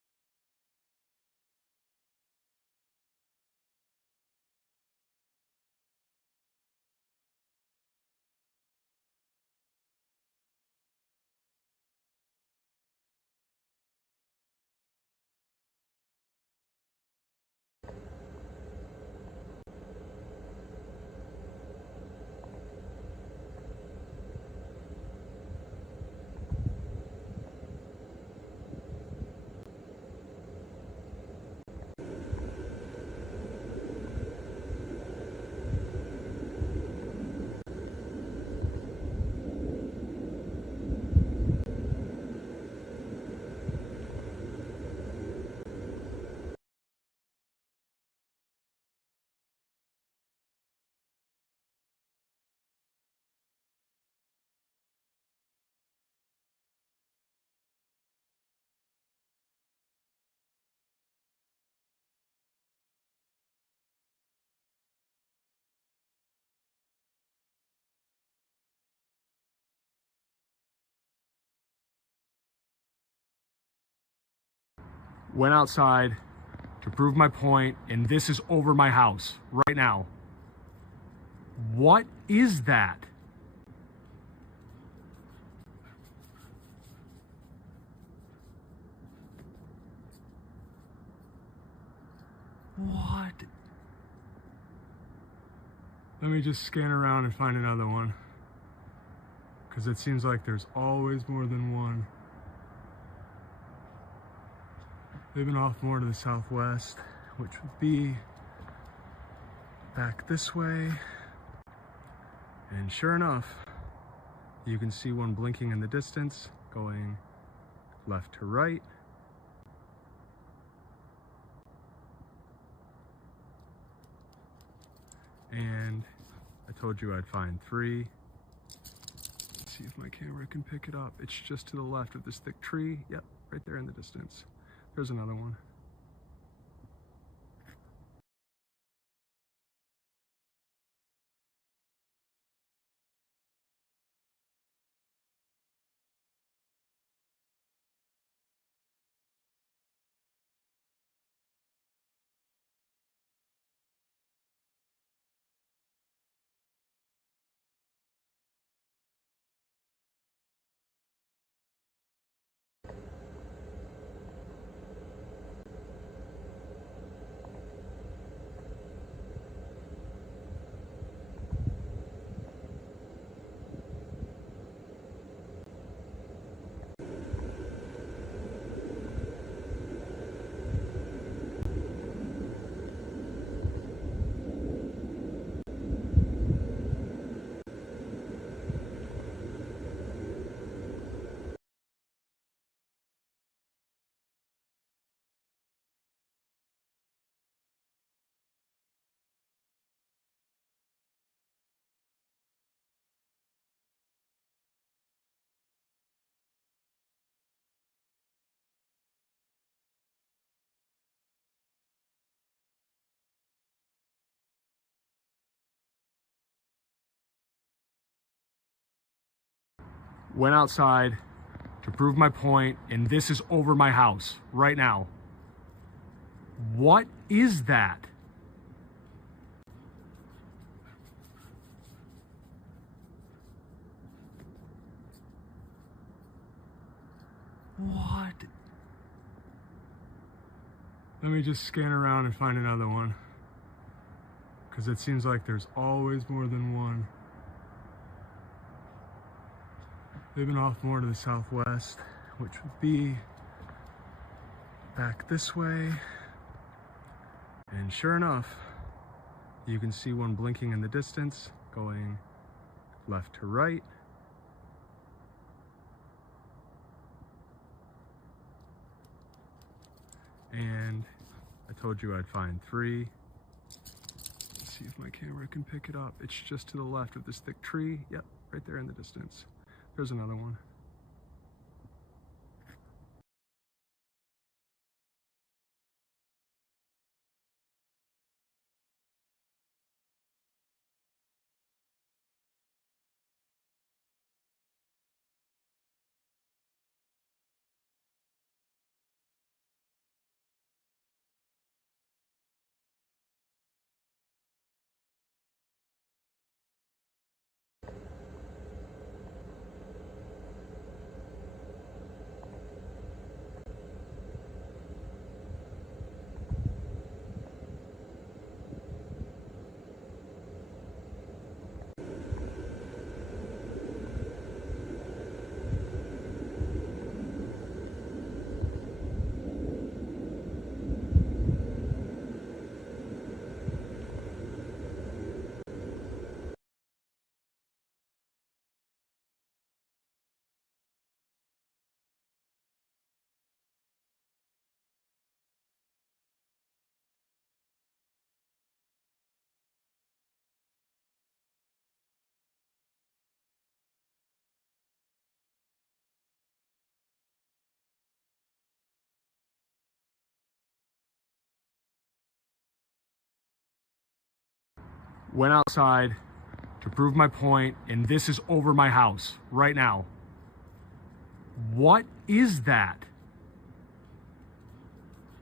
Went outside to prove my point, and this is over my house right now. What is that? What? Let me just scan around and find another one, because it seems like there's always more than one. They've been off more to the southwest, which would be back this way. And sure enough, you can see one blinking in the distance, going left to right. And I told you I'd find three. Let's see if my camera can pick it up. It's just to the left of this thick tree. Yep, right there in the distance. There's another one. Went outside to prove my point, and this is over my house right now. What is that? What? Let me just scan around and find another one, because it seems like there's always more than one. They've been off more to the southwest, which would be back this way. And sure enough, you can see one blinking in the distance, going left to right. And I told you I'd find three. Let's see if my camera can pick it up. It's just to the left of this thick tree. Yep, right there in the distance. There's another one. Went outside to prove my point, and this is over my house right now. What is that?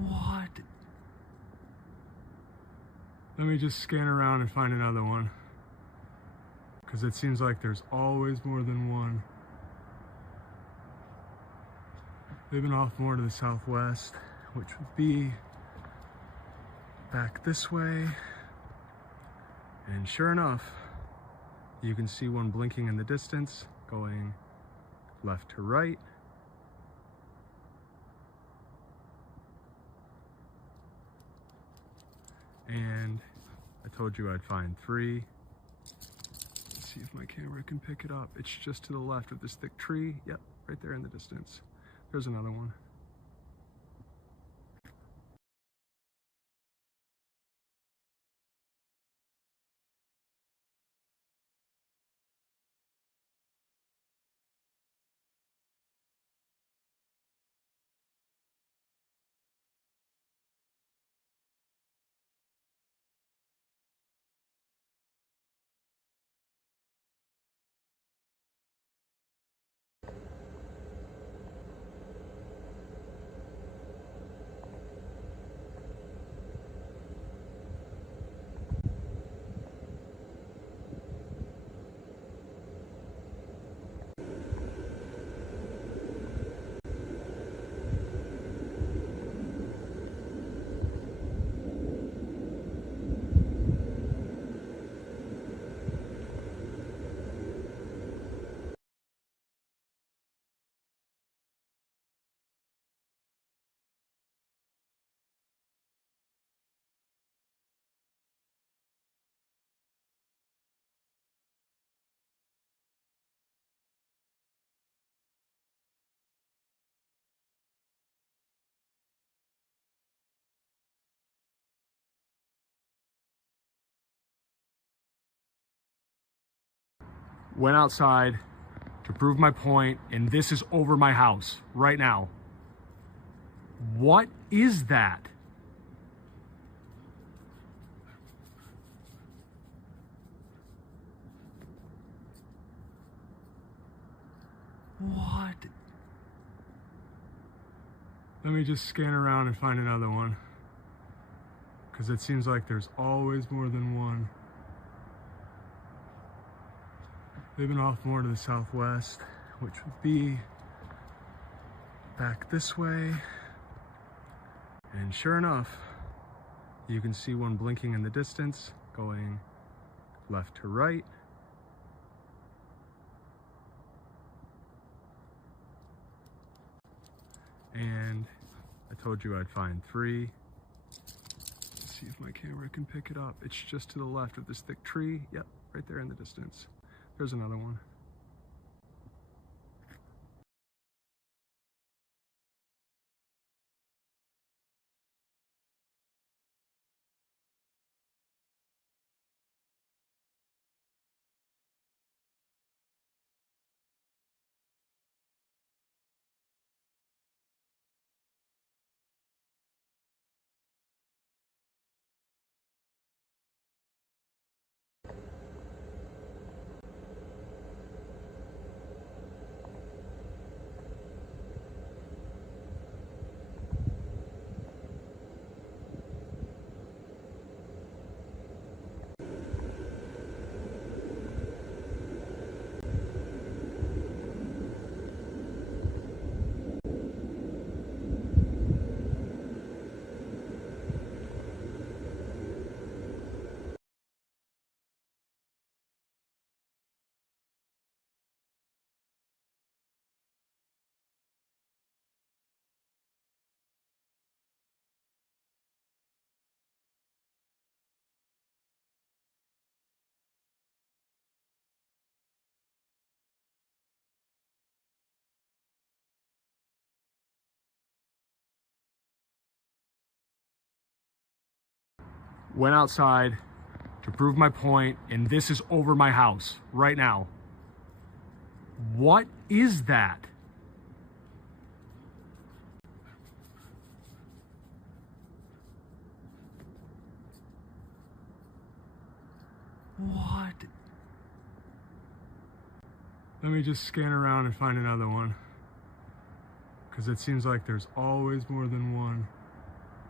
What? Let me just scan around and find another one, because it seems like there's always more than one. They've been off more to the southwest, which would be back this way. And sure enough, you can see one blinking in the distance, going left to right. And I told you I'd find three. Let's see if my camera can pick it up. It's just to the left of this thick tree. Yep, right there in the distance. There's another one. Went outside to prove my point, and this is over my house right now. What is that? What? Let me just scan around and find another one, because it seems like there's always more than one. They've been off more to the southwest, which would be back this way. And sure enough, you can see one blinking in the distance, going left to right. And I told you I'd find three. Let's see if my camera can pick it up. It's just to the left of this thick tree. Yep, right there in the distance. There's another one. Went outside to prove my point, and this is over my house right now. What is that? What? Let me just scan around and find another one, because it seems like there's always more than one.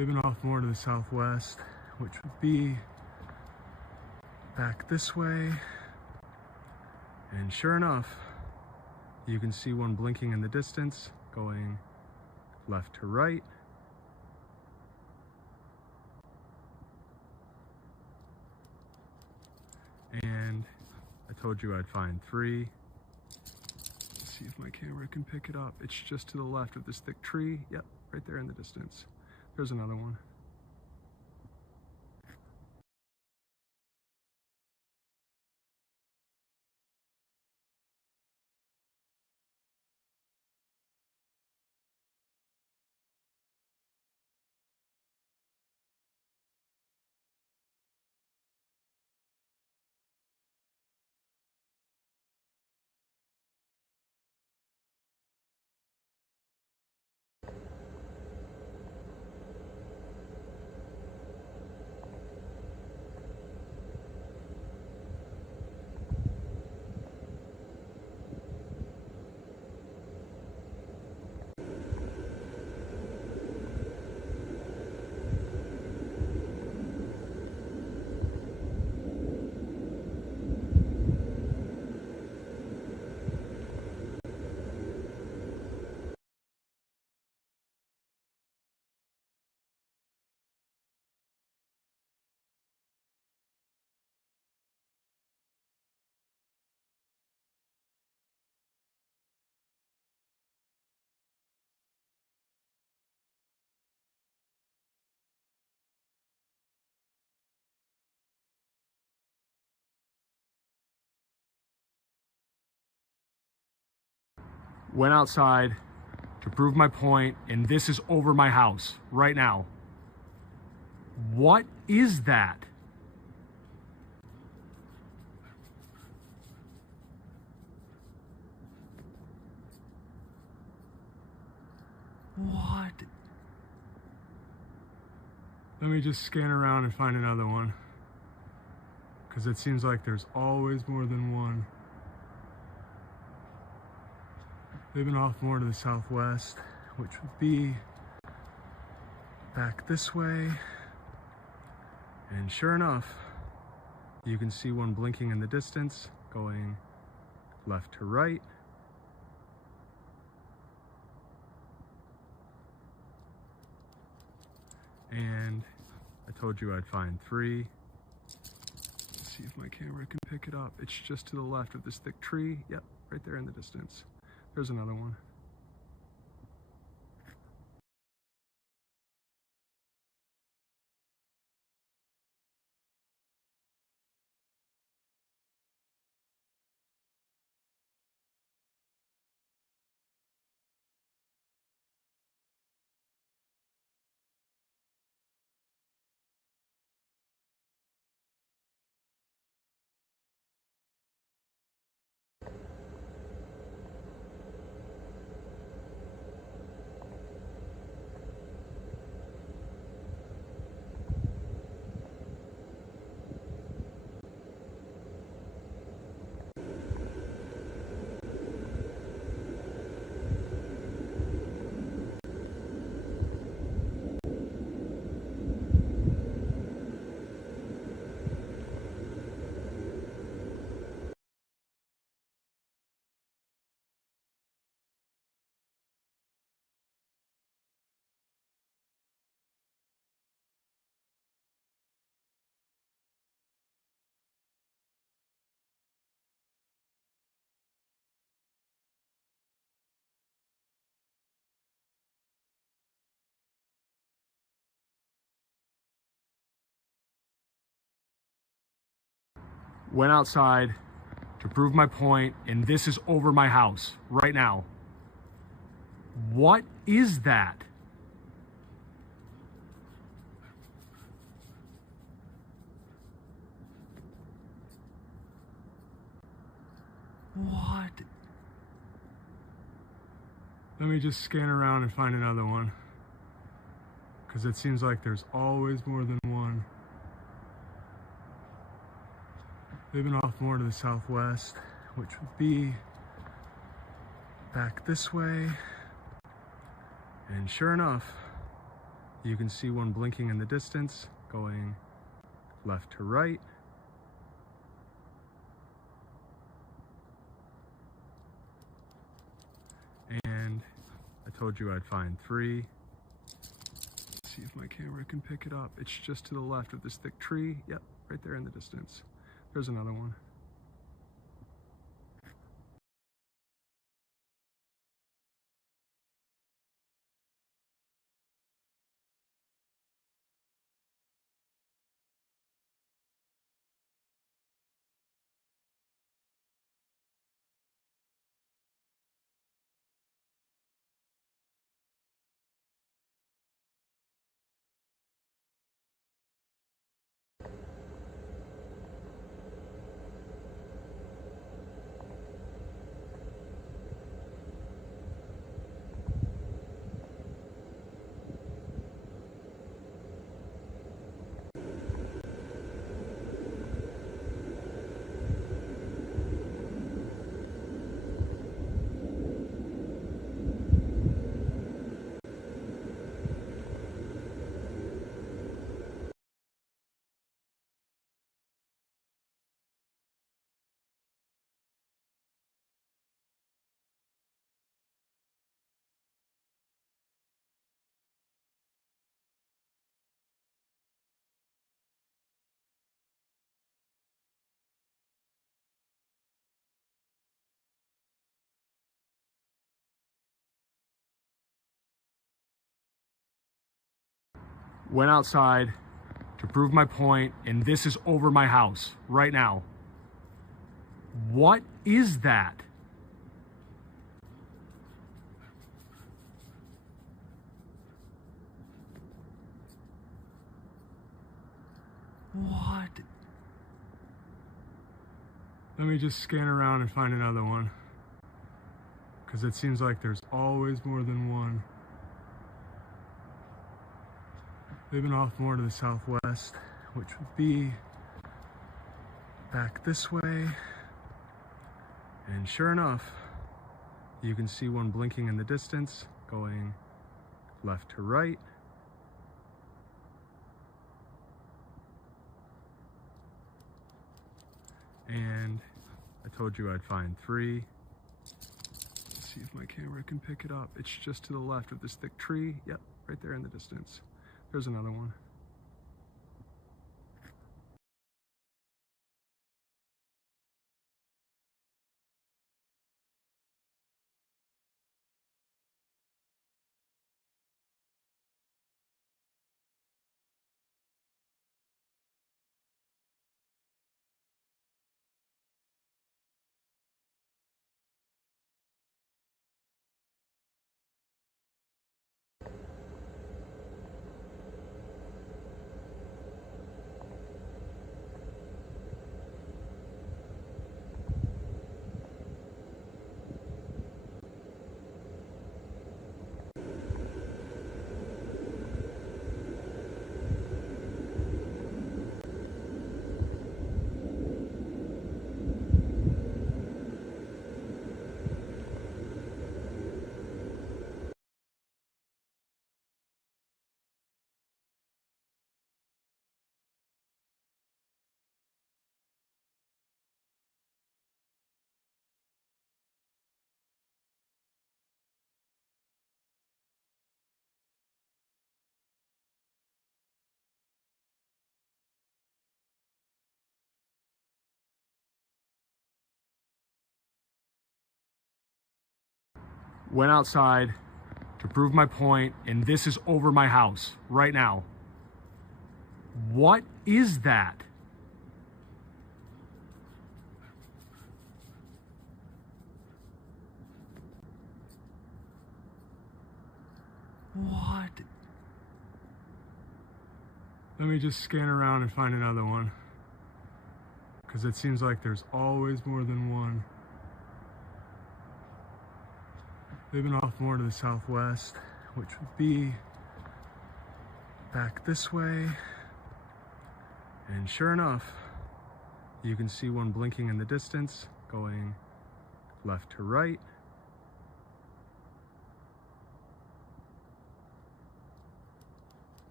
They've been off more to the southwest, which would be back this way. And sure enough, you can see one blinking in the distance, going left to right. And I told you I'd find three. Let's see if my camera can pick it up. It's just to the left of this thick tree. Yep, right there in the distance. There's another one. Went outside to prove my point, and this is over my house right now. What is that? What? Let me just scan around and find another one, because it seems like there's always more than one. They've been off more to the southwest, which would be back this way. And sure enough, you can see one blinking in the distance, going left to right. And I told you I'd find three. Let's see if my camera can pick it up. It's just to the left of this thick tree. Yep, right there in the distance. There's another one. Went outside to prove my point, and this is over my house right now. What is that? What? Let me just scan around and find another one, because it seems like there's always more than one. They've been off more to the southwest, which would be back this way. And sure enough, You can see one blinking in the distance, going left to right. And I told you I'd find three. Let's see if my camera can pick it up. It's just to the left of this thick tree. Yep, right there in the distance. There's another one. Went outside to prove my point, and this is over my house right now. What is that? What? Let me just scan around and find another one, because it seems like there's always more than one. They've been off more to the southwest, which would be back this way. And sure enough, you can see one blinking in the distance, going left to right. And I told you I'd find three. Let's see if my camera can pick it up. It's just to the left of this thick tree. Yep, right there in the distance. There's another one. Went outside to prove my point, and this is over my house right now. What is that? What? Let me just scan around and find another one, because it seems like there's always more than one. They've been off more to the southwest, which would be back this way. And sure enough, you can see one blinking in the distance, going left to right.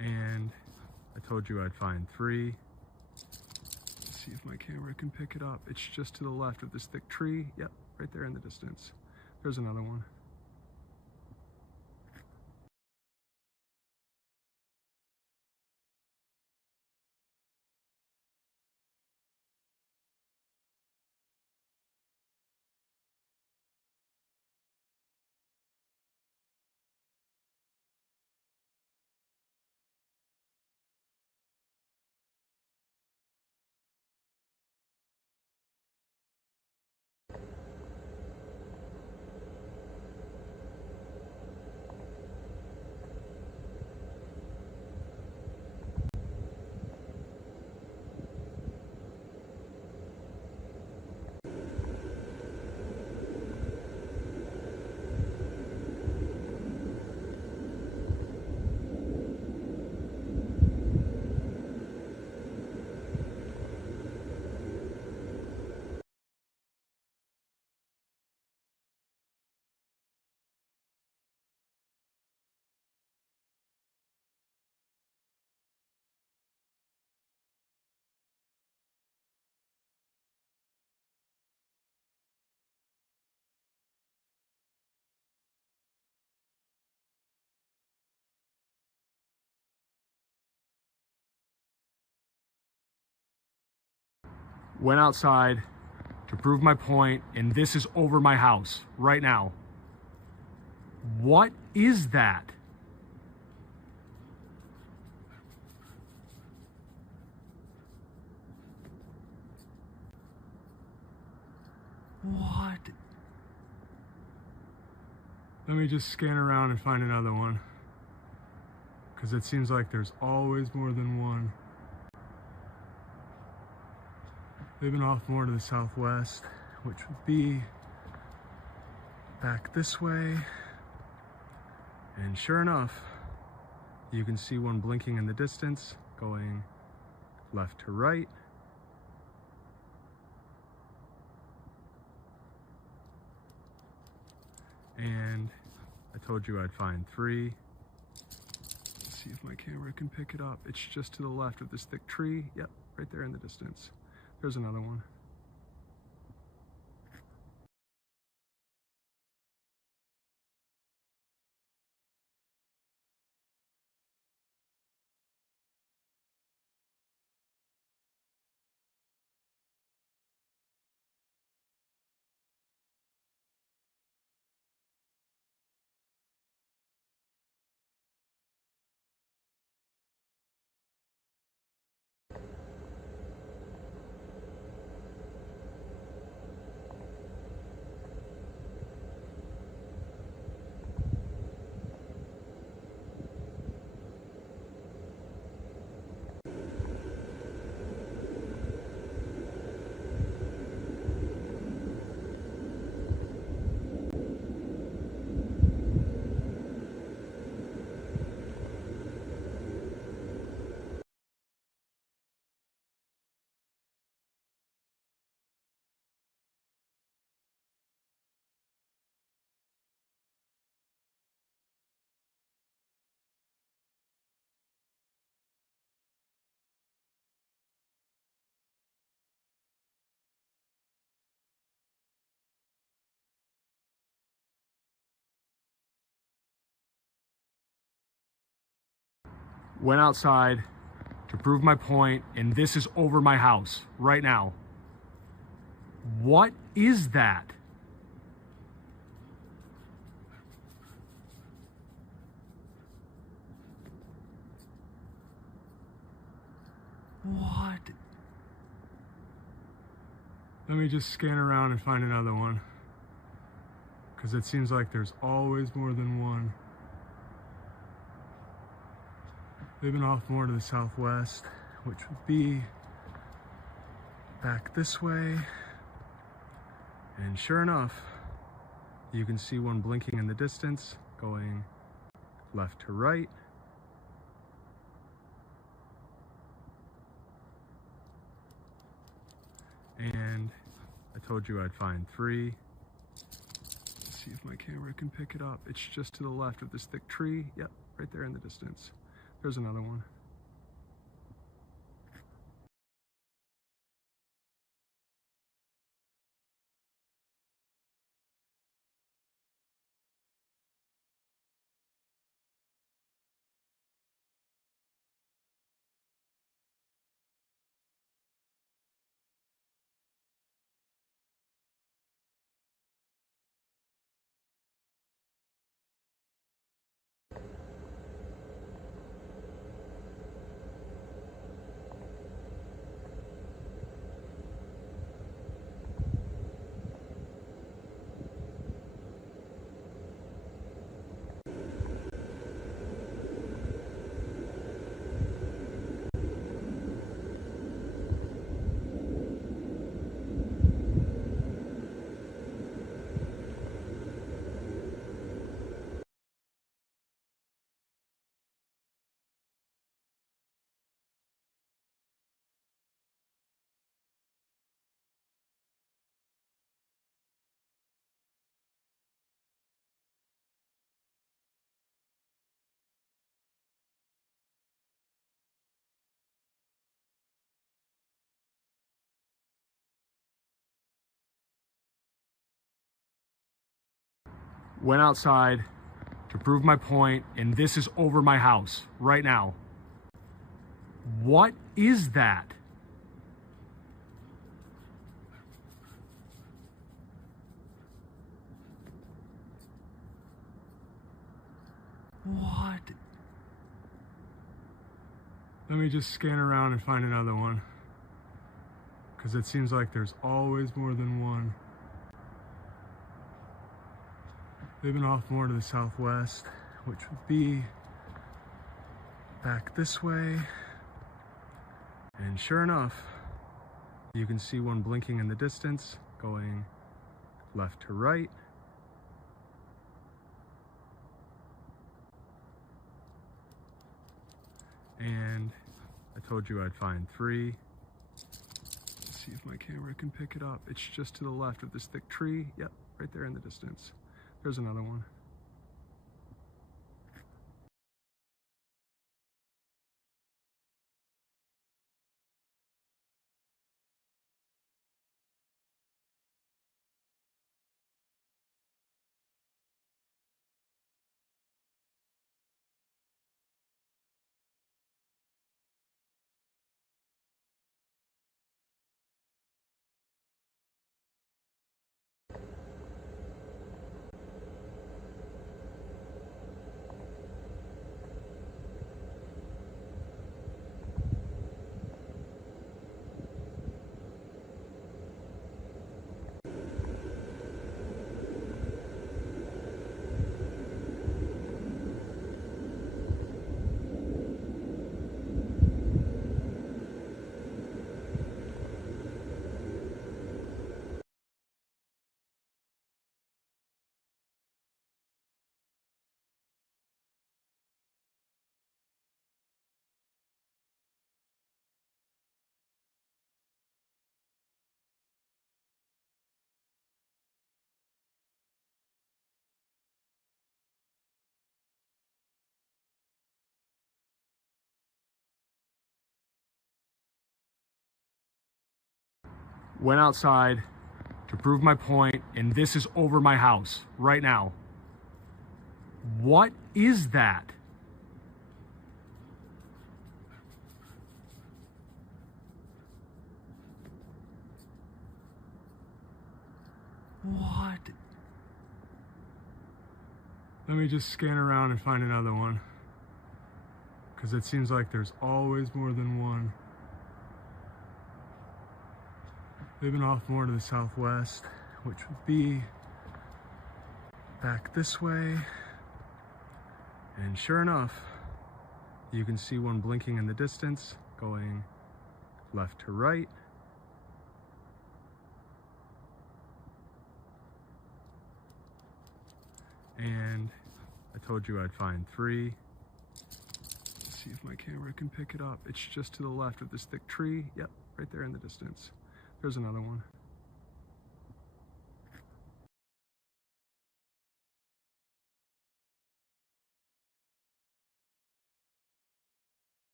And I told you I'd find three. Let's see if my camera can pick it up. It's just to the left of this thick tree. Yep, right there in the distance. There's another one. Went outside to prove my point, and this is over my house right now. What is that? What? Let me just scan around and find another one, because it seems like there's always more than one. They've been off more to the southwest, which would be back this way. And sure enough, you can see one blinking in the distance, going left to right. And I told you I'd find three. Let's see if my camera can pick it up. It's just to the left of this thick tree. Yep, right there in the distance. There's another one. Went outside to prove my point, and this is over my house right now. What is that? What? Let me just scan around and find another one, because it seems like there's always more than one. They've been off more to the southwest, which would be back this way. And sure enough, you can see one blinking in the distance, going left to right. And I told you I'd find three. Let's see if my camera can pick it up. It's just to the left of this thick tree. Yep, right there in the distance. There's another one. Went outside to prove my point, and this is over my house right now. What is that? What? Let me just scan around and find another one, because it seems like there's always more than one. They've been off more to the southwest, which would be back this way. And sure enough, you can see one blinking in the distance, going left to right. And I told you I'd find three. Let's see if my camera can pick it up. It's just to the left of this thick tree. Yep, right there in the distance. There's another one. Went outside to prove my point, and this is over my house right now. What is that? What? Let me just scan around and find another one, because it seems like there's always more than one. They've been off more to the southwest, which would be back this way. And sure enough, you can see one blinking in the distance, going left to right. And I told you I'd find three. Let's see if my camera can pick it up. It's just to the left of this thick tree. Yep, right there in the distance. There's another one.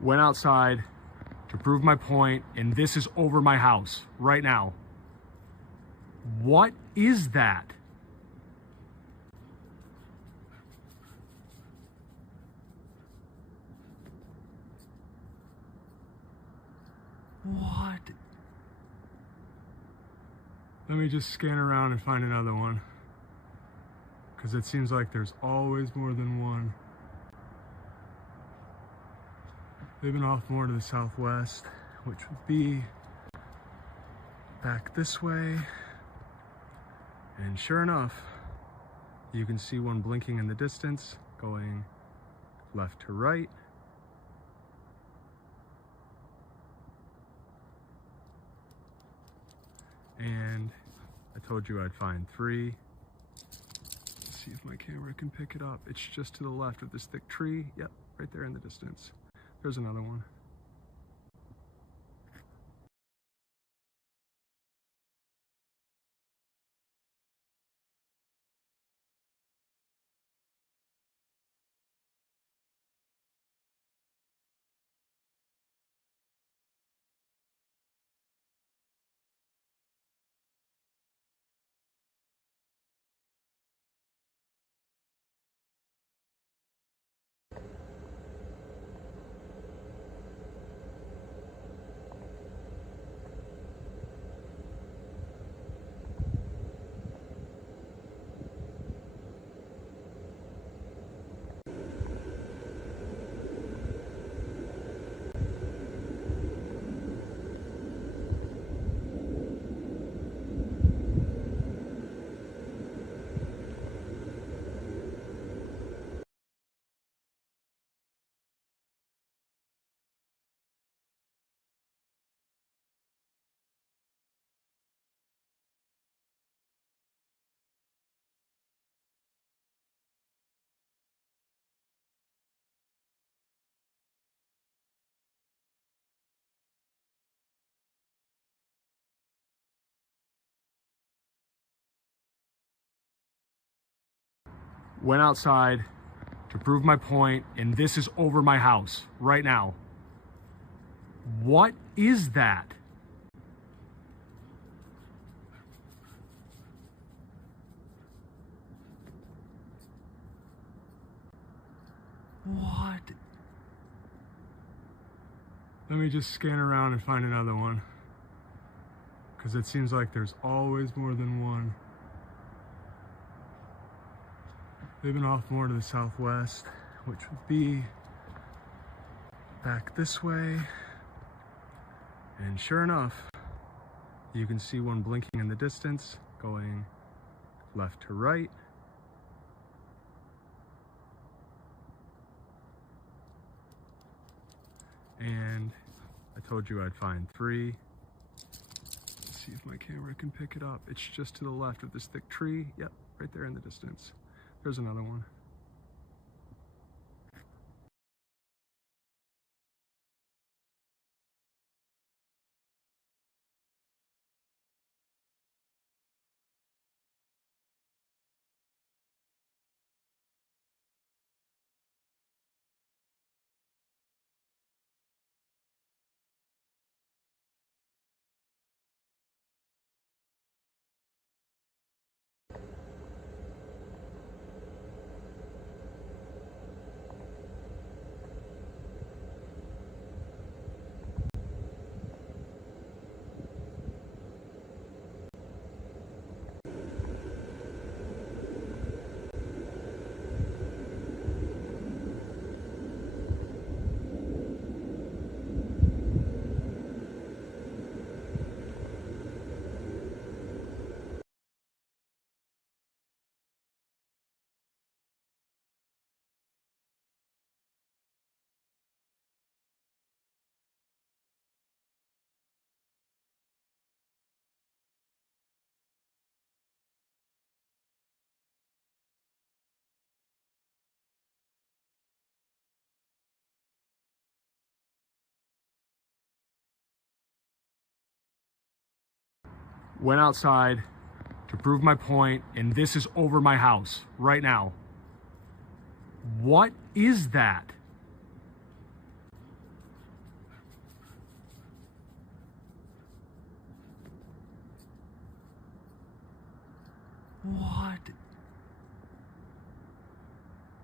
Went outside to prove my point, and this is over my house right now. What is that? What? Let me just scan around and find another one, because it seems like there's always more than one. They've been off more to the southwest, which would be back this way. And sure enough, you can see one blinking in the distance, going left to right. And I told you I'd find three. Let's see if my camera can pick it up. It's just to the left of this thick tree. Yep, right there in the distance. There's another one. Went outside to prove my point, and this is over my house right now. What is that? What? Let me just scan around and find another one, because it seems like there's always more than one. They've been off more to the southwest, which would be back this way. And sure enough, you can see one blinking in the distance, going left to right. And I told you I'd find three. Let's see if my camera can pick it up. It's just to the left of this thick tree. Yep, right there in the distance. There's another one. Went outside to prove my point, and this is over my house right now. What is that?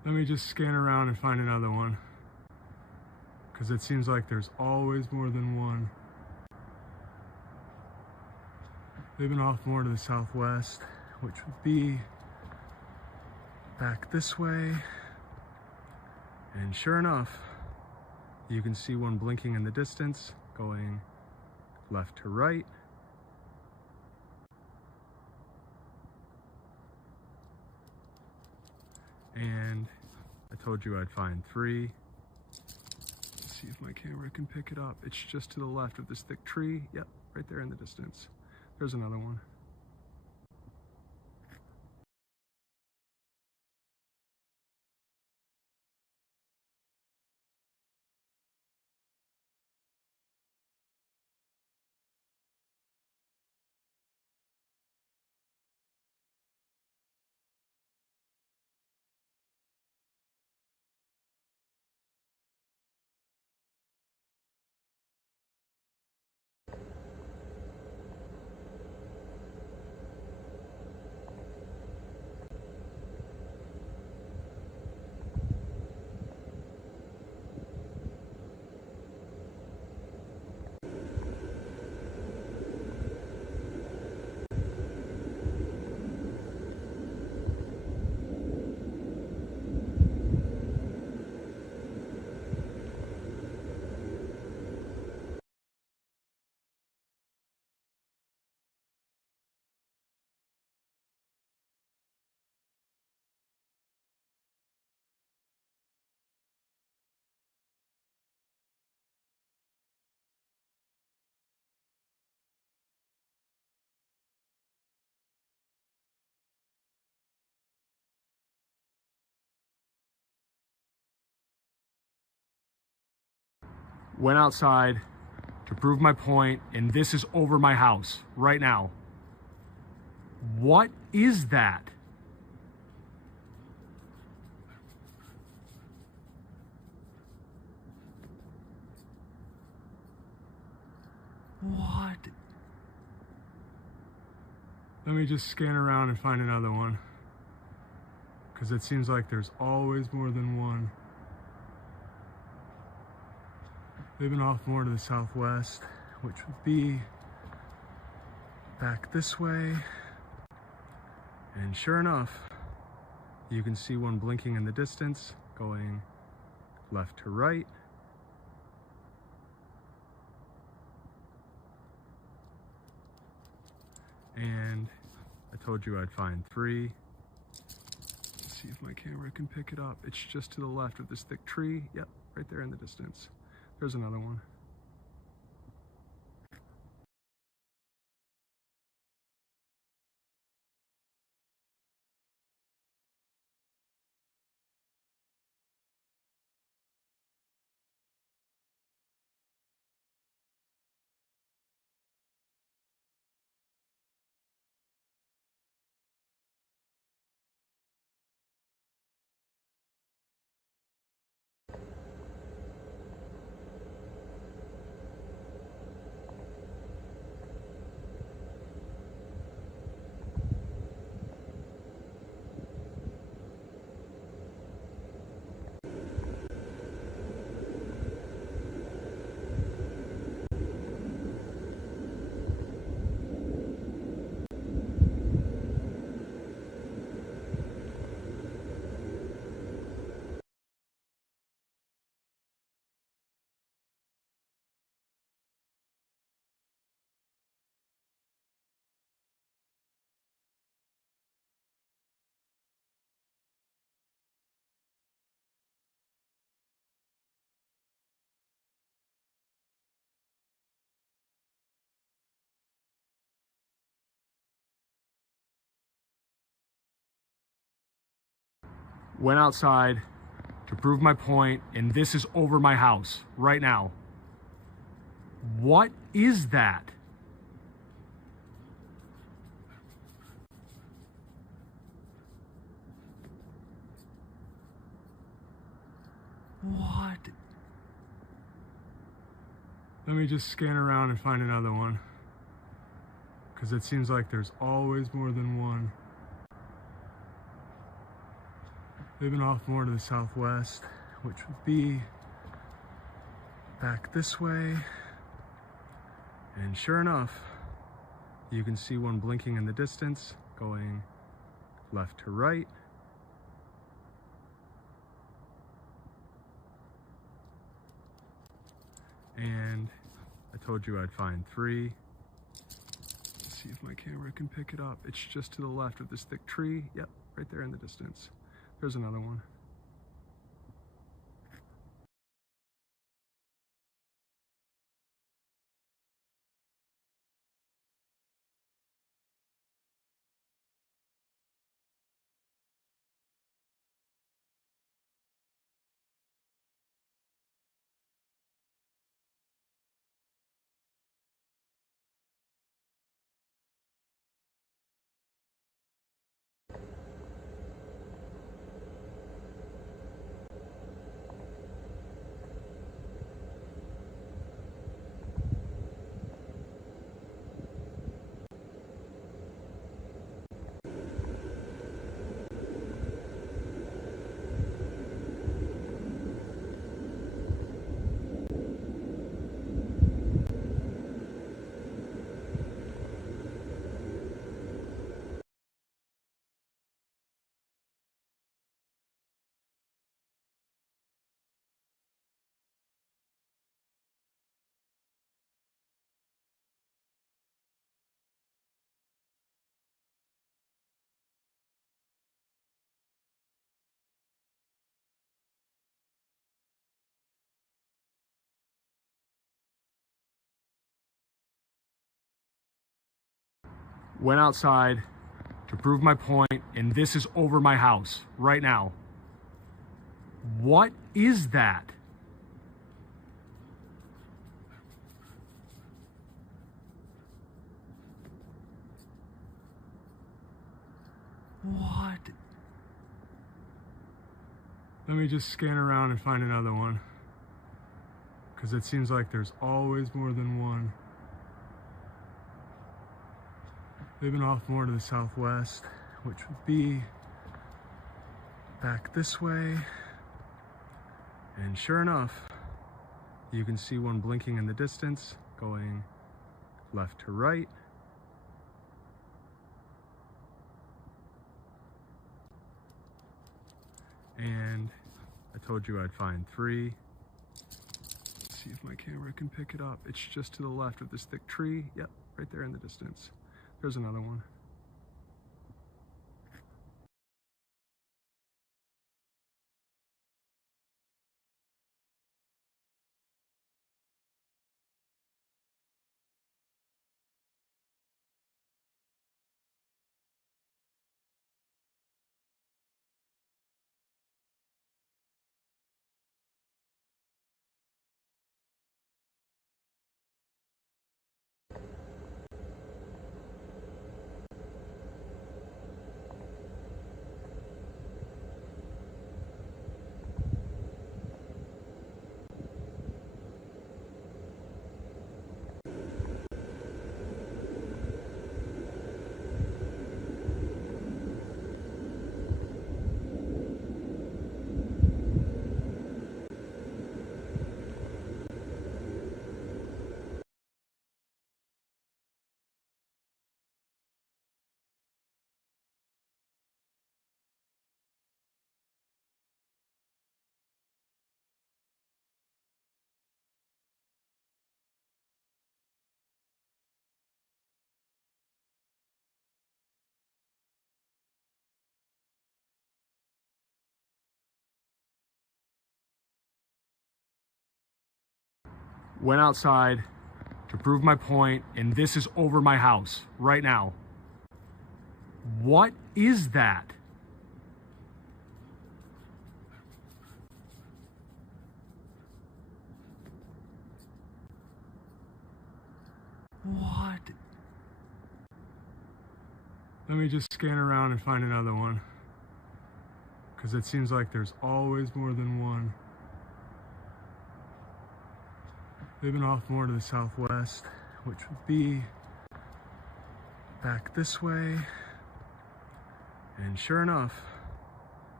Let me just scan around and find another one, because it seems like there's always more than one. They've been off more to the southwest, which would be back this way. And sure enough, you can see one blinking in the distance, going left to right. And I told you I'd find three. Let's see if my camera can pick it up. It's just to the left of this thick tree. Yep, right there in the distance. There's another one. Went outside to prove my point, and this is over my house right now. What is that? What? Let me just scan around and find another one, because it seems like there's always more than one. They've been off more to the southwest, which would be back this way. And sure enough, you can see one blinking in the distance, going left to right. And I told you I'd find three. Let's see if my camera can pick it up. It's just to the left of this thick tree. Yep, right there in the distance. There's another one. Went outside to prove my point, and this is over my house right now. What is that? What? Let me just scan around and find another one, because it seems like there's always more than one. They've been off more to the southwest, which would be back this way. And sure enough, you can see one blinking in the distance, going left to right. And I told you I'd find three. Let's see if my camera can pick it up. It's just to the left of this thick tree. Yep, right there in the distance. There's another one. Went outside to prove my point, and this is over my house right now. What is that? What? Let me just scan around and find another one, because it seems like there's always more than one. They've been off more to the southwest, which would be back this way. And sure enough, you can see one blinking in the distance, going left to right. And I told you I'd find three. Let's see if my camera can pick it up. It's just to the left of this thick tree. Yep, right there in the distance. There's another one. Went outside to prove my point, and this is over my house right now. What is that? What? Let me just scan around and find another one, because it seems like there's always more than one. They've been off more to the southwest, which would be back this way. And sure enough,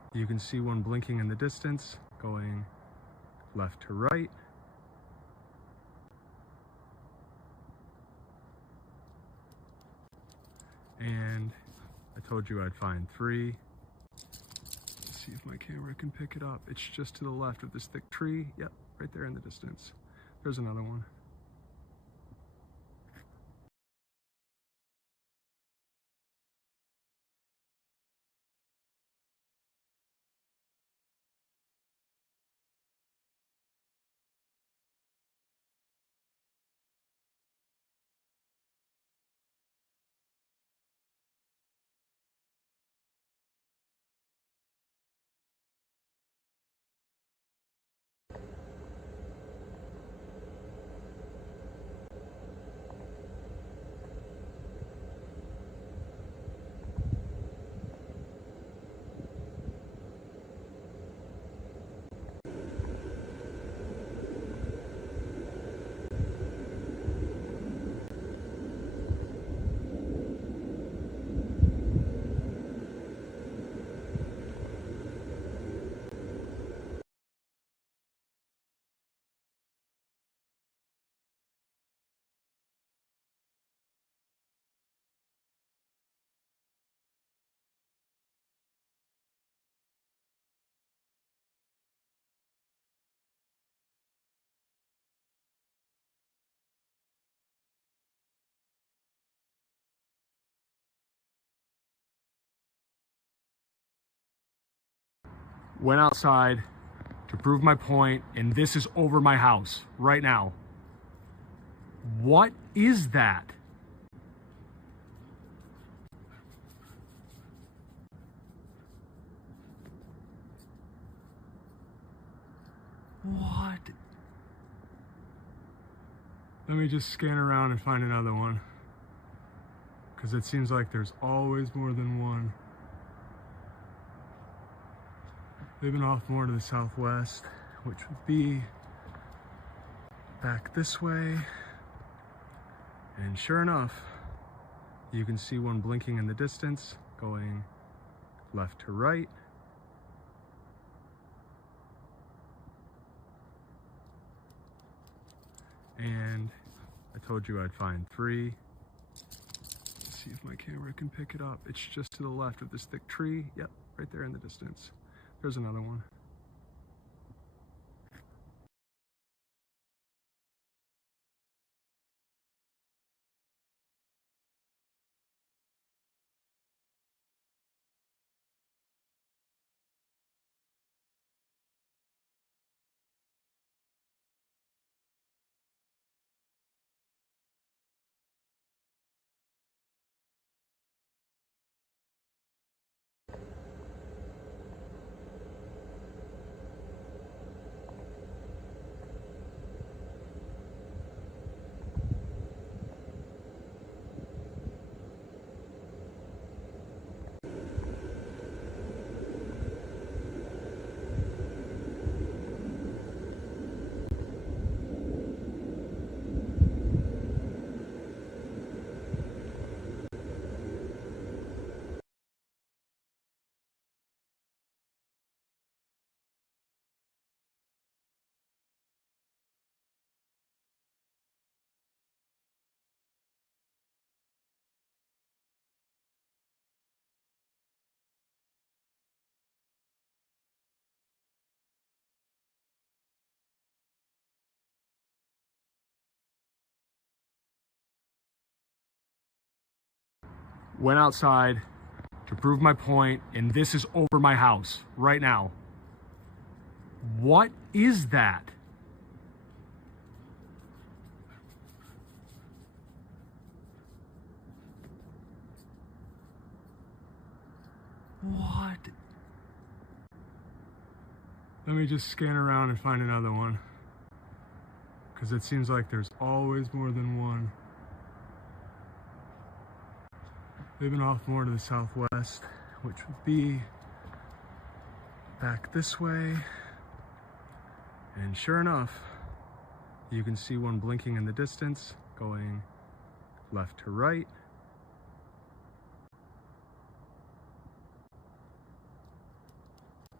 You can see one blinking in the distance, going left to right. And I told you I'd find three. Let's see if my camera can pick it up. It's just to the left of this thick tree. Yep, right there in the distance. There's another one. Went outside to prove my point, and this is over my house right now. What is that? What? Let me just scan around and find another one, because it seems like there's always more than one. They've been off more to the southwest, which would be back this way. And sure enough, you can see one blinking in the distance, going left to right. And I told you I'd find three. Let's see if my camera can pick it up. It's just to the left of this thick tree. Yep, right there in the distance. There's another one. Went outside to prove my point, and this is over my house right now. What is that? What? Let me just scan around and find another one, because it seems like there's always more than one. They've been off more to the southwest, which would be back this way. And sure enough, you can see one blinking in the distance, going left to right.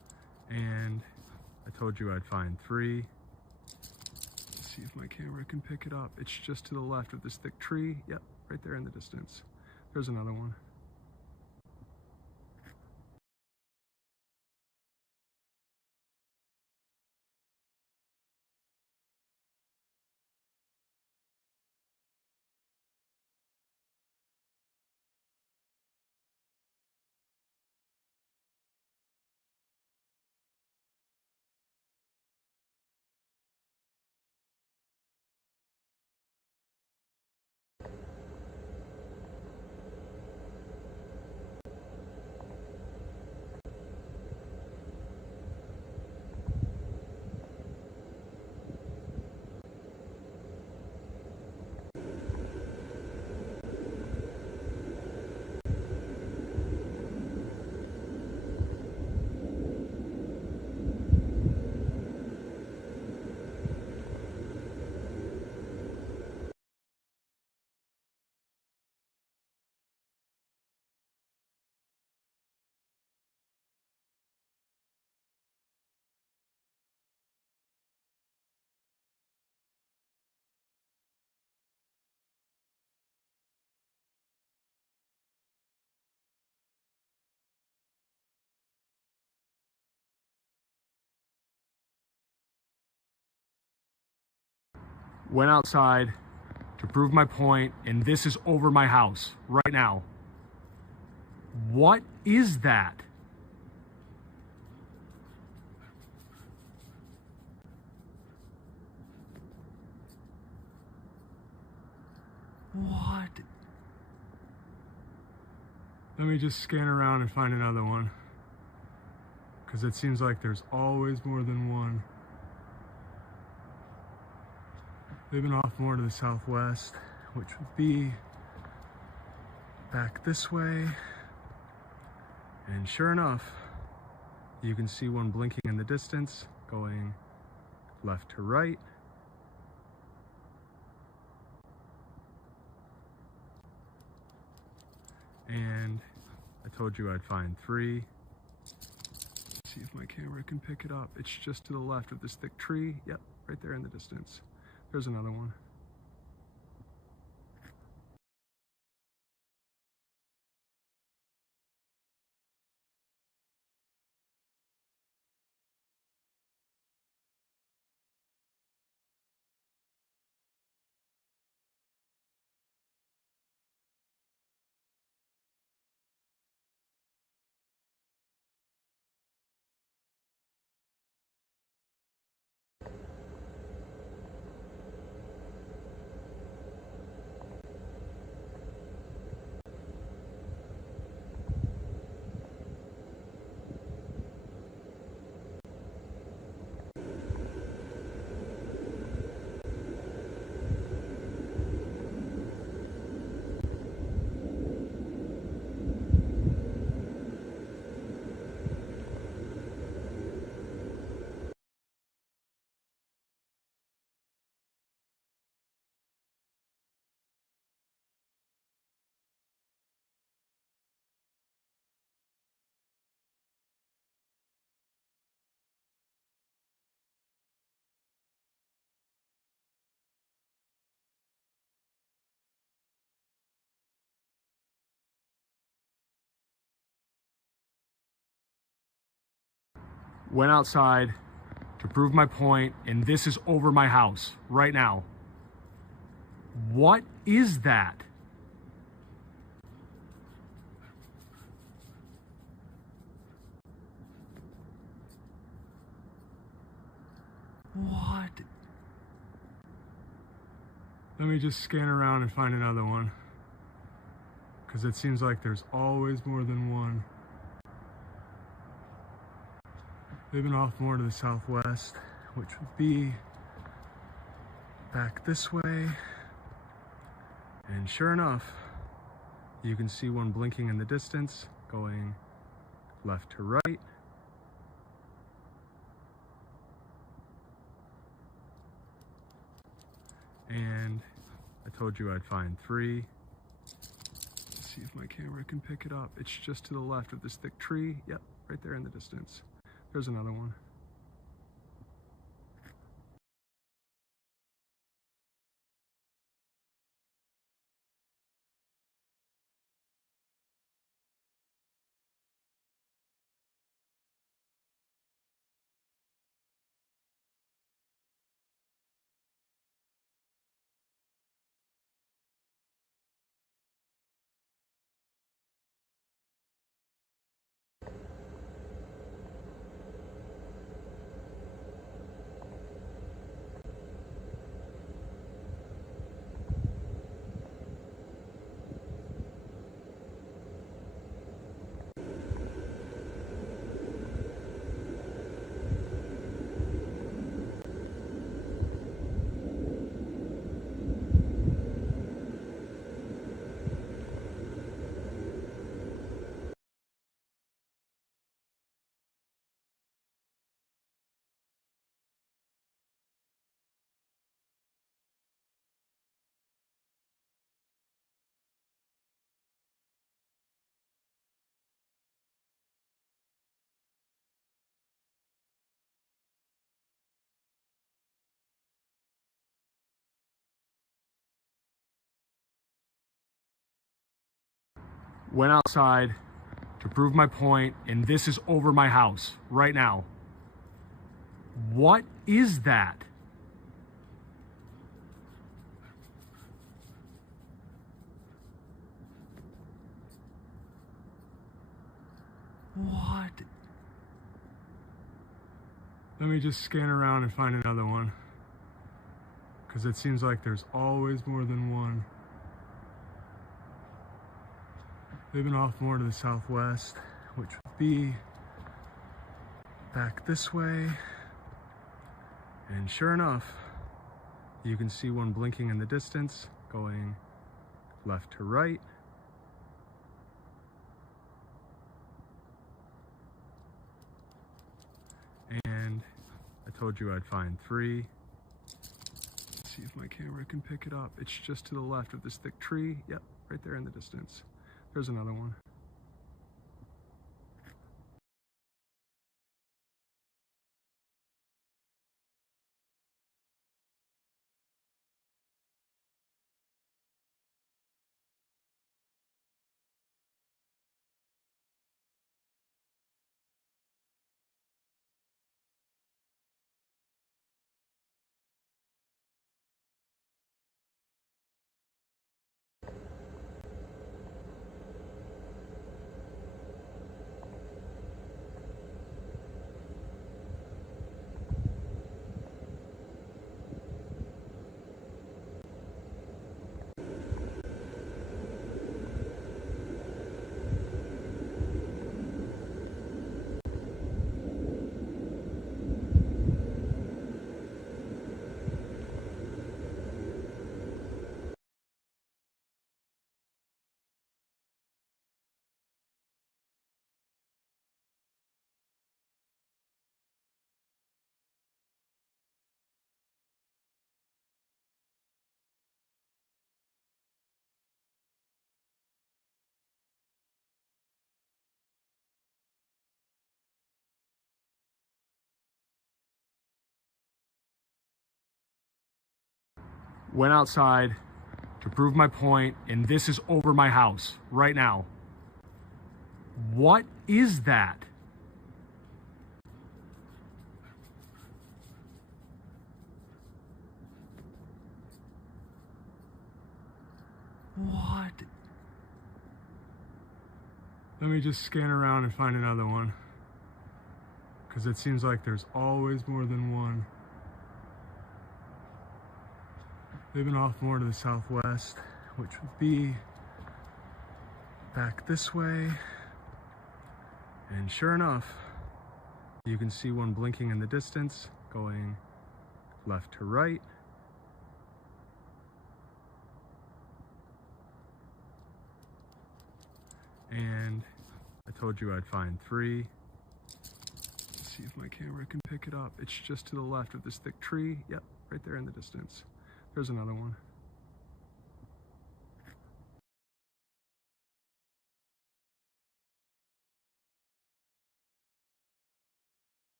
And I told you I'd find three. Let's see if my camera can pick it up. It's just to the left of this thick tree. Yep, right there in the distance. There's another one. Went outside to prove my point, and this is over my house right now. What is that? What? Let me just scan around and find another one, because it seems like there's always more than one. They've been off more to the southwest, which would be back this way. And sure enough, you can see one blinking in the distance, going left to right. And I told you I'd find three. Let's see if my camera can pick it up. It's just to the left of this thick tree. Yep, right there in the distance. There's another one. Went outside to prove my point, and this is over my house right now. What is that? What? Let me just scan around and find another one, because it seems like there's always more than one. They've been off more to the southwest, which would be back this way. And sure enough, you can see one blinking in the distance, going left to right. And I told you I'd find three. Let's see if my camera can pick it up. It's just to the left of this thick tree. Yep, right there in the distance. There's another one. Went outside to prove my point, and this is over my house right now. What is that? What? Let me just scan around and find another one, because it seems like there's always more than one. They've been off more to the southwest, which would be back this way. And sure enough, you can see one blinking in the distance, going left to right. And I told you I'd find three. Let's see if my camera can pick it up. It's just to the left of this thick tree. Yep, right there in the distance. There's another one. Went outside to prove my point, and this is over my house right now. What is that? What? Let me just scan around and find another one, because it seems like there's always more than one. They've been off more to the southwest, which would be back this way. And sure enough, you can see one blinking in the distance, going left to right. And I told you I'd find three. Let's see if my camera can pick it up. It's just to the left of this thick tree. Yep, right there in the distance. There's another one.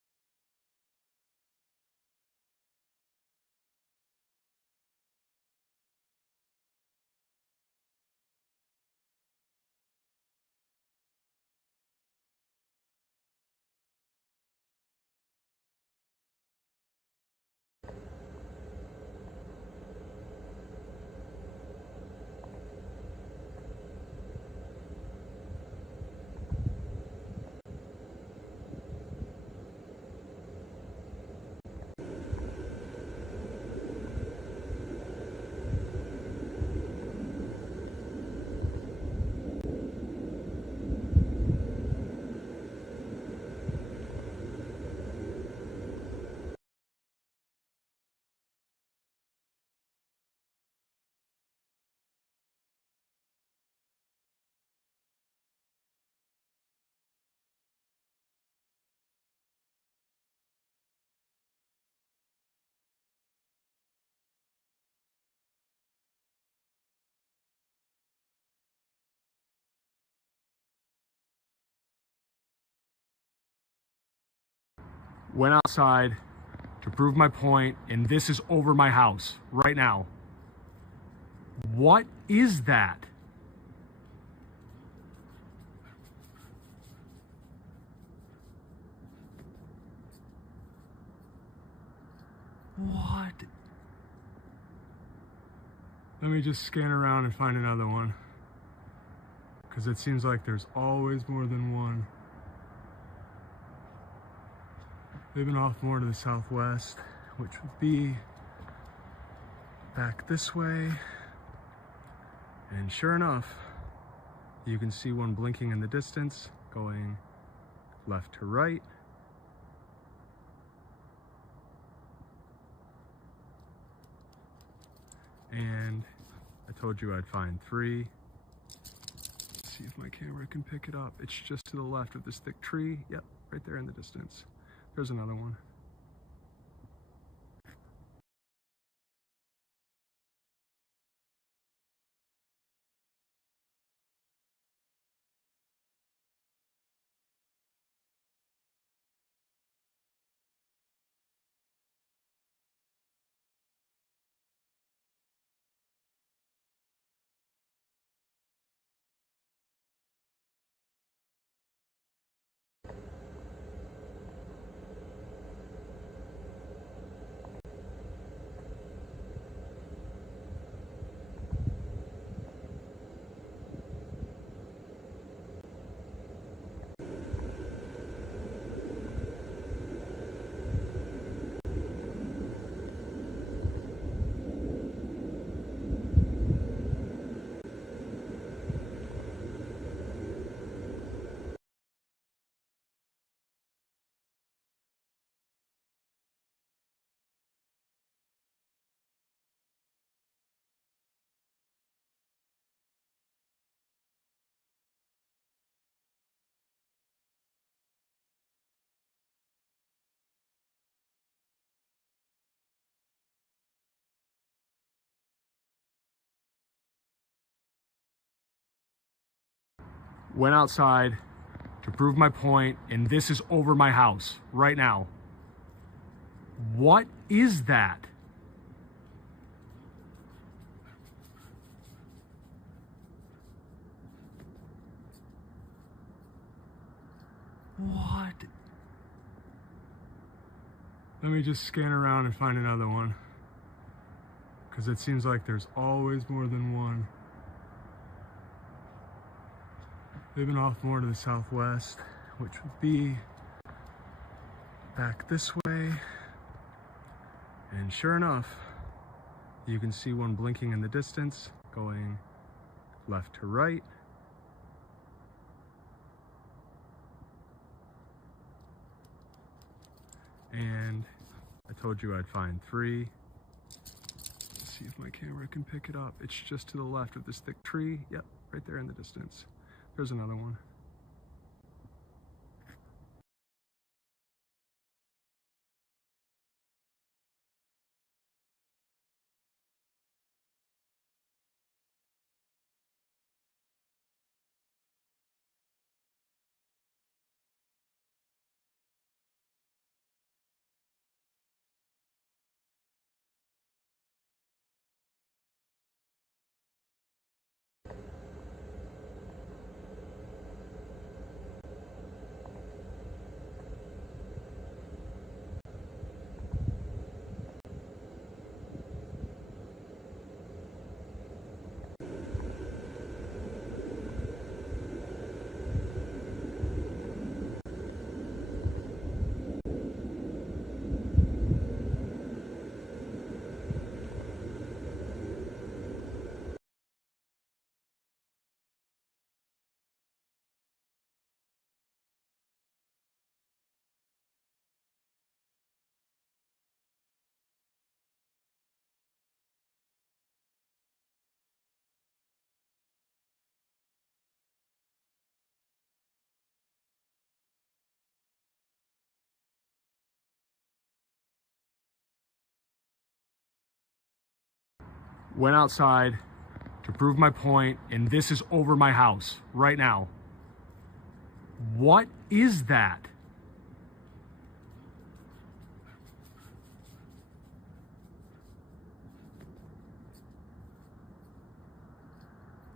Went outside to prove my point, and this is over my house right now. What is that? What? Let me just scan around and find another one, because it seems like there's always more than one. They've been off more to the southwest, which would be back this way. And sure enough, you can see one blinking in the distance, going left to right. And I told you I'd find three. Let's see if my camera can pick it up. It's just to the left of this thick tree. Yep, right there in the distance. There's another one. Went outside to prove my point, and this is over my house right now. What is that? What? Let me just scan around and find another one, because it seems like there's always more than one. They've been off more to the southwest, which would be back this way. And sure enough, you can see one blinking in the distance, going left to right. And I told you I'd find three. Let's see if my camera can pick it up. It's just to the left of this thick tree. Yep, right there in the distance. There's another one. Went outside to prove my point, and this is over my house right now. What is that?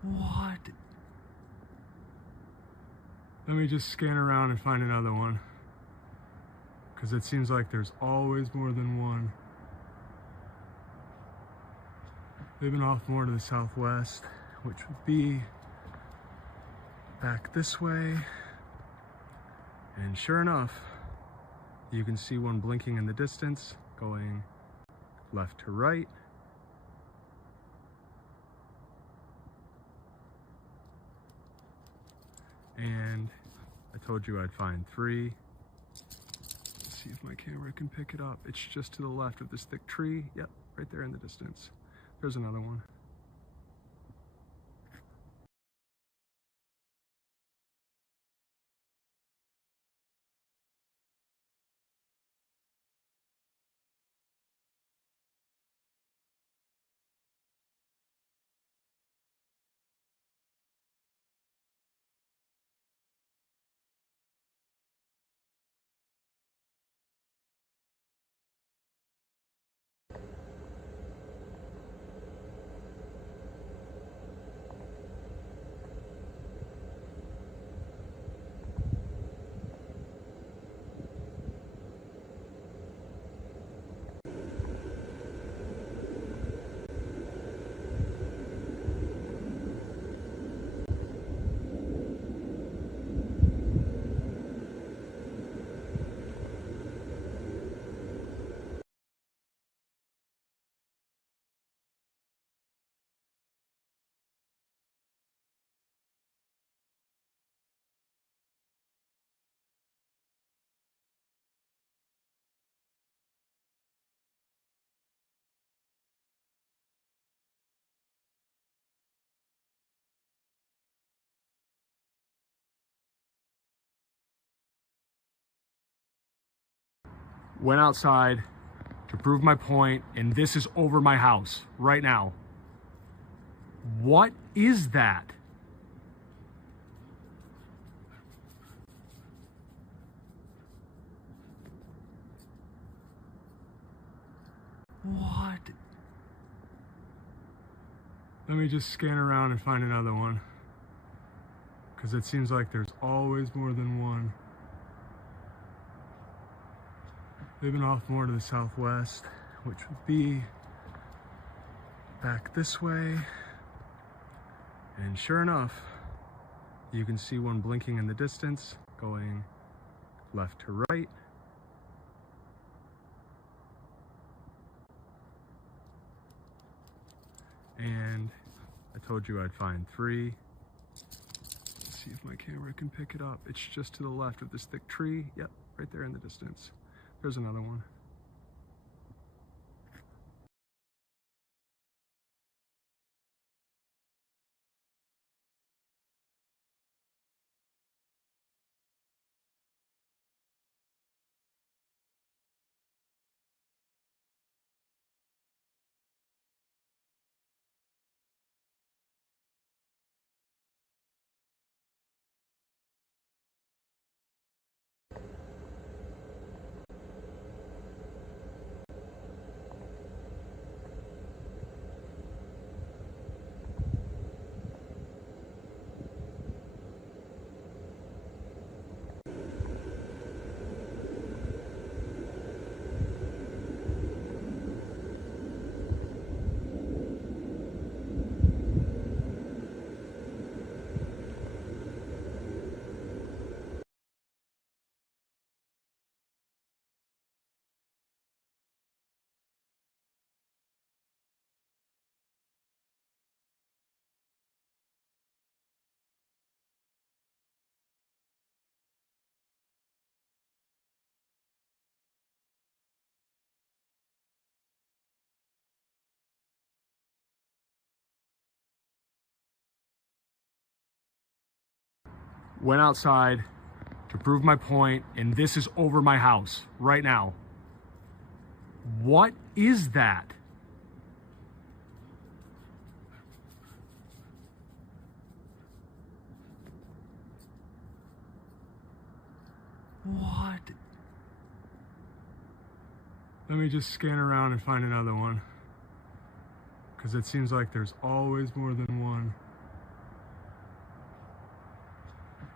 What? Let me just scan around and find another one, because it seems like there's always more than one. They've been off more to the southwest, which would be back this way. And sure enough, you can see one blinking in the distance, going left to right. And I told you I'd find three. Let's see if my camera can pick it up. It's just to the left of this thick tree. Yep, right there in the distance. There's another one. Went outside to prove my point, and this is over my house right now. What is that? What? Let me just scan around and find another one, because it seems like there's always more than one. They've been off more to the southwest, which would be back this way. And sure enough, you can see one blinking in the distance, going left to right. And I told you I'd find three. Let's see if my camera can pick it up. It's just to the left of this thick tree. Yep, right there in the distance. There's another one. Went outside to prove my point, and this is over my house right now. What is that? What? Let me just scan around and find another one, because it seems like there's always more than one.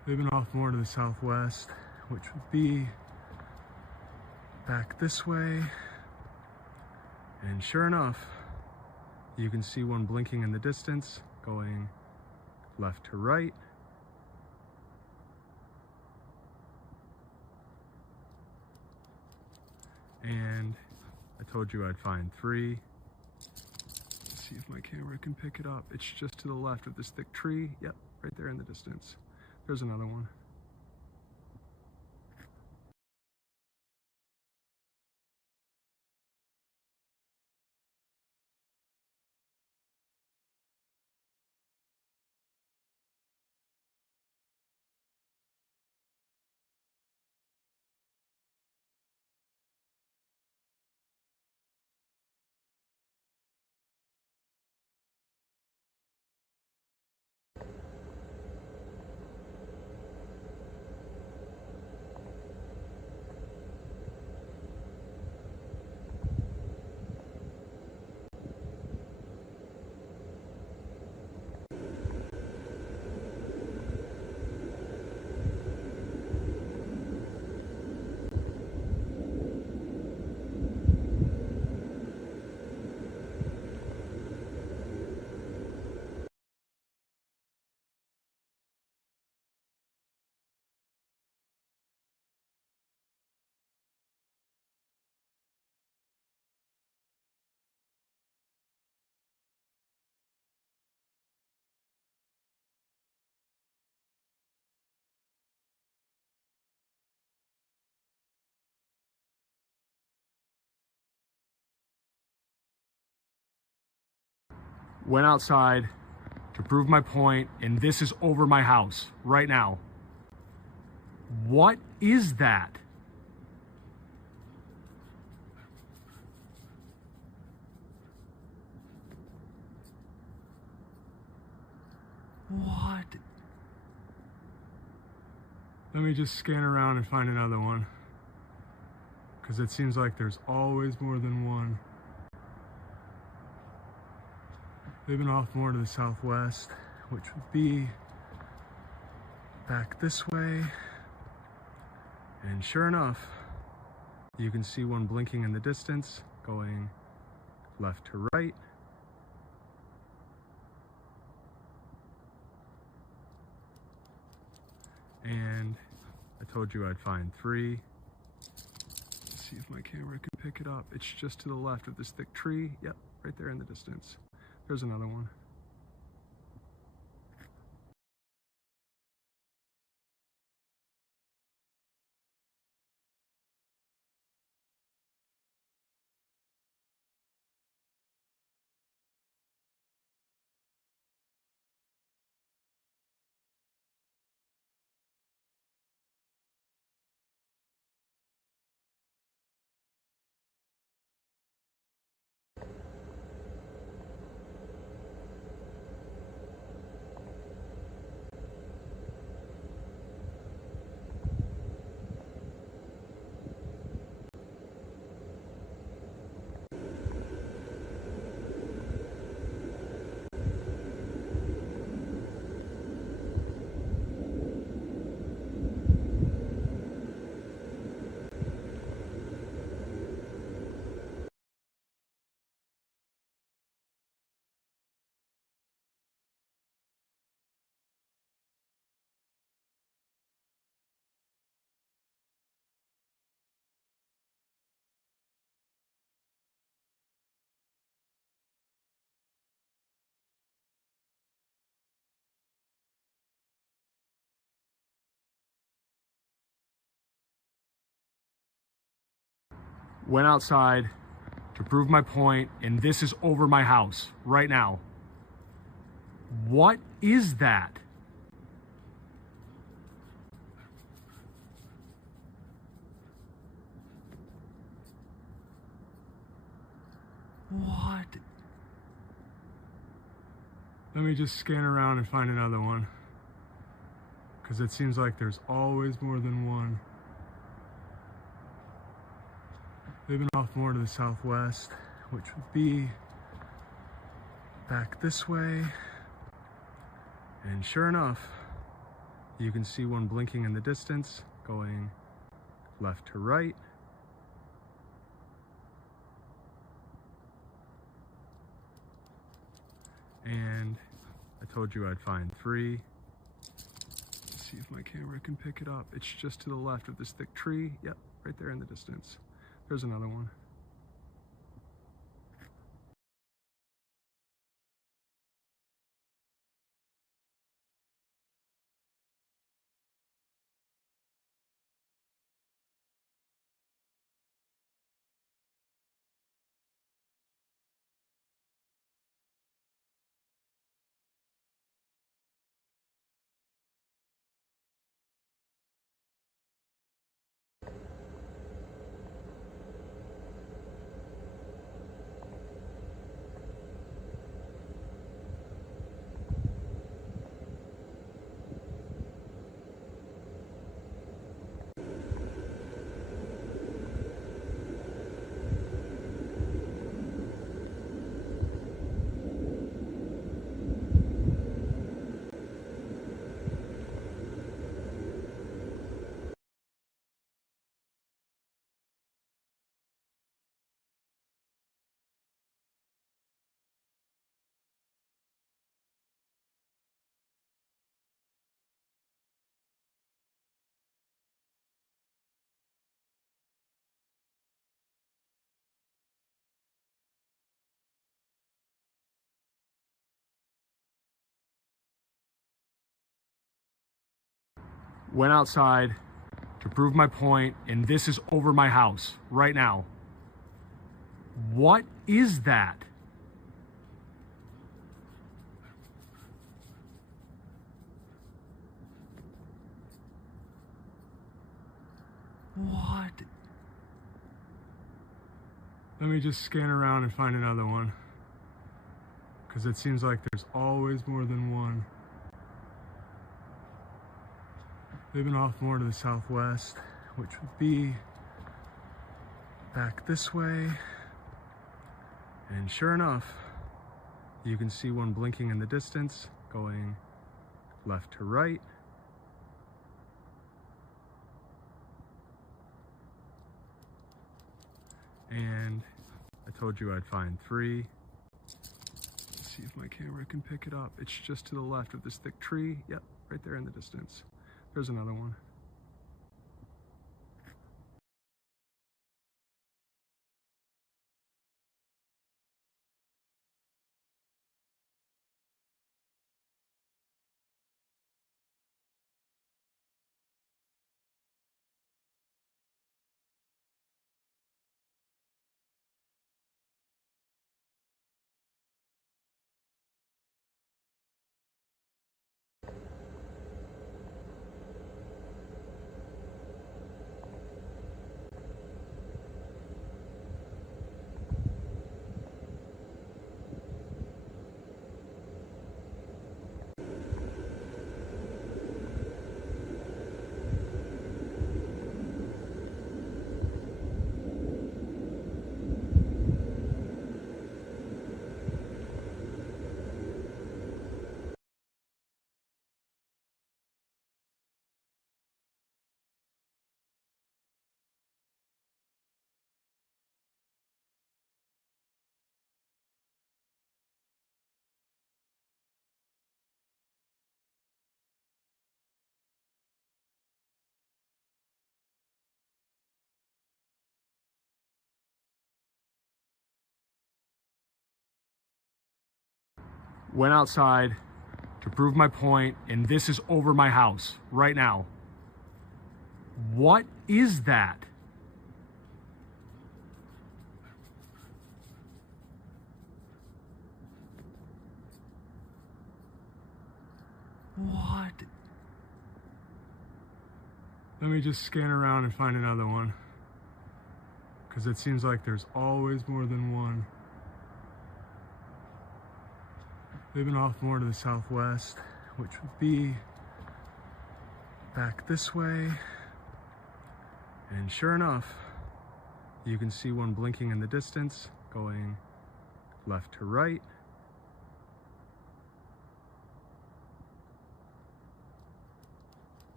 They've been off more to the southwest, which would be back this way. And sure enough, you can see one blinking in the distance, going left to right. And I told you I'd find three. Let's see if my camera can pick it up. It's just to the left of this thick tree. Yep, right there in the distance. There's another one. Went outside to prove my point, and this is over my house right now. What is that? What? Let me just scan around and find another one, because it seems like there's always more than one. They've been off more to the southwest, which would be back this way. And sure enough, you can see one blinking in the distance, going left to right. And I told you I'd find three. Let's see if my camera can pick it up. It's just to the left of this thick tree. Yep, right there in the distance. There's another one. Went outside to prove my point, and this is over my house right now. What is that? What? Let me just scan around and find another one, because it seems like there's always more than one. They've been off more to the southwest, which would be back this way. And sure enough, You can see one blinking in the distance, going left to right. And I told you I'd find three. Let's see if my camera can pick it up. It's just to the left of this thick tree. Yep, right there in the distance. There's another one. Went outside to prove my point, and this is over my house right now. What is that? What? Let me just scan around and find another one, because it seems like there's always more than one. They've been off more to the southwest, which would be back this way. And sure enough, you can see one blinking in the distance, going left to right. And I told you I'd find three. Let's see if my camera can pick it up. It's just to the left of this thick tree. Yep, right there in the distance. There's another one. Went outside to prove my point, and this is over my house right now. What is that? What? Let me just scan around and find another one, because it seems like there's always more than one. They've been off more to the southwest, which would be back this way. And sure enough, you can see one blinking in the distance, going left to right.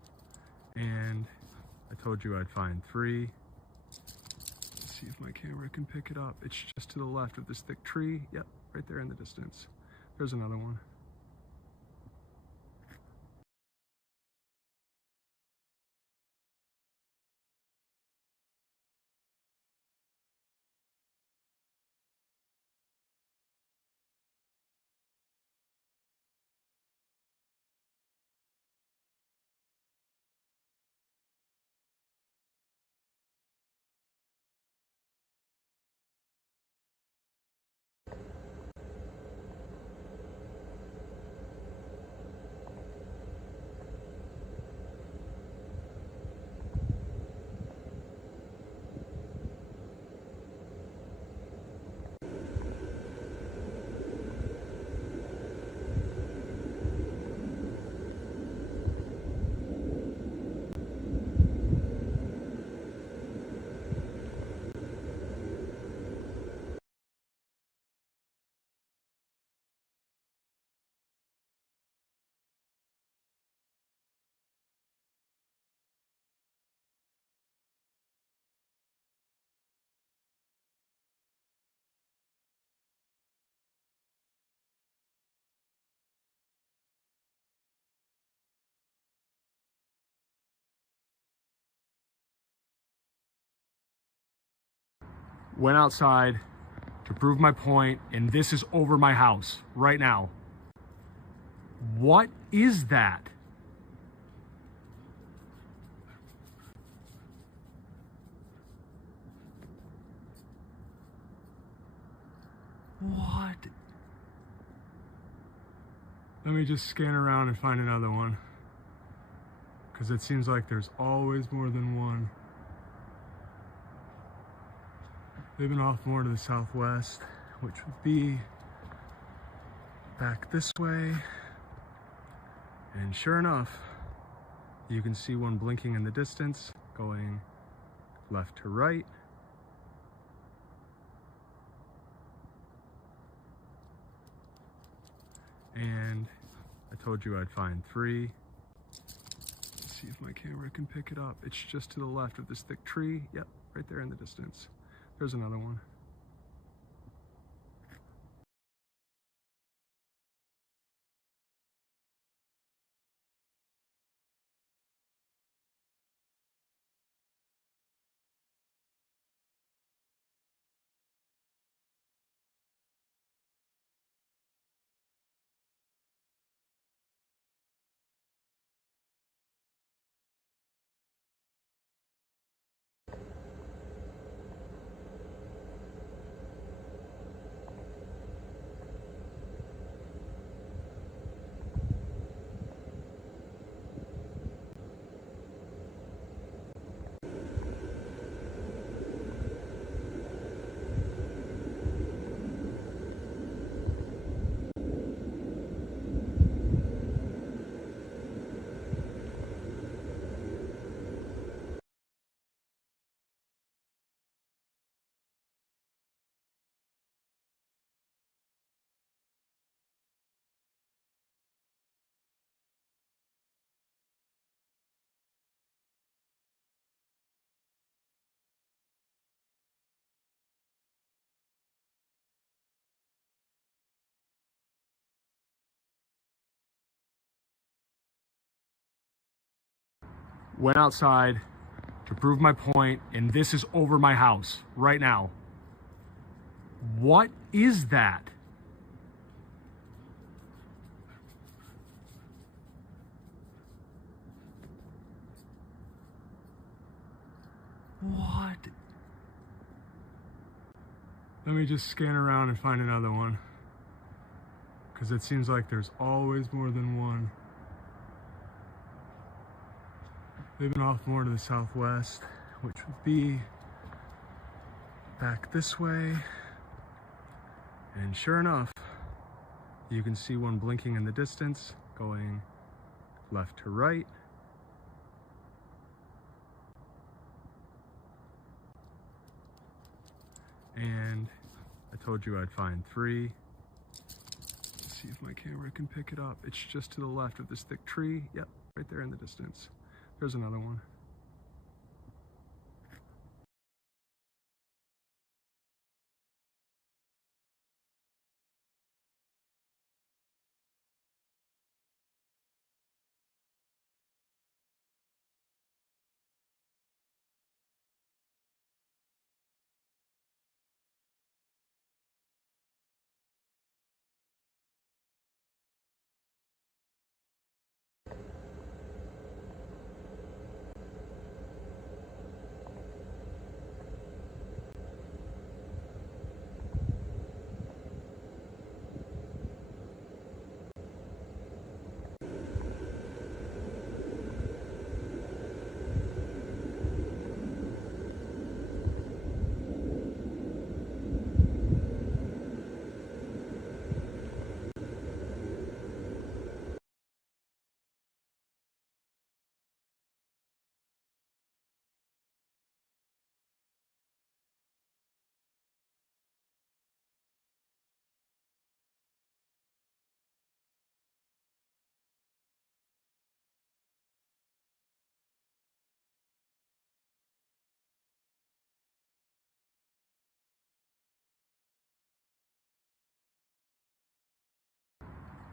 told you I'd find three. Let's see if my camera can pick it up. It's just to the left of this thick tree. Yep, right there in the distance. There's another one. Went outside to prove my point, and this is over my house right now. What is that? What? Let me just scan around and find another one, because it seems like there's always more than one. They've been off more to the southwest, which would be back this way. And sure enough, you can see one blinking in the distance, going left to right. And I told you I'd find three. Let's see if my camera can pick it up. It's just to the left of this thick tree. Yep, right there in the distance. There's another one. Went outside to prove my point, and this is over my house right now. What is that? What? Let me just scan around and find another one, because it seems like there's always more than one. They've been off more to the southwest, which would be back this way. And sure enough, you can see one blinking in the distance, going left to right. And I told you I'd find three. Let's see if my camera can pick it up. It's just to the left of this thick tree. Yep, right there in the distance. There's another one.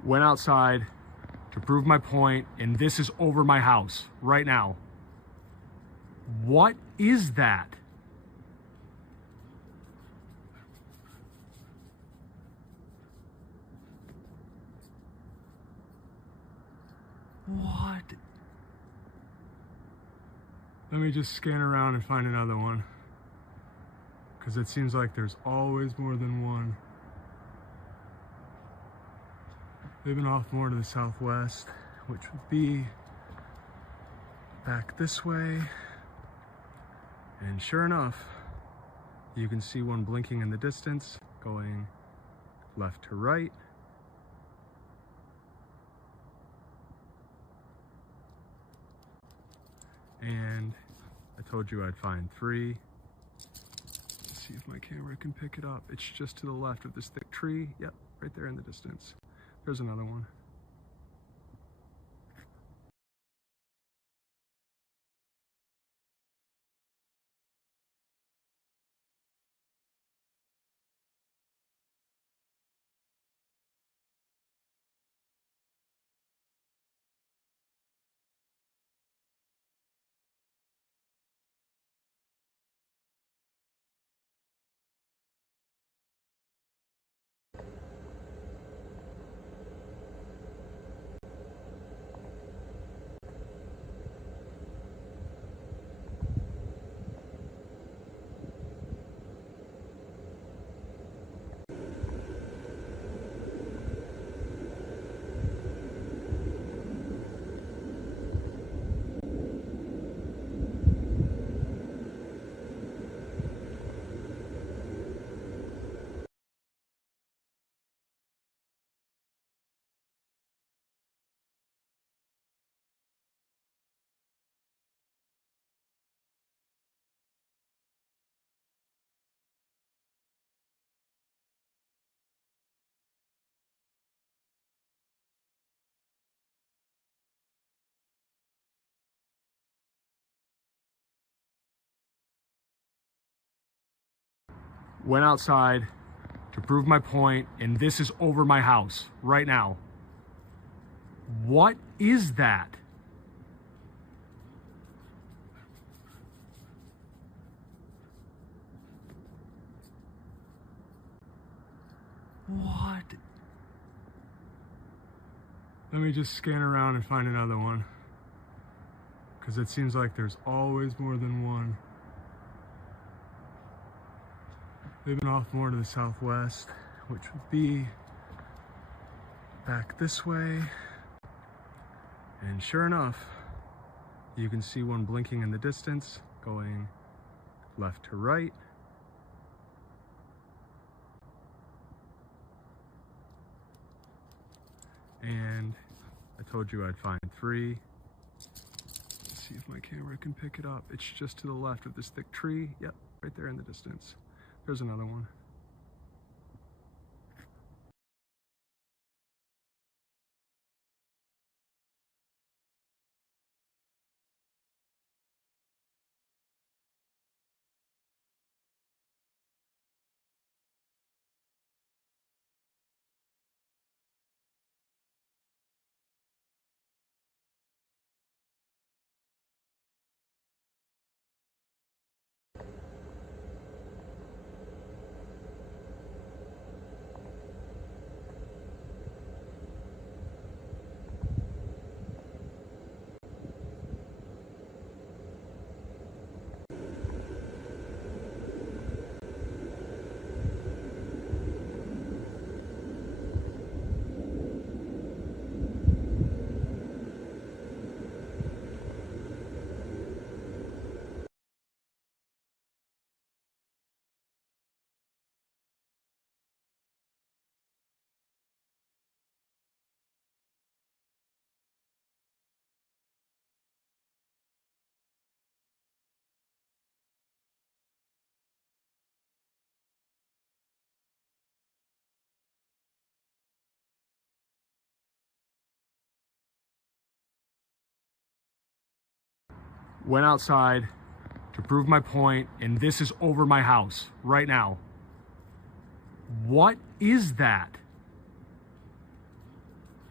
Went outside to prove my point, and this is over my house right now. What is that? What? Let me just scan around and find another one, because it seems like there's always more than one. They've been off more to the southwest, which would be back this way. And sure enough, you can see one blinking in the distance, going left to right. And I told you I'd find three. Let's see if my camera can pick it up. It's just to the left of this thick tree. Yep, right there in the distance. There's another one. Went outside to prove my point, and this is over my house right now. What is that? What? Let me just scan around and find another one, because it seems like there's always more than one. They've been off more to the southwest, which would be back this way. And sure enough, you can see one blinking in the distance, going left to right. And I told you I'd find three. Let's see if my camera can pick it up. It's just to the left of this thick tree. Yep, right there in the distance. There's another one. Went outside to prove my point, and this is over my house right now. What is that?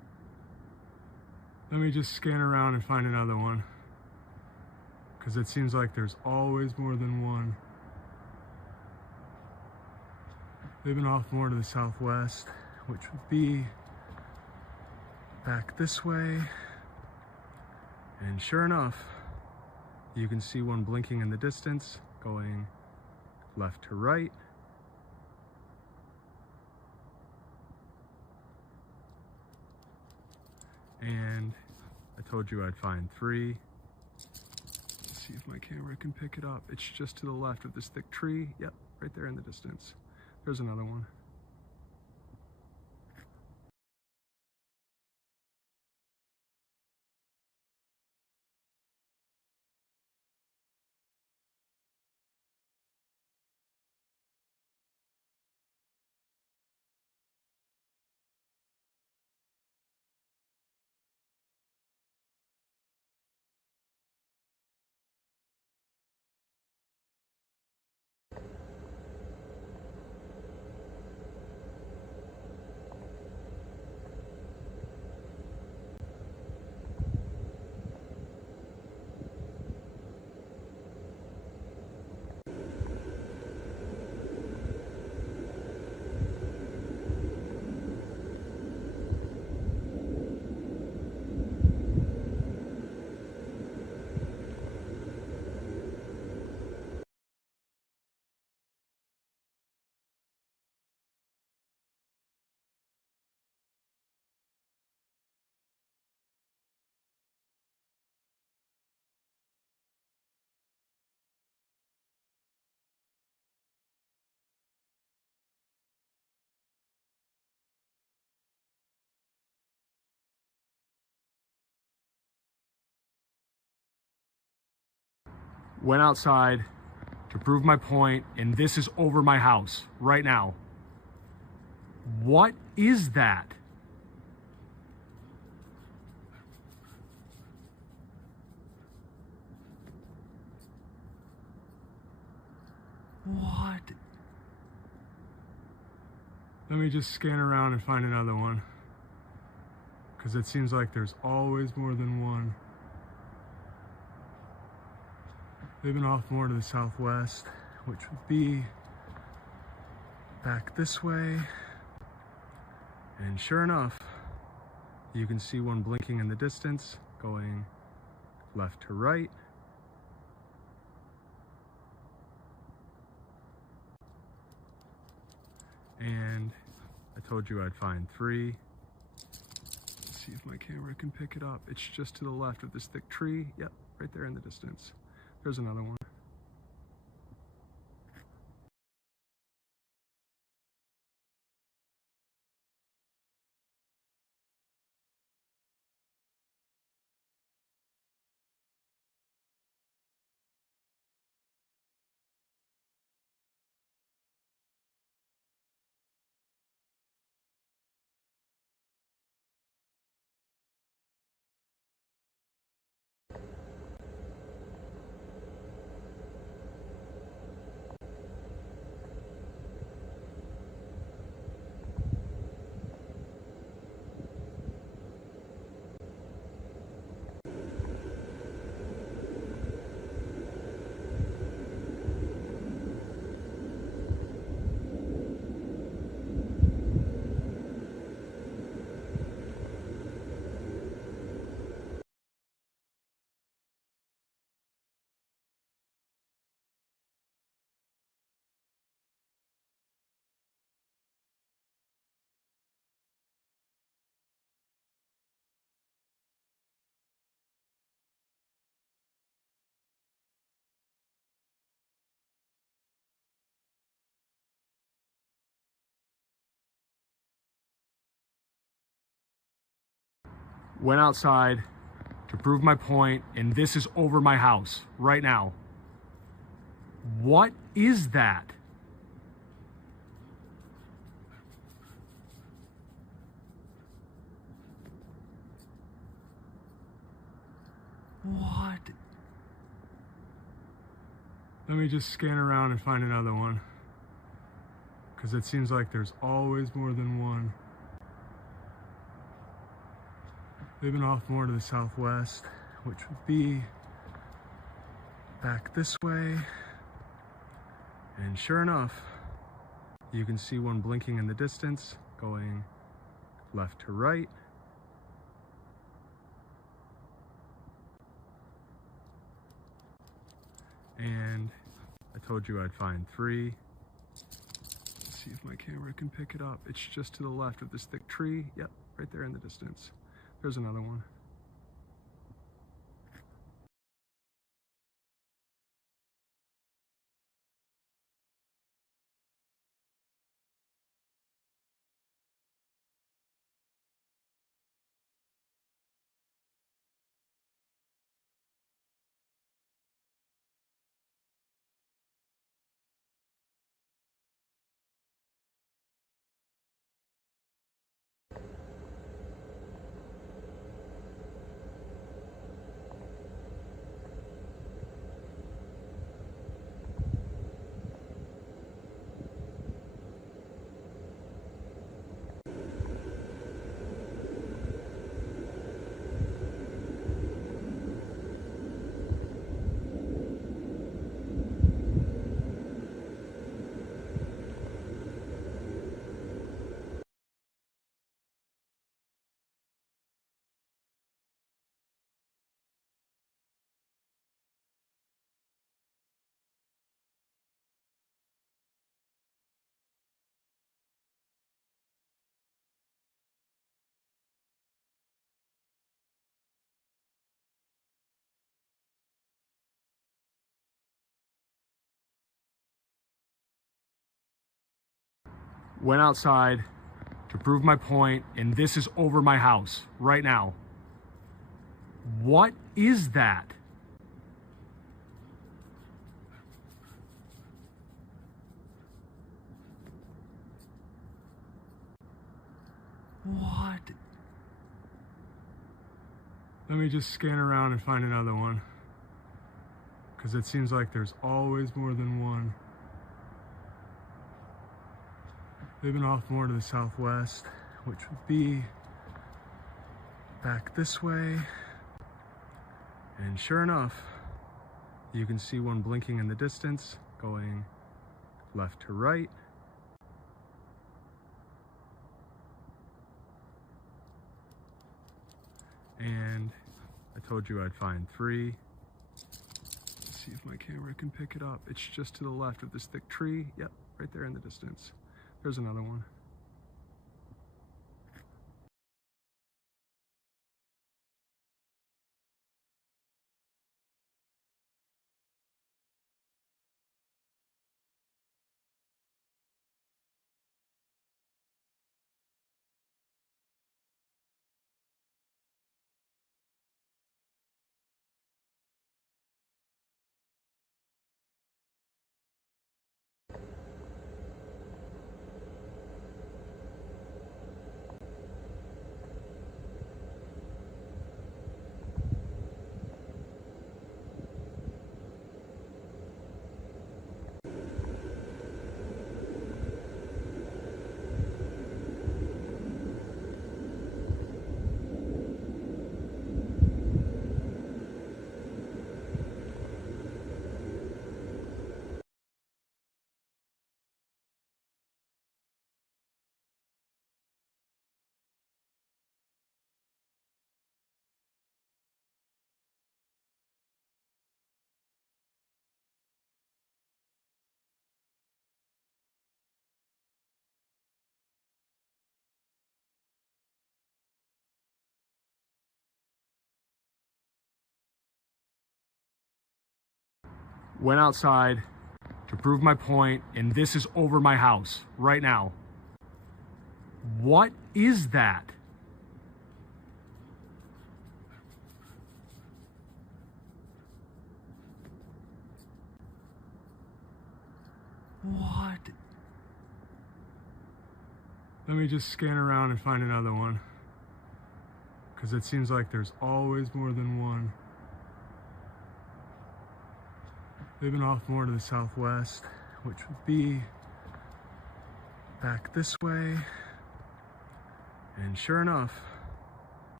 Let me just scan around and find another one, because it seems like there's always more than one. They've been off more to the southwest, which would be back this way. And sure enough, you can see one blinking in the distance, going left to right. And I told you I'd find three. Let's see if my camera can pick it up. It's just to the left of this thick tree. Yep, right there in the distance. There's another one. Went outside to prove my point, and this is over my house right now. What is that? What? Let me just scan around and find another one, because it seems like there's always more than one. They've been off more to the southwest, which would be back this way. And sure enough, you can see one blinking in the distance, going left to right. And I told you I'd find three. Let's see if my camera can pick it up. It's just to the left of this thick tree. Yep, right there in the distance. There's another one. Went outside to prove my point, and this is over my house right now. What is that? What? Let me just scan around and find another one, because it seems like there's always more than one. They've been off more to the southwest, which would be back this way. And sure enough, you can see one blinking in the distance, going left to right. And I told you I'd find three. Let's see if my camera can pick it up. It's just to the left of this thick tree. Yep, right there in the distance. There's another one. Went outside to prove my point, and this is over my house right now. What is that? What? Let me just scan around and find another one, because it seems like there's always more than one. They've been off more to the southwest, which would be back this way. And sure enough, you can see one blinking in the distance, going left to right. And I told you I'd find three. Let's see if my camera can pick it up. It's just to the left of this thick tree. Yep, right there in the distance. There's another one. Went outside to prove my point, and this is over my house right now. What is that? What? Let me just scan around and find another one, because it seems like there's always more than one. They've been off more to the southwest, which would be back this way. And sure enough,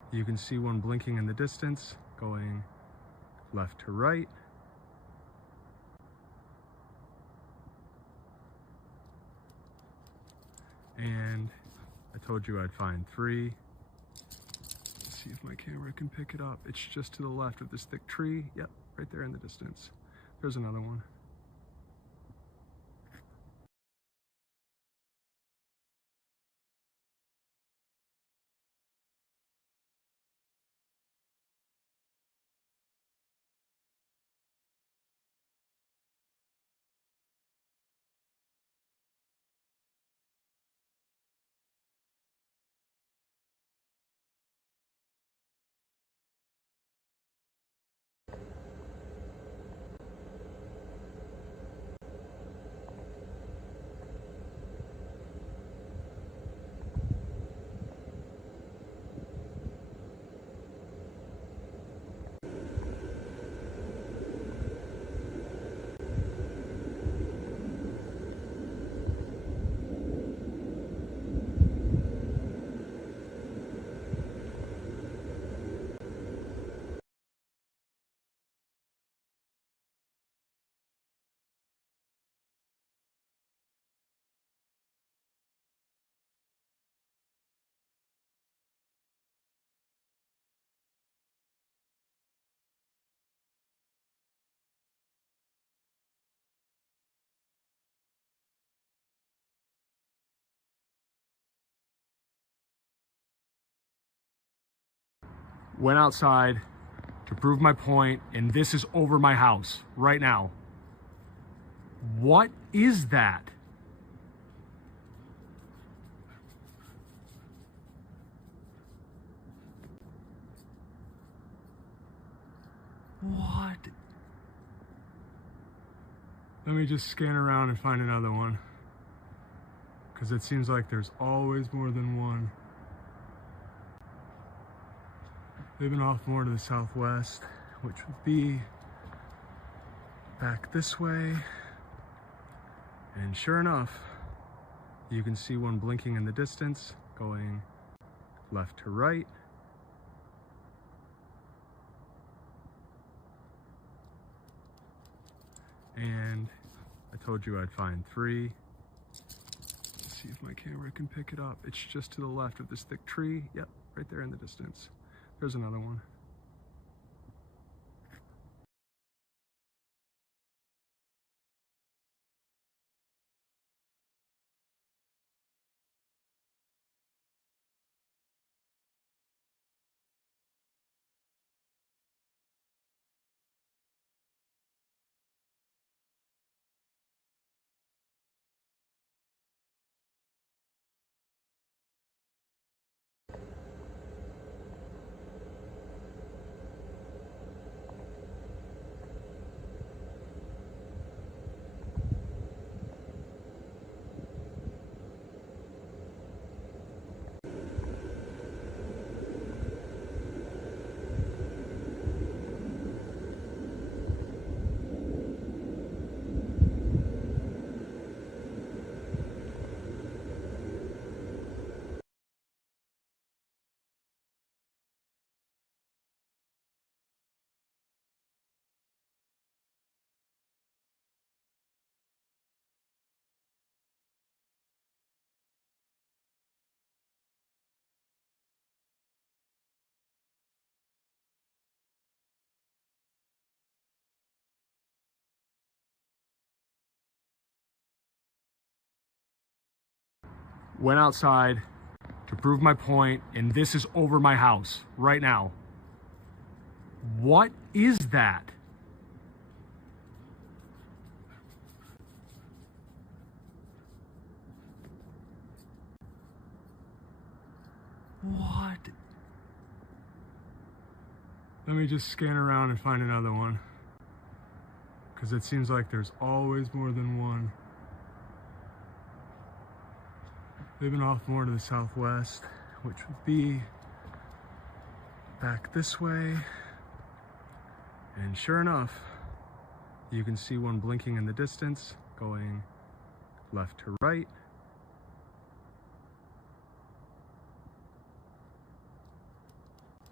You can see one blinking in the distance, going left to right. And I told you I'd find three. Let's see if my camera can pick it up. It's just to the left of this thick tree. Yep, right there in the distance. There's another one. Went outside to prove my point, and this is over my house right now. What is that? What? Let me just scan around and find another one, because it seems like there's always more than one. They've been off more to the southwest, which would be back this way. And sure enough, you can see one blinking in the distance, going left to right. And I told you I'd find three. Let's see if my camera can pick it up. It's just to the left of this thick tree. Yep, right there in the distance. There's another one. Went outside to prove my point, and this is over my house right now. What is that? What? Let me just scan around and find another one, because it seems like there's always more than one. They've been off more to the southwest, which would be back this way. And sure enough, you can see one blinking in the distance, going left to right.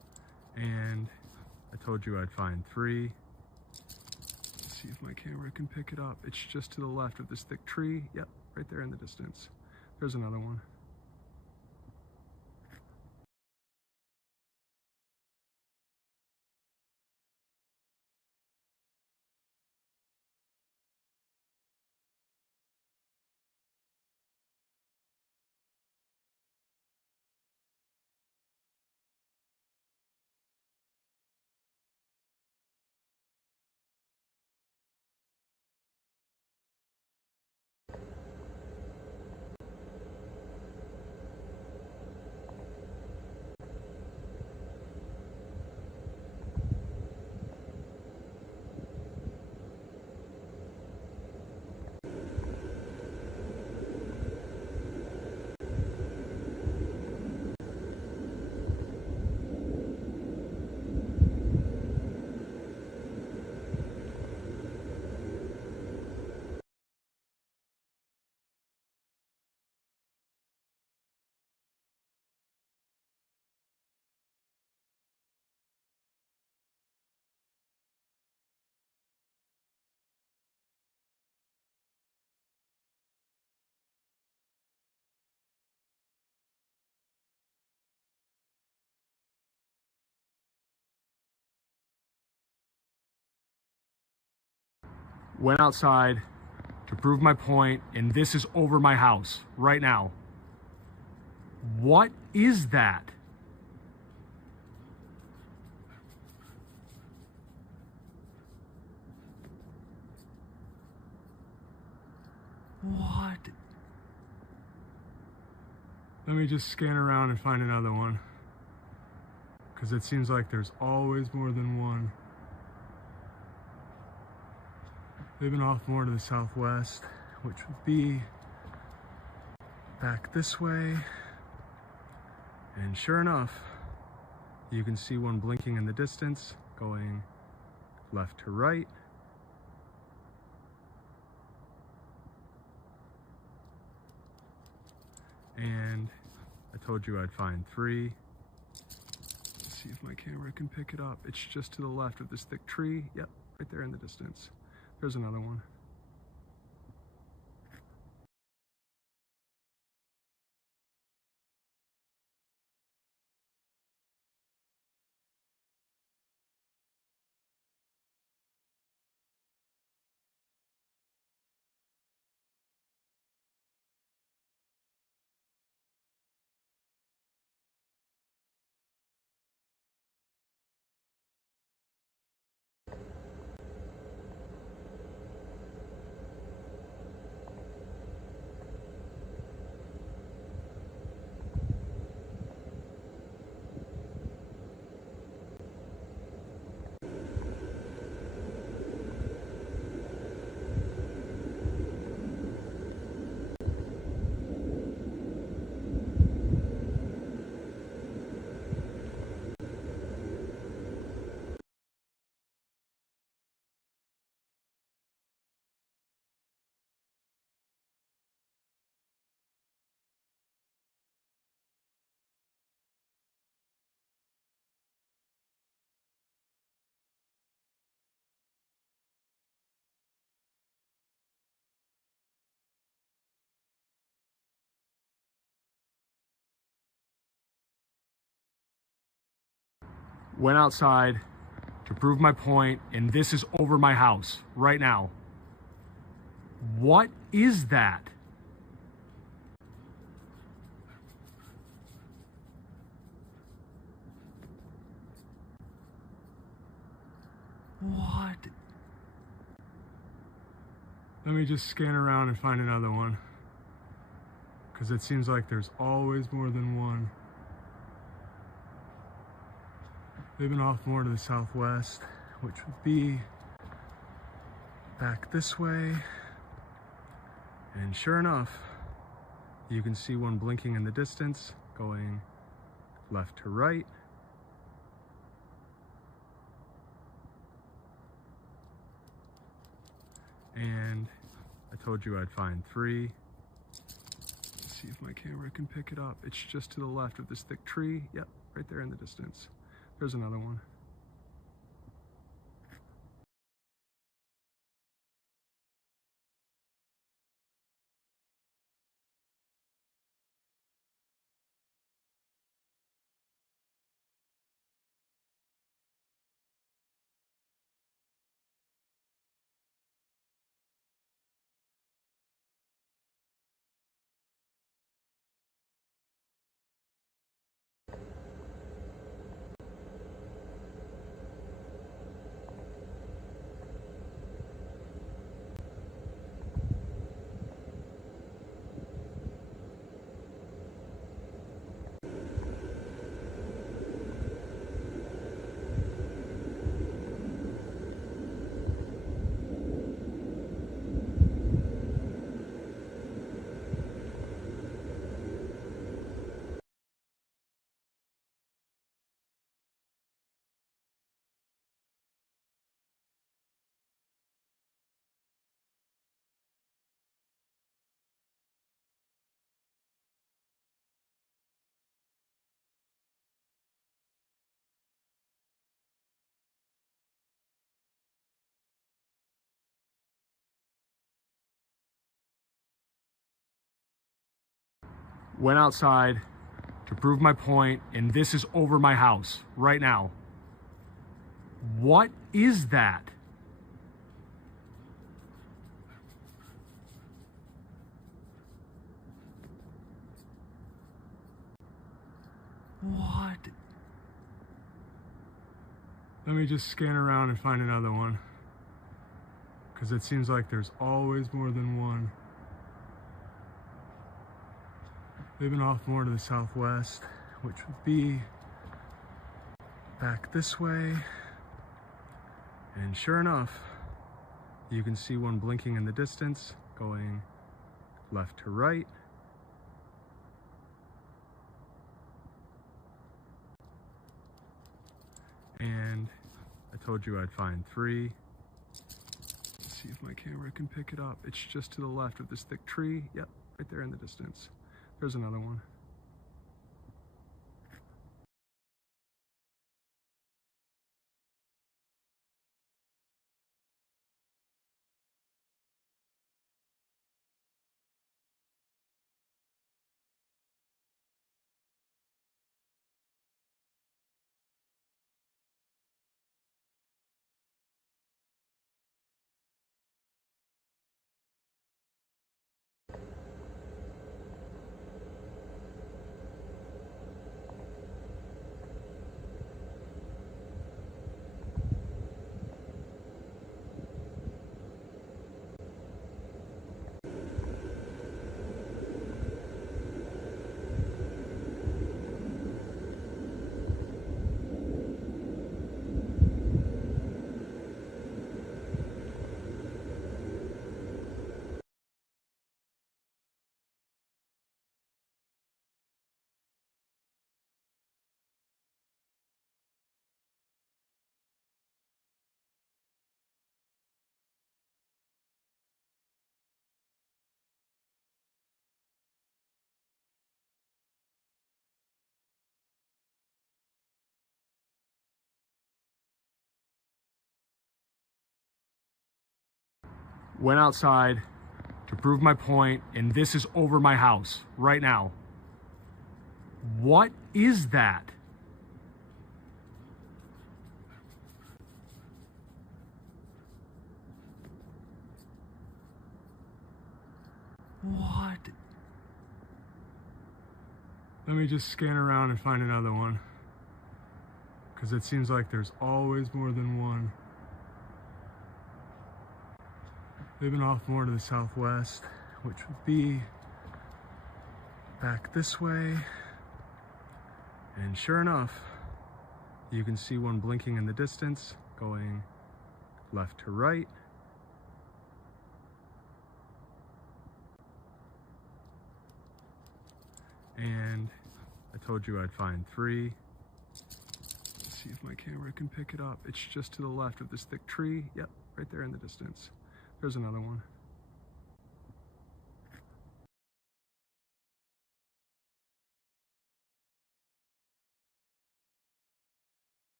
And I told you I'd find three. Let's see if my camera can pick it up. It's just to the left of this thick tree. Yep, right there in the distance. There's another one. Went outside to prove my point, and this is over my house right now. What is that? What? Let me just scan around and find another one, because it seems like there's always more than one. They've been off more to the southwest, which would be back this way. And sure enough, you can see one blinking in the distance, going left to right. And I told you I'd find three. Let's see if my camera can pick it up. It's just to the left of this thick tree. Yep, right there in the distance. There's another one. Went outside to prove my point, and this is over my house right now. What is that? What? Let me just scan around and find another one, because it seems like there's always more than one. They've been off more to the southwest, which would be back this way. And sure enough, you can see one blinking in the distance, going left to right. And I told you I'd find three. Let's see if my camera can pick it up. It's just to the left of this thick tree. Yep, right there in the distance. There's another one. Went outside to prove my point, and this is over my house right now. What is that? What? Let me just scan around and find another one, because it seems like there's always more than one. They've been off more to the southwest, which would be back this way. And sure enough, you can see one blinking in the distance, going left to right. And I told you I'd find three. Let's see if my camera can pick it up. It's just to the left of this thick tree. Yep, right there in the distance. There's another one. Went outside to prove my point, and this is over my house right now. What is that? What? Let me just scan around and find another one, because it seems like there's always more than one. They've been off more to the southwest, which would be back this way. And sure enough, you can see one blinking in the distance, going left to right. And I told you I'd find three. Let's see if my camera can pick it up. It's just to the left of this thick tree. Yep, right there in the distance. There's another one.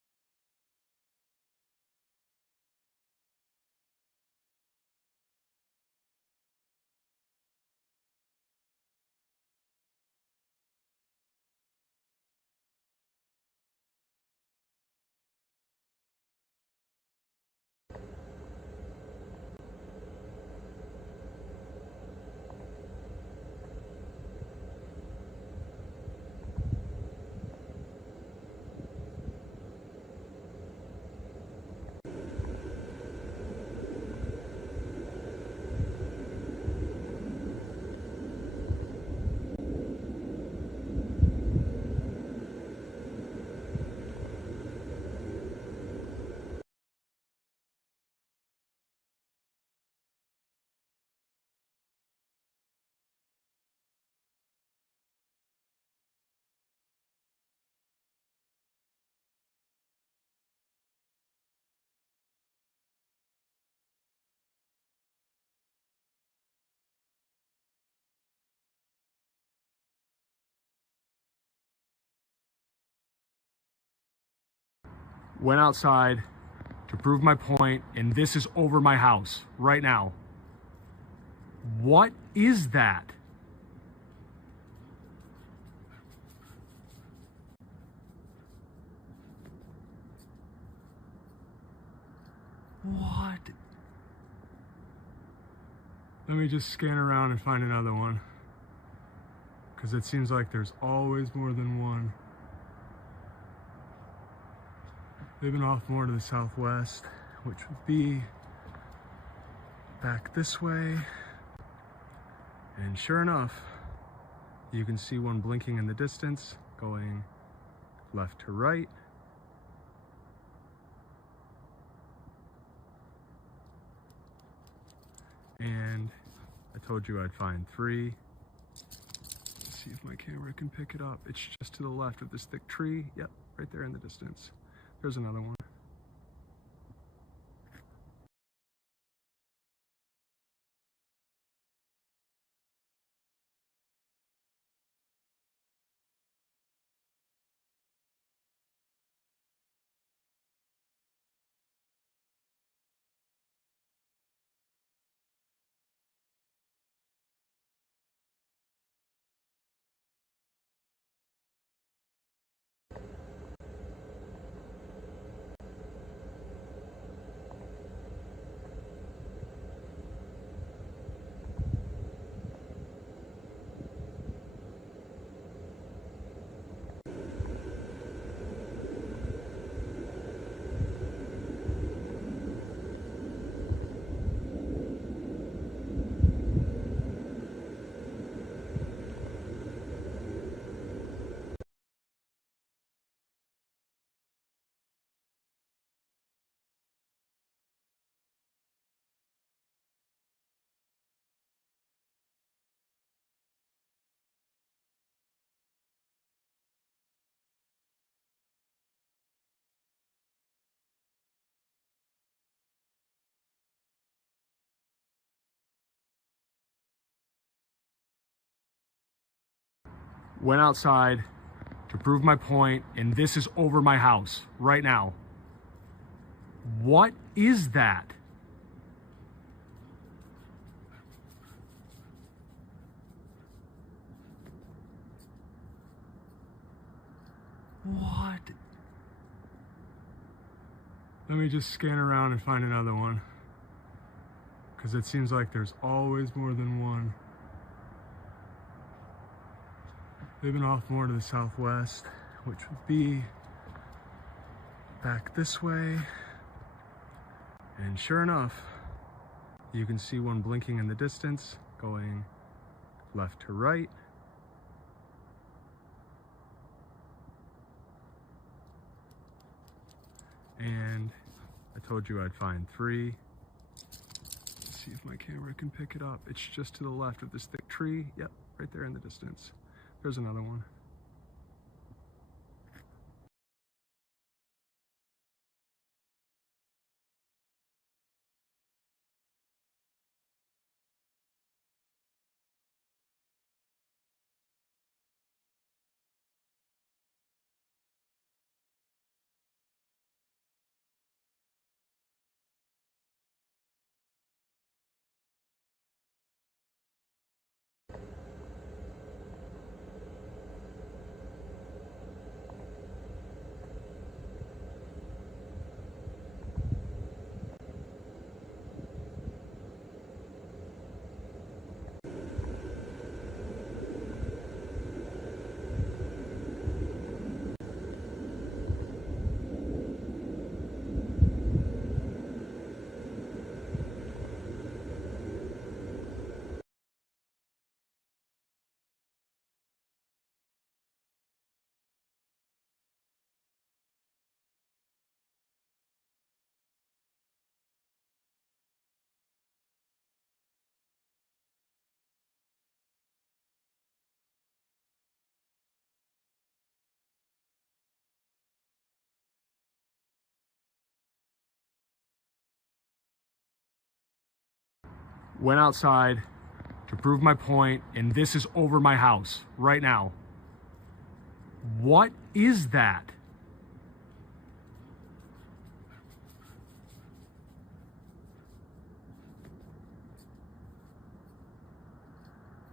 Went outside to prove my point, and this is over my house right now. What is that? What? Let me just scan around and find another one, because it seems like there's always more than one. They've been off more to the southwest, which would be back this way. And sure enough, you can see one blinking in the distance, going left to right. And I told you I'd find three. Let's see if my camera can pick it up. It's just to the left of this thick tree. Yep, right there in the distance. There's another one. Went outside to prove my point, and this is over my house right now. What is that? What? Let me just scan around and find another one, because it seems like there's always more than one. They've been off more to the southwest, which would be back this way. And sure enough, you can see one blinking in the distance, going left to right. And I told you I'd find three. Let's see if my camera can pick it up. It's just to the left of this thick tree. Yep, right there in the distance. There's another one. Went outside to prove my point, and this is over my house right now. What is that?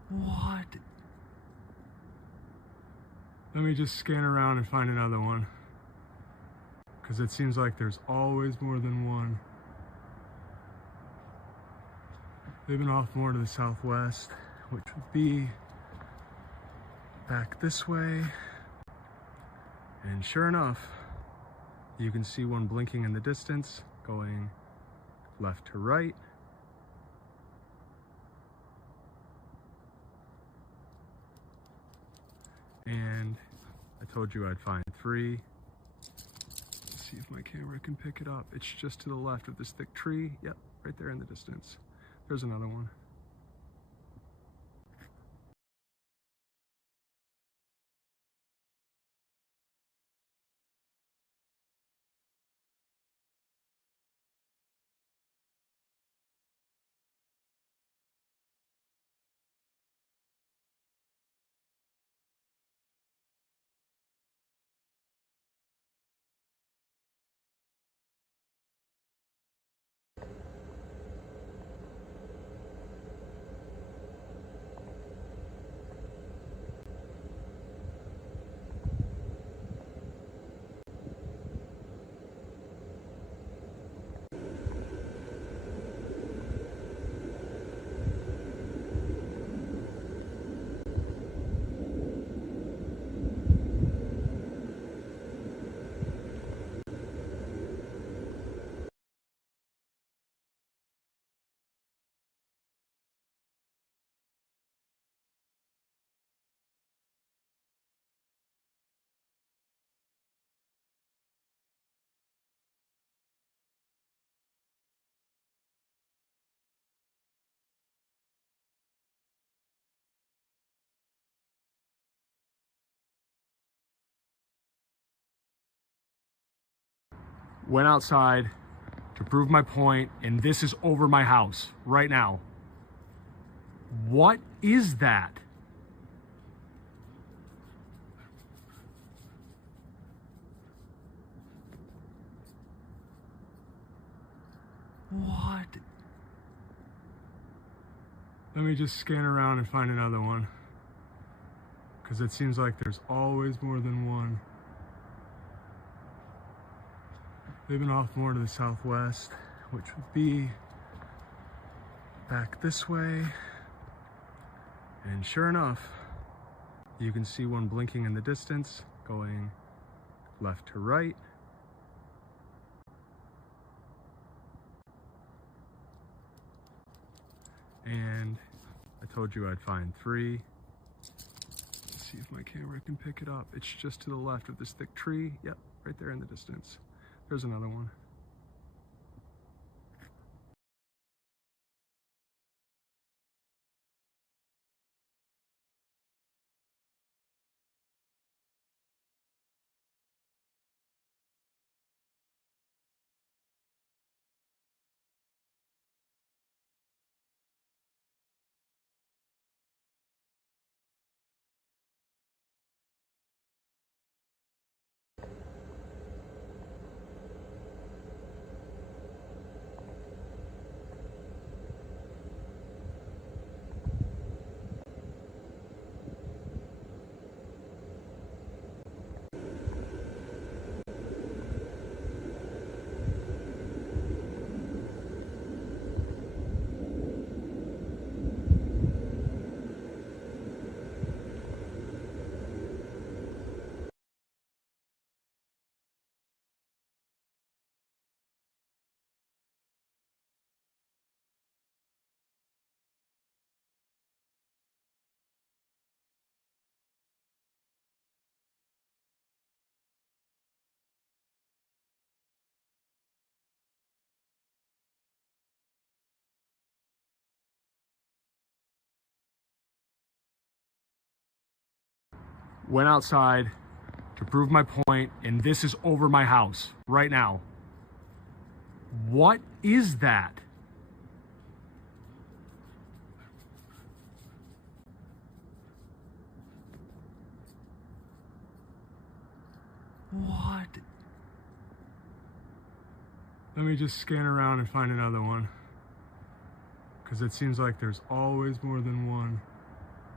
What? Let me just scan around and find another one, because it seems like there's always more than one. They've been off more to the southwest, which would be back this way. And sure enough, you can see one blinking in the distance, going left to right. And I told you I'd find three. Let's see if my camera can pick it up. It's just to the left of this thick tree. Yep, right there in the distance. There's another one. Went outside to prove my point, and this is over my house right now. What is that? What? Let me just scan around and find another one, because it seems like there's always more than one. They've been off more to the southwest, which would be back this way. And sure enough, you can see one blinking in the distance, going left to right. And I told you I'd find three. Let's see if my camera can pick it up. It's just to the left of this thick tree. Yep, right there in the distance. There's another one. Went outside to prove my point, and this is over my house right now. What is that? What? Let me just scan around and find another one, because it seems like there's always more than one.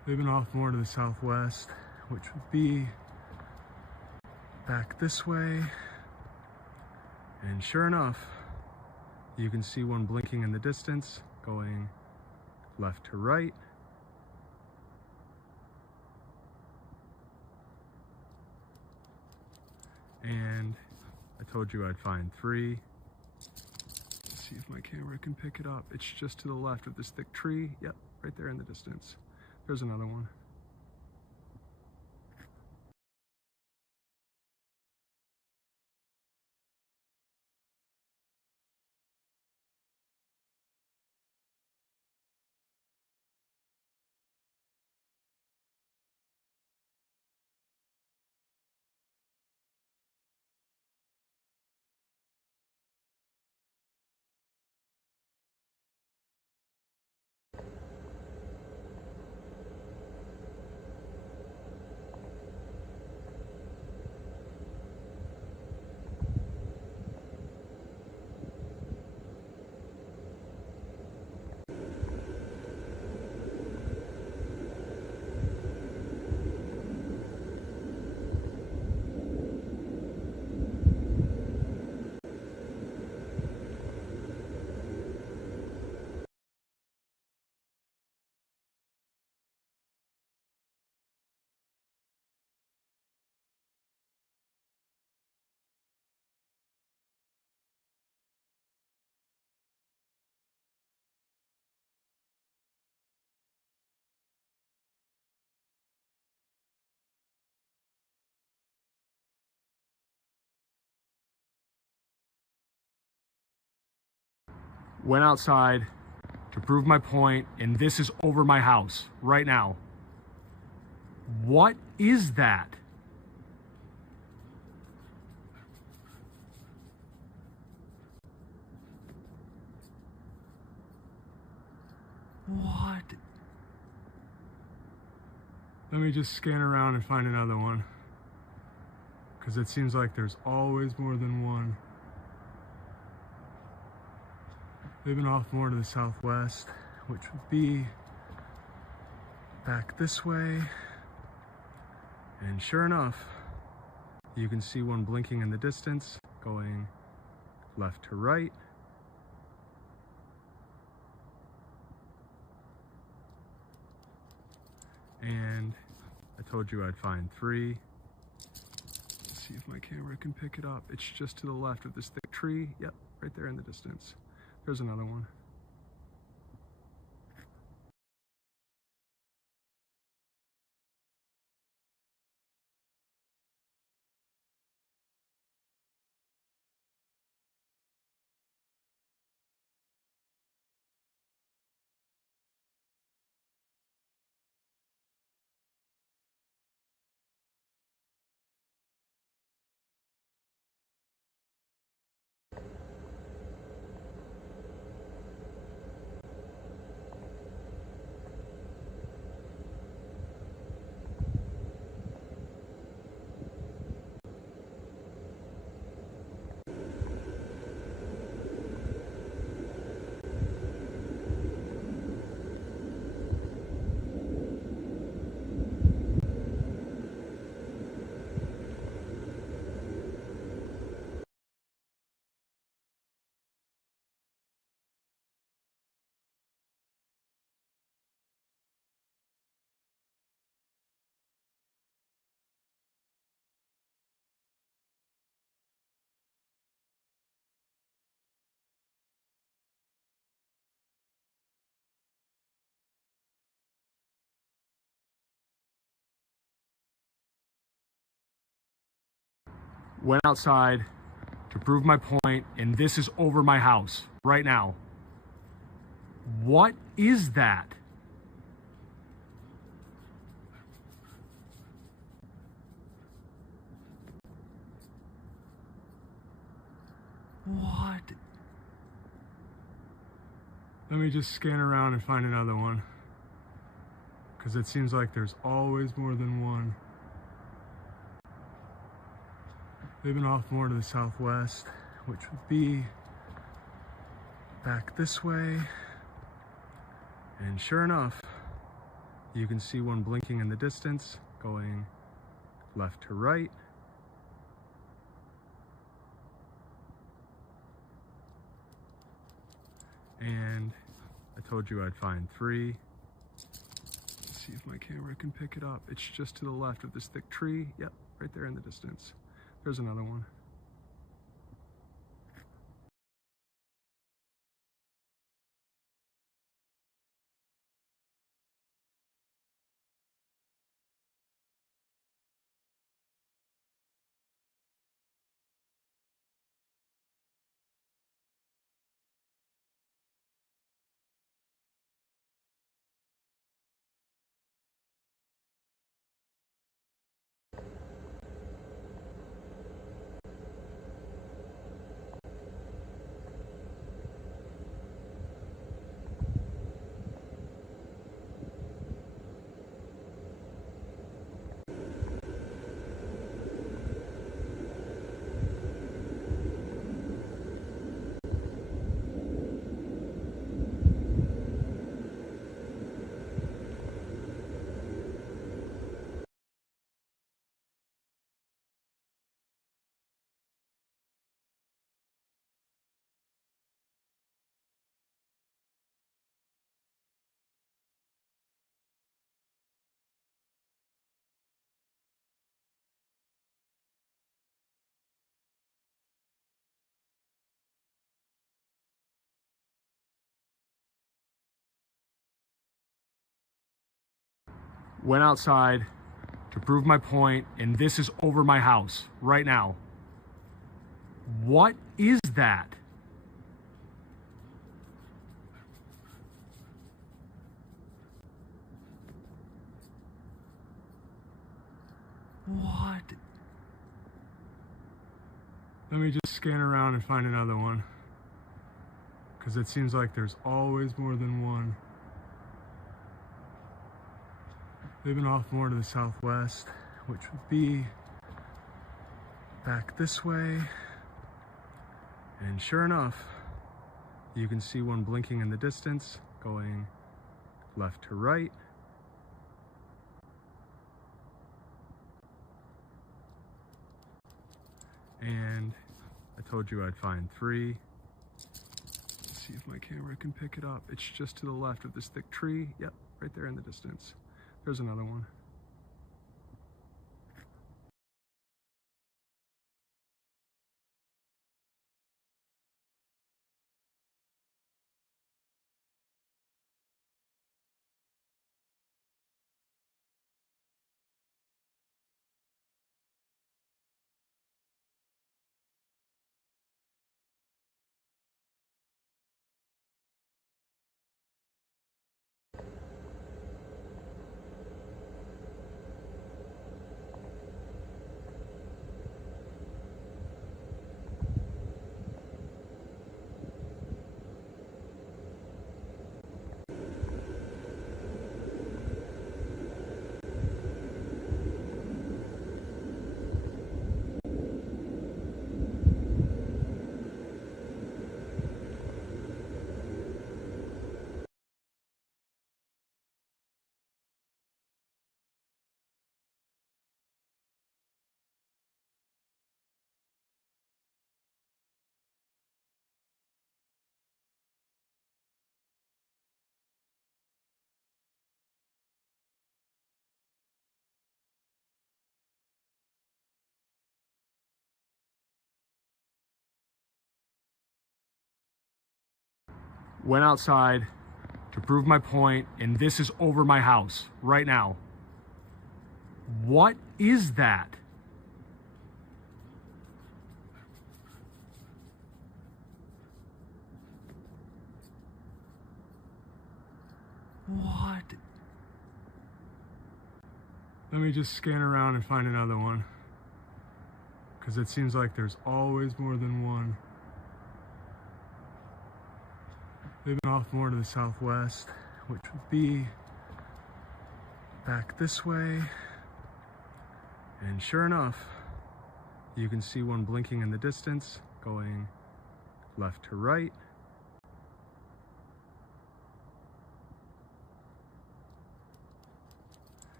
They've been off more to the southwest, which would be back this way. And sure enough, you can see one blinking in the distance, going left to right. And I told you I'd find three. Let's see if my camera can pick it up. It's just to the left of this thick tree. Yep, right there in the distance. There's another one. Went outside to prove my point, and this is over my house right now. What is that? What? Let me just scan around and find another one, because it seems like there's always more than one. They've been off more to the southwest, which would be back this way. And sure enough, you can see one blinking in the distance, going left to right. And I told you I'd find three. Let's see if my camera can pick it up. It's just to the left of this thick tree. Yep, right there in the distance. There's another one. Went outside to prove my point, and this is over my house right now. What is that? What? Let me just scan around and find another one, because it seems like there's always more than one. They've been off more to the southwest, which would be back this way. And sure enough, You can see one blinking in the distance, going left to right. And I told you I'd find three. Let's see if my camera can pick it up. It's just to the left of this thick tree. Yep, right there in the distance. There's another one. Went outside to prove my point, and this is over my house right now. What is that? What? Let me just scan around and find another one, because it seems like there's always more than one. They've been off more to the southwest, which would be back this way. And sure enough, you can see one blinking in the distance, going left to right. And I told you I'd find three. Let's see if my camera can pick it up. It's just to the left of this thick tree. Yep, right there in the distance. There's another one. Went outside to prove my point, and this is over my house right now. What is that? What? Let me just scan around and find another one, because it seems like there's always more than one. They've been off more to the southwest, which would be back this way. And sure enough, you can see one blinking in the distance, going left to right.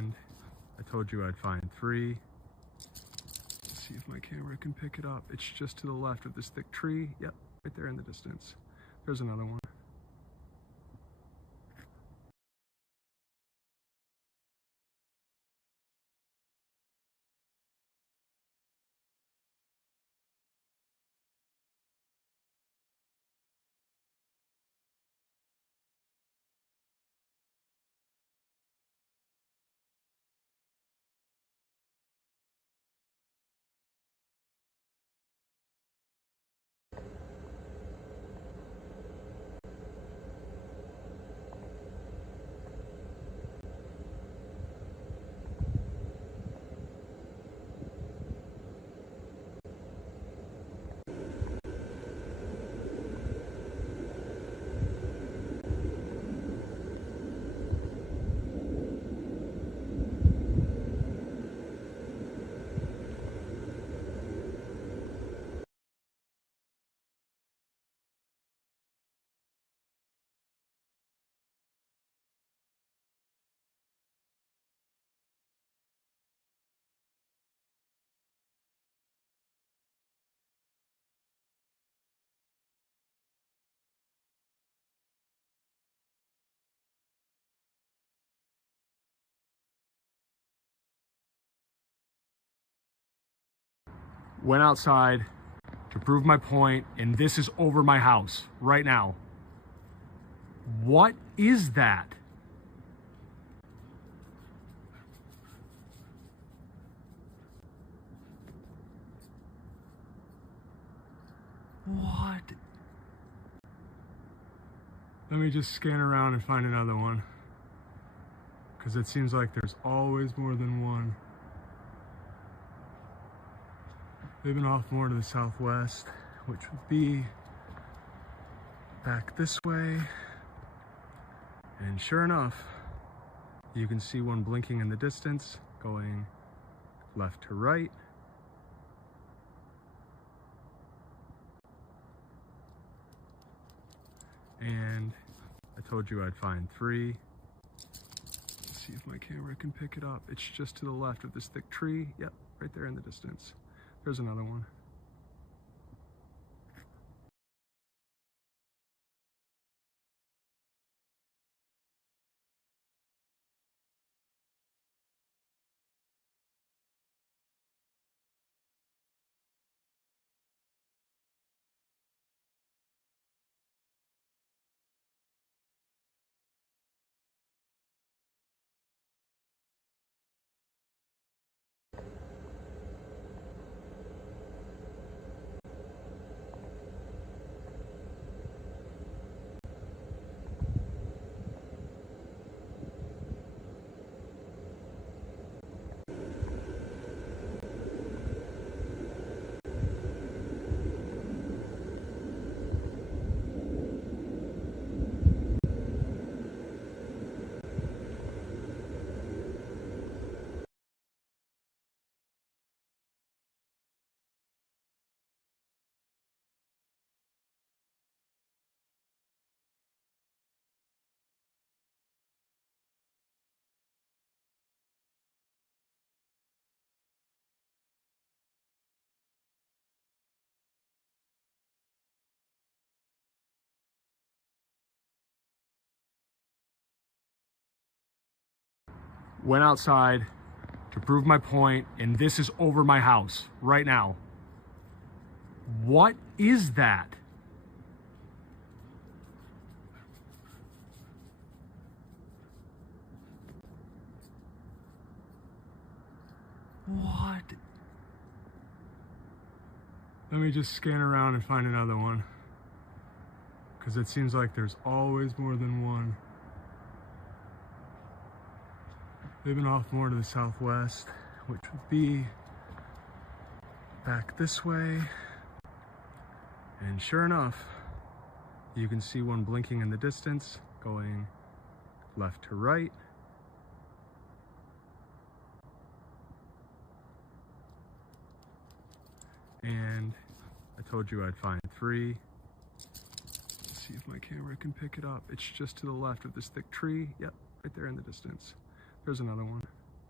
And I told you I'd find three. Let's see if my camera can pick it up. It's just to the left of this thick tree. Yep, right there in the distance. There's another one. Went outside to prove my point, and this is over my house right now. What is that? What? Let me just scan around and find another one, because it seems like there's always more than one. They've been off more to the southwest, which would be back this way. And sure enough, you can see one blinking in the distance, going left to right. And I told you I'd find three. Let's see if my camera can pick it up. It's just to the left of this thick tree. Yep, right there in the distance. There's another one. Went outside to prove my point, and this is over my house right now. What is that? What? Let me just scan around and find another one, because it seems like there's always more than one. They've been off more to the southwest, which would be back this way. And sure enough, you can see one blinking in the distance, going left to right. And I told you I'd find three. Let's see if my camera can pick it up. It's just to the left of this thick tree. Yep, right there in the distance. There's another one.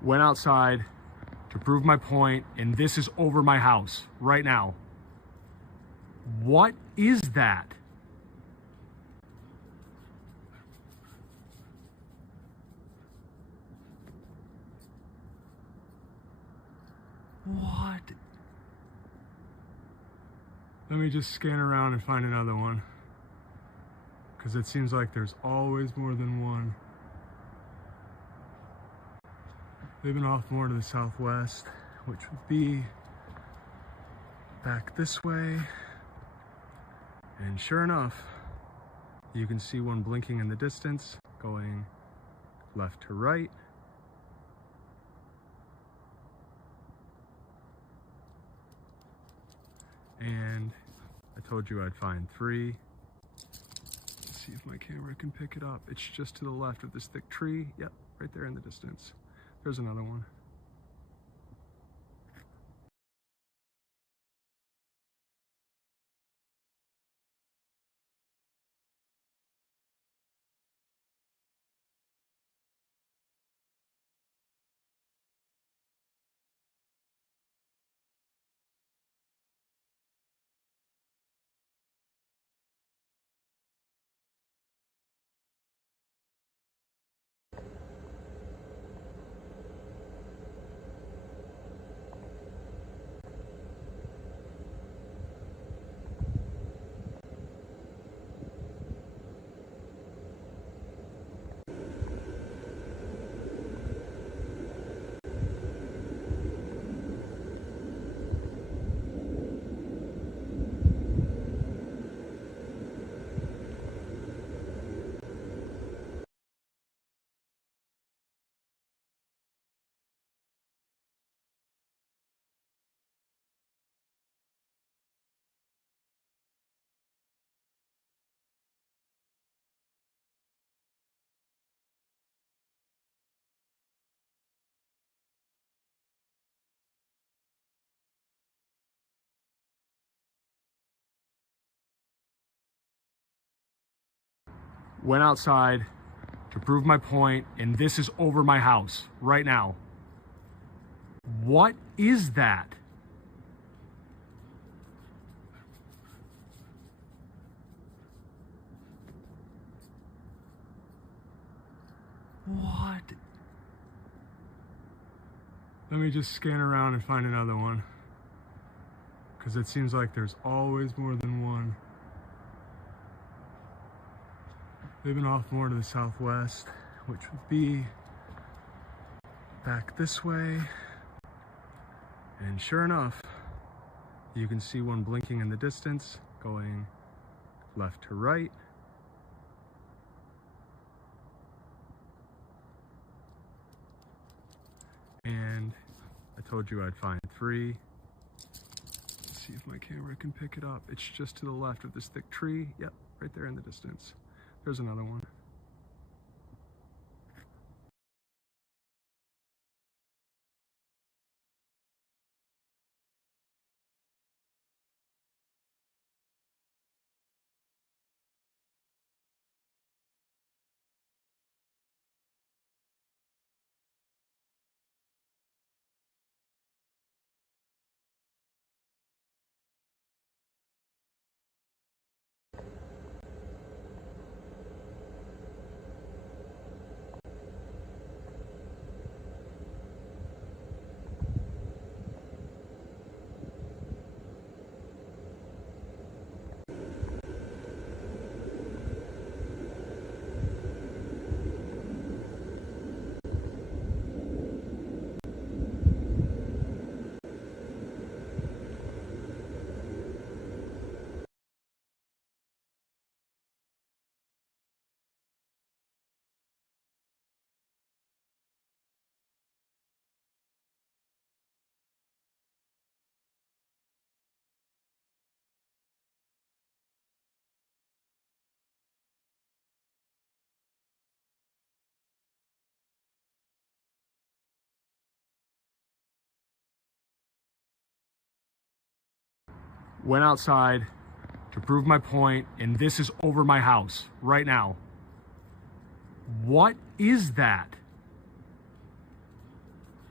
Went outside to prove my point, and this is over my house right now. What is that? What? Let me just scan around and find another one, because it seems like there's always more than one. They've been off more to the southwest, which would be back this way. And sure enough, you can see one blinking in the distance, going left to right. And I told you I'd find three. Let's see if my camera can pick it up. It's just to the left of this thick tree. Yep, right there in the distance. There's another one. Went outside to prove my point, and this is over my house right now. What is that? What? Let me just scan around and find another one, because it seems like there's always more than one. They've been off more to the southwest, which would be back this way. And sure enough, you can see one blinking in the distance, going left to right. And I told you I'd find three. Let's see if my camera can pick it up. It's just to the left of this thick tree. Yep, right there in the distance. There's another one. Went outside to prove my point, and this is over my house right now. What is that?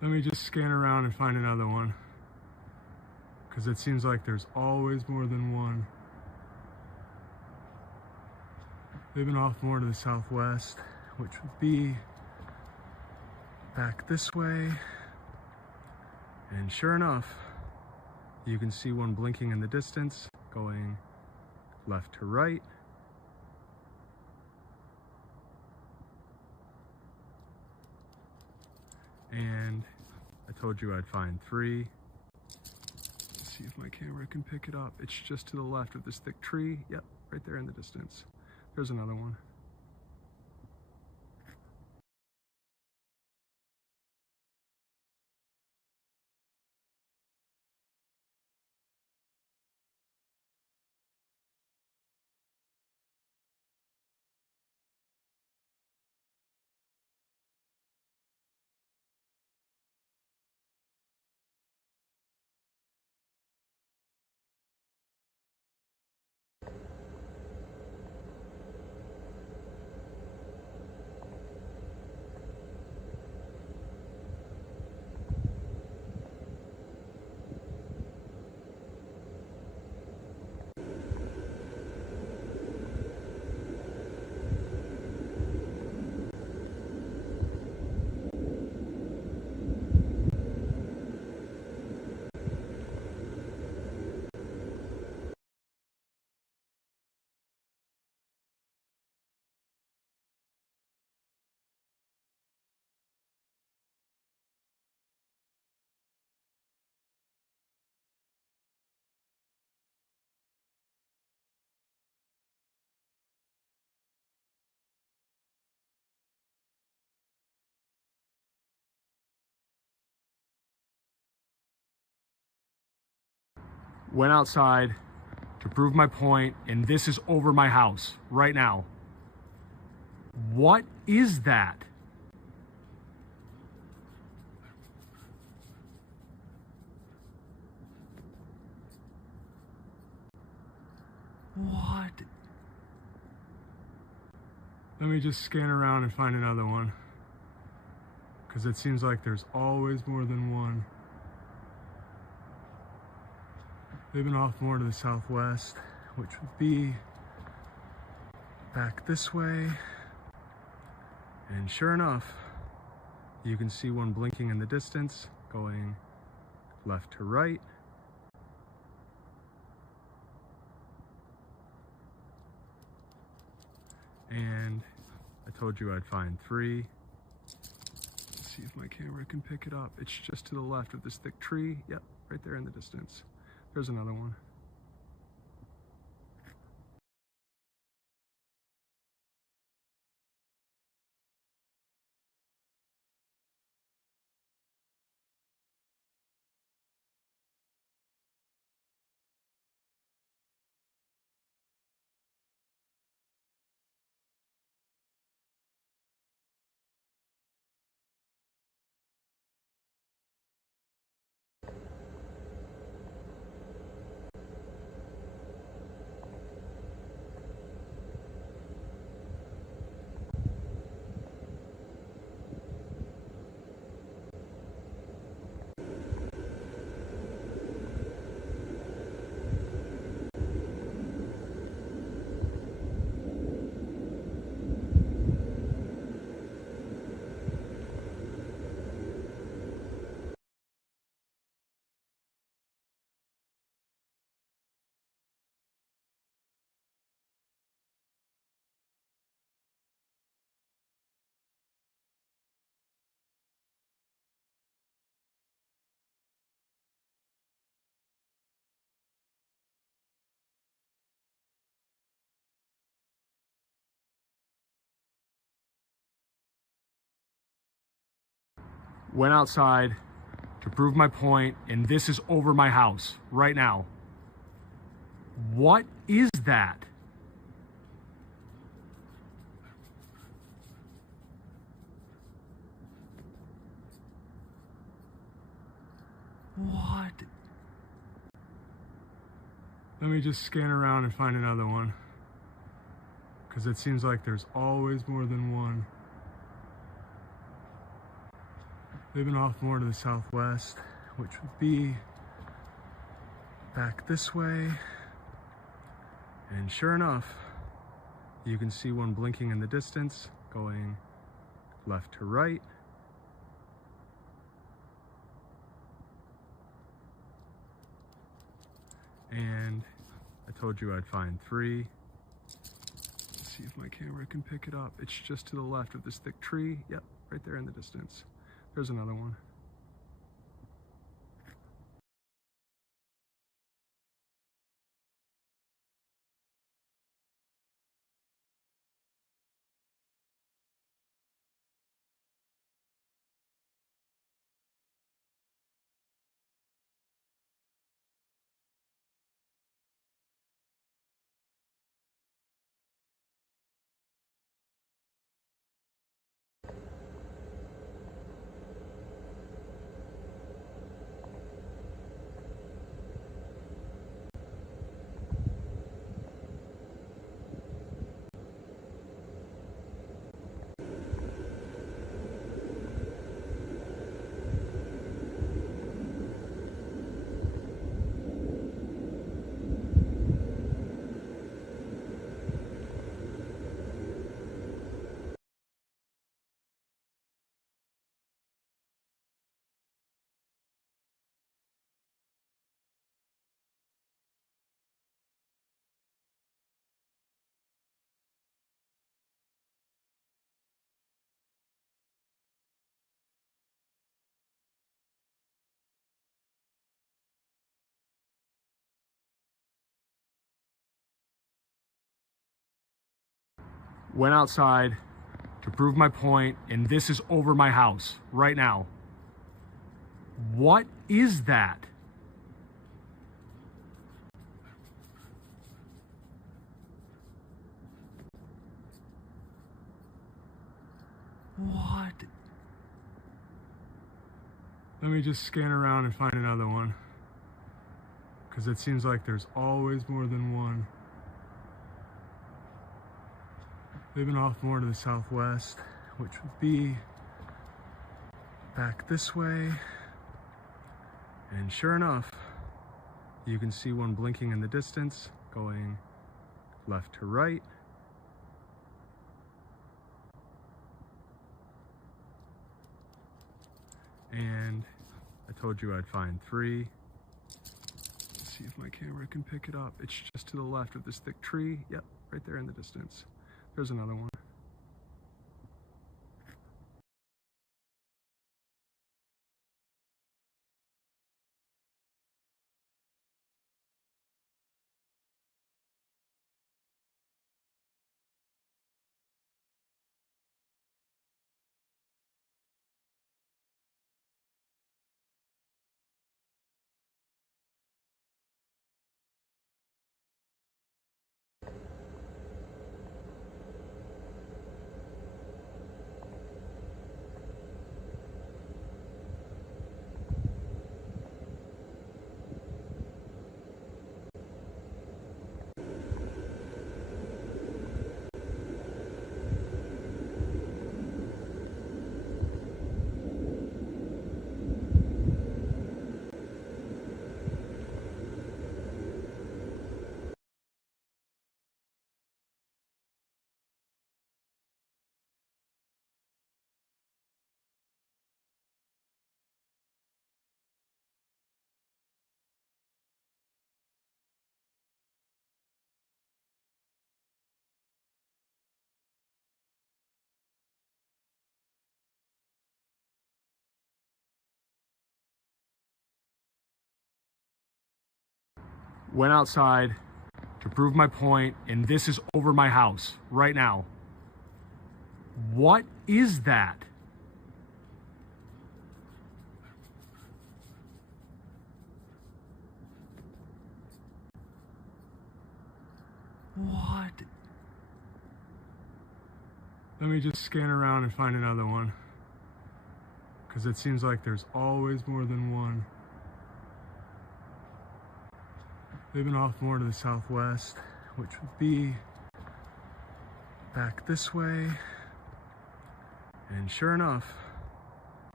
Let me just scan around and find another one, because it seems like there's always more than one. They've been off more to the southwest, which would be back this way. And sure enough, you can see one blinking in the distance, going left to right. And I told you I'd find three. Let's see if my camera can pick it up. It's just to the left of this thick tree. Yep, right there in the distance. There's another one. Went outside to prove my point, and this is over my house right now. What is that? What? Let me just scan around and find another one, because it seems like there's always more than one. They've been off more to the southwest, which would be back this way. And sure enough, you can see one blinking in the distance, going left to right. And I told you I'd find three. Let's see if my camera can pick it up. It's just to the left of this thick tree. Yep, right there in the distance. There's another one. Went outside to prove my point, and this is over my house right now. What is that? What? Let me just scan around and find another one, because it seems like there's always more than one. They've been off more to the southwest, which would be back this way. And sure enough, you can see one blinking in the distance, going left to right. And I told you I'd find three. Let's see if my camera can pick it up. It's just to the left of this thick tree. Yep, right there in the distance. There's another one. Went outside to prove my point, and this is over my house right now. What is that? What? Let me just scan around and find another one, because it seems like there's always more than one. They've been off more to the southwest, which would be back this way. And sure enough, you can see one blinking in the distance, going left to right. And I told you I'd find three. Let's see if my camera can pick it up. It's just to the left of this thick tree. Yep, right there in the distance. There's another one. Went outside to prove my point, and this is over my house right now. What is that? What? Let me just scan around and find another one, because it seems like there's always more than one. They've been off more to the southwest, which would be back this way. And sure enough,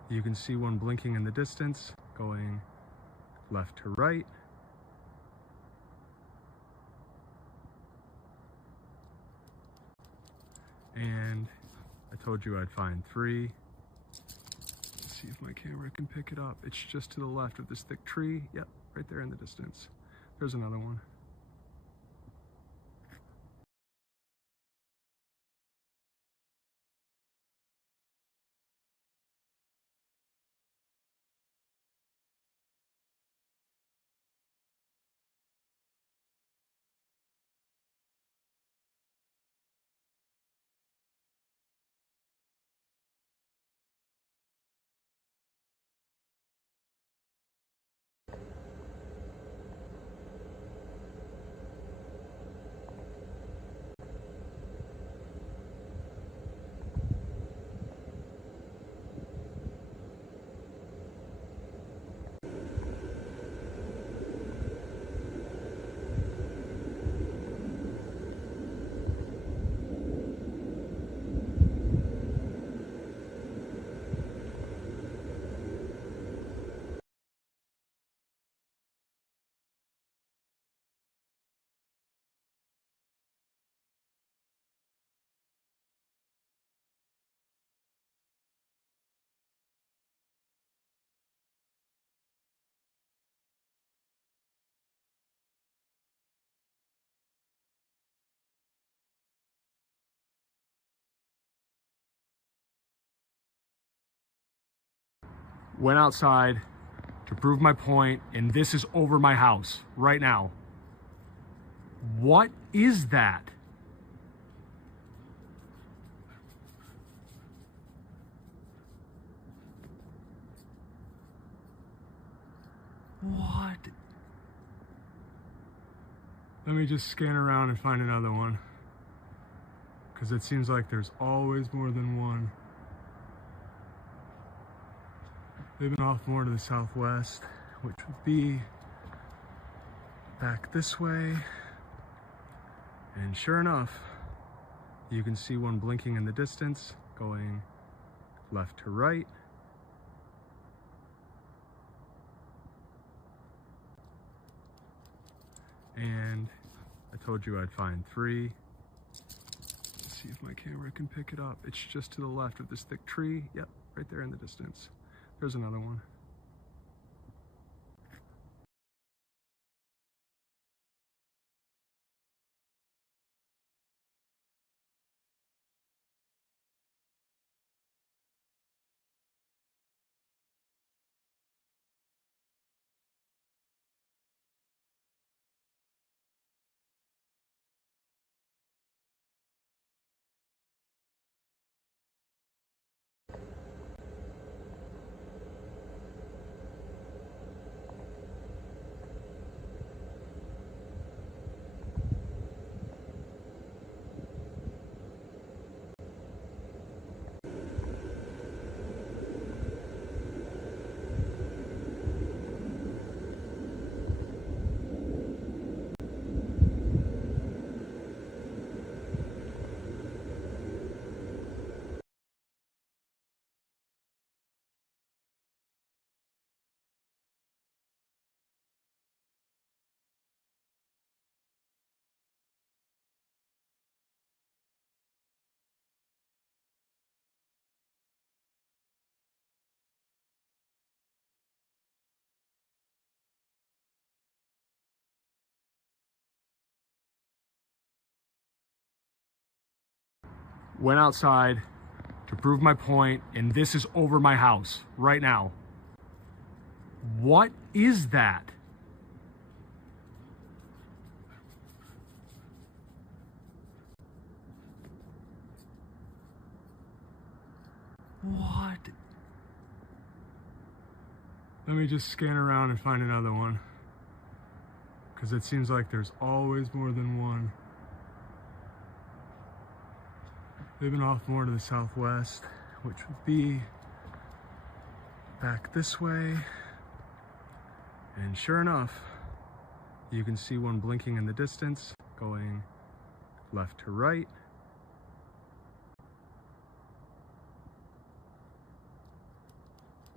You can see one blinking in the distance, going left to right. And I told you I'd find three. Let's see if my camera can pick it up. It's just to the left of this thick tree. Yep, right there in the distance. There's another one. Went outside to prove my point, and this is over my house right now. What is that? What? Let me just scan around and find another one, because it seems like there's always more than one. They've been off more to the southwest, which would be back this way. And sure enough, you can see one blinking in the distance, going left to right. And I told you I'd find three. Let's see if my camera can pick it up. It's just to the left of this thick tree. Yep, right there in the distance. There's another one. Went outside to prove my point, and this is over my house right now. What is that? What? Let me just scan around and find another one, because it seems like there's always more than one. They've been off more to the southwest, which would be back this way. And sure enough, you can see one blinking in the distance, going left to right.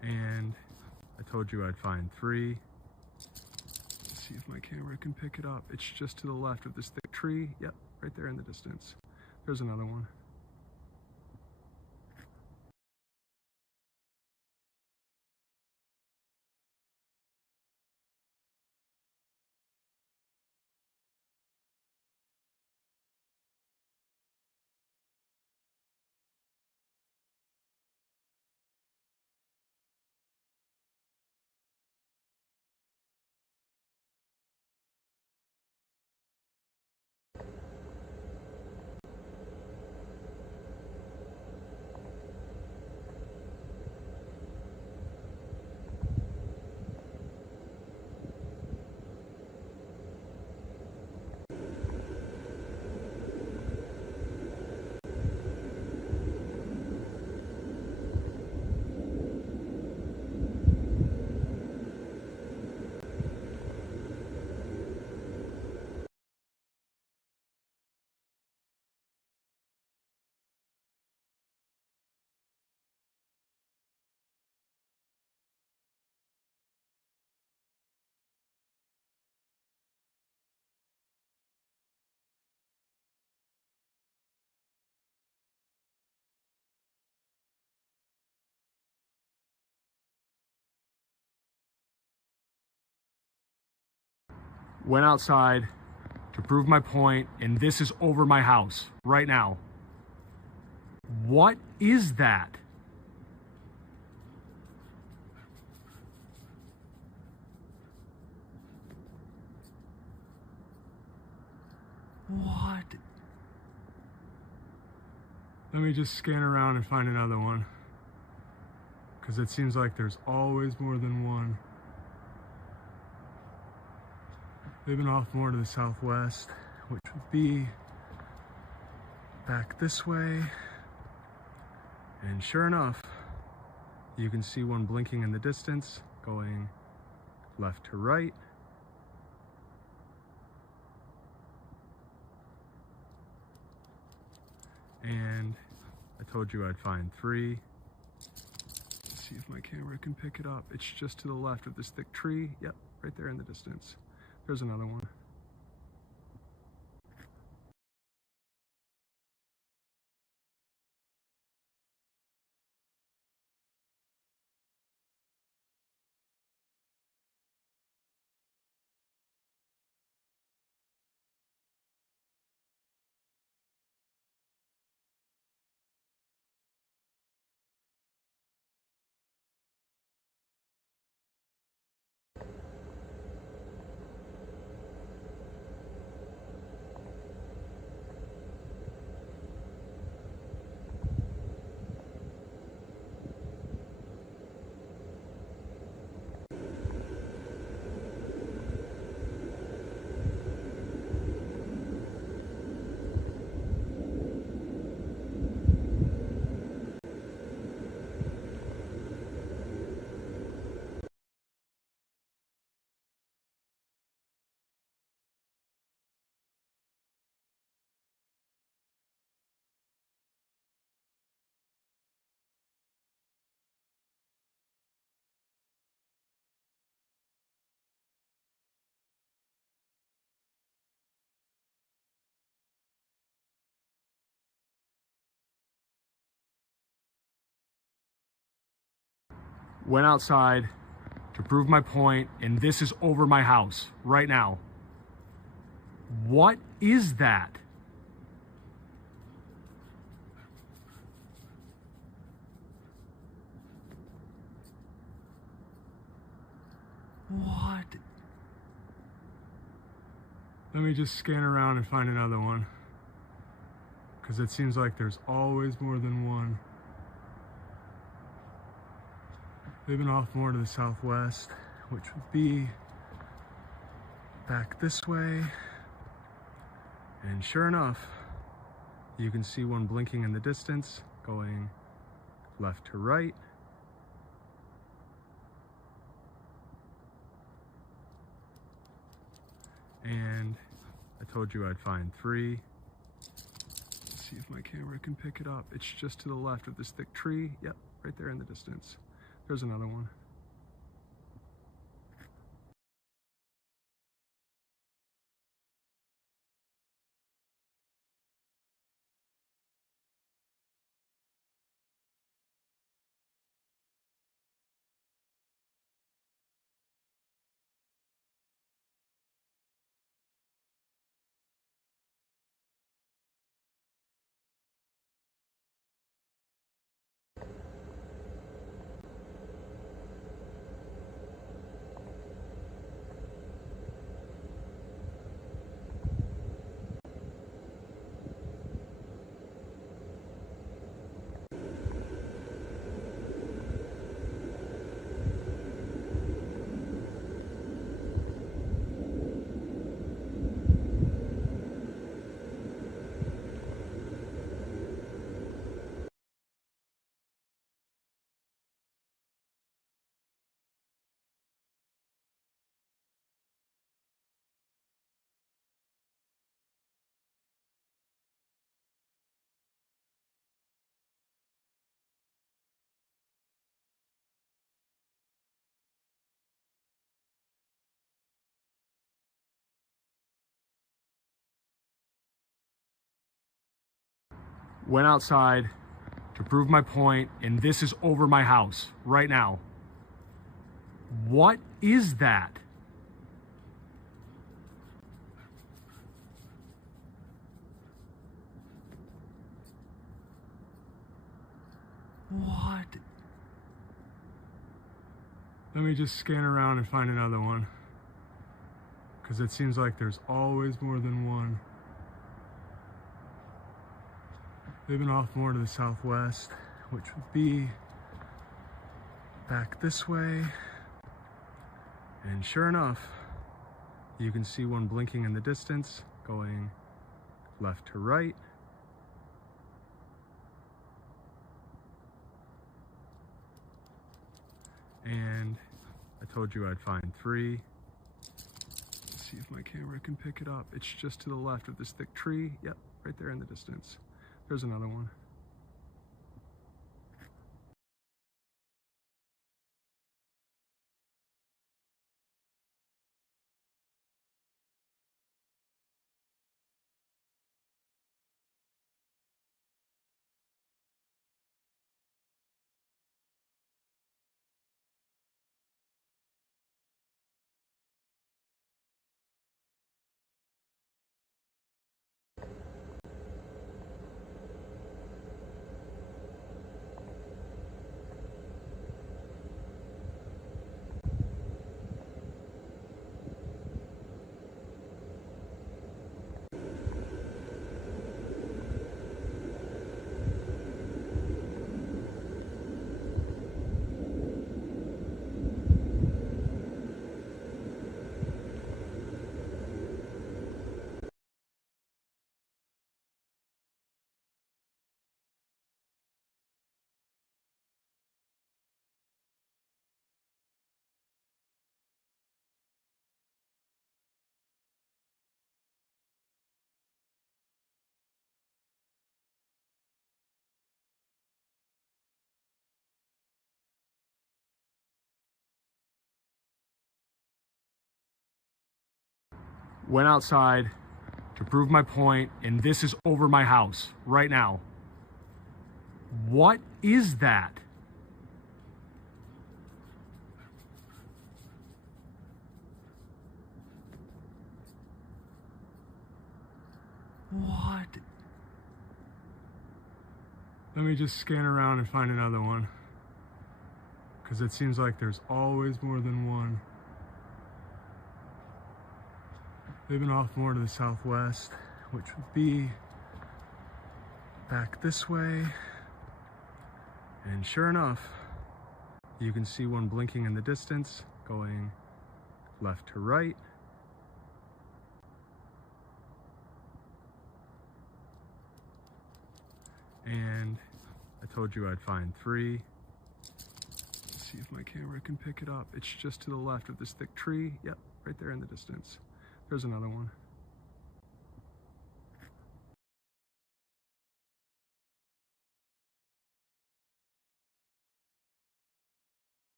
And I told you I'd find three. Let's see if my camera can pick it up. It's just to the left of this thick tree. Yep, right there in the distance. There's another one. Went outside to prove my point, and this is over my house right now. What is that? What? Let me just scan around and find another one, because it seems like there's always more than one. They've been off more to the southwest, which would be back this way. And sure enough, you can see one blinking in the distance, going left to right. And I told you I'd find three. Let's see if my camera can pick it up. It's just to the left of this thick tree. Yep, right there in the distance. There's another one. Went outside to prove my point, and this is over my house right now. What is that? What? Let me just scan around and find another one, because it seems like there's always more than one. They've been off more to the southwest, which would be back this way. And sure enough, you can see one blinking in the distance, going left to right. And I told you I'd find three. Let's see if my camera can pick it up. It's just to the left of this thick tree. Yep, right there in the distance. There's another one. Went outside to prove my point, and this is over my house right now. What is that? What? Let me just scan around and find another one, because it seems like there's always more than one. They've been off more to the southwest, which would be back this way. And sure enough, you can see one blinking in the distance, going left to right. And I told you I'd find three. Let's see if my camera can pick it up. It's just to the left of this thick tree. Yep, right there in the distance. There's another one. Went outside to prove my point, and this is over my house right now. What is that? What? Let me just scan around and find another one, because it seems like there's always more than one. They've been off more to the southwest, which would be back this way. And sure enough, you can see one blinking in the distance, going left to right. And I told you I'd find three. Let's see if my camera can pick it up. It's just to the left of this thick tree. Yep, right there in the distance. There's another one.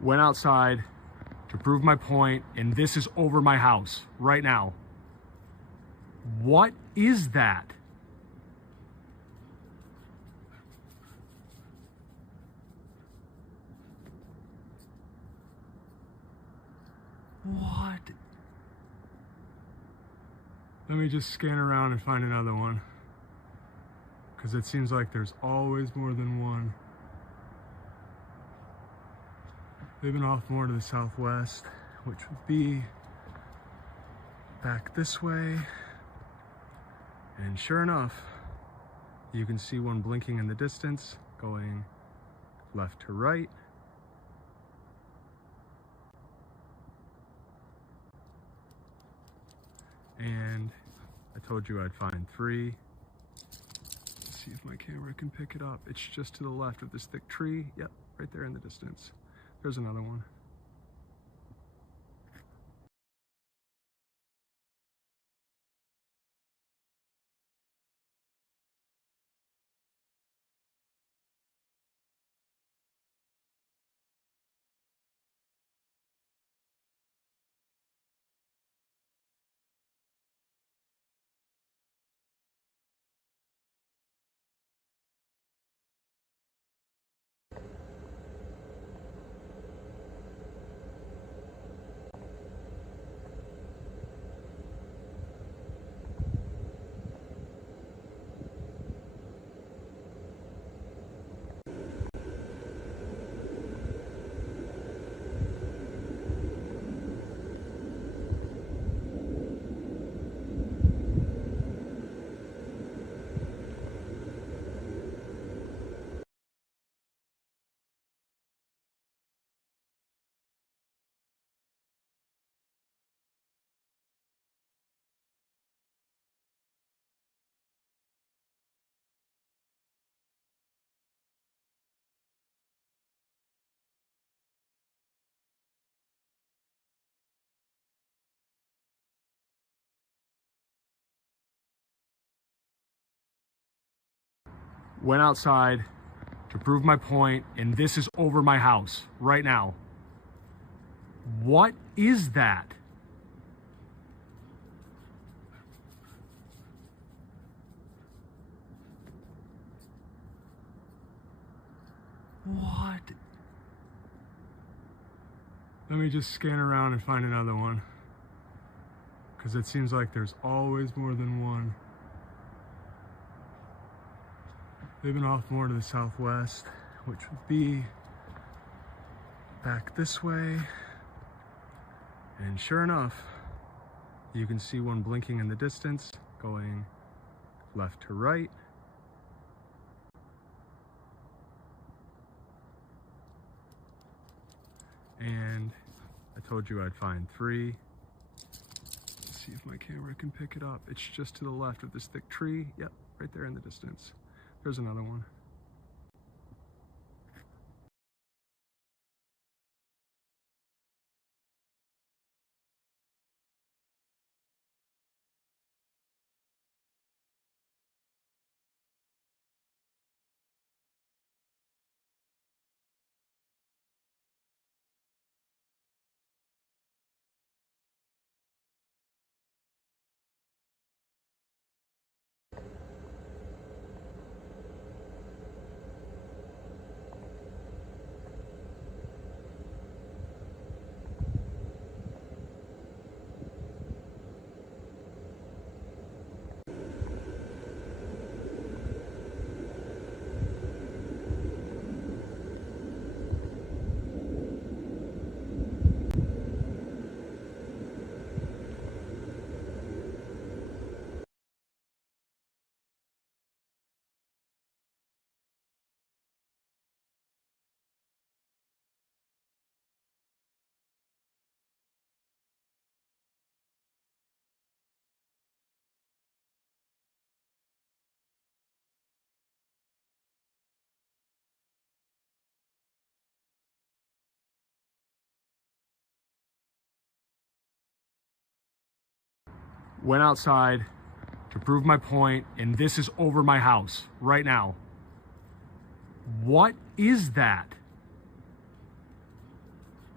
Went outside to prove my point, and this is over my house right now. What is that? What? Let me just scan around and find another one, because it seems like there's always more than one. They've been off more to the southwest, which would be back this way. And sure enough, you can see one blinking in the distance, going left to right. And I told you I'd find three. Let's see if my camera can pick it up. It's just to the left of this thick tree. Yep, right there in the distance. There's another one. Went outside to prove my point, and this is over my house right now. What is that? What? Let me just scan around and find another one, because it seems like there's always more than one. They've been off more to the southwest, which would be back this way. And sure enough, you can see one blinking in the distance, going left to right. And I told you I'd find three. Let's see if my camera can pick it up. It's just to the left of this thick tree. Yep, right there in the distance. There's another one. Went outside to prove my point, and this is over my house right now. What is that?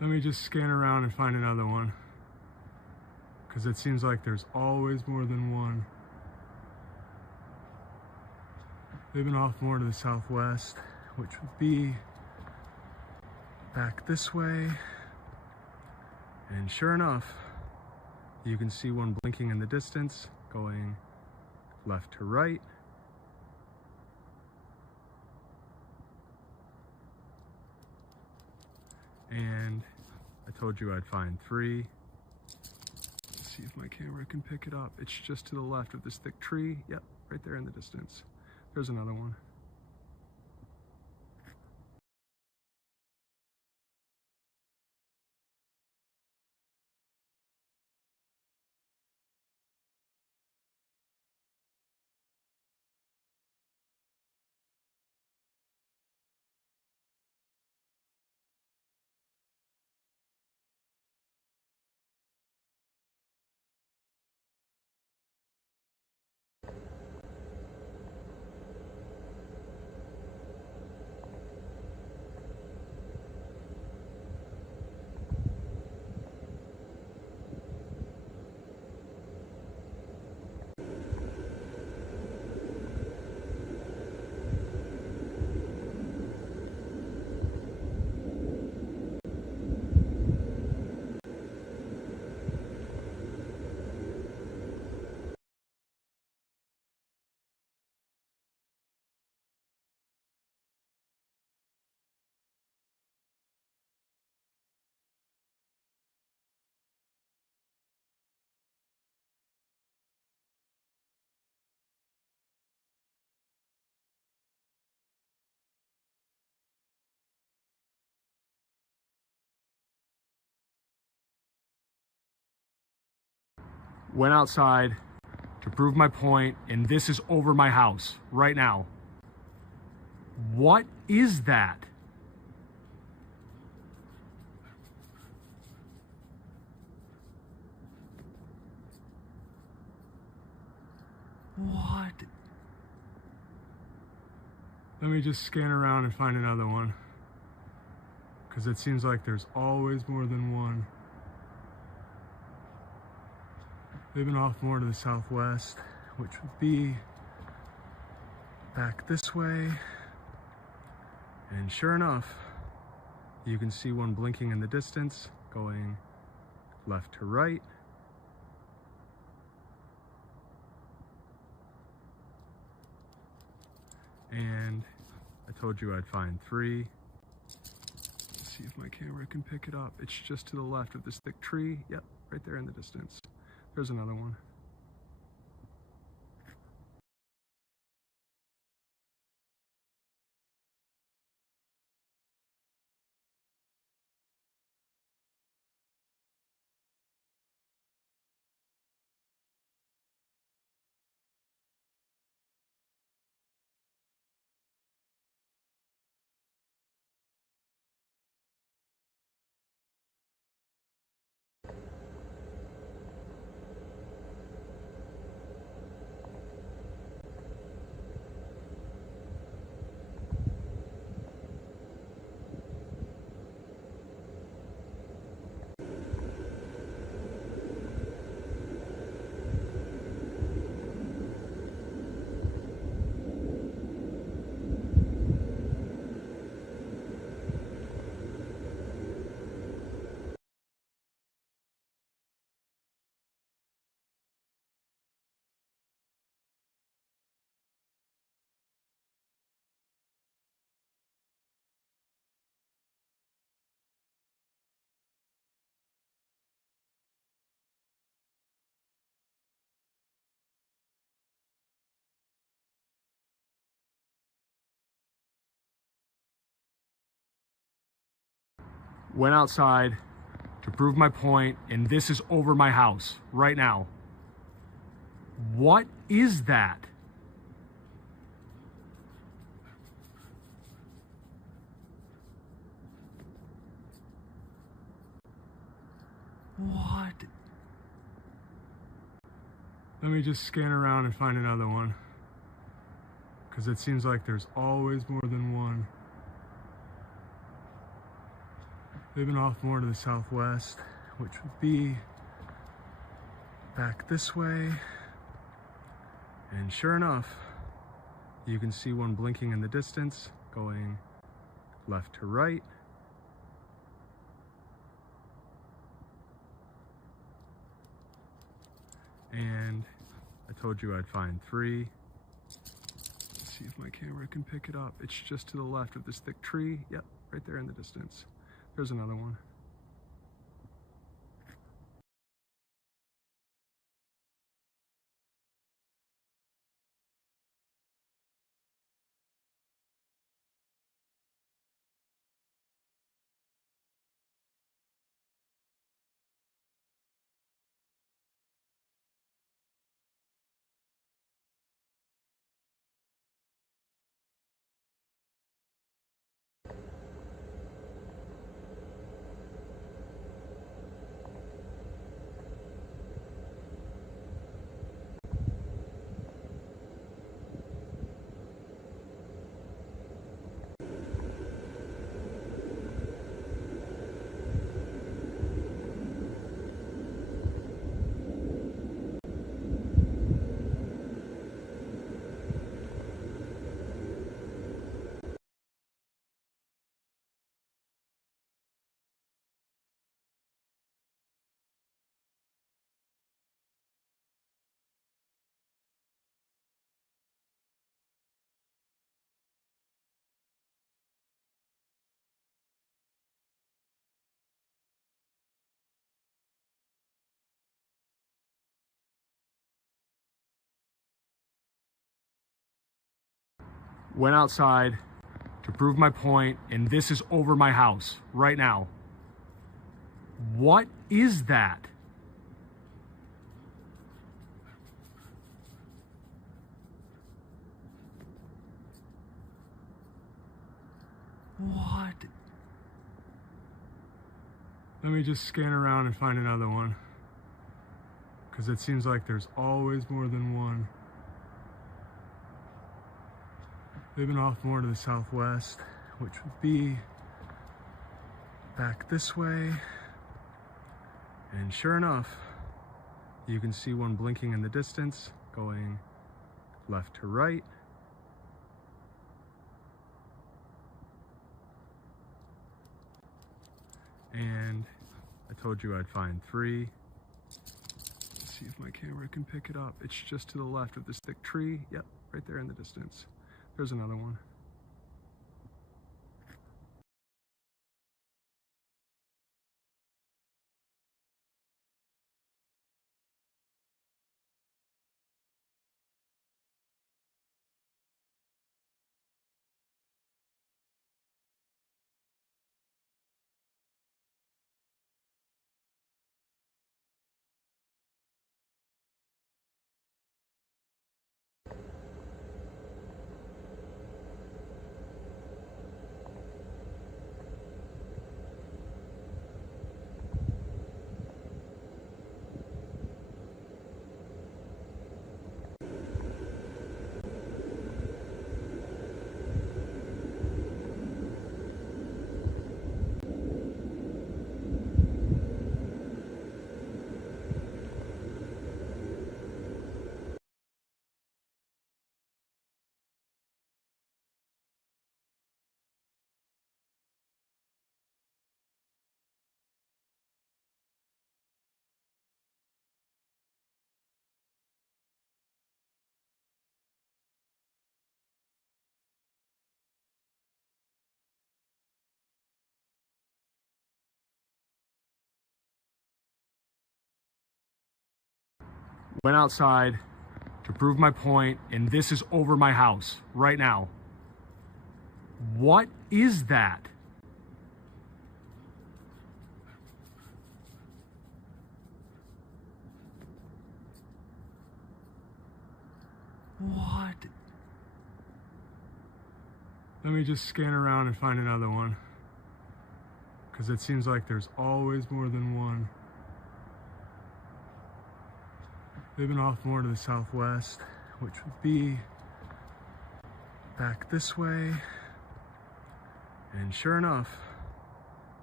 Let me just scan around and find another one, because it seems like there's always more than one. They've been off more to the southwest, which would be back this way. And sure enough, you can see one blinking in the distance, going left to right. And I told you I'd find three. Let's see if my camera can pick it up. It's just to the left of this thick tree. Yep, right there in the distance. There's another one. Went outside to prove my point, and this is over my house right now. What is that? What? Let me just scan around and find another one, because it seems like there's always more than one. They've been off more to the southwest, which would be back this way. And sure enough, you can see one blinking in the distance, going left to right. And I told you I'd find three. Let's see if my camera can pick it up. It's just to the left of this thick tree. Yep, right there in the distance. There's another one. Went outside to prove my point, and this is over my house right now. What is that? What? Let me just scan around and find another one, because it seems like there's always more than one. They've been off more to the southwest, which would be back this way. And sure enough, you can see one blinking in the distance, going left to right. And I told you I'd find three. Let's see if my camera can pick it up. It's just to the left of this thick tree. Yep, right there in the distance. There's another one. Went outside to prove my point, and this is over my house right now. What is that? What? Let me just scan around and find another one, because it seems like there's always more than one. They've been off more to the southwest, which would be back this way. And sure enough, you can see one blinking in the distance, going left to right. And I told you I'd find three. Let's see if my camera can pick it up. It's just to the left of this thick tree. Yep, right there in the distance. There's another one. Went outside to prove my point, and this is over my house right now. What is that? What? Let me just scan around and find another one, because it seems like there's always more than one. They've been off more to the southwest, which would be back this way. And sure enough,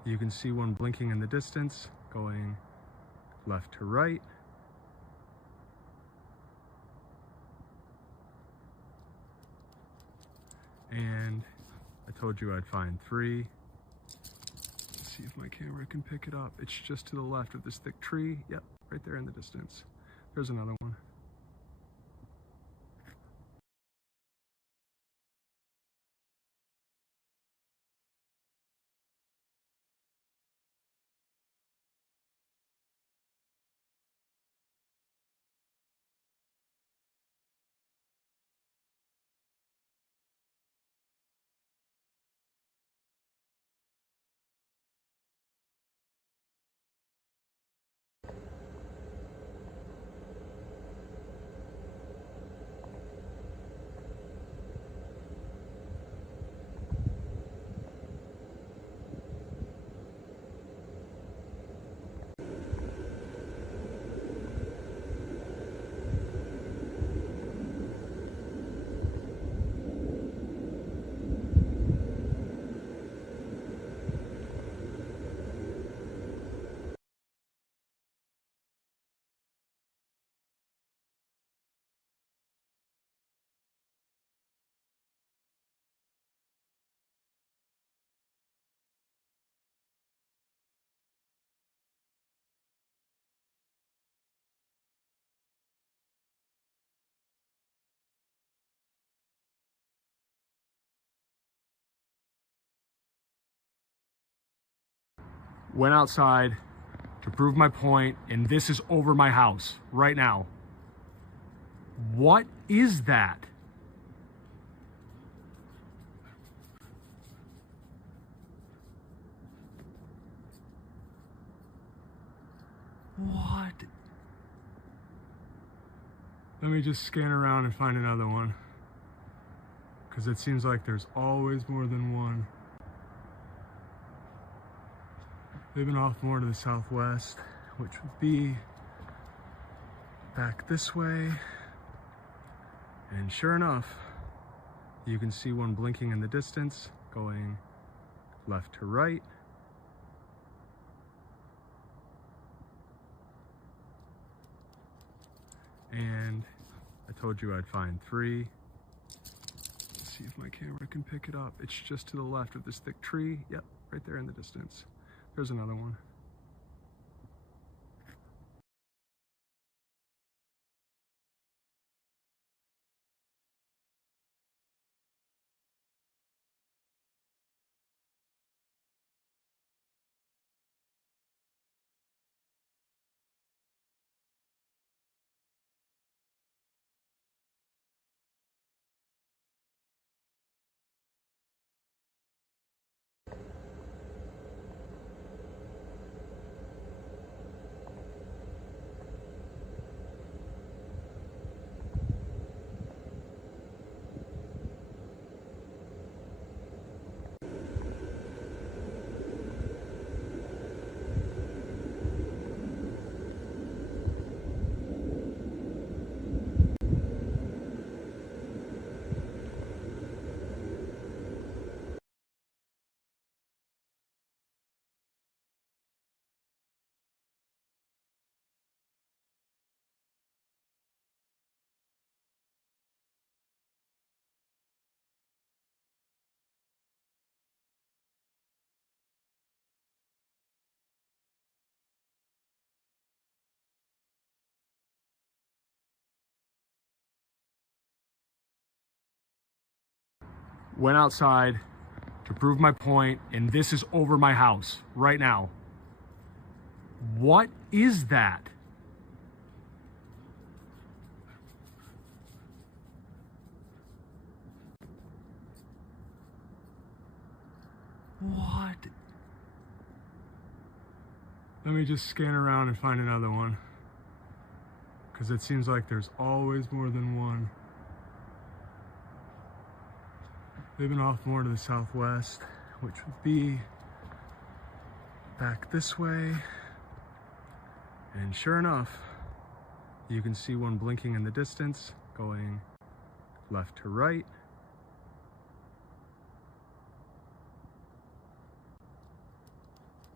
You can see one blinking in the distance, going left to right. And I told you I'd find three. Let's see if my camera can pick it up. It's just to the left of this thick tree. Yep, right there in the distance. There's another one. Went outside to prove my point, and this is over my house right now. What is that? What? Let me just scan around and find another one, because it seems like there's always more than one. They've been off more to the southwest, which would be back this way. And sure enough, you can see one blinking in the distance, going left to right. And I told you I'd find three. Let's see if my camera can pick it up. It's just to the left of this thick tree. Yep, right there in the distance. There's another one. Went outside to prove my point, and this is over my house right now. What is that? What? Let me just scan around and find another one, because it seems like there's always more than one. They've been off more to the southwest, which would be back this way. And sure enough, you can see one blinking in the distance, going left to right.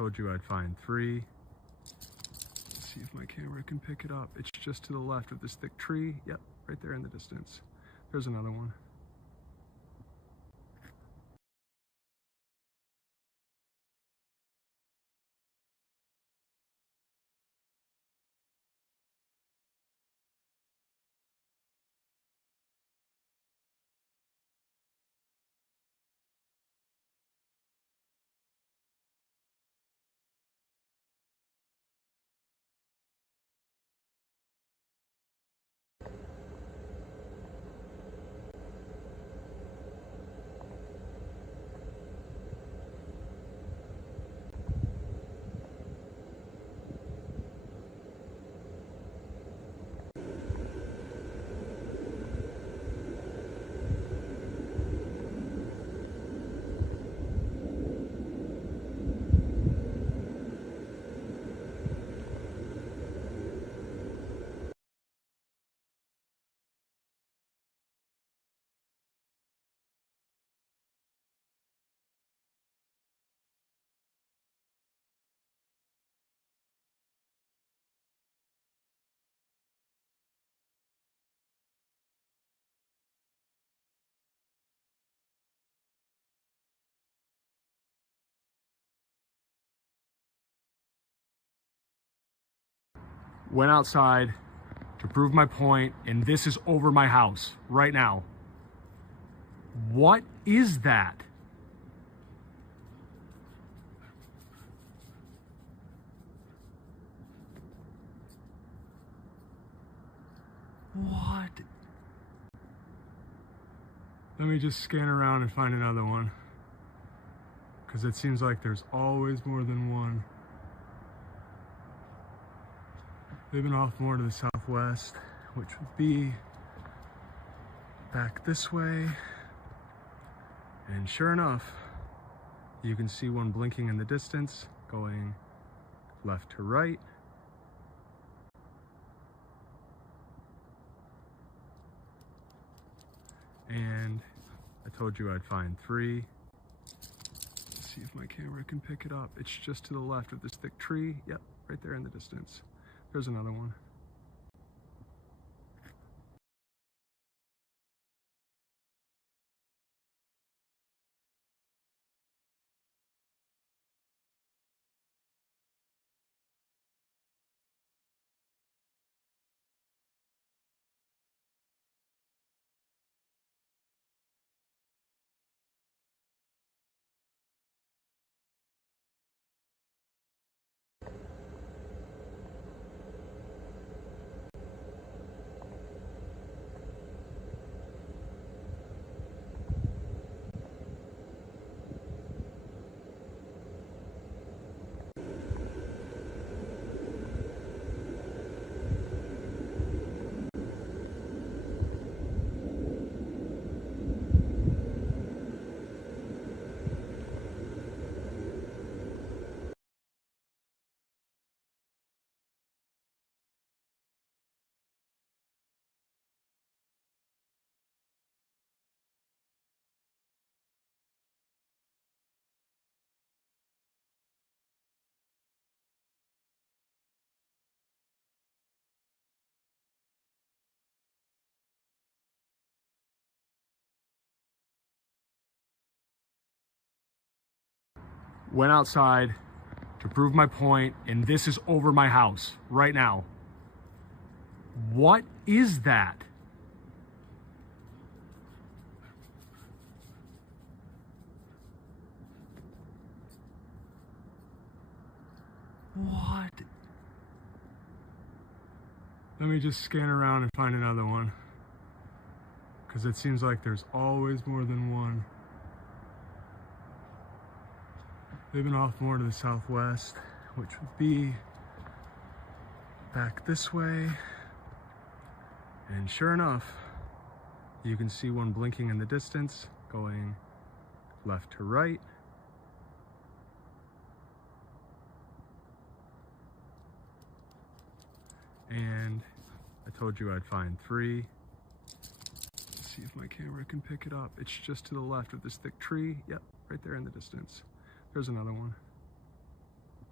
told you I'd find three. Let's see if my camera can pick it up. It's just to the left of this thick tree. Yep, right there in the distance. There's another one. Went outside to prove my point, and this is over my house right now. What is that? What? Let me just scan around and find another one, because it seems like there's always more than one. They've been off more to the southwest, which would be back this way. And sure enough, you can see one blinking in the distance, going left to right. And I told you I'd find three. Let's see if my camera can pick it up. It's just to the left of this thick tree. Yep, right there in the distance. There's another one. Went outside to prove my point, and this is over my house right now. What is that? What? Let me just scan around and find another one, because it seems like there's always more than one. They've been off more to the southwest, which would be back this way. And sure enough, you can see one blinking in the distance, going left to right. And I told you I'd find three. Let's see if my camera can pick it up. It's just to the left of this thick tree. Yep, right there in the distance. There's another one.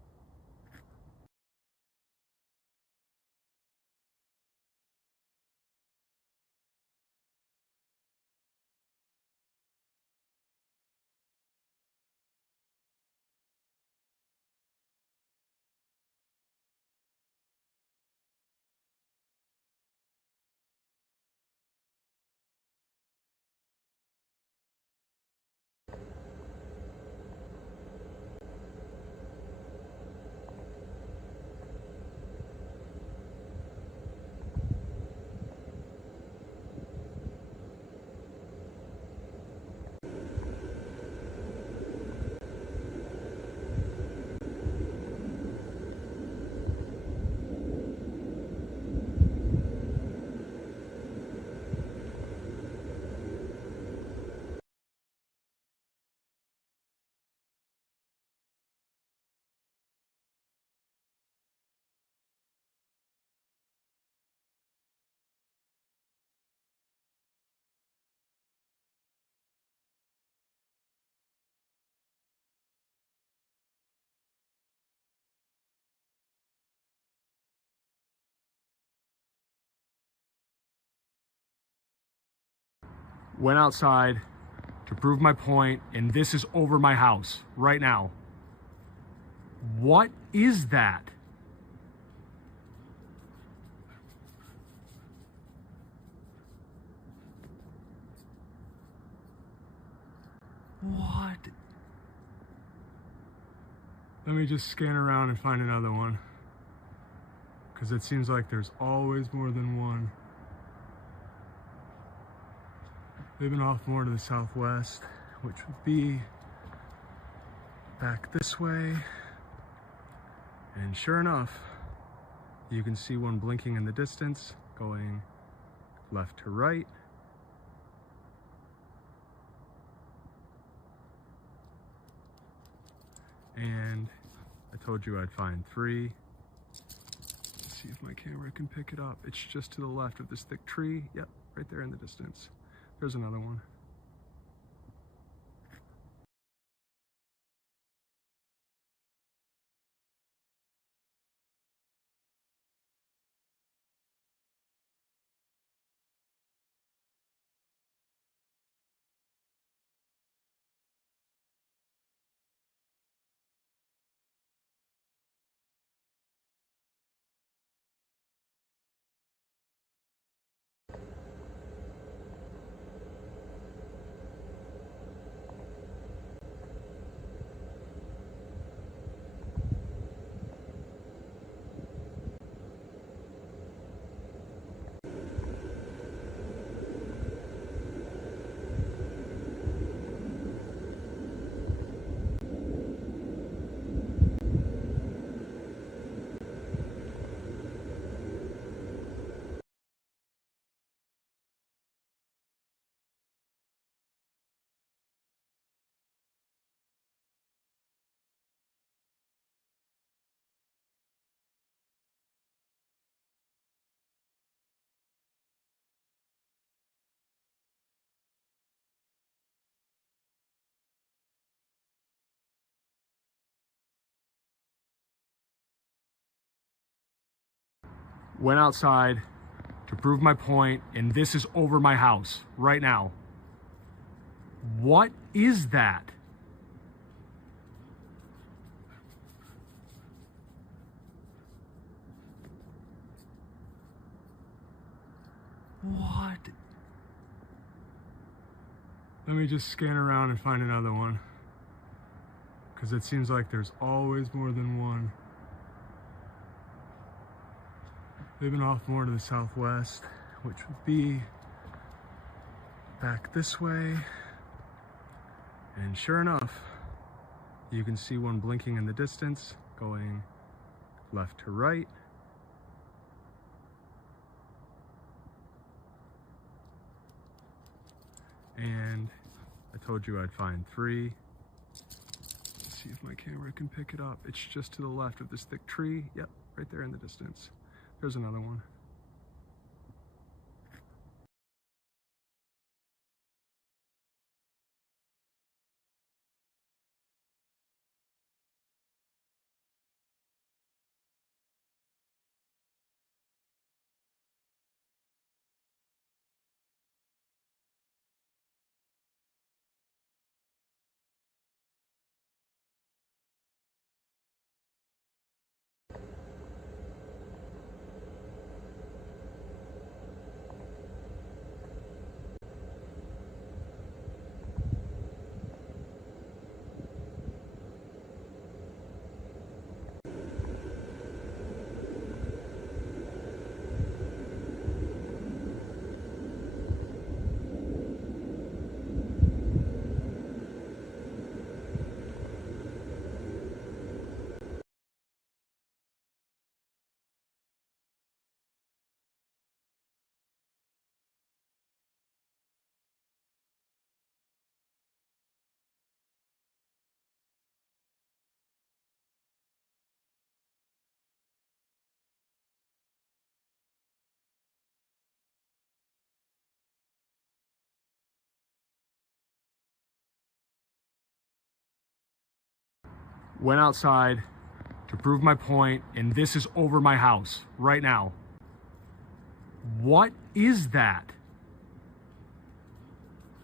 Went outside to prove my point, and this is over my house right now. What is that? What? Let me just scan around and find another one, because it seems like there's always more than one. They've been off more to the southwest, which would be back this way. And sure enough, you can see one blinking in the distance, going left to right. And I told you I'd find three. Let's see if my camera can pick it up. It's just to the left of this thick tree. Yep, right there in the distance. There's another one. Went outside to prove my point, and this is over my house right now. What is that? What? Let me just scan around and find another one, because it seems like there's always more than one. They've been off more to the southwest, which would be back this way. And sure enough, you can see one blinking in the distance, going left to right. And I told you I'd find three. Let's see if my camera can pick it up. It's just to the left of this thick tree. Yep, right there in the distance. There's another one. Went outside to prove my point, and this is over my house right now. What is that?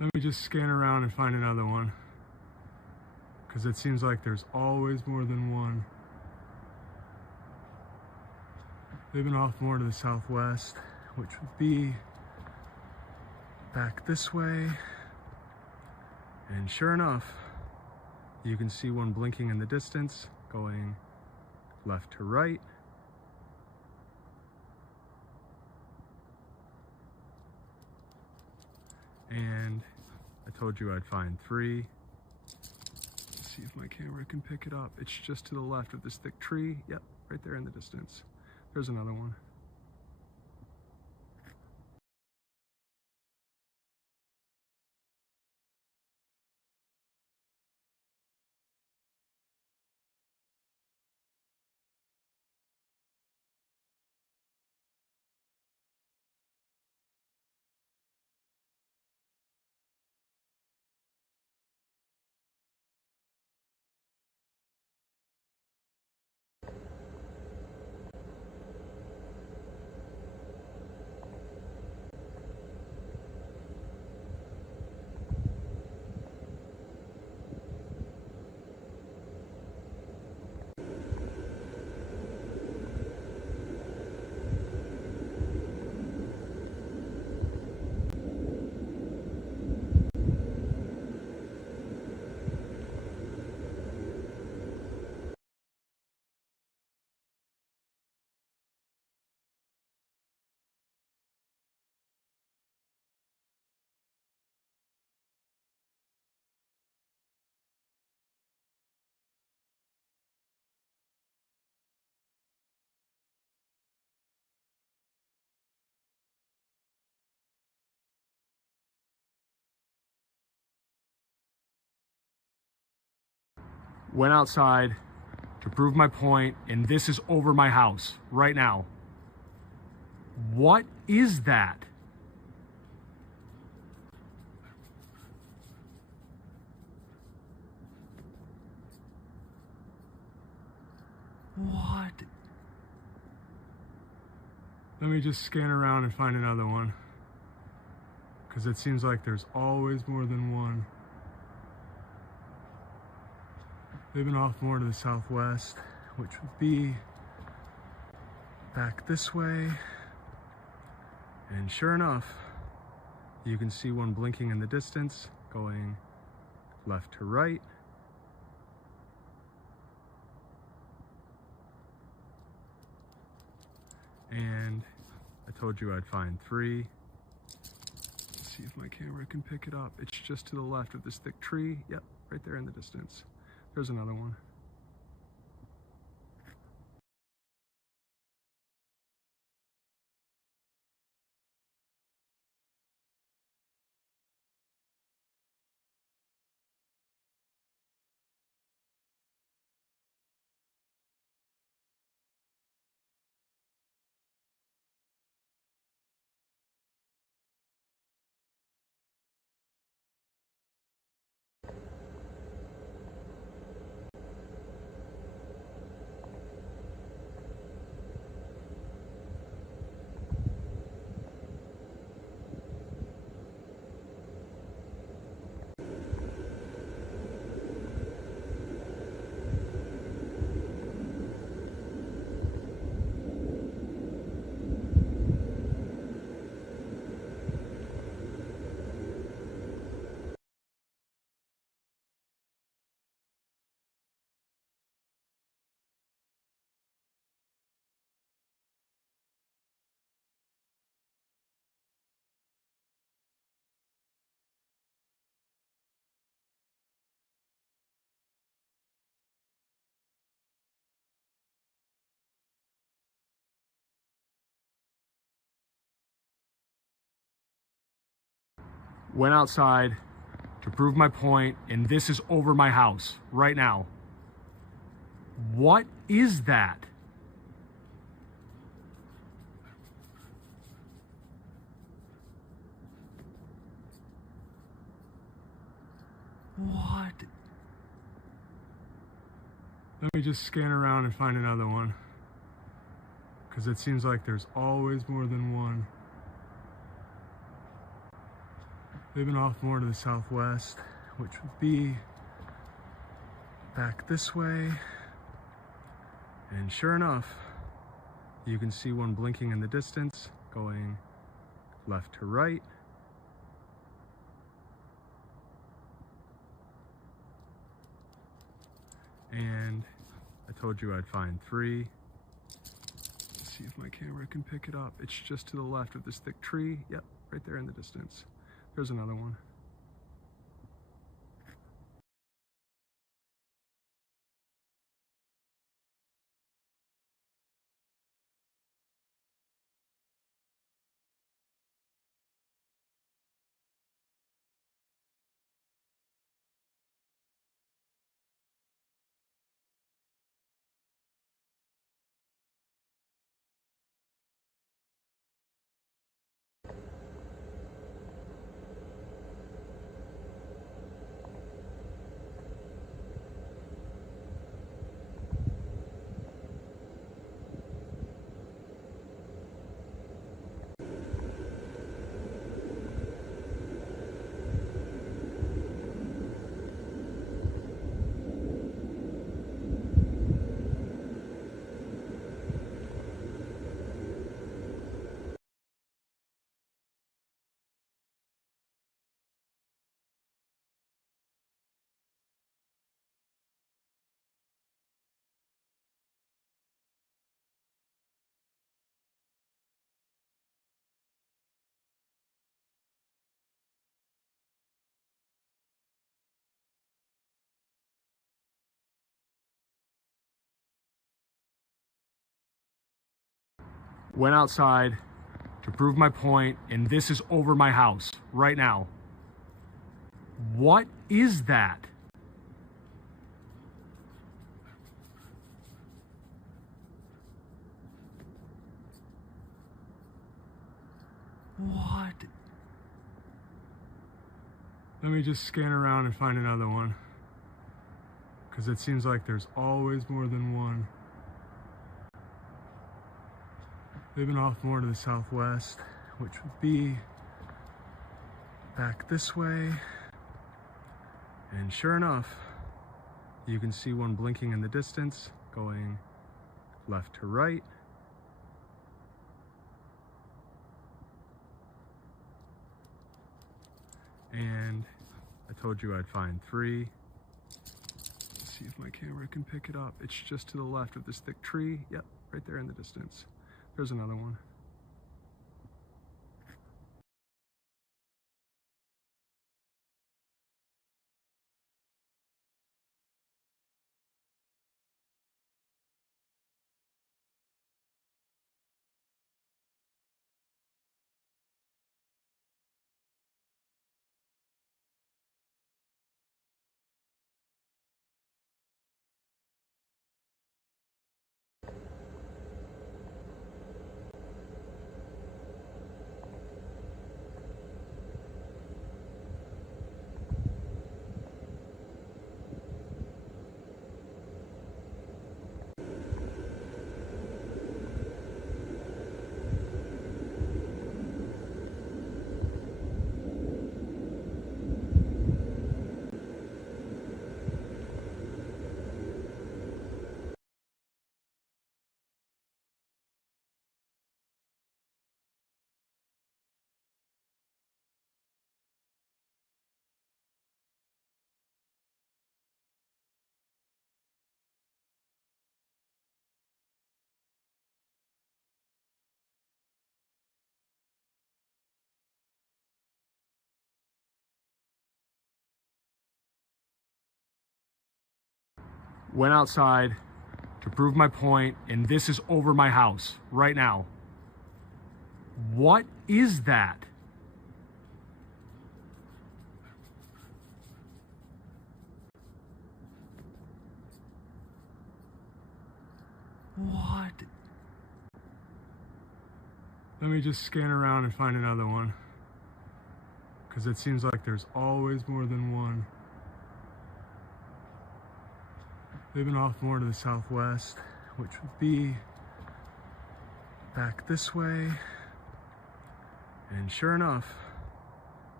Let me just scan around and find another one, because it seems like there's always more than one. They've been off more to the southwest, which would be back this way. And sure enough, you can see one blinking in the distance, going left to right. And I told you I'd find three. Let's see if my camera can pick it up. It's just to the left of this thick tree. Yep, right there in the distance. There's another one. Went outside to prove my point, and this is over my house right now. What is that? What? Let me just scan around and find another one, because it seems like there's always more than one. They've been off more to the southwest, which would be back this way. And sure enough, you can see one blinking in the distance, going left to right. And I told you I'd find three. Let's see if my camera can pick it up. It's just to the left of this thick tree. Yep, right there in the distance. There's another one. Went outside to prove my point, and this is over my house right now. What is that? What? Let me just scan around and find another one, because it seems like there's always more than one. They've been off more to the southwest, which would be back this way. And sure enough, you can see one blinking in the distance, going left to right. And I told you I'd find three. Let's see if my camera can pick it up. It's just to the left of this thick tree. Yep, right there in the distance. There's another one. Went outside to prove my point, and this is over my house right now. What is that? What? Let me just scan around and find another one, because it seems like there's always more than one. They've been off more to the southwest, which would be back this way. And sure enough, you can see one blinking in the distance, going left to right. And I told you I'd find three. Let's see if my camera can pick it up. It's just to the left of this thick tree. Yep, right there in the distance. There's another one. Went outside to prove my point, and this is over my house right now. What is that? What? Let me just scan around and find another one, because it seems like there's always more than one. They've been off more to the southwest, which would be back this way. And sure enough,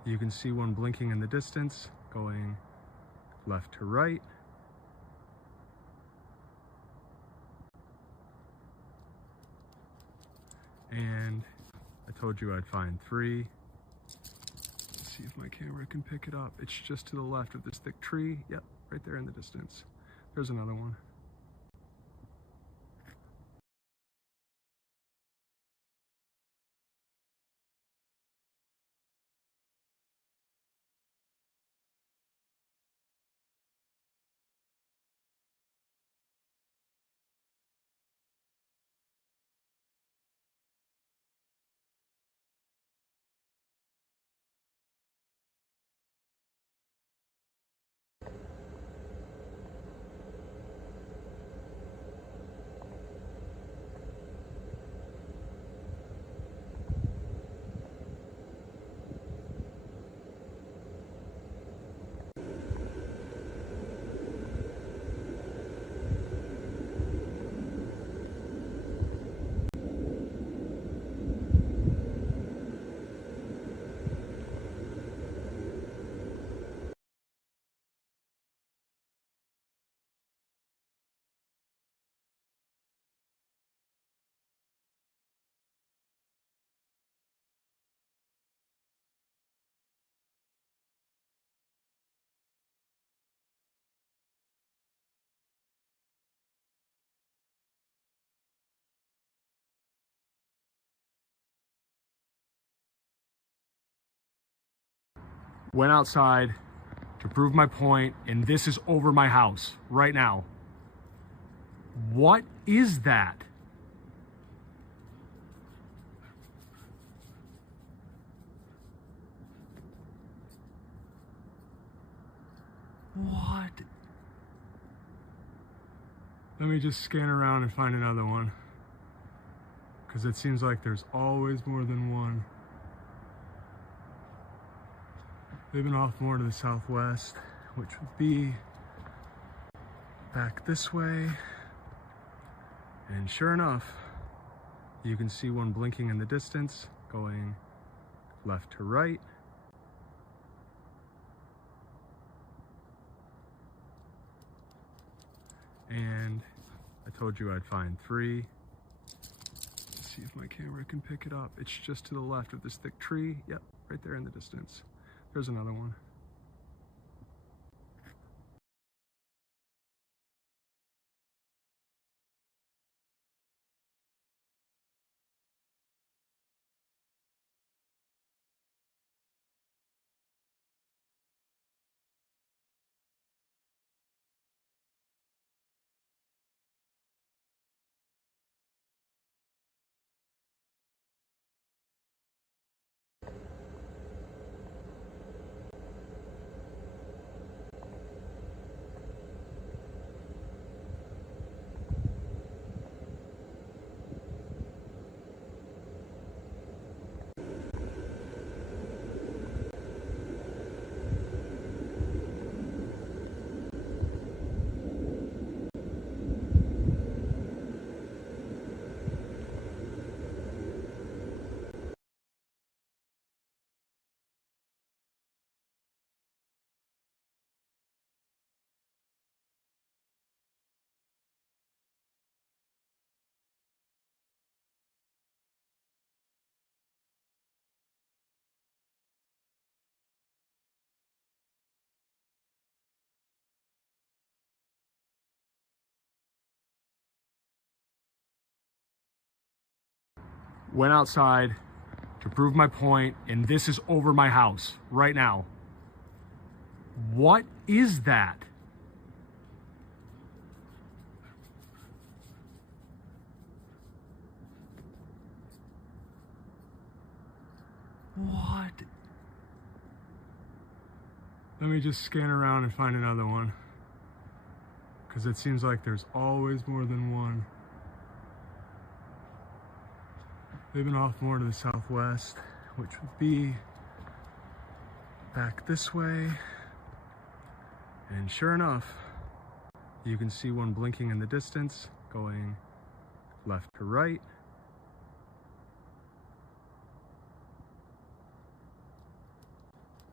You can see one blinking in the distance, going left to right. And I told you I'd find three. Let's see if my camera can pick it up. It's just to the left of this thick tree. Yep, right there in the distance. There's another one. Went outside to prove my point, and this is over my house right now. What is that? What? Let me just scan around and find another one, because it seems like there's always more than one. They've been off more to the southwest, which would be back this way. And sure enough, you can see one blinking in the distance, going left to right. And I told you I'd find three. Let's see if my camera can pick it up. It's just to the left of this thick tree. Yep, right there in the distance. There's another one. Went outside to prove my point, and this is over my house right now. What is that? What? Let me just scan around and find another one, because it seems like there's always more than one. They've been off more to the southwest, which would be back this way. And sure enough, you can see one blinking in the distance, going left to right.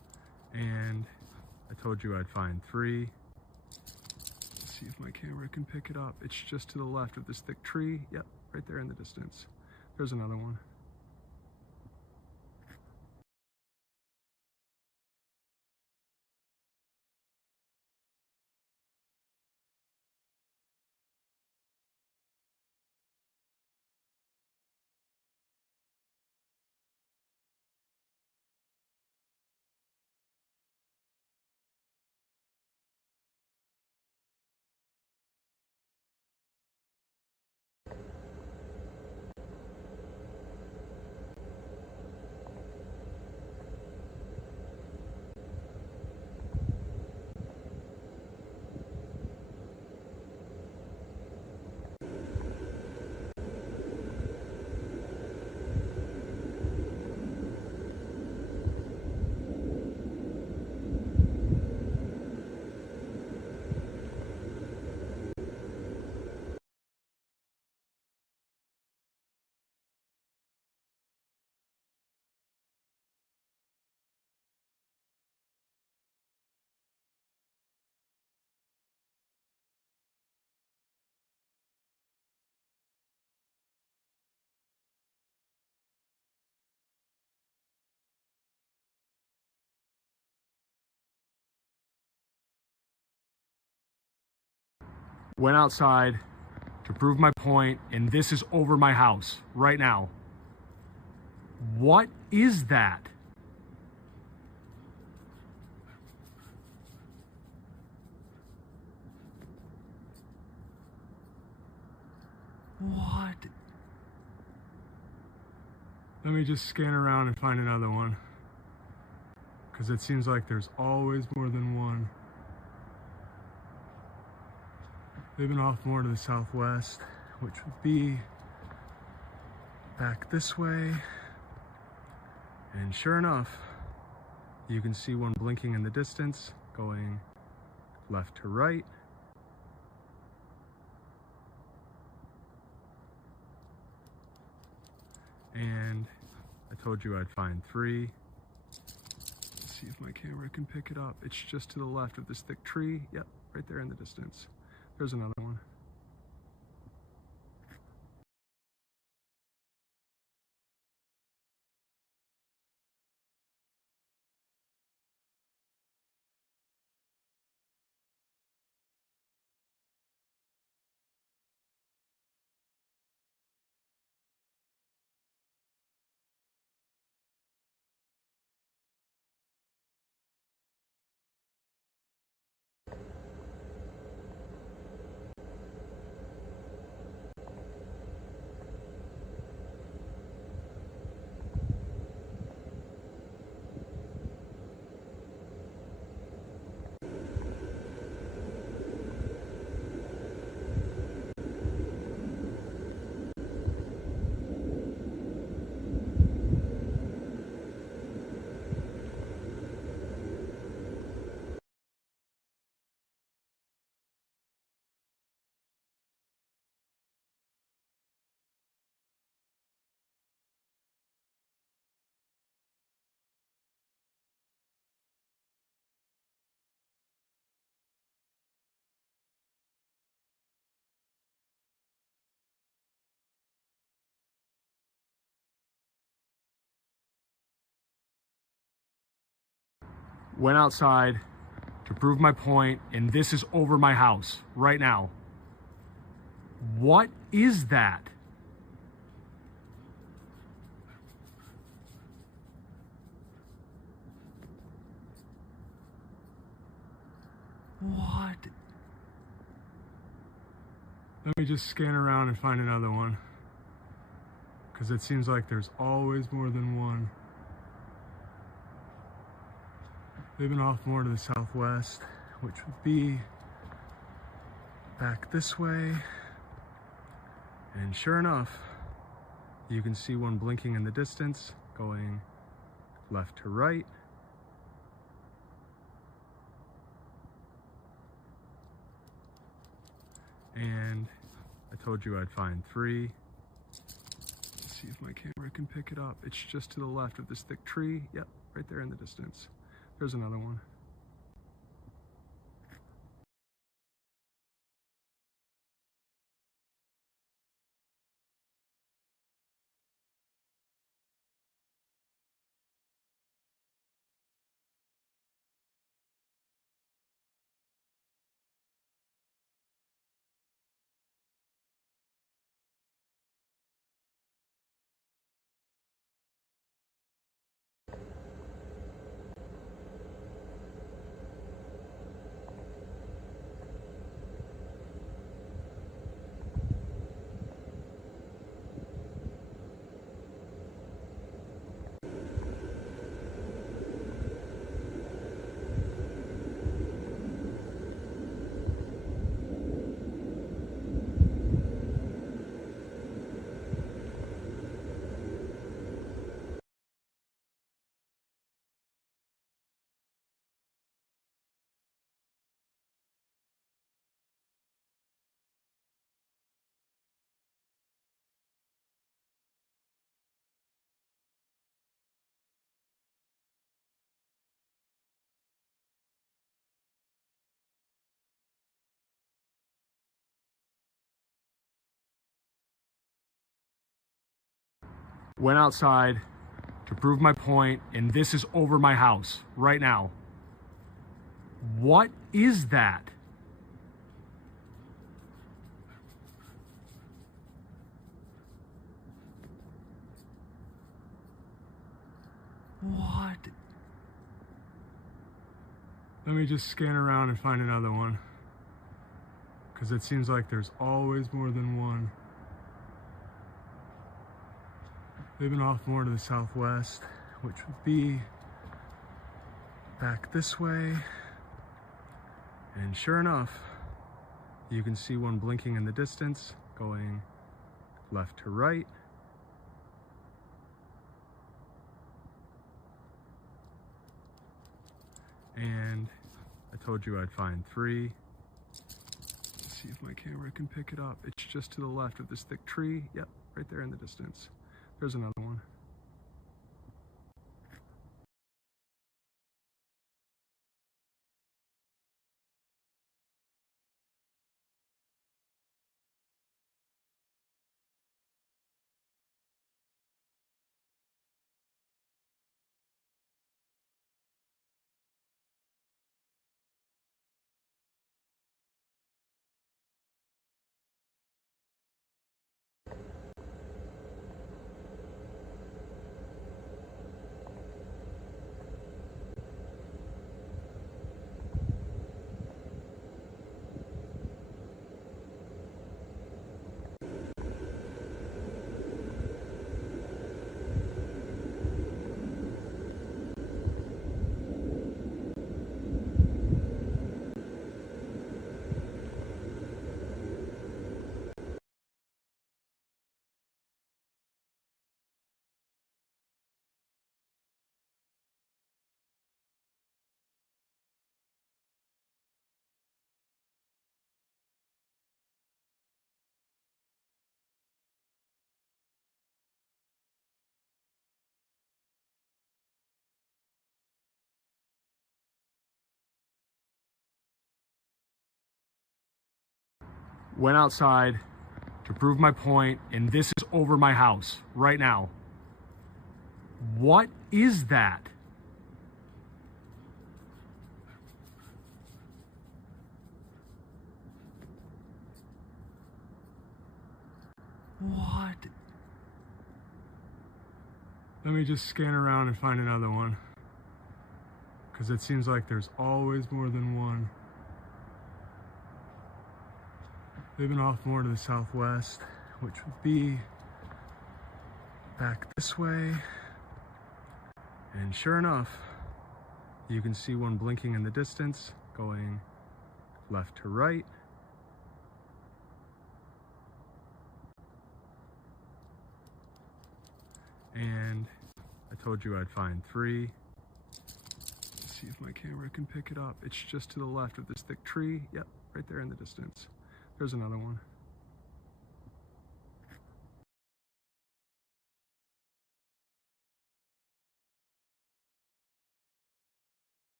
And I told you I'd find three. Let's see if my camera can pick it up. It's just to the left of this thick tree. Yep, right there in the distance. There's another one. Went outside to prove my point, and this is over my house right now. What is that? What? Let me just scan around and find another one, because it seems like there's always more than one. They've been off more to the southwest, which would be back this way. And sure enough, you can see one blinking in the distance, going left to right. And I told you I'd find three. Let's see if my camera can pick it up. It's just to the left of this thick tree. Yep, right there in the distance. There's another one. Went outside to prove my point, and this is over my house right now. What is that? What? Let me just scan around and find another one, because it seems like there's always more than one. They've been off more to the southwest, which would be back this way. And sure enough, you can see one blinking in the distance, going left to right. And I told you I'd find three. Let's see if my camera can pick it up. It's just to the left of this thick tree. Yep, right there in the distance. There's another one. Went outside to prove my point, and this is over my house right now. What is that? What? Let me just scan around and find another one, because it seems like there's always more than one. They've been off more to the southwest, which would be back this way. And sure enough, you can see one blinking in the distance, going left to right. And I told you I'd find three. Let's see if my camera can pick it up. It's just to the left of this thick tree. Yep, right there in the distance. There's another one. Went outside to prove my point, and this is over my house right now. What is that? What? Let me just scan around and find another one, because it seems like there's always more than one. They've been off more to the southwest, which would be back this way. And sure enough, you can see one blinking in the distance, going left to right. And I told you I'd find three. Let's see if my camera can pick it up. It's just to the left of this thick tree. Yep, right there in the distance. There's another one.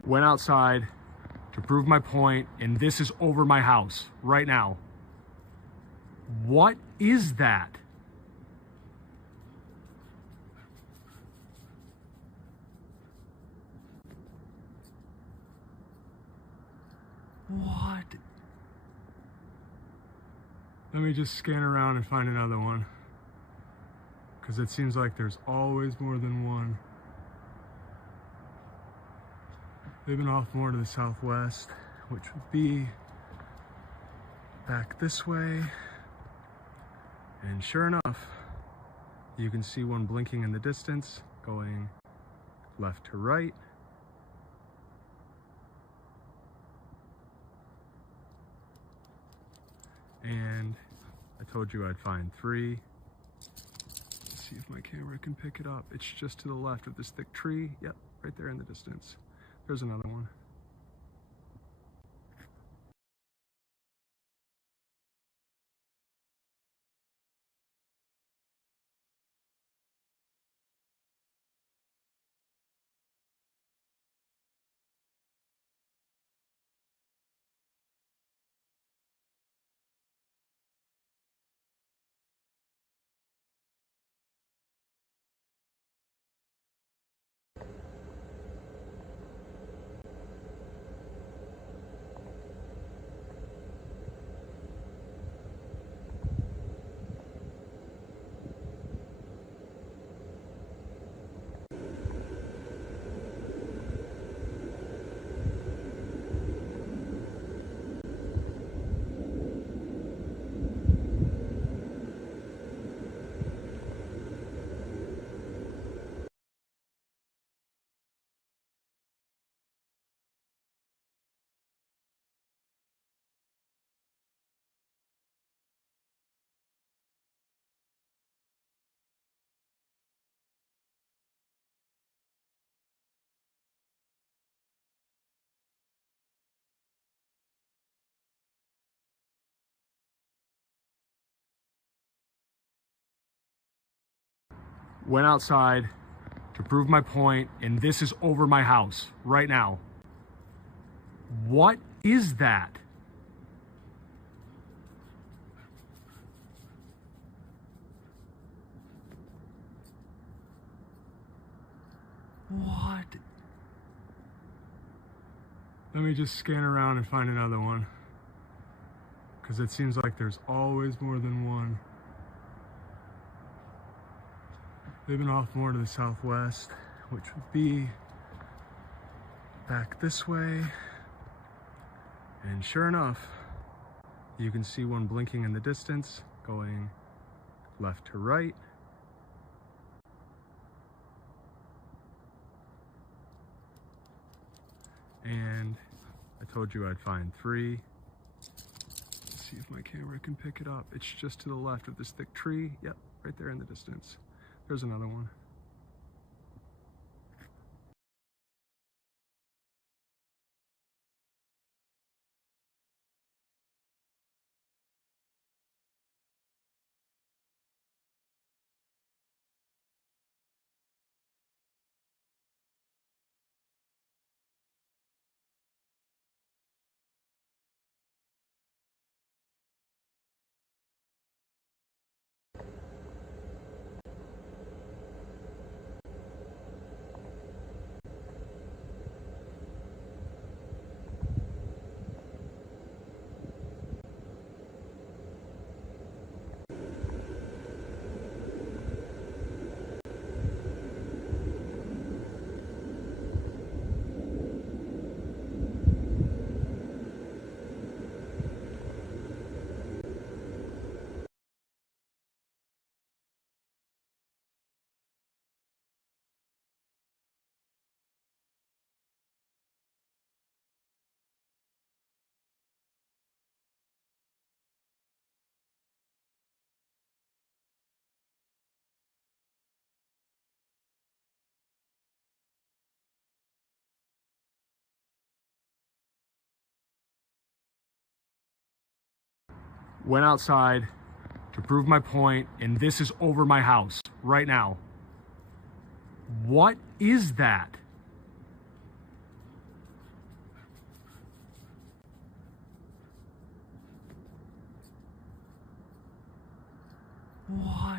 Went outside to prove my point, and this is over my house right now. What is that? What? Let me just scan around and find another one, because it seems like there's always more than one. They've been off more to the southwest, which would be back this way. And sure enough, you can see one blinking in the distance, going left to right. And I told you I'd find three. Let's see if my camera can pick it up. It's just to the left of this thick tree. Yep, right there in the distance. There's another one. Went outside to prove my point, and this is over my house right now. What is that? What? Let me just scan around and find another one, because it seems like there's always more than one. They've been off more to the southwest, which would be back this way. And sure enough, you can see one blinking in the distance, going left to right. And I told you I'd find three. Let's see if my camera can pick it up. It's just to the left of this thick tree. Yep, right there in the distance. There's another one. Went outside to prove my point, and this is over my house right now. What is that?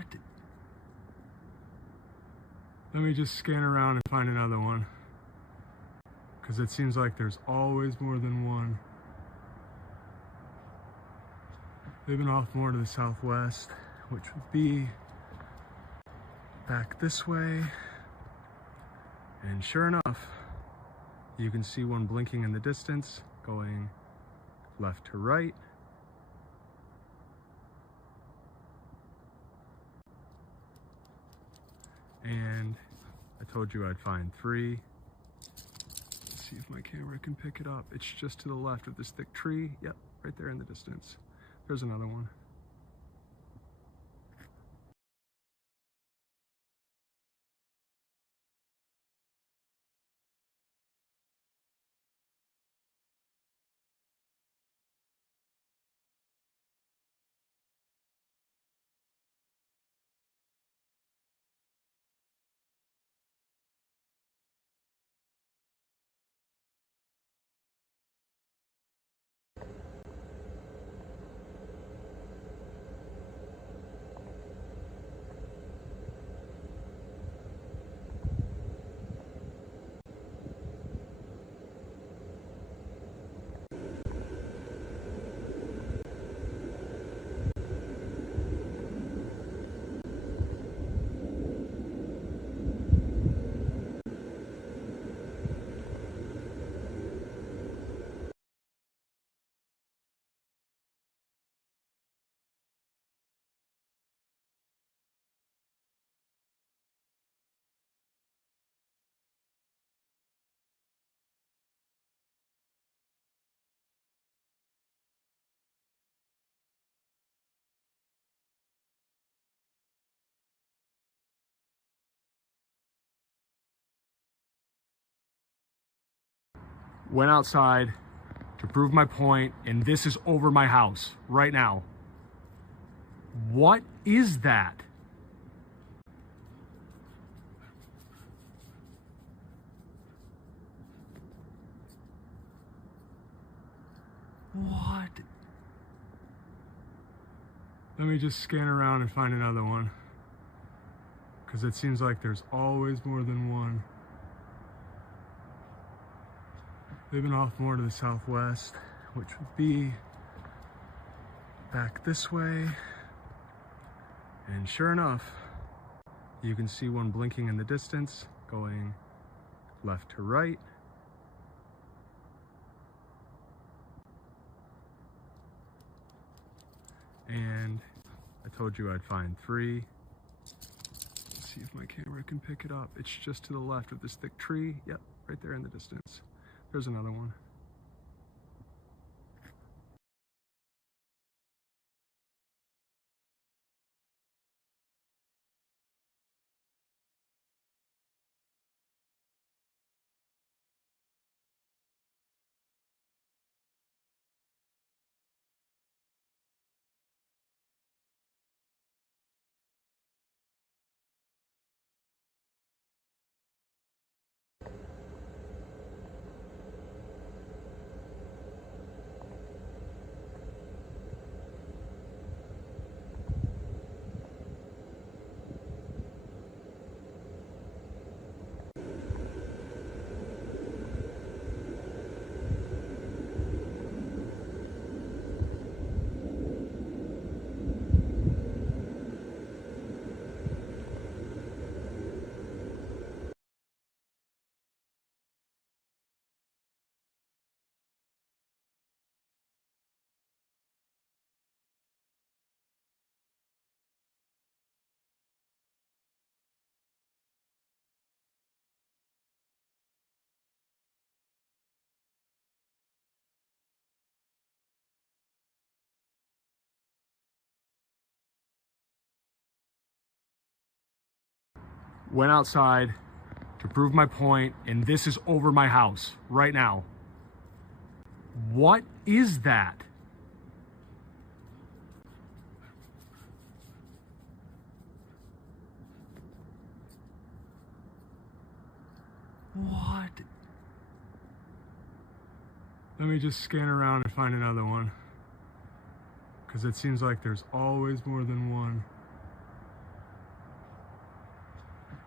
What? Let me just scan around and find another one. Because it seems like there's always more than one. They've been off more to the southwest, which would be back this way. And sure enough, you can see one blinking in the distance, going left to right. And I told you I'd find three. Let's see if my camera can pick it up. It's just to the left of this thick tree. Yep, right there in the distance. There's another one. Went outside to prove my point, and this is over my house right now. What is that? What? Let me just scan around and find another one. Because it seems like there's always more than one. They've been off more to the southwest, which would be back this way. And sure enough, you can see one blinking in the distance, going left to right. And I told you I'd find three. Let's see if my camera can pick it up. It's just to the left of this thick tree. Yep, right there in the distance. There's another one. Went outside to prove my point, and this is over my house right now. What is that? What? Let me just scan around and find another one. Because it seems like there's always more than one.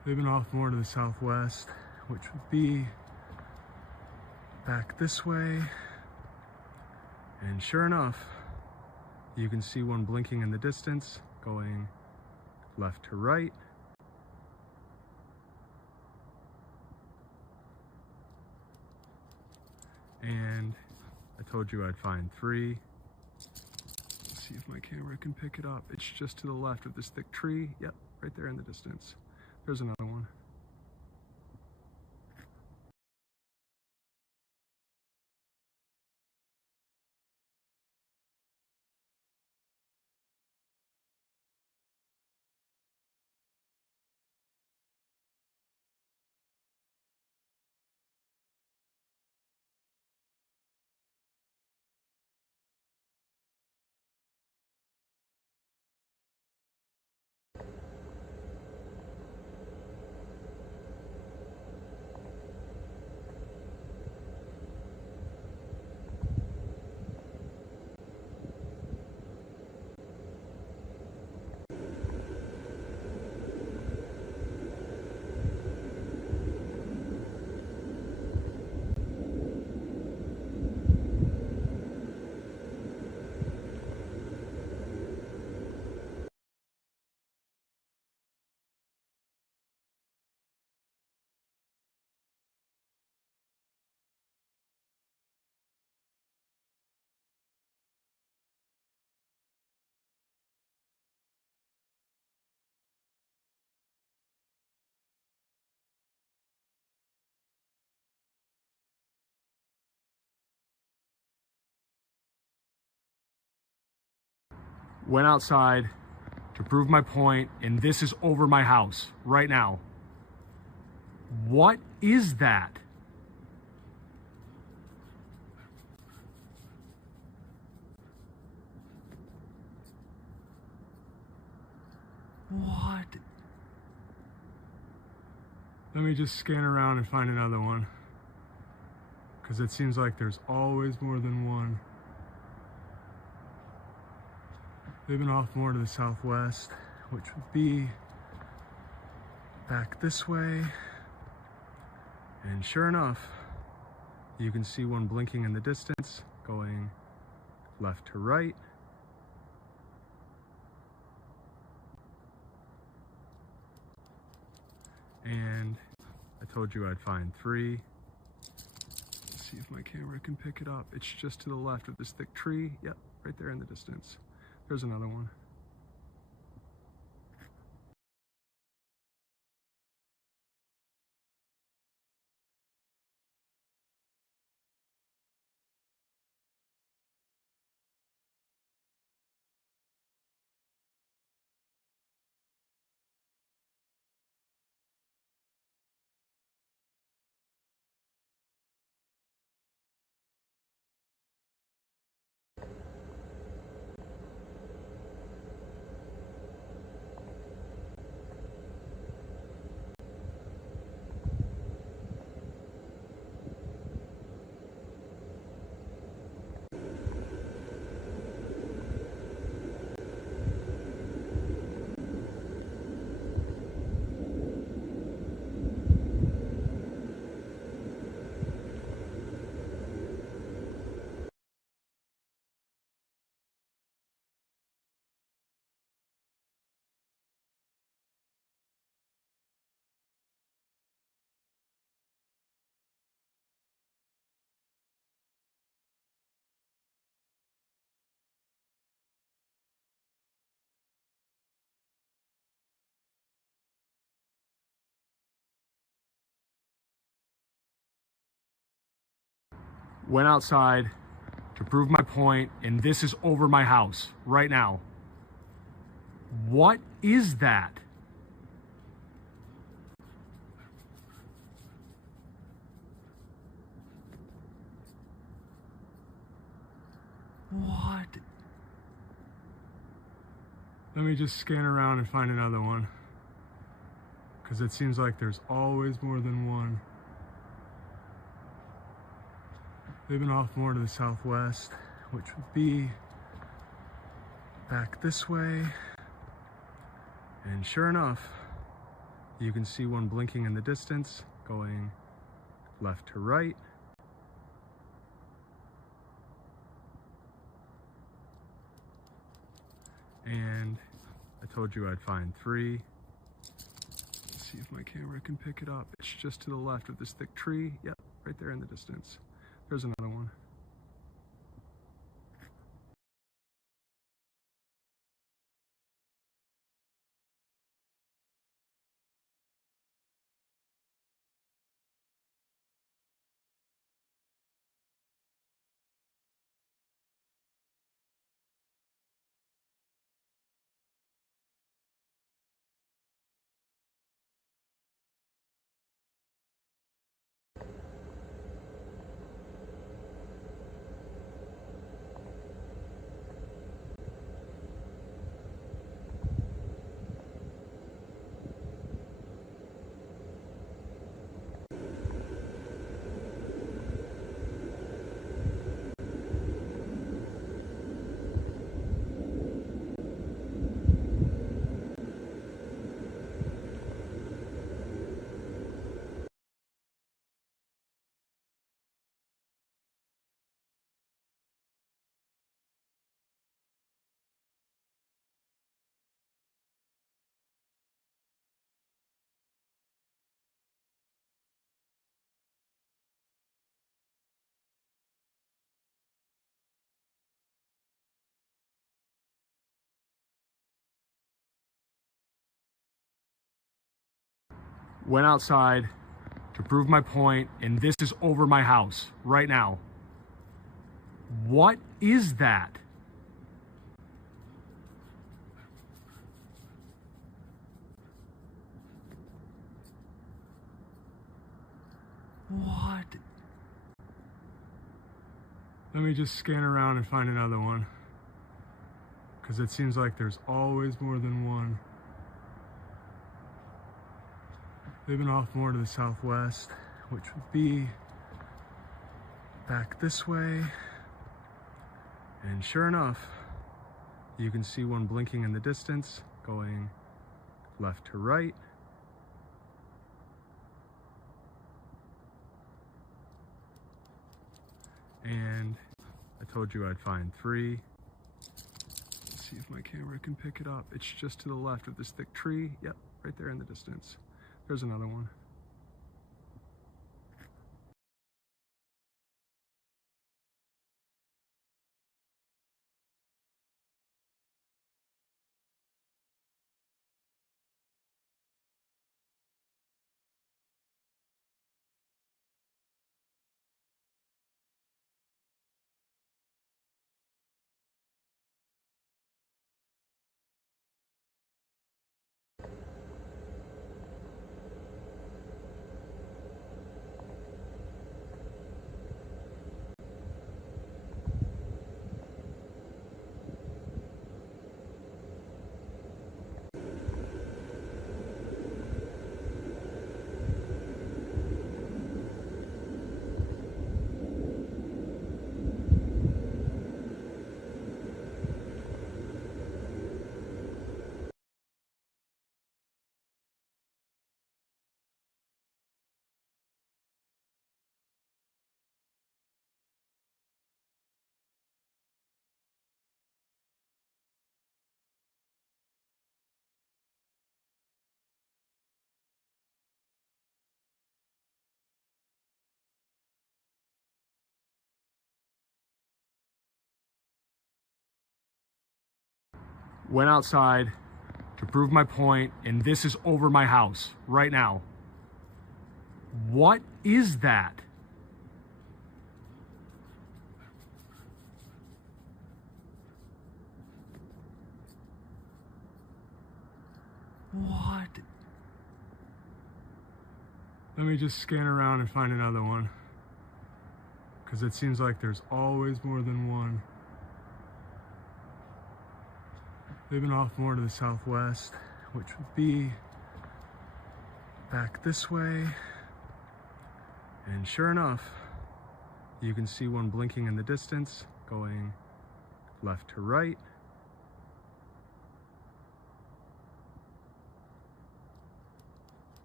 They've been off more to the southwest, which would be back this way. And sure enough, you can see one blinking in the distance, going left to right. And I told you I'd find three. Let's see if my camera can pick it up. It's just to the left of this thick tree. Yep, right there in the distance. There's another one. Went outside to prove my point, and this is over my house right now. What is that? What? Let me just scan around and find another one, because it seems like there's always more than one. They've been off more to the southwest, which would be back this way. And sure enough, you can see one blinking in the distance, going left to right. And I told you I'd find three. Let's see if my camera can pick it up. It's just to the left of this thick tree. Yep, right there in the distance. There's another one. Went outside to prove my point, and this is over my house right now. What is that? What? Let me just scan around and find another one, because it seems like there's always more than one. They've been off more to the southwest, which would be back this way. And sure enough, You can see one blinking in the distance, going left to right. And I told you I'd find three. Let's see if my camera can pick it up. It's just to the left of this thick tree. Yep, right there in the distance. There's another one. Went outside to prove my point, and this is over my house right now. What is that? What? Let me just scan around and find another one, because it seems like there's always more than one. They've been off more to the southwest, which would be back this way. And sure enough, you can see one blinking in the distance, going left to right. And I told you I'd find three. Let's see if my camera can pick it up. It's just to the left of this thick tree. Yep, right there in the distance. There's another one. Went outside to prove my point, and this is over my house right now. What is that? What? Let me just scan around and find another one, because it seems like there's always more than one. They've been off more to the southwest, which would be back this way. And sure enough, you can see one blinking in the distance, going left to right.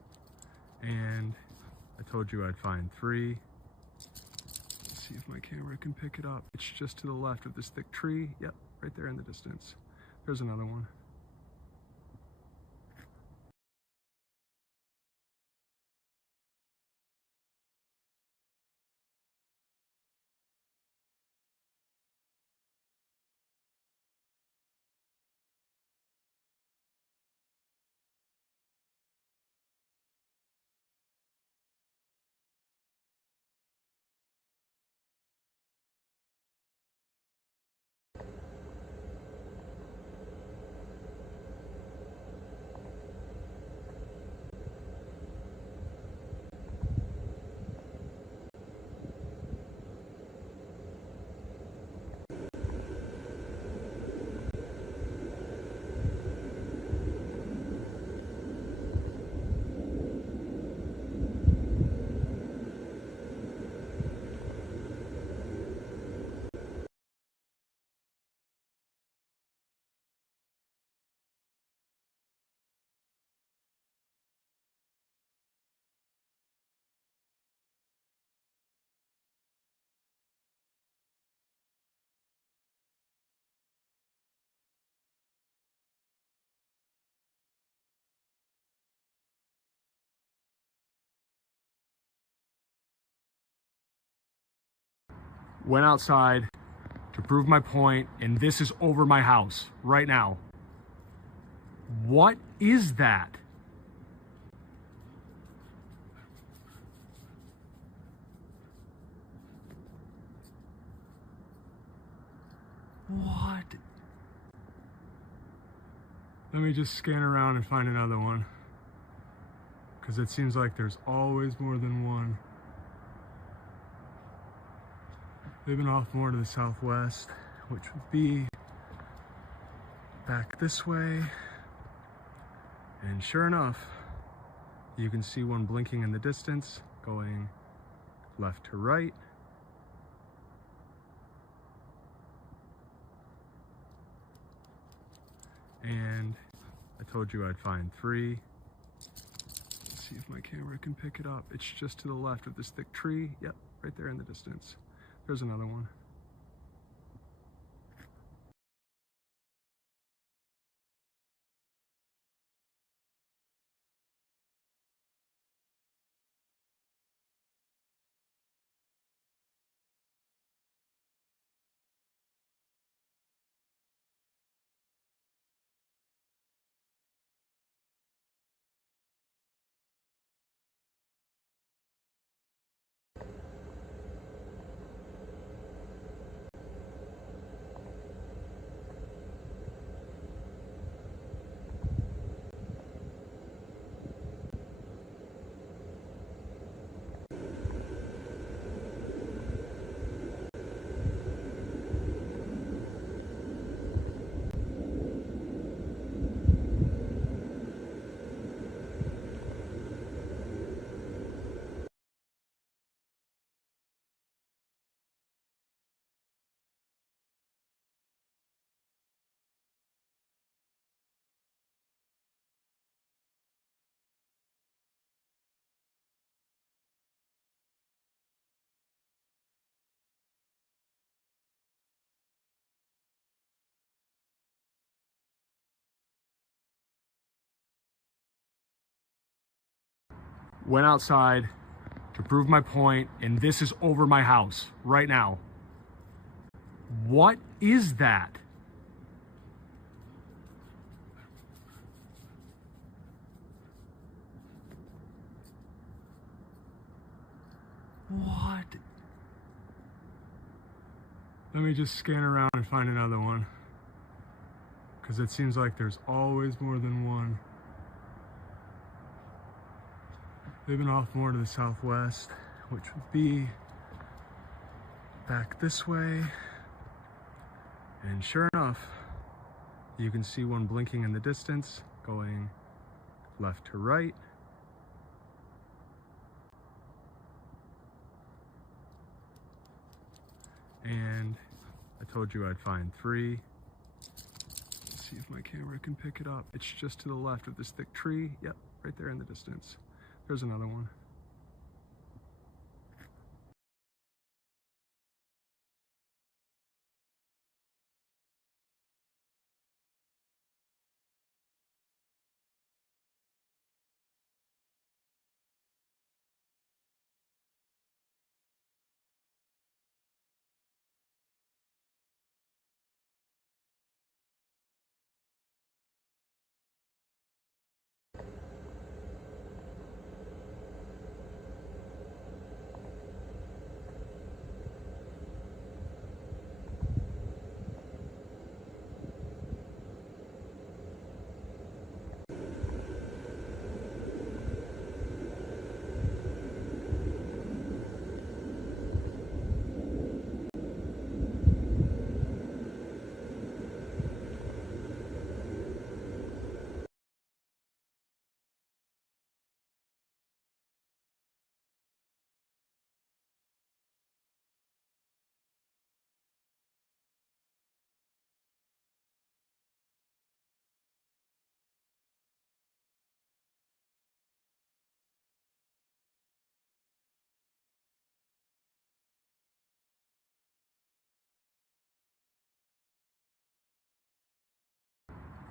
told you I'd find three. Let's see if my camera can pick it up. It's just to the left of this thick tree. Yep, right there in the distance. There's another one. Went outside to prove my point, and this is over my house right now. What is that? What? Let me just scan around and find another one, because it seems like there's always more than one. They've been off more to the southwest, which would be back this way. And sure enough, you can see one blinking in the distance, going left to right. And I told you I'd find three. Let's see if my camera can pick it up. It's just to the left of this thick tree. Yep, right there in the distance. There's another one. Went outside to prove my point, and this is over my house right now. What is that? What? Let me just scan around and find another one, because it seems like there's always more than one. They've been off more to the southwest, which would be back this way. And sure enough, you can see one blinking in the distance, going left to right. And I told you I'd find three. Let's see if my camera can pick it up. It's just to the left of this thick tree. Yep, right there in the distance. There's another one.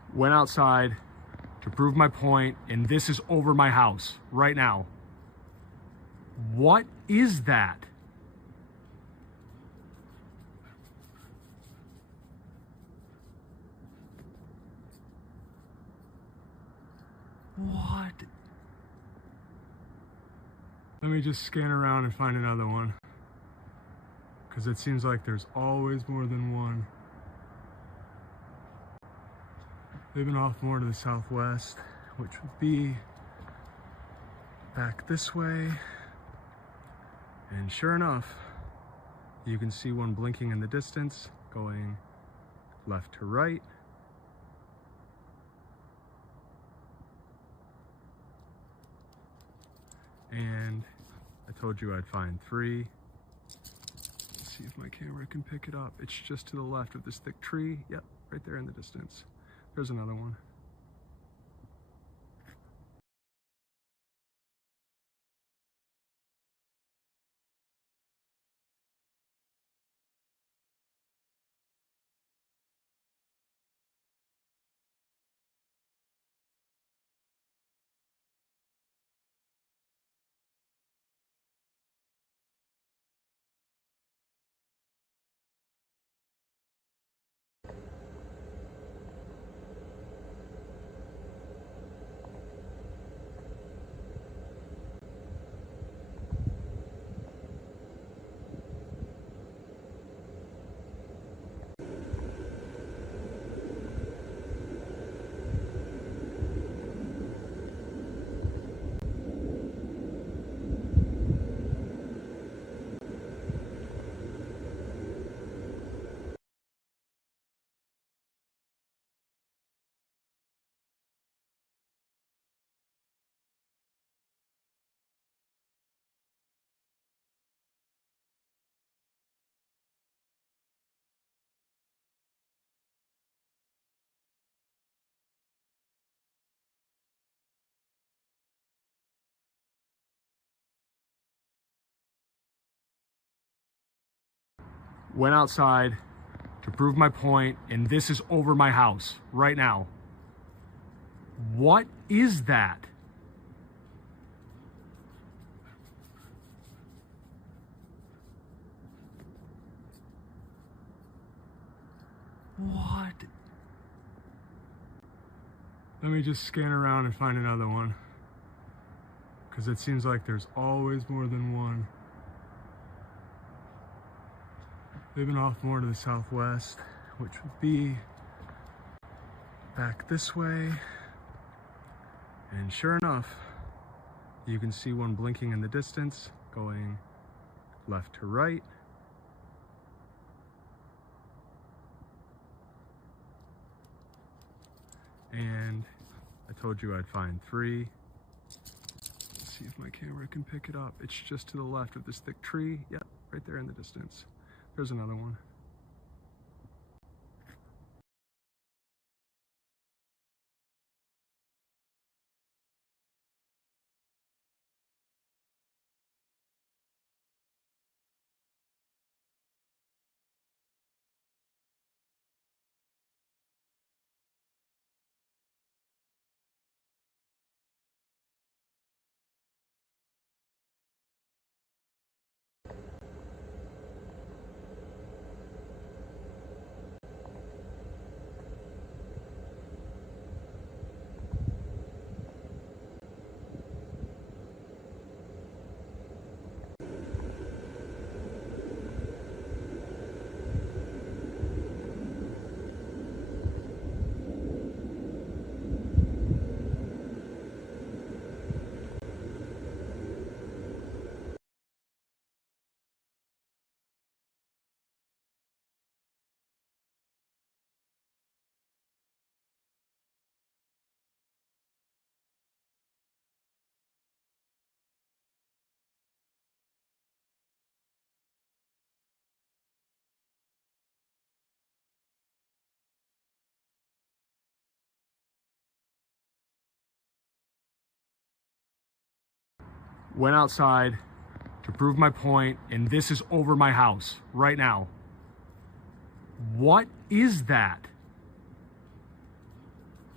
Went outside to prove my point, and this is over my house right now. What is that? What? Let me just scan around and find another one, because it seems like there's always more than one. They've been off more to the southwest, which would be back this way. And sure enough, you can see one blinking in the distance, going left to right. And I told you I'd find three. Let's see if my camera can pick it up. It's just to the left of this thick tree. Yep, right there in the distance. There's another one. Went outside to prove my point, and this is over my house right now. What is that? What? Let me just scan around and find another one, because it seems like there's always more than one. They've been off more to the southwest, which would be back this way. And sure enough, you can see one blinking in the distance, going left to right. And I told you I'd find three. Let's see if my camera can pick it up. It's just to the left of this thick tree. Yep, right there in the distance. There's another one. Went outside to prove my point, and this is over my house right now. What is that?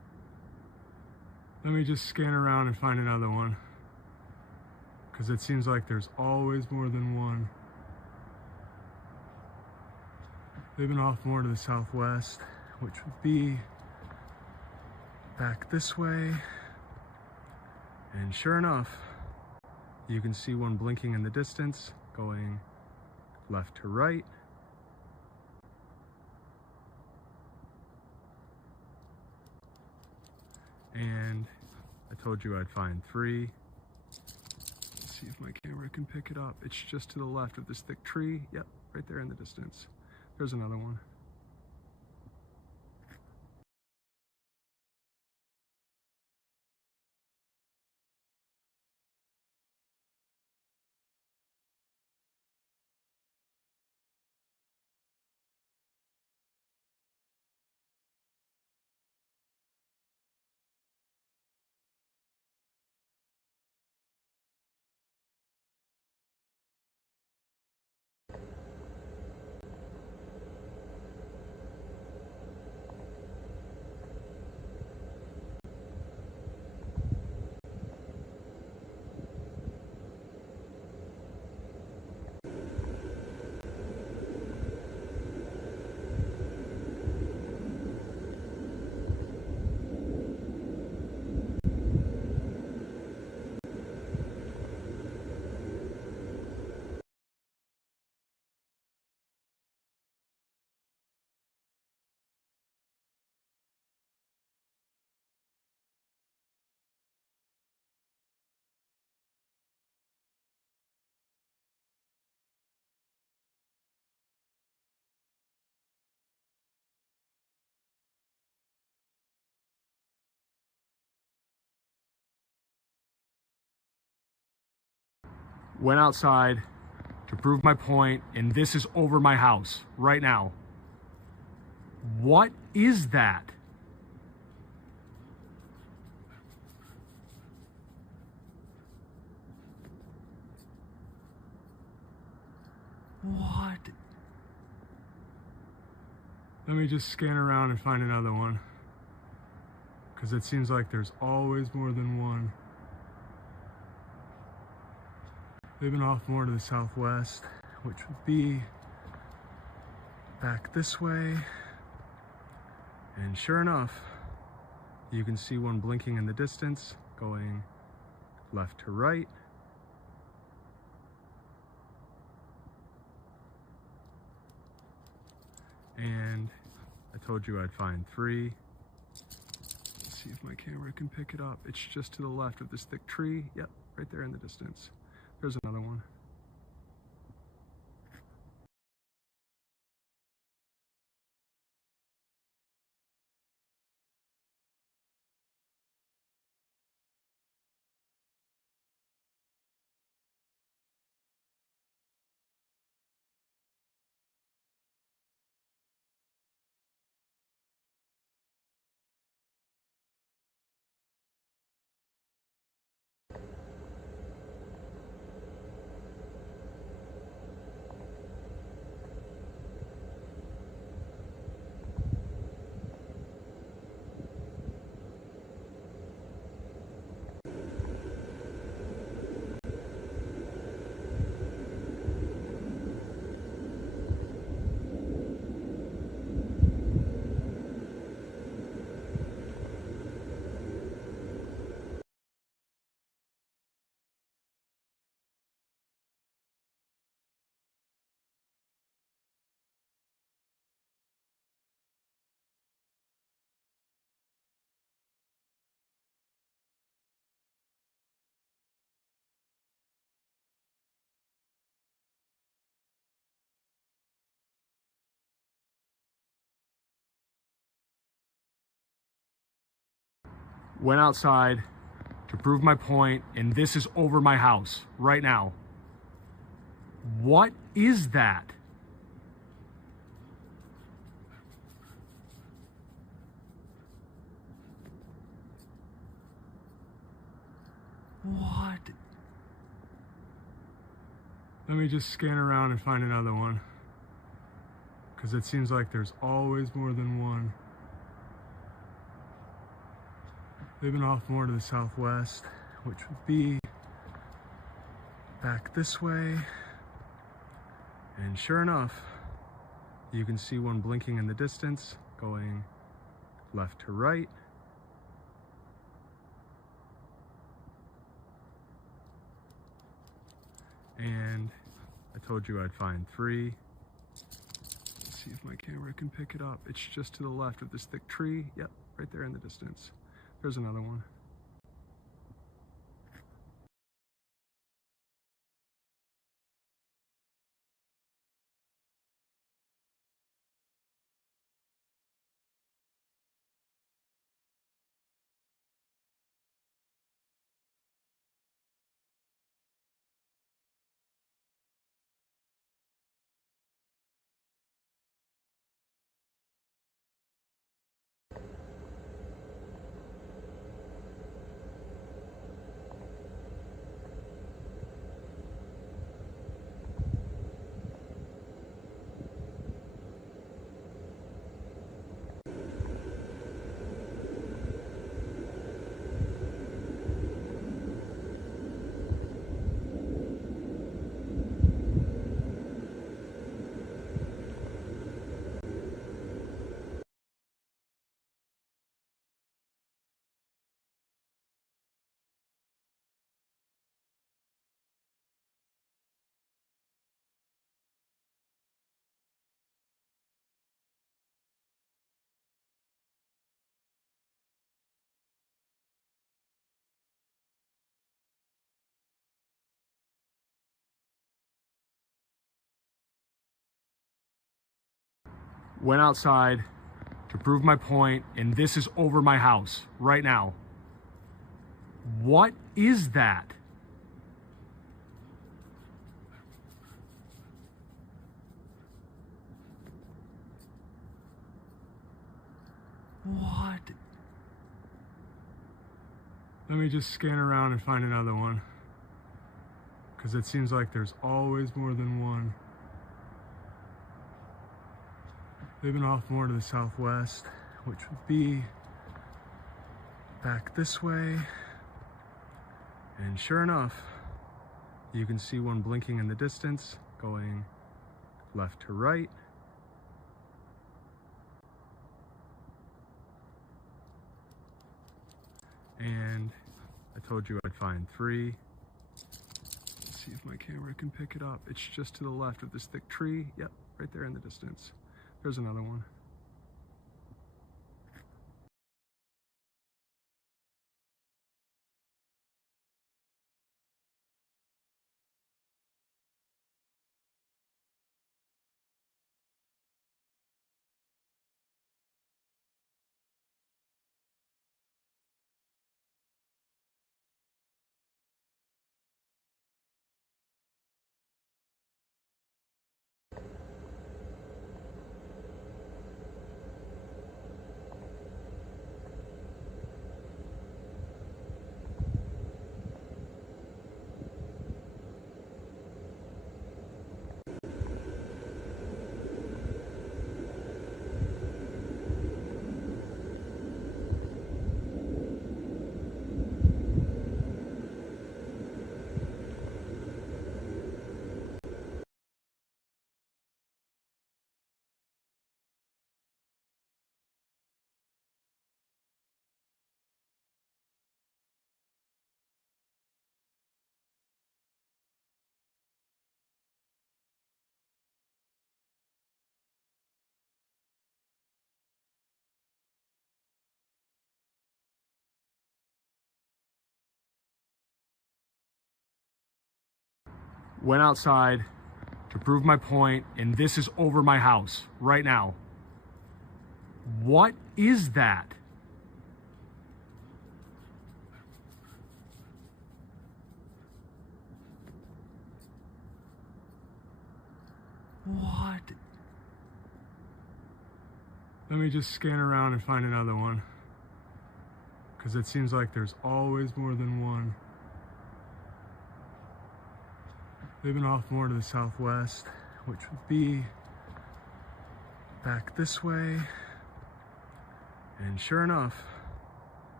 Let me just scan around and find another one, because it seems like there's always more than one. They've been off more to the southwest, which would be back this way. And sure enough, you can see one blinking in the distance, going left to right. And I told you I'd find three. Let's see if my camera can pick it up. It's just to the left of this thick tree. Yep, right there in the distance. There's another one. Went outside to prove my point, and this is over my house right now. What is that? What? Let me just scan around and find another one, because it seems like there's always more than one. They've been off more to the southwest, which would be back this way. And sure enough, you can see one blinking in the distance, going left to right. And I told you I'd find three. Let's see if my camera can pick it up. It's just to the left of this thick tree. Yep, right there in the distance. There's another one. Went outside to prove my point, and this is over my house right now. What is that? What? Let me just scan around and find another one, because it seems like there's always more than one. They've been off more to the southwest, which would be back this way. And sure enough, you can see one blinking in the distance, going left to right. And I told you I'd find three. Let's see if my camera can pick it up. It's just to the left of this thick tree. Yep, right there in the distance. There's another one. Went outside to prove my point, and this is over my house right now. What is that? What? Let me just scan around and find another one, because it seems like there's always more than one. They've been off more to the southwest, which would be back this way. And sure enough, you can see one blinking in the distance, going left to right. And I told you I'd find three. Let's see if my camera can pick it up. It's just to the left of this thick tree. Yep, right there in the distance. There's another one. Went outside to prove my point, and this is over my house right now. What is that? What? Let me just scan around and find another one, because it seems like there's always more than one. They've been off more to the southwest, which would be back this way. And sure enough,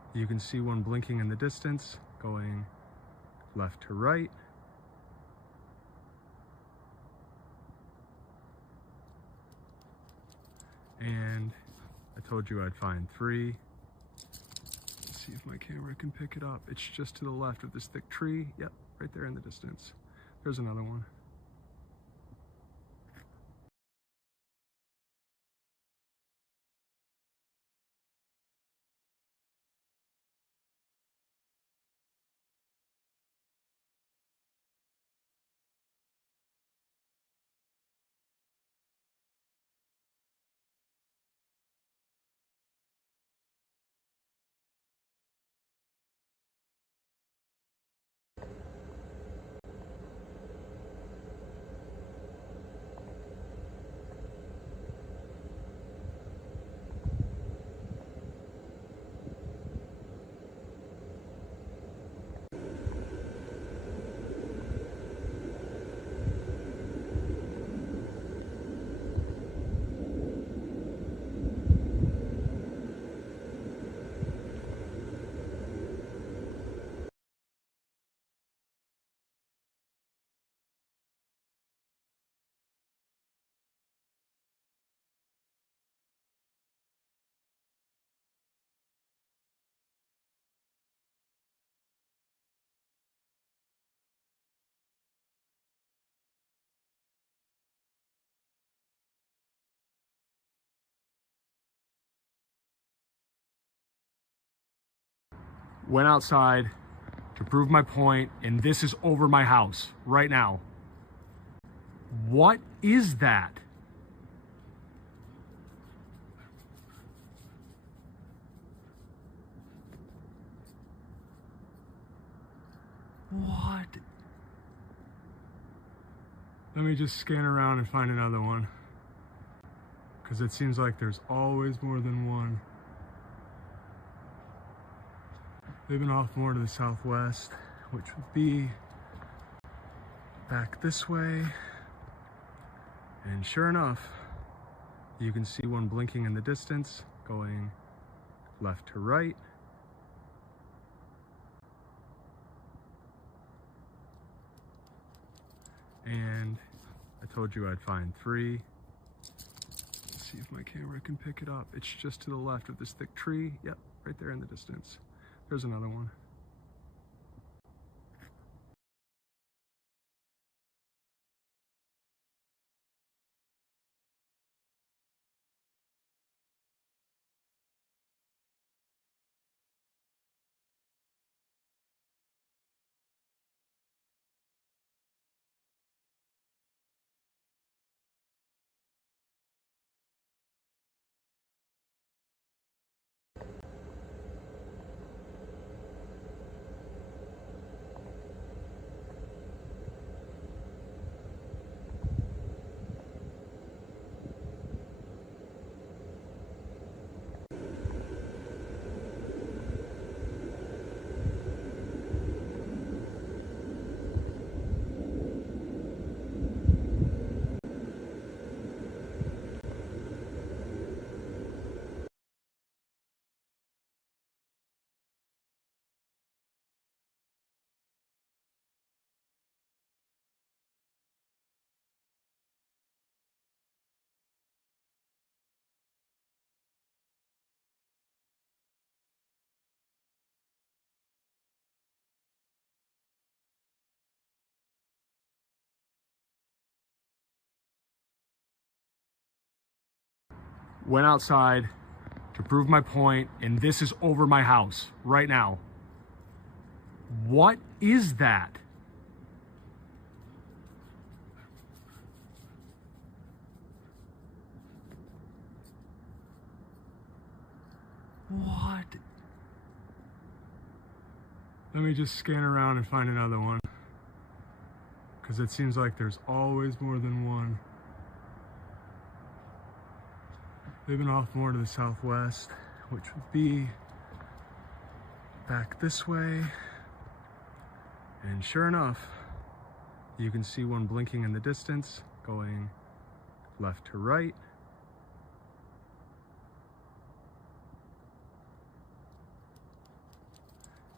You can see one blinking in the distance, going left to right. And I told you I'd find three. Let's see if my camera can pick it up. It's just to the left of this thick tree. Yep, right there in the distance. There's another one. Went outside to prove my point, and this is over my house right now. What is that? What? Let me just scan around and find another one, because it seems like there's always more than one. They've been off more to the southwest, which would be back this way. And sure enough, you can see one blinking in the distance, going left to right. And I told you I'd find three. Let's see if my camera can pick it up. It's just to the left of this thick tree. Yep, right there in the distance. There's another one. Went outside to prove my point, and this is over my house right now. What is that? What? Let me just scan around and find another one, because it seems like there's always more than one. They've been off more to the southwest, which would be back this way. And sure enough, you can see one blinking in the distance, going left to right.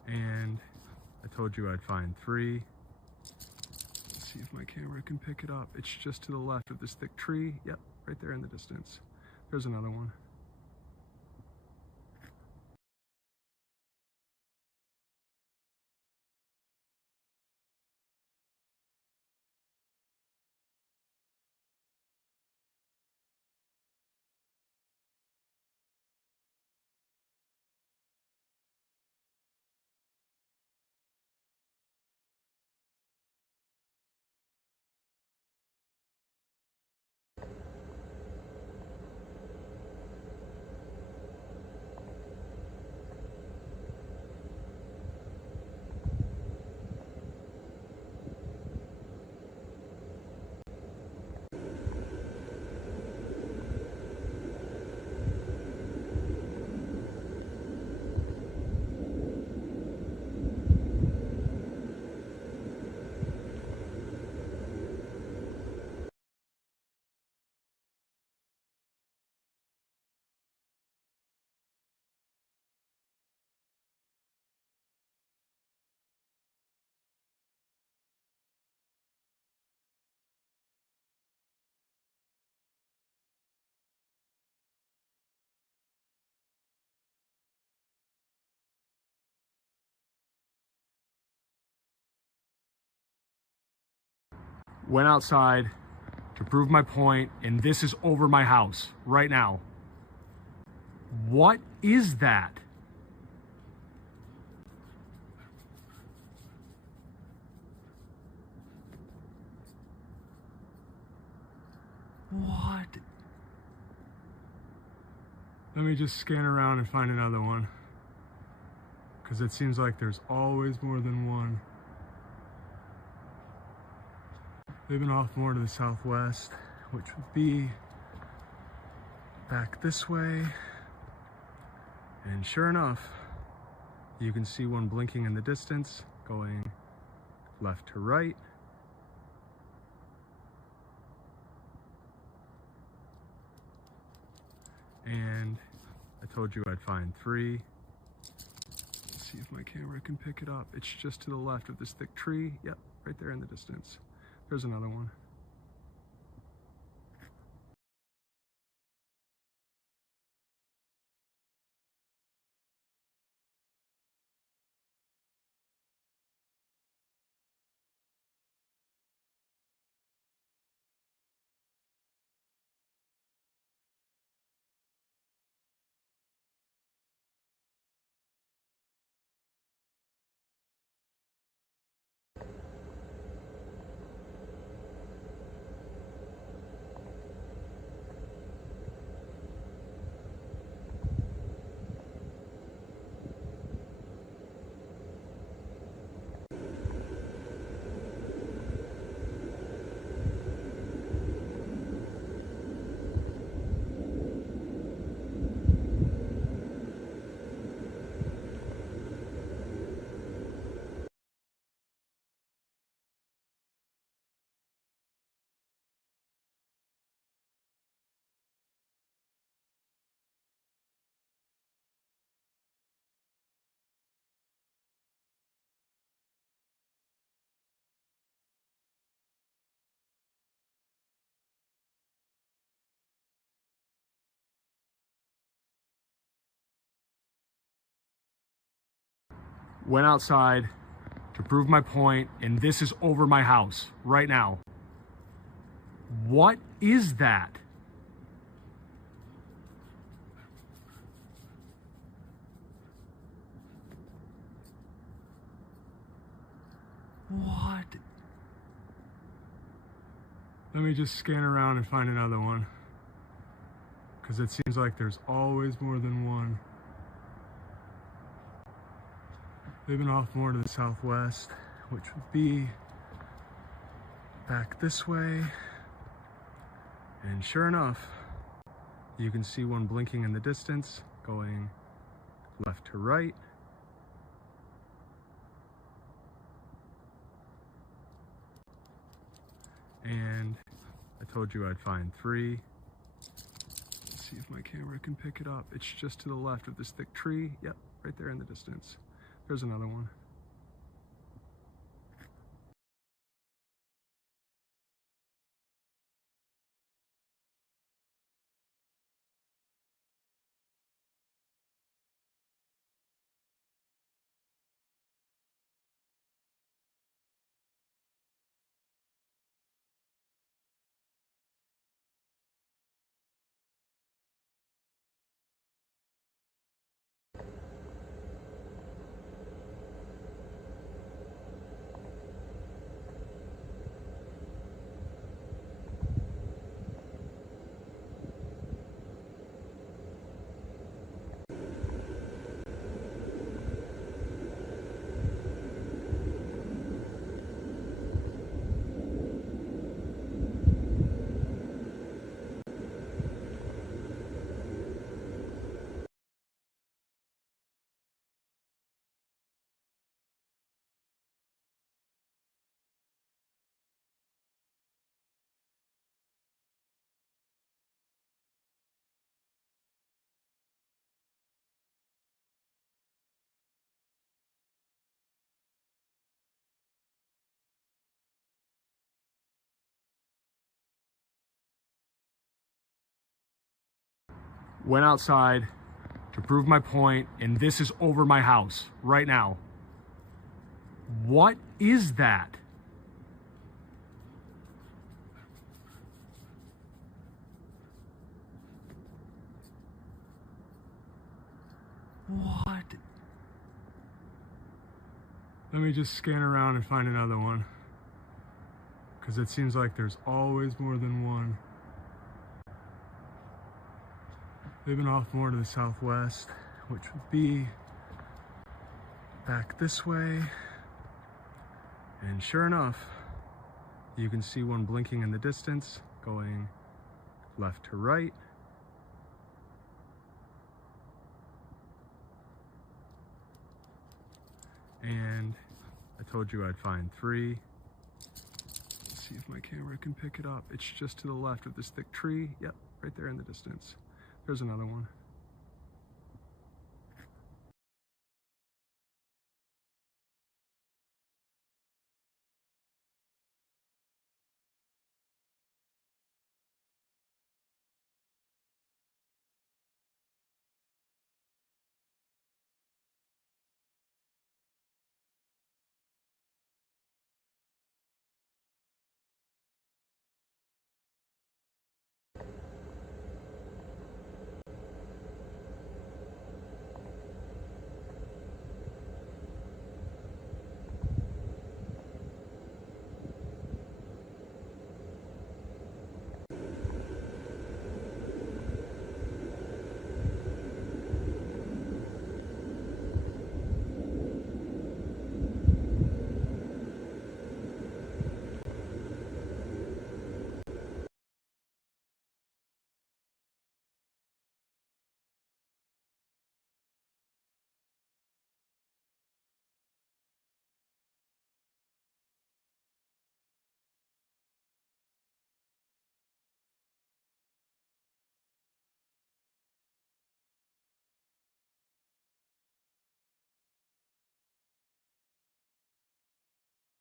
And I told you I'd find three. Let's see if my camera can pick it up. It's just to the left of this thick tree. Yep, right there in the distance. There's another one. Went outside to prove my point, and this is over my house right now. What is that? What? Let me just scan around and find another one, because it seems like there's always more than one. They've been off more to the southwest, which would be back this way. And sure enough, you can see one blinking in the distance, going left to right. And I told you I'd find three. Let's see if my camera can pick it up. It's just to the left of this thick tree. Yep, right there in the distance. There's another one. Went outside to prove my point, and this is over my house right now. What is that? What? Let me just scan around and find another one, because it seems like there's always more than one. They've been off more to the southwest, which would be back this way. And sure enough, you can see one blinking in the distance, going left to right. And I told you I'd find three. Let's see if my camera can pick it up. It's just to the left of this thick tree. Yep, right there in the distance. There's another one. Went outside to prove my point, and this is over my house right now. What is that? What? Let me just scan around and find another one, because it seems like there's always more than one. They've been off more to the southwest, which would be back this way. And sure enough, you can see one blinking in the distance, going left to right. And I told you I'd find three. Let's see if my camera can pick it up. It's just to the left of this thick tree. Yep, right there in the distance. There's another one.